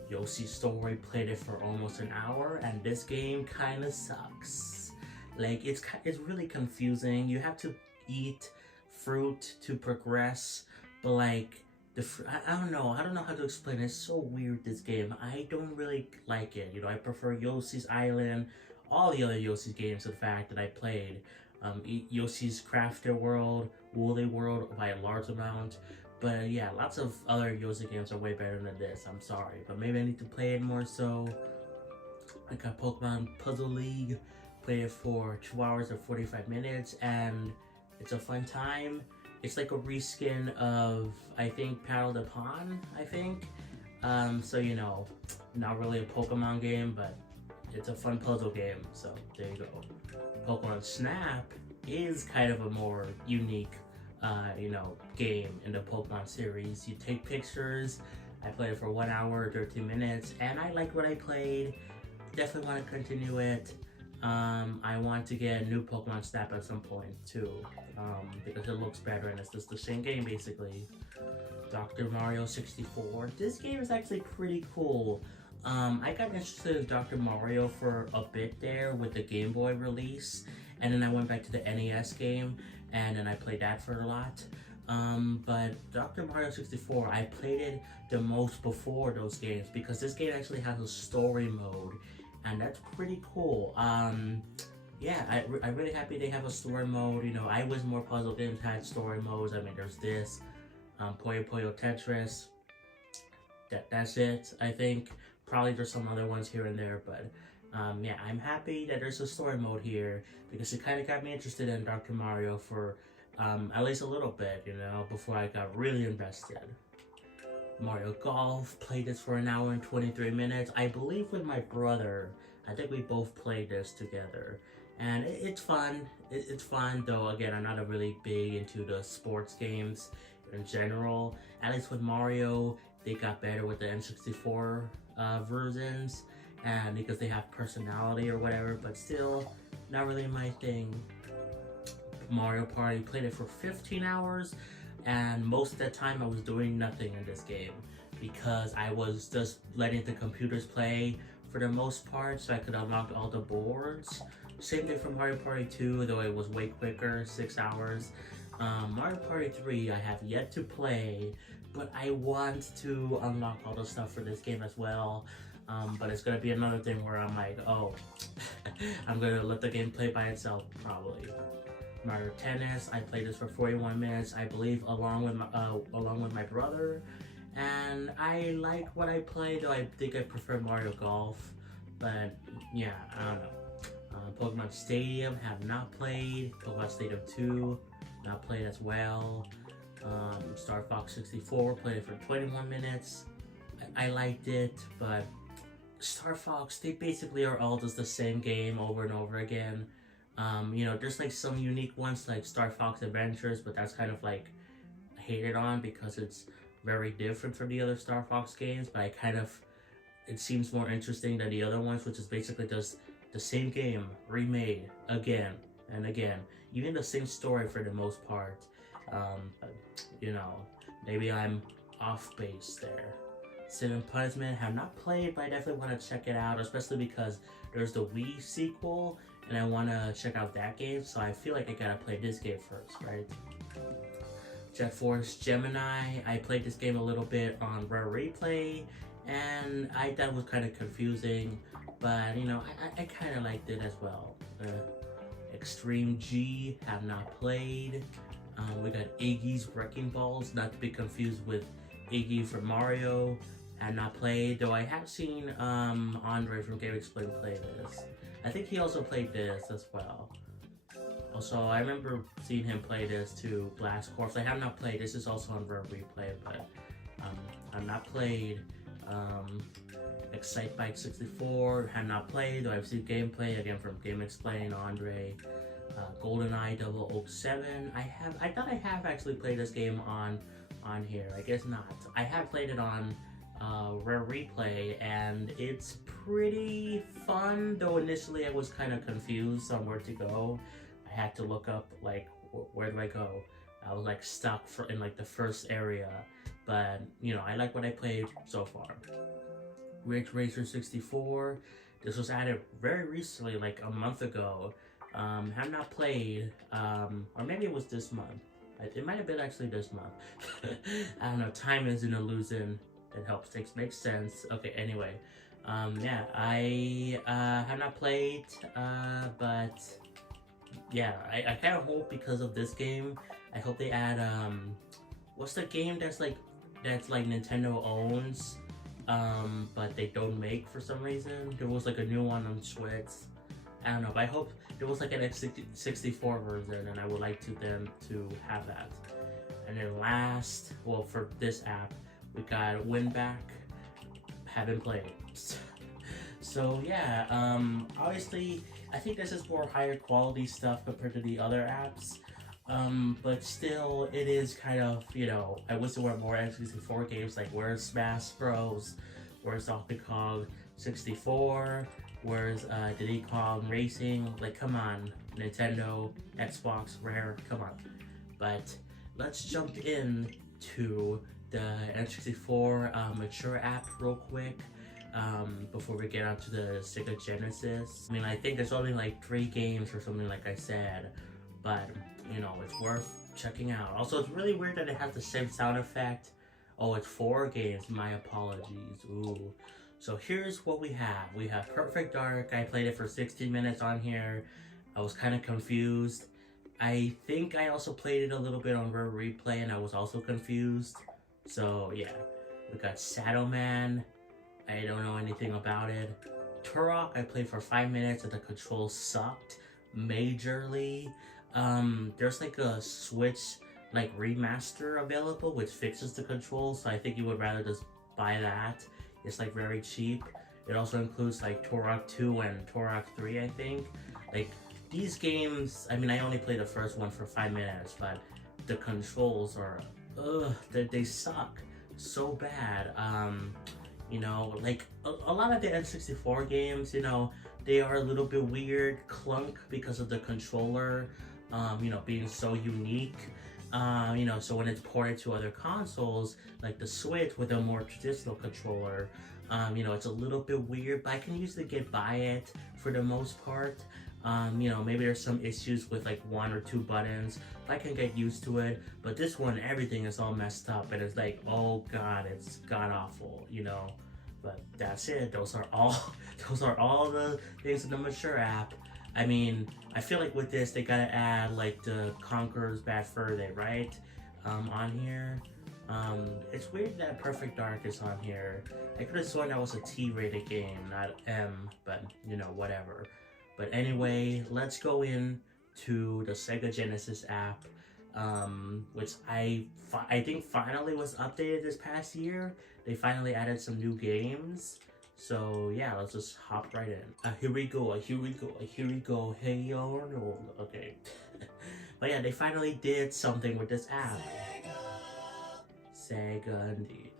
Yoshi's Story, played it for almost an hour, and this game kind of sucks. Like, it's really confusing. You have to eat fruit to progress, but like I don't know how to explain it. It's so weird, this game. I don't really like it. I prefer Yoshi's Island, all the other Yoshi's games, in fact, that I played. Yoshi's Crafted World, Woolly World by a large amount. But yeah, lots of other Yoshi games are way better than this. I'm sorry, but maybe I need to play it more so. I got Pokemon Puzzle League, played it for 2 hours and 45 minutes, and it's a fun time. It's like a reskin of, I think, Paddle the Pond, I think. So, not really a Pokemon game, but it's a fun puzzle game, so there you go. Pokemon Snap is kind of a more unique game in the Pokemon series. You take pictures. I played it for 1 hour, 13 minutes, and I liked what I played. Definitely want to continue it. I want to get a new Pokemon Snap at some point too, because it looks better and it's just the same game basically. Dr. Mario 64. This game is actually pretty cool. I got interested in Dr. Mario for a bit there with the Game Boy release, and then I went back to the NES game, and then I played that for a lot. But Dr. Mario 64, I played it the most before those games, because this game actually has a story mode, and that's pretty cool. Yeah, I'm really happy they have a story mode. I wish more puzzle games had story modes. I mean, there's this, Puyo Puyo Tetris. That's it, I think. Probably there's some other ones here and there, but yeah, I'm happy that there's a story mode here, because it kind of got me interested in Dr. Mario for at least a little bit, before I got really invested. Mario Golf, played this for 1 hour and 23 minutes. I believe with my brother. I think we both played this together. And it's fun. It's fun, though, again, I'm not really big into the sports games. in general. At least with Mario, they got better with the N64 versions, and because they have personality or whatever, but still not really my thing. Mario Party, played it for 15 hours, and most of the time I was doing nothing in this game because I was just letting the computers play for the most part so I could unlock all the boards. Same thing for Mario Party 2, though it was way quicker, 6 hours. Mario Party 3 I have yet to play, but I want to unlock all the stuff for this game as well. But it's gonna be another thing where I'm like, oh, I'm gonna let the game play by itself probably. Mario Tennis, I played this for 41 minutes, I believe, along with my brother, and I like what I played, though I think I prefer Mario Golf, but yeah, I don't know. Pokemon Stadium, have not played. Pokemon Stadium 2, not played as well. Star Fox 64, played it for 21 minutes. I liked it, but Star Fox, they basically are all just the same game over and over again. You know, there's like some unique ones like Star Fox Adventures, but that's kind of like hated on because it's very different from the other Star Fox games, but it seems more interesting than the other ones, which is basically just the same game remade again and again, even the same story for the most part. But, you know, maybe I'm off base there. Sin and Punishment, have not played, but I definitely want to check it out, especially because there's the Wii sequel and I want to check out that game, so I feel like I gotta play this game first, right? Jet Force Gemini, I played this game a little bit on Rare Replay, and I thought it was kind of confusing, but you know, I kind of liked it as well. Extreme G, have not played. We got Iggy's Wrecking Balls, not to be confused with Iggy from Mario, have not played, though I have seen Andre from GameXplain play this. I think he also played this as well. Also, I remember seeing him play this too, Blast Corps. I have not played, this is also on Rare Replay, but I've not played. Excite Bike 64, have not played, though I've seen gameplay again from GameXplain, Andre. GoldenEye 007, I thought I have actually played this game on here, I guess not. I have played it on Rare Replay, and it's pretty fun, though initially I was kind of confused on where to go. I had to look up, like, where do I go? I was like stuck in like the first area, but you know, I like what I played so far. Ridge Racer 64, this was added very recently, like a month ago. Have not played, or maybe it was this month. It might have been actually this month. I don't know, time is an illusion. It helps things make sense. Okay, anyway. Yeah, I have not played, but yeah, I kind of hope because of this game, I hope they add, what's the game that's like Nintendo owns, but they don't make for some reason? There was like a new one on Switch. I don't know, but I hope there was like an X64 version, and I would like them to have that. And then last, well, for this app, we got Winback. Haven't played. So yeah, obviously, I think this is more higher quality stuff compared to the other apps. But still, it is kind of, you know, I wish there were more N64 games, like where's Smash Bros, where's Donkey Kong 64, where's Diddy Kong Racing, like come on, Nintendo, Xbox, Rare, come on. But let's jump in to the N64 mature app real quick, before we get onto the Sega Genesis. I mean, I think there's only like 3 games or something like I said, but you know, it's worth checking out. Also, it's really weird that it has the same sound effect. Oh, it's 4 games, my apologies. Ooh. So here's what we have. We have Perfect Dark. I played it for 16 minutes on here. I was kind of confused. I think I also played it a little bit on Rare Replay and I was also confused. So yeah, we got Shadow Man. I don't know anything about it. Turok, I played for 5 minutes and the controls sucked majorly. There's like a Switch like remaster available which fixes the controls, so I think you would rather just buy that. It's like very cheap. It also includes like Turok 2 and Turok 3, I think. Like these games, I mean, I only played the first one for 5 minutes, but the controls are they suck so bad. You know, like a lot of the N64 games, you know, they are a little bit weird, clunk because of the controller, you know, being so unique. You know, so when it's ported to other consoles, like the Switch with a more traditional controller, you know, it's a little bit weird, but I can usually get by it for the most part. You know, maybe there's some issues with like 1 or 2 buttons, but I can get used to it. But this one, everything is all messed up, and it's like, oh god, it's god awful, you know. But that's it. Those are all, those are all the things in the Mature app. I mean, I feel like with this, they gotta add like the Conqueror's Bad Fur Day, right? On here. It's weird that Perfect Dark is on here. I could have sworn that was a T-rated game, not M, but you know, whatever. But anyway, let's go in to the Sega Genesis app, which I think finally was updated this past year. They finally added some new games. So yeah, let's just hop right in. Here we go, here we go, here we go. Hey y'all, okay. But yeah, they finally did something with this app. Sega indeed.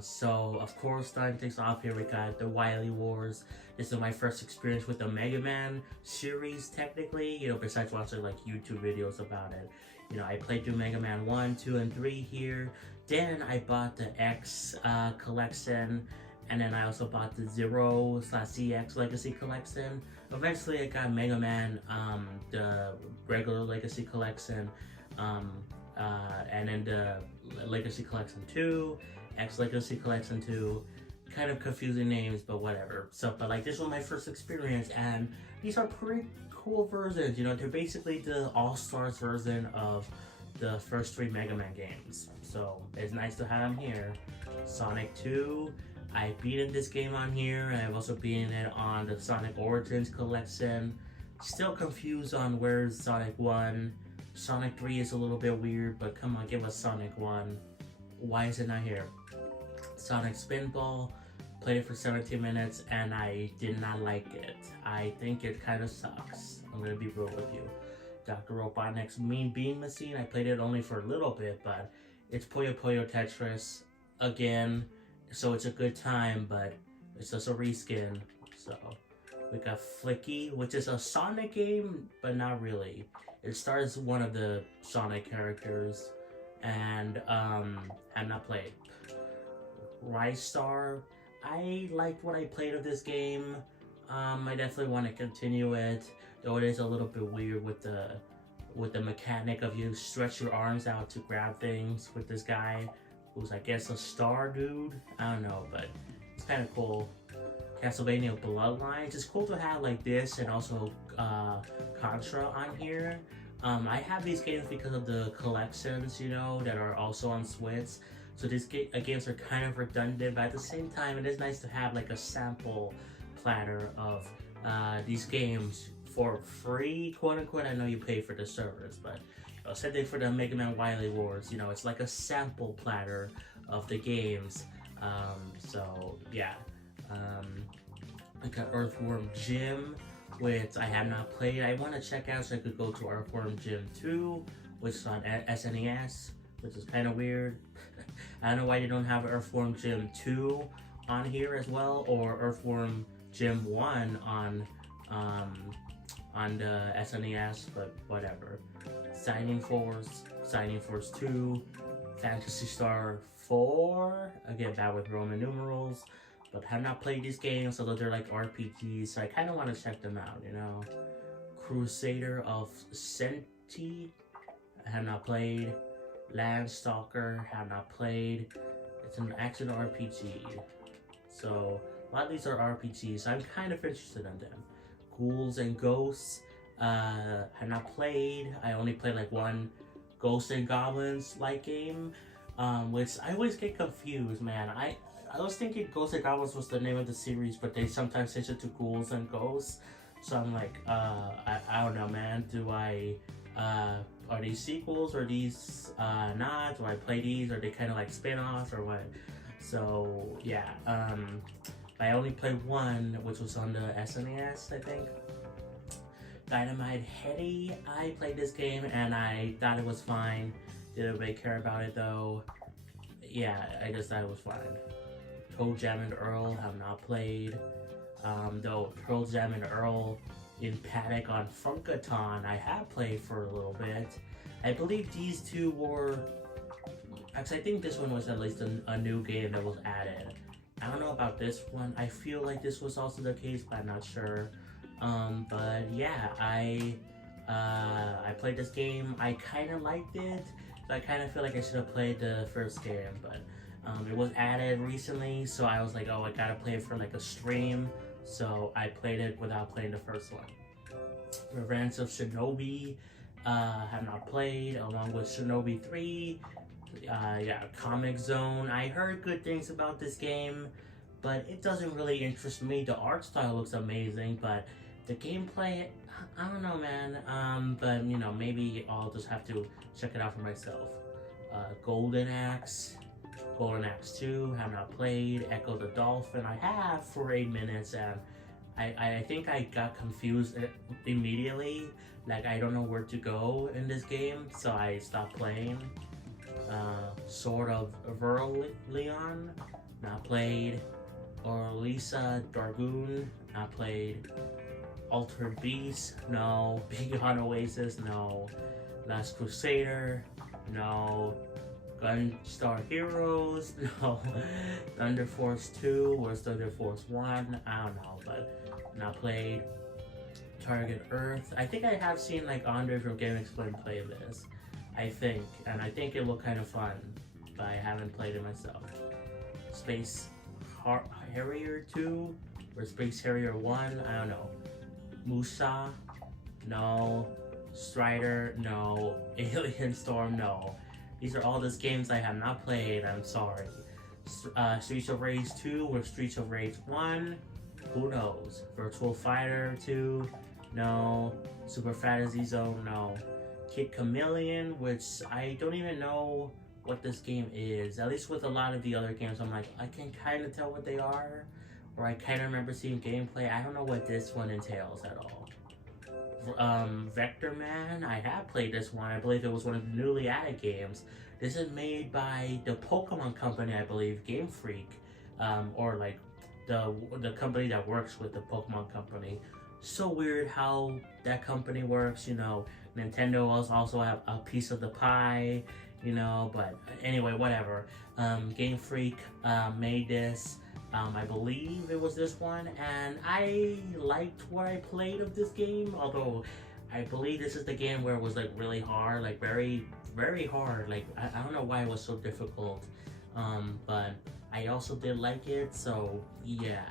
So of course, starting things off here, we got the Wily Wars. This is my first experience with the Mega Man series, technically, you know, besides watching like YouTube videos about it. You know, I played through Mega Man 1, 2, and 3 here. Then I bought the X collection, and then I also bought the 0/CX Legacy collection. Eventually I got Mega Man, the regular Legacy collection, and then the Legacy collection 2, X Legacy collection 2. Kind of confusing names, but whatever. So, but like this was my first experience, and these are pretty cool versions. You know, they're basically the All-Stars version of the first 3 Mega Man games. So it's nice to have them here. Sonic 2, I beaten this game on here, and I've also beaten it on the Sonic Origins collection. Still confused on where's Sonic 1. Sonic 3 is a little bit weird, but come on, give us Sonic 1. Why is it not here? Sonic Spinball, played it for 17 minutes, and I did not like it. I think it kind of sucks. I'm gonna be real with you. Dr. Robotnik's Mean Bean Machine, I played it only for a little bit, but it's Puyo Puyo Tetris again, so it's a good time, but it's just a reskin. So we got Flicky, which is a Sonic game, but not really. It stars one of the Sonic characters, and I'm not played. Rise Star, I liked what I played of this game. I definitely want to continue it, though it is a little bit weird with the mechanic of you stretch your arms out to grab things with this guy, who's I guess a star dude. I don't know, but it's kind of cool. Castlevania Bloodlines, it's cool to have like this, and also Contra on here. I have these games because of the collections, you know, that are also on Switch. So these games are kind of redundant, but at the same time, it is nice to have like a sample platter of these games for free, quote unquote. I know you pay for the servers, but same thing for the Mega Man Wily Wars. You know, it's like a sample platter of the games. So yeah, I got Earthworm Jim, which I have not played. I want to check out so I could go to Earthworm Jim 2, which is on SNES, which is kind of weird. I don't know why they don't have Earthworm Jim 2 on here as well, or Earthworm Jim 1 on the SNES, but whatever. Shining Force 2, Phantasy Star 4, again bad with Roman numerals, but have not played these games, although they're like RPGs, so I kind of want to check them out, you know. Crusader of Senti, I have not played. Landstalker, have not played. It's an action RPG. So a lot of these are RPGs, so I'm kind of interested in them. Ghouls and Ghosts, have not played. I only played like one Ghosts and Goblins like game, which I always get confused, man. I was thinking Ghosts and Goblins was the name of the series, but they sometimes change it to Ghouls and Ghosts. So I'm like, I don't know, man. Do I are these sequels, or these not? Do I play these? Are they kind of like spin-offs or what? So yeah, I only played one, which was on the SNES, I think. Dynamite Heady, I played this game and I thought it was fine. Didn't really care about it though. Yeah, I just thought it was fun. Toe Jam and Earl have not played. Though Pearl Jam and Earl in Paddock on Funkathon I have played for a little bit. I believe these two were... Actually, I think this one was at least a new game that was added. I don't know about this one. I feel like this was also the case, but I'm not sure. But yeah, I played this game. I kind of liked it. So I kind of feel like I should have played the first game, but it was added recently, so I was like, oh, I gotta play it for like a stream. So I played it without playing the first one. Revenge of Shinobi, have not played, along with Shinobi 3. Yeah, Comic Zone. I heard good things about this game, but it doesn't really interest me. The art style looks amazing, but the gameplay, I don't know, man. But you know, maybe I'll just have to check it out for myself. Golden Axe 2, have not played. Echo the Dolphin, I have for 8 minutes, and I think I got confused immediately. Like, I don't know where to go in this game, so I stopped playing. Sword of Verleon, not played. Orlisa Dargoon, not played. Altered Beast, no. Beyond Oasis, no. Last Crusader, no. Gunstar Heroes, no. Thunder Force 2, where's Thunder Force 1? I don't know, but not played. Target Earth, I think I have seen like Andre from GameXplain play this, I think, and I think it looked kind of fun, but I haven't played it myself. Space Harrier 2, or Space Harrier 1, I don't know. Musa, no. Strider, no. Alien Storm, no. These are all those games I have not played, I'm sorry. Streets of Rage 2 or Streets of Rage 1, who knows? Virtual Fighter 2, no. Super Fantasy Zone, no. Kid Chameleon, which I don't even know what this game is. At least with a lot of the other games, I'm like, I can kind of tell what they are, or I kind of remember seeing gameplay. I don't know what this one entails at all. Vector Man, I have played this one. I believe it was one of the newly added games. This is made by the Pokemon company, I believe, Game Freak, or like the company that works with the Pokemon company. So weird how that company works, you know. Nintendo also have a piece of the pie, you know, but anyway, whatever. Game Freak made this. I believe it was this one, and I liked what I played of this game, although I believe this is the game where it was like really hard, like very, very hard. Like, I don't know why it was so difficult, but I also did like it, so yeah.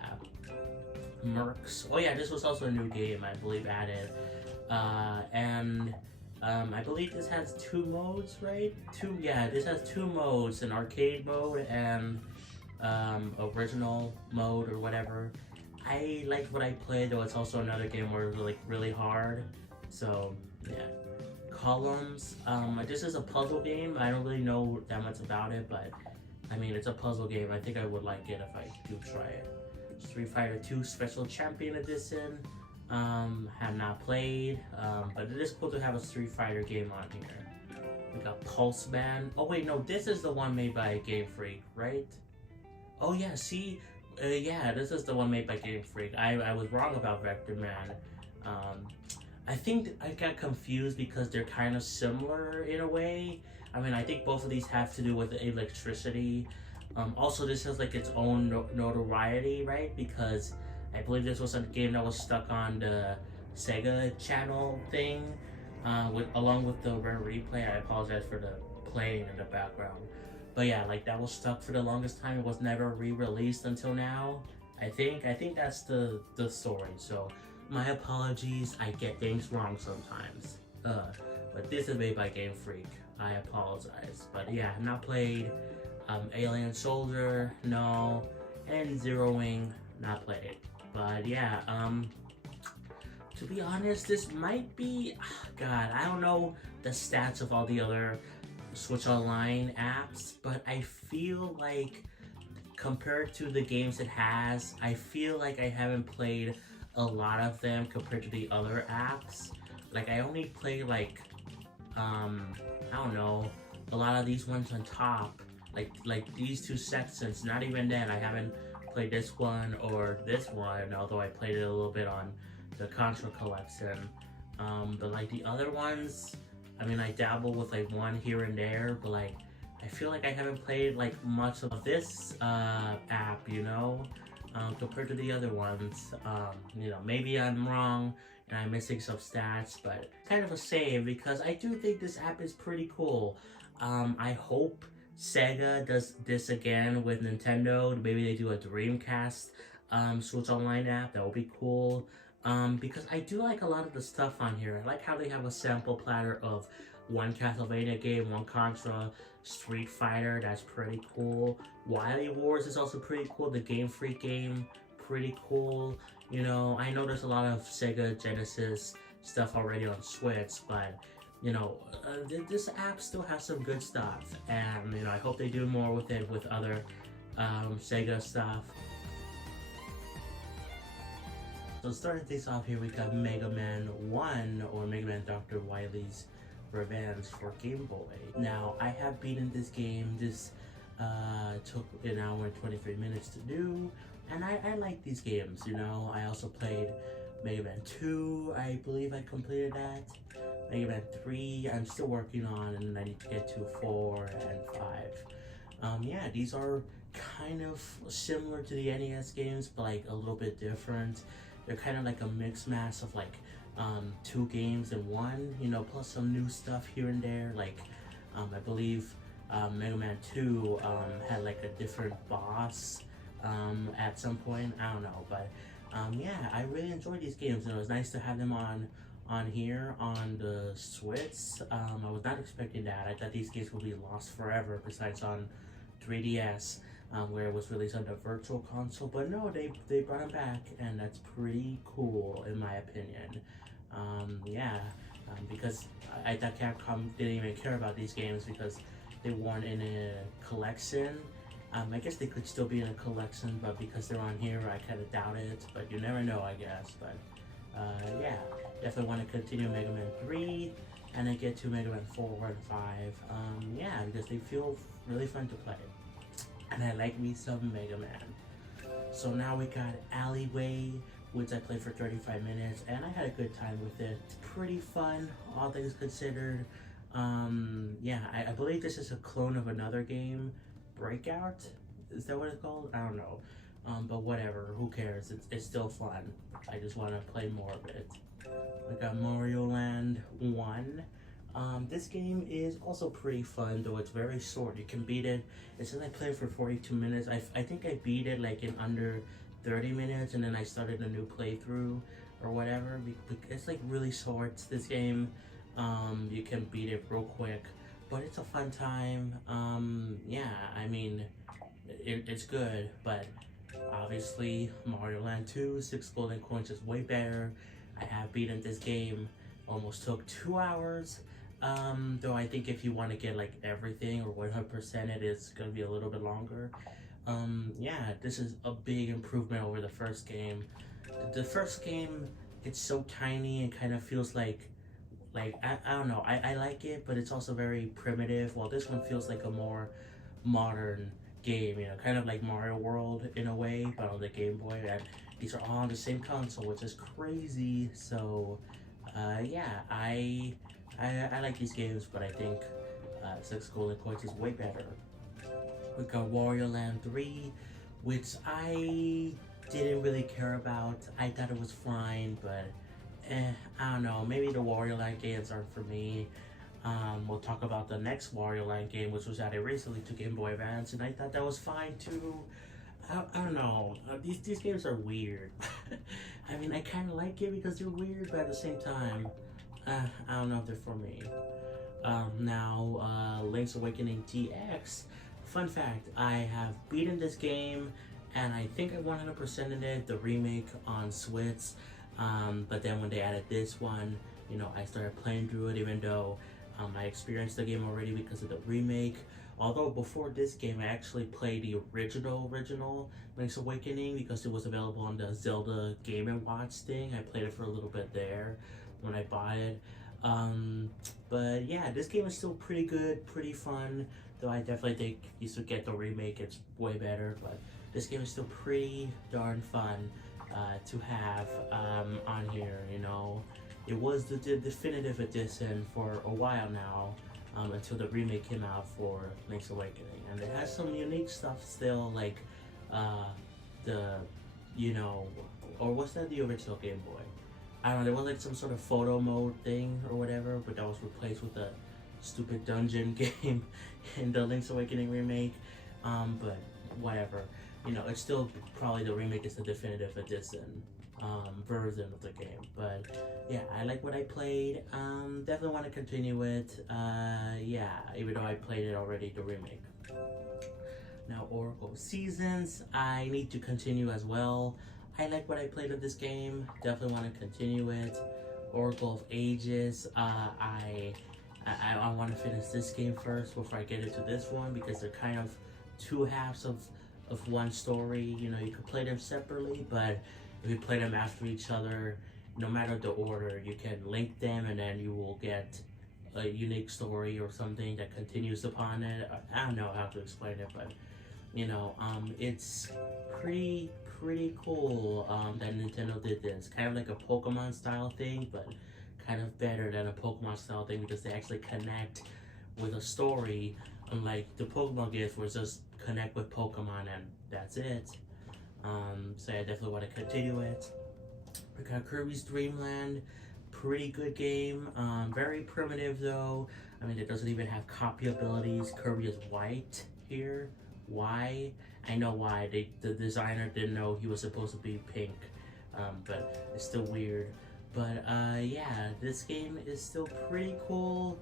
Mercs. Oh yeah, this was also a new game, I believe, added. And I believe this has 2 modes, right? This has 2 modes, an arcade mode and original mode or whatever. I liked what I played, though it's also another game where it was like really hard. So yeah. Columns. This is a puzzle game. I don't really know that much about it, but I mean, it's a puzzle game. I think I would like it if I do try it. Street Fighter 2 Special Champion Edition. Have not played, but it is cool to have a Street Fighter game on here. We got Pulse Band. Oh wait, no, this is the one made by Game Freak, right? Oh yeah, see, yeah, this is the one made by Game Freak. I was wrong about Vector Man. I think I got confused because they're kind of similar in a way. I mean, I think both of these have to do with electricity. Also, this has like its own notoriety, right? Because I believe this was a game that was stuck on the Sega channel thing, along with the Rare Replay. I apologize for the playing in the background. But yeah, like that was stuck for the longest time. It was never re-released until now. I think that's the story. So my apologies. I get things wrong sometimes. But this is made by Game Freak. I apologize. But yeah, I've not played Alien Soldier, no, and Zero Wing, not played. But yeah, to be honest, this might be, God, I don't know the stats of all the other Switch Online apps, but I feel like compared to the games it has, I feel like I haven't played a lot of them compared to the other apps. Like, I only played like, I don't know, a lot of these ones on top, like these two sections, not even then, I haven't played this one or this one, although I played it a little bit on the Contra collection. But like the other ones, I mean, I dabble with like one here and there, but like I feel like I haven't played like much of this app, you know, compared to the other ones. You know, maybe I'm wrong and I'm missing some stats, but kind of a shame because I do think this app is pretty cool. I hope Sega does this again with Nintendo. Maybe they do a Dreamcast Switch Online app. That would be cool. Because I do like a lot of the stuff on here. I like how they have a sample platter of one Castlevania game, one Contra, Street Fighter, that's pretty cool. Wily Wars is also pretty cool. The Game Freak game, pretty cool. You know, I know there's a lot of Sega Genesis stuff already on Switch, but you know, this app still has some good stuff, and you know, I hope they do more with it with other Sega stuff. So starting things off here, we got Mega Man 1, or Mega Man Dr. Wily's Revenge for Game Boy. Now, I have beaten this game. This took an hour and 23 minutes to do, and I like these games, you know. I also played Mega Man 2, I believe I completed that. Mega Man 3, I'm still working on, and I need to get to 4 and 5. Yeah, these are kind of similar to the NES games, but like a little bit different. They're kind of like a mixed mass of like 2 games in one, you know, plus some new stuff here and there. Like I believe Mega Man 2 had like a different boss at some point. I don't know, but yeah, I really enjoyed these games, and it was nice to have them on here on the Switch. I was not expecting that. I thought these games would be lost forever, besides on 3DS. Where it was released on the Virtual Console, but no, they brought them back, and that's pretty cool in my opinion. Yeah, because I thought Capcom didn't even care about these games because they weren't in a collection. I guess they could still be in a collection, but because they're on here, I kind of doubt it, but you never know, I guess. But yeah, definitely want to continue Mega Man 3, and then get to Mega Man 4 and 5. Yeah, because they feel really fun to play. And I like me some Mega Man. So now we got Alleyway, which I played for 35 minutes, and I had a good time with it. It's pretty fun, all things considered. Yeah, I believe this is a clone of another game, Breakout? Is that what it's called? I don't know. But whatever, who cares? It's still fun. I just want to play more of it. We got Mario Land 1. This game is also pretty fun, though it's very short. You can beat it. It says I played for 42 minutes. I think I beat it like in under 30 minutes, and then I started a new playthrough or whatever. It's like really short, this game. You can beat it real quick, but it's a fun time. Yeah, I mean, it's good, but obviously Mario Land 2, 6 golden coins is way better. I have beaten this game. Almost took 2 hours. Though I think if you want to get like everything or 100%, it is going to be a little bit longer. Yeah, this is a big improvement over the first game. The first game, it's so tiny and kind of feels like I don't know, I like it, but it's also very primitive. While this one feels like a more modern game, you know, kind of like Mario World in a way, but on the Game Boy. And these are all on the same console, which is crazy. So yeah, I like these games, but I think 6 golden coins is way better. We got Wario Land 3, which I didn't really care about. I thought it was fine, but I don't know. Maybe the Wario Land games aren't for me. We'll talk about the next Wario Land game, which was added recently to Game Boy Advance, and I thought that was fine too. I don't know. These games are weird. I mean, I kind of like it because they're weird, but at the same time, I don't know if they're for me. Now, Link's Awakening DX. Fun fact, I have beaten this game, and I think I 100%ed it, the remake on Switch. But then when they added this one, you know, I started playing through it, even though I experienced the game already because of the remake. Although before this game, I actually played the original Link's Awakening because it was available on the Zelda Game & Watch thing. I played it for a little bit there when I bought it. Um, but yeah, this game is still pretty good, pretty fun. Though I definitely think you should get the remake. It's way better, but this game is still pretty darn fun to have on here. You know, it was the definitive edition for a while now. Until the remake came out for Link's Awakening, and it has some unique stuff still, like the, you know, or was that the original Game Boy? I don't know. There was like some sort of photo mode thing or whatever, but that was replaced with a stupid dungeon game in the Link's Awakening remake. But whatever. You know, it's still probably the remake is the definitive edition version of the game. But yeah, I like what I played. Definitely want to continue it. Yeah, even though I played it already, the remake. Now, Oracle Seasons, I need to continue as well. I like what I played of this game. Definitely want to continue it. Oracle of Ages, I want to finish this game first before I get into this one, because they're kind of two halves of one story. You know, you could play them separately, but if you play them after each other, no matter the order, you can link them and then you will get a unique story or something that continues upon it. I don't know how to explain it, but you know, it's pretty cool that Nintendo did this. Kind of like a Pokemon style thing, but kind of better than a Pokemon style thing, because they actually connect with a story, unlike the Pokemon games where it's just connect with Pokemon and that's it. So I definitely want to continue it. We got Kirby's Dream Land, pretty good game. Very primitive though. I mean, it doesn't even have copy abilities. Kirby is white here. Why? I know why. The designer didn't know he was supposed to be pink, but it's still weird. But yeah, this game is still pretty cool.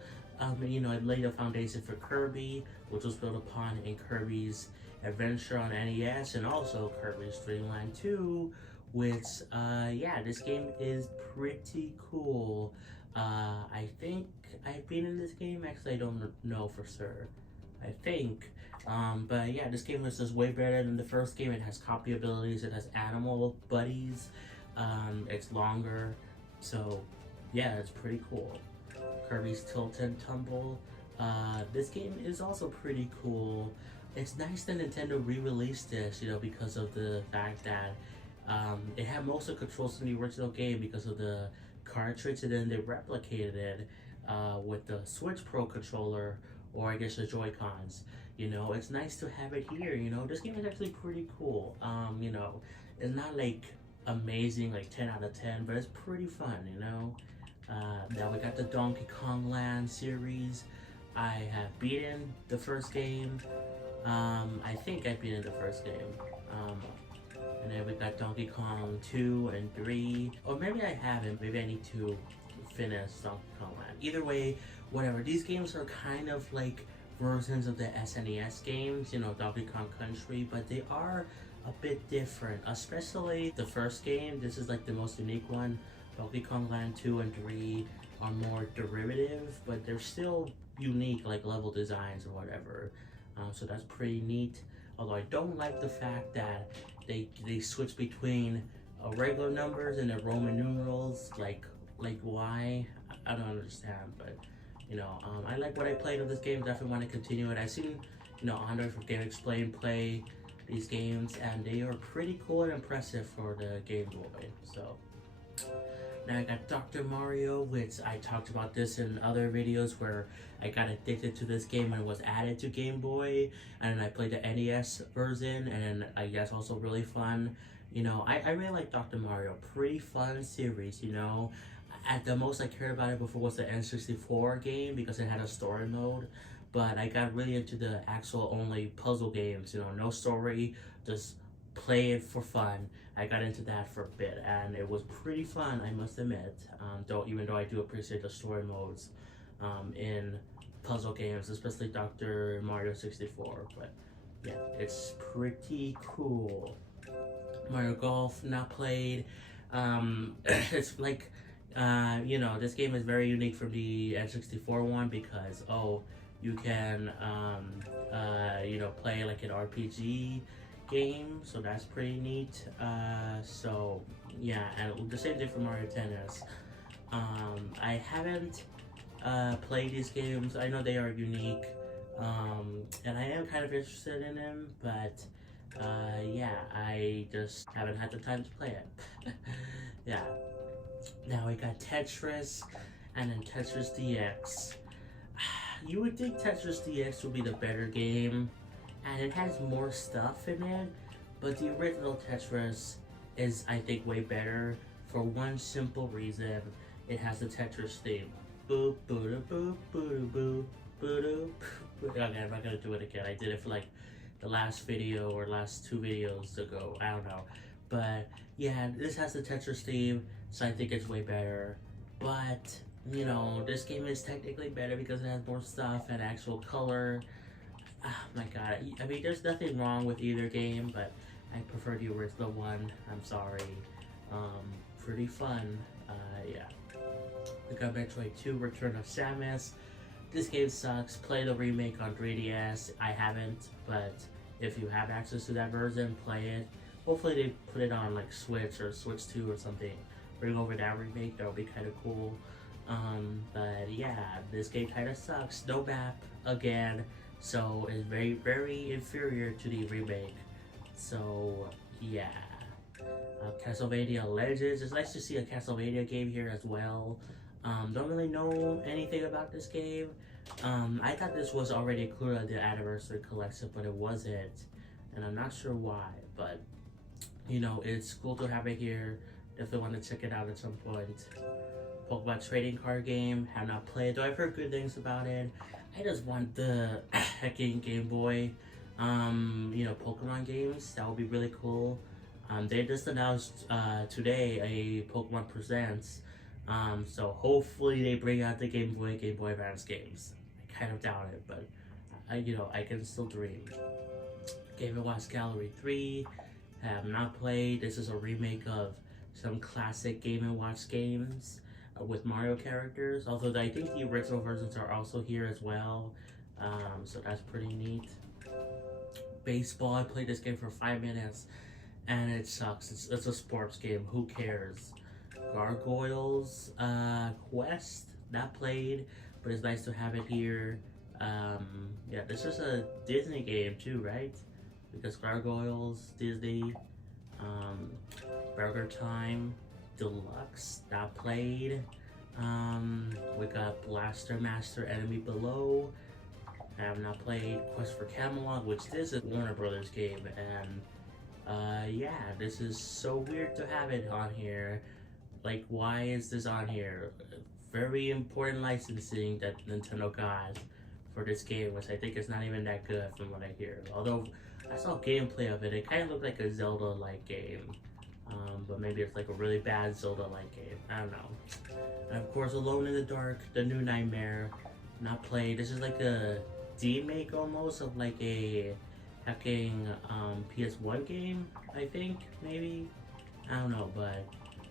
You know, it laid a foundation for Kirby, which was built upon in Kirby's Adventure on NES, and also Kirby's Dream Land 2, which, yeah, this game is pretty cool. I think I've been in this game. Actually, I don't know for sure. I think. But yeah, this game is just way better than the first game. It has copy abilities, it has animal buddies, it's longer, so yeah, it's pretty cool. Kirby's Tilt and Tumble. This game is also pretty cool. It's nice that Nintendo re-released this, you know, because of the fact that it had most of the controls in the original game because of the cartridge, and then they replicated it with the Switch Pro controller, or I guess the Joy-Cons. You know, it's nice to have it here. You know, this game is actually pretty cool. You know, it's not like amazing, like 10 out of 10, but it's pretty fun, you know. Now we got the Donkey Kong Land series. I have beaten the first game. I think I beaten the first game. And then we got Donkey Kong 2 and 3. Or maybe I haven't. Maybe I need to finish Donkey Kong Land. Either way, whatever. These games are kind of like versions of the SNES games, you know, Donkey Kong Country, but they are a bit different. Especially the first game. This is like the most unique one. Donkey Kong Land 2 and 3 are more derivative, but they're still unique, like level designs or whatever. So that's pretty neat. Although I don't like the fact that they switch between regular numbers and the Roman numerals. Like why? I don't understand. But you know, I like what I played of this game. Definitely want to continue it. I've seen, you know, Andre from Game Explain play these games, and they are pretty cool and impressive for the Game Boy. So now I got Dr. Mario, which I talked about this in other videos where I got addicted to this game when it was added to Game Boy, and I played the NES version, and I guess also really fun. You know, I really like Dr. Mario. Pretty fun series, you know. At the most I cared about it before was the N64 game because it had a story mode, but I got really into the actual only puzzle games, you know, no story, just play it for fun. I got into that for a bit, and it was pretty fun, I must admit. Even though I do appreciate the story modes in puzzle games, especially Dr. Mario 64. But yeah, it's pretty cool. Mario Golf, not played. It's like, you know, this game is very unique from the N64 one because, you can, you know, play like an RPG game, so that's pretty neat. So yeah, and the same thing for Mario Tennis. I haven't played these games. I know they are unique, and I am kind of interested in them, but yeah, I just haven't had the time to play it. Yeah. Now we got Tetris, and then Tetris DX. You would think Tetris DX would be the better game, and it has more stuff in it, but the original Tetris is, I think, way better for one simple reason. It has the Tetris theme. Boop, boop, boop, boop, boop, boop, boop. Okay, I'm not gonna do it again. I did it for like the last video or last 2 videos ago. I don't know. But yeah, this has the Tetris theme, so I think it's way better. But, you know, this game is technically better because it has more stuff and actual color. Oh my god. I mean, there's nothing wrong with either game, but I prefer the original one. I'm sorry. Pretty fun. Yeah. We got Metroid 2 Return of Samus. This game sucks. Play the remake on 3DS. I haven't, but if you have access to that version, play it. Hopefully they put it on like Switch or Switch 2 or something. Bring over that remake, that would be kind of cool. But yeah, this game kind of sucks. No map again, so it's very, very inferior to the remake. So yeah. Castlevania Legends. It's nice to see a Castlevania game here as well. Don't really know anything about this game. I thought this was already included in the anniversary collection, but it wasn't, and I'm not sure why. But you know, it's cool to have it here. Definitely want to check it out at some point. Pokemon trading card game. Have not played, though I've heard good things about it. I just want the hecking Game Boy, you know, Pokemon games. That would be really cool. They just announced today a Pokemon Presents, so hopefully they bring out the Game Boy Advance games. I kind of doubt it, but you know, I can still dream. Game & Watch Gallery 3, have not played. This is a remake of some classic Game & Watch games with Mario characters, although I think the original versions are also here as well, so that's pretty neat. Baseball, I played this game for 5 minutes. And it sucks. It's a sports game. Who cares? Gargoyles Quest, not played, but it's nice to have it here. Yeah, this is a Disney game too, right? Because Gargoyles, Disney. Burger Time Deluxe, not played. We got Blaster Master Enemy Below. I have not played. Quest for Camelot, which this is a Warner Brothers game, and yeah, this is so weird to have it on here. Like, why is this on here? Very important licensing that Nintendo got for this game, which I think is not even that good from what I hear. Although, I saw gameplay of it, it kind of looked like a Zelda-like game. But maybe it's like a really bad Zelda-like game. I don't know. And of course, Alone in the Dark, The New Nightmare, not played. This is like a remake almost of like a hacking PS1 game, I think, maybe. I don't know, but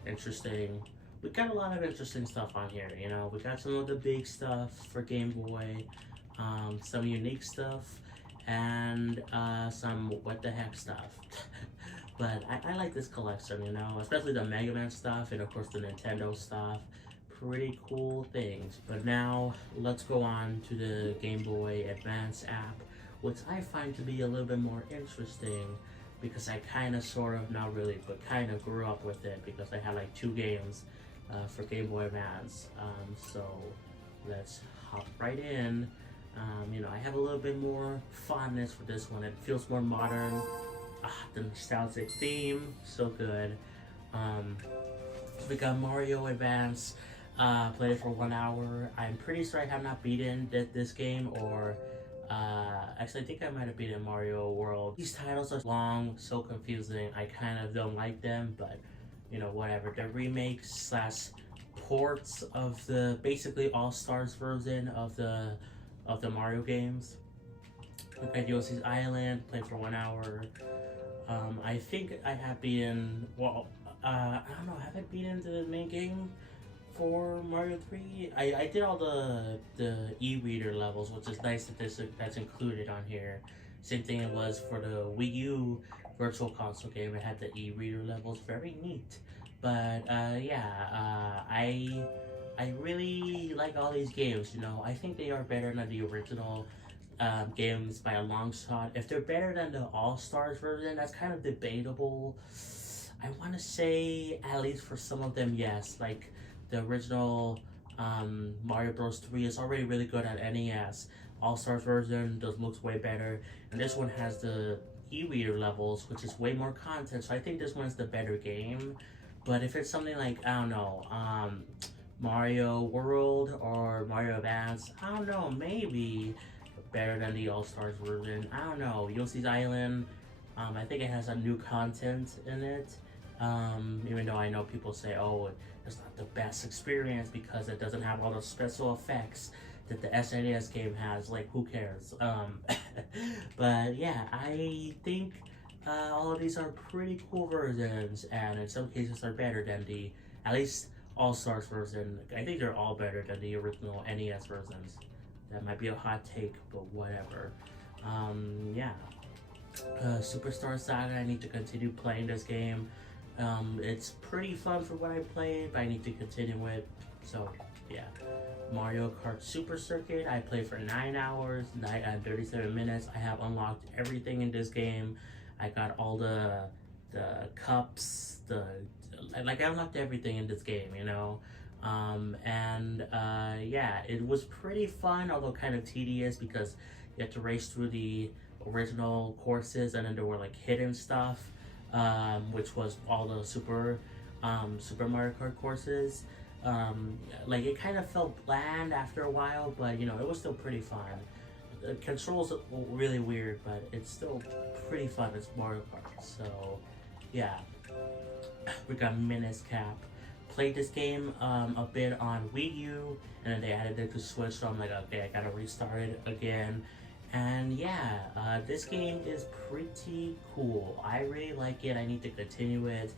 interesting. We got a lot of interesting stuff on here, you know. We got some of the big stuff for Game Boy, some unique stuff, and some what the heck stuff. But I like this collection, you know, especially the Mega Man stuff and of course the Nintendo stuff. Pretty cool things. But now let's go on to the Game Boy Advance app, which I find to be a little bit more interesting because I kind of, sort of, not really, but kind of grew up with it because I had like 2 games for Game Boy Advance. So let's hop right in. You know, I have a little bit more fondness for this one. It feels more modern. The nostalgic theme, so good. We got Mario Advance. Played it for 1 hour. I'm pretty sure I have not beaten this game, or actually I think I might have beaten Mario World. These titles are long, so confusing. I kind of don't like them, but you know, whatever. They're remakes slash ports of the basically All-Stars version of the Mario games. I got Yoshi's Island, played for 1 hour. I think I have beaten, well, I don't know, have I beaten the main game for Mario 3? I did all the e-reader levels, which is nice that that's included on here. Same thing it was for the Wii U Virtual Console game. It had the e-reader levels, very neat. But yeah, I I really like all these games, you know. I think they are better than the original games by a long shot. If they're better than the All-Stars version, that's kind of debatable. I want to say, at least for some of them, yes. Like, the original Mario Bros. 3 is already really good at NES. All-Stars version does looks way better. And this one has the e-reader levels, which is way more content. So I think this one's the better game. But if it's something like, I don't know, Mario World or Mario Advance, I don't know, maybe better than the All Stars version. I don't know. Yoshi's Island, I think it has some new content in it. Even though I know people say, oh, it's not the best experience because it doesn't have all the special effects that the SNES game has. Like, who cares? But yeah, I think all of these are pretty cool versions, and in some cases are better than the, at least All Stars version. I think they're all better than the original NES versions. That might be a hot take, but whatever. Yeah. Superstar Saga, I need to continue playing this game. It's pretty fun for what I played, but I need to continue it. So, yeah. Mario Kart Super Circuit, I played for 9 hours, 37 minutes. I have unlocked everything in this game. I got all the cups, like I unlocked everything in this game, you know. Yeah, it was pretty fun, although kind of tedious because you had to race through the original courses, and then there were like hidden stuff, which was all the Super Mario Kart courses. Like it kind of felt bland after a while, but you know, it was still pretty fun. The controls were really weird, but it's still pretty fun. It's Mario Kart, so yeah. We got Menace Cap. Played this game a bit on Wii U, and then they added it to Switch, so I'm like, okay, I gotta restart it again. And yeah, this game is pretty cool. I really like it. I need to continue it.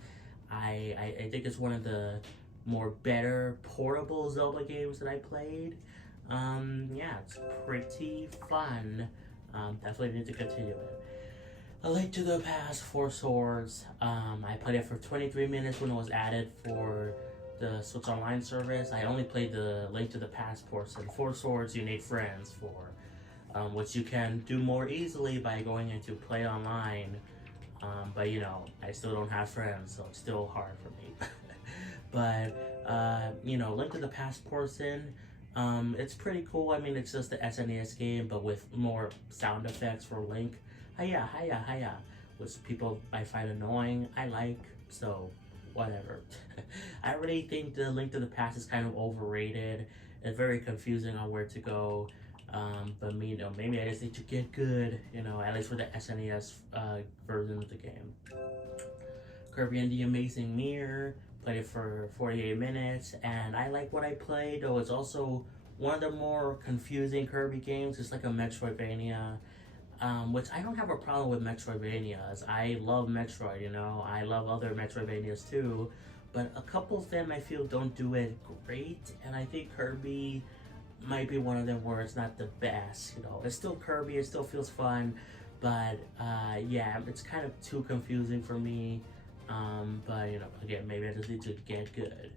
I think it's one of the more better portable Zelda games that I played. Yeah, it's pretty fun. Definitely need to continue it. A Link to the Past, Four Swords. I played it for 23 minutes when it was added for the Switch Online service. I only played the Link to the Past portion. Four Swords, you need friends for, which you can do more easily by going into Play Online. But you know, I still don't have friends, so it's still hard for me. But you know, Link to the Past portion, it's pretty cool. I mean, it's just the SNES game, but with more sound effects for Link. Hiya, hiya, hiya, which people I find annoying. I like, so whatever. I really think the Link to the Past is kind of overrated. It's very confusing on where to go. But me, you know, maybe I just need to get good, you know, at least for the SNES version of the game. Kirby and the Amazing Mirror, played it for 48 minutes, and I like what I played, though it's also one of the more confusing Kirby games. It's like a Metroidvania. Which I don't have a problem with Metroidvanias. I love Metroid, you know. I love other Metroidvanias too. But a couple of them I feel don't do it great. And I think Kirby might be one of them where it's not the best, you know. It's still Kirby, it still feels fun. But yeah, it's kind of too confusing for me. But you know, again, maybe I just need to get good.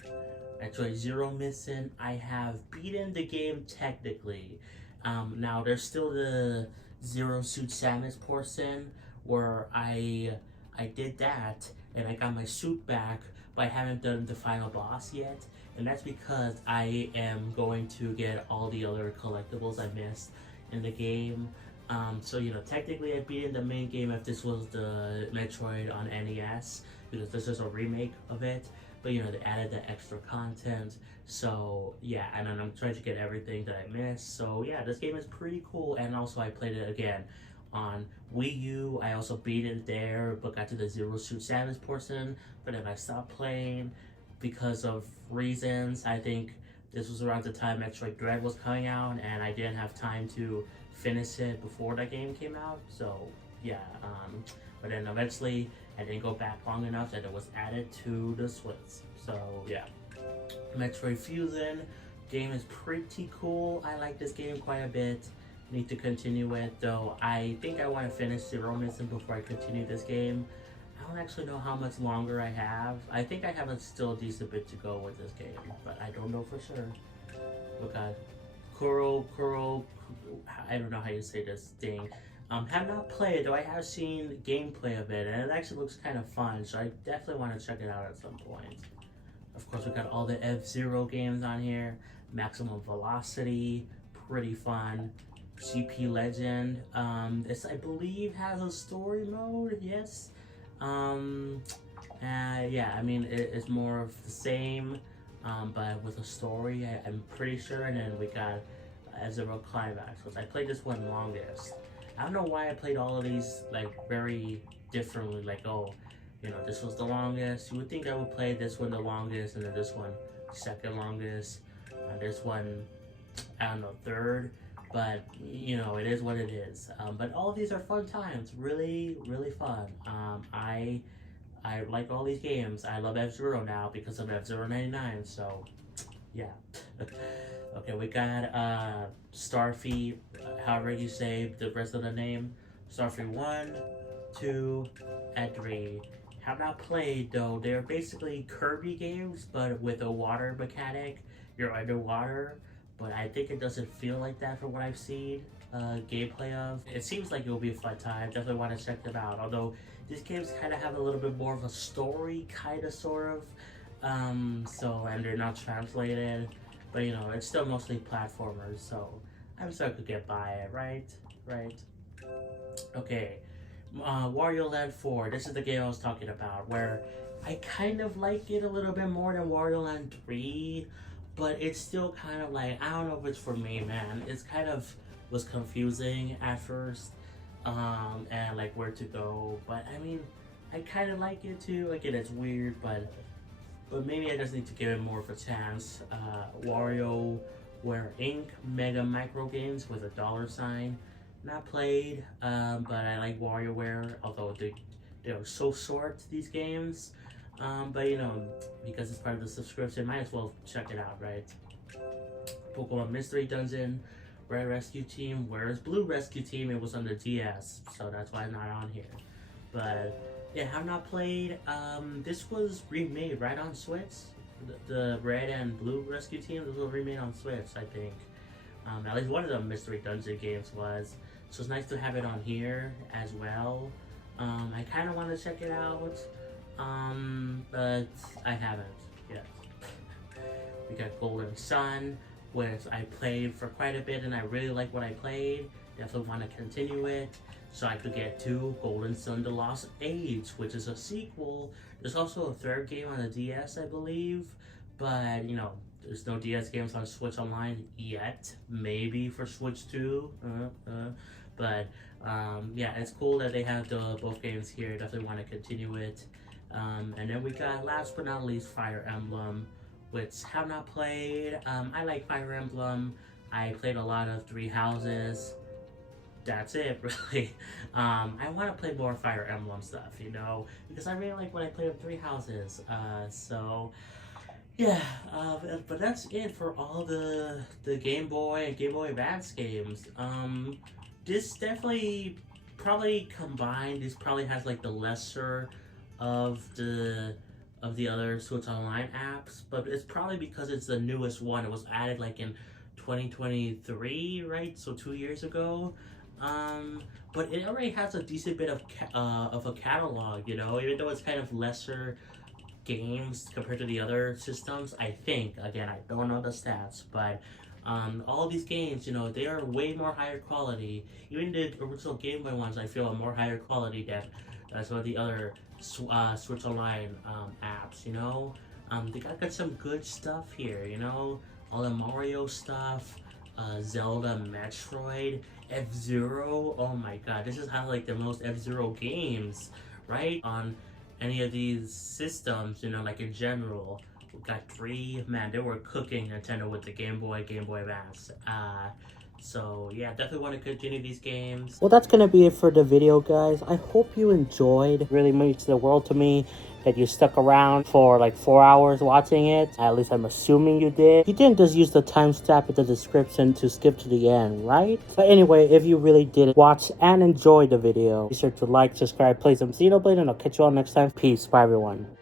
Metroid Zero Mission, I have beaten the game technically. Now there's still the Zero Suit Samus portion where I did that and I got my suit back, but I haven't done the final boss yet, and that's because I am going to get all the other collectibles I missed in the game. So you know, technically I beat in the main game if this was the Metroid on NES, because this is a remake of it. But you know, they added the extra content. So yeah, and then I'm trying to get everything that I missed. So yeah, this game is pretty cool. And also I played it again on Wii U. I also beat it there, but got to the Zero Suit Samus portion. But then I stopped playing because of reasons. I think this was around the time Metroid Dread was coming out, and I didn't have time to finish it before that game came out. So yeah, but then eventually I didn't go back long enough that it was added to the Switch. So yeah. Metroid Fusion game is pretty cool. I like this game quite a bit. Need to continue it, though I think I want to finish Zero Mission before I continue this game. I don't actually know how much longer I have. I think I have a still decent bit to go with this game, but I don't know for sure. Look at Kuro, I don't know how you say this thing. Have not played, though I have seen gameplay of it, and it actually looks kind of fun, so I definitely want to check it out at some point. Of course, we got all the F-Zero games on here. Maximum Velocity, pretty fun. GP Legend, this I believe has a story mode, yes. Yeah, I mean, it's more of the same, but with a story, I'm pretty sure. And then we got F-Zero Climax, which I played this one longest. I don't know why I played all of these like very differently, like, oh, you know, this was the longest. You would think I would play this one the longest, and then this one second longest, and this one, I don't know, third. But you know, it is what it is. But all of these are fun times, really, really fun. I like all these games. I love F-Zero now because of F-Zero 99. So yeah. Okay, we got Starfy, however you say the rest of the name. Starfy 1, 2, and 3. Have not played though. They're basically Kirby games, but with a water mechanic. You're underwater, but I think it doesn't feel like that from what I've seen gameplay of. It seems like it will be a fun time. Definitely want to check them out. Although these games kind of have a little bit more of a story, kind of, sort of. So, and they're not translated, but you know, it's still mostly platformers. So I'm sure I could get by it, right? Right. Okay. Wario Land 4. This is the game I was talking about, where I kind of like it a little bit more than Wario Land 3. But it's still kind of like, I don't know if it's for me, man. It's kind of was confusing at first, and like where to go. But I mean, I kind of like it too. Again, it's weird, but maybe I just need to give it more of a chance. WarioWare Inc. Mega Micro Games with a $sign. Not played, but I like WarioWare, although they're so short, these games. But you know, because it's part of the subscription, might as well check it out, right? Pokemon Mystery Dungeon, Red Rescue Team, where's Blue Rescue Team? It was on the DS, so that's why it's not on here. But yeah, have not played. This was remade right on Switch. The Red and Blue Rescue Team, this was remade on Switch, I think. At least one of the Mystery Dungeon games was. So it's nice to have it on here as well. I kind of want to check it out. But I haven't yet. We got Golden Sun, which I played for quite a bit and I really like what I played. Definitely want to continue it so I could get to Golden Sun The Lost Age, which is a sequel. There's also a third game on the DS, I believe, but you know, there's no DS games on Switch Online yet. Maybe for Switch 2. But yeah, it's cool that they have both games here. Definitely want to continue it. And then we got, last but not least, Fire Emblem, which have not played. I like Fire Emblem. I played a lot of 3 Houses. That's it, really. I want to play more Fire Emblem stuff, you know, because I really like when I play with 3 Houses. So yeah, but that's it for all the Game Boy and Game Boy Advance games. This definitely probably combined. This probably has like the lesser of the other Switch Online apps, but it's probably because it's the newest one. It was added like in 2023, right? So 2 years ago. But it already has a decent bit of a catalog, you know, even though it's kind of lesser games compared to the other systems. I think, again, I don't know the stats, but all these games, you know, they are way more higher quality. Even the original Game Boy ones, I feel, are more higher quality than some of the other Switch Online apps, you know. They got some good stuff here, you know, all the Mario stuff, Zelda, Metroid, F-Zero. Oh my god, this is how like the most F-Zero games, right? On any of these systems, you know, like in general. We got 3, man, they were cooking Nintendo with the Game Boy Advance. So yeah, definitely want to continue these games. Well, that's gonna be it for the video, guys. I hope you enjoyed. It really means the world to me that you stuck around for like 4 hours watching it. At least I'm assuming you did. You didn't just use the timestamp in the description to skip to the end, right? But anyway, if you really did watch and enjoy the video, be sure to like, subscribe, play some Xenoblade, and I'll catch you all next time. Peace. Bye, everyone.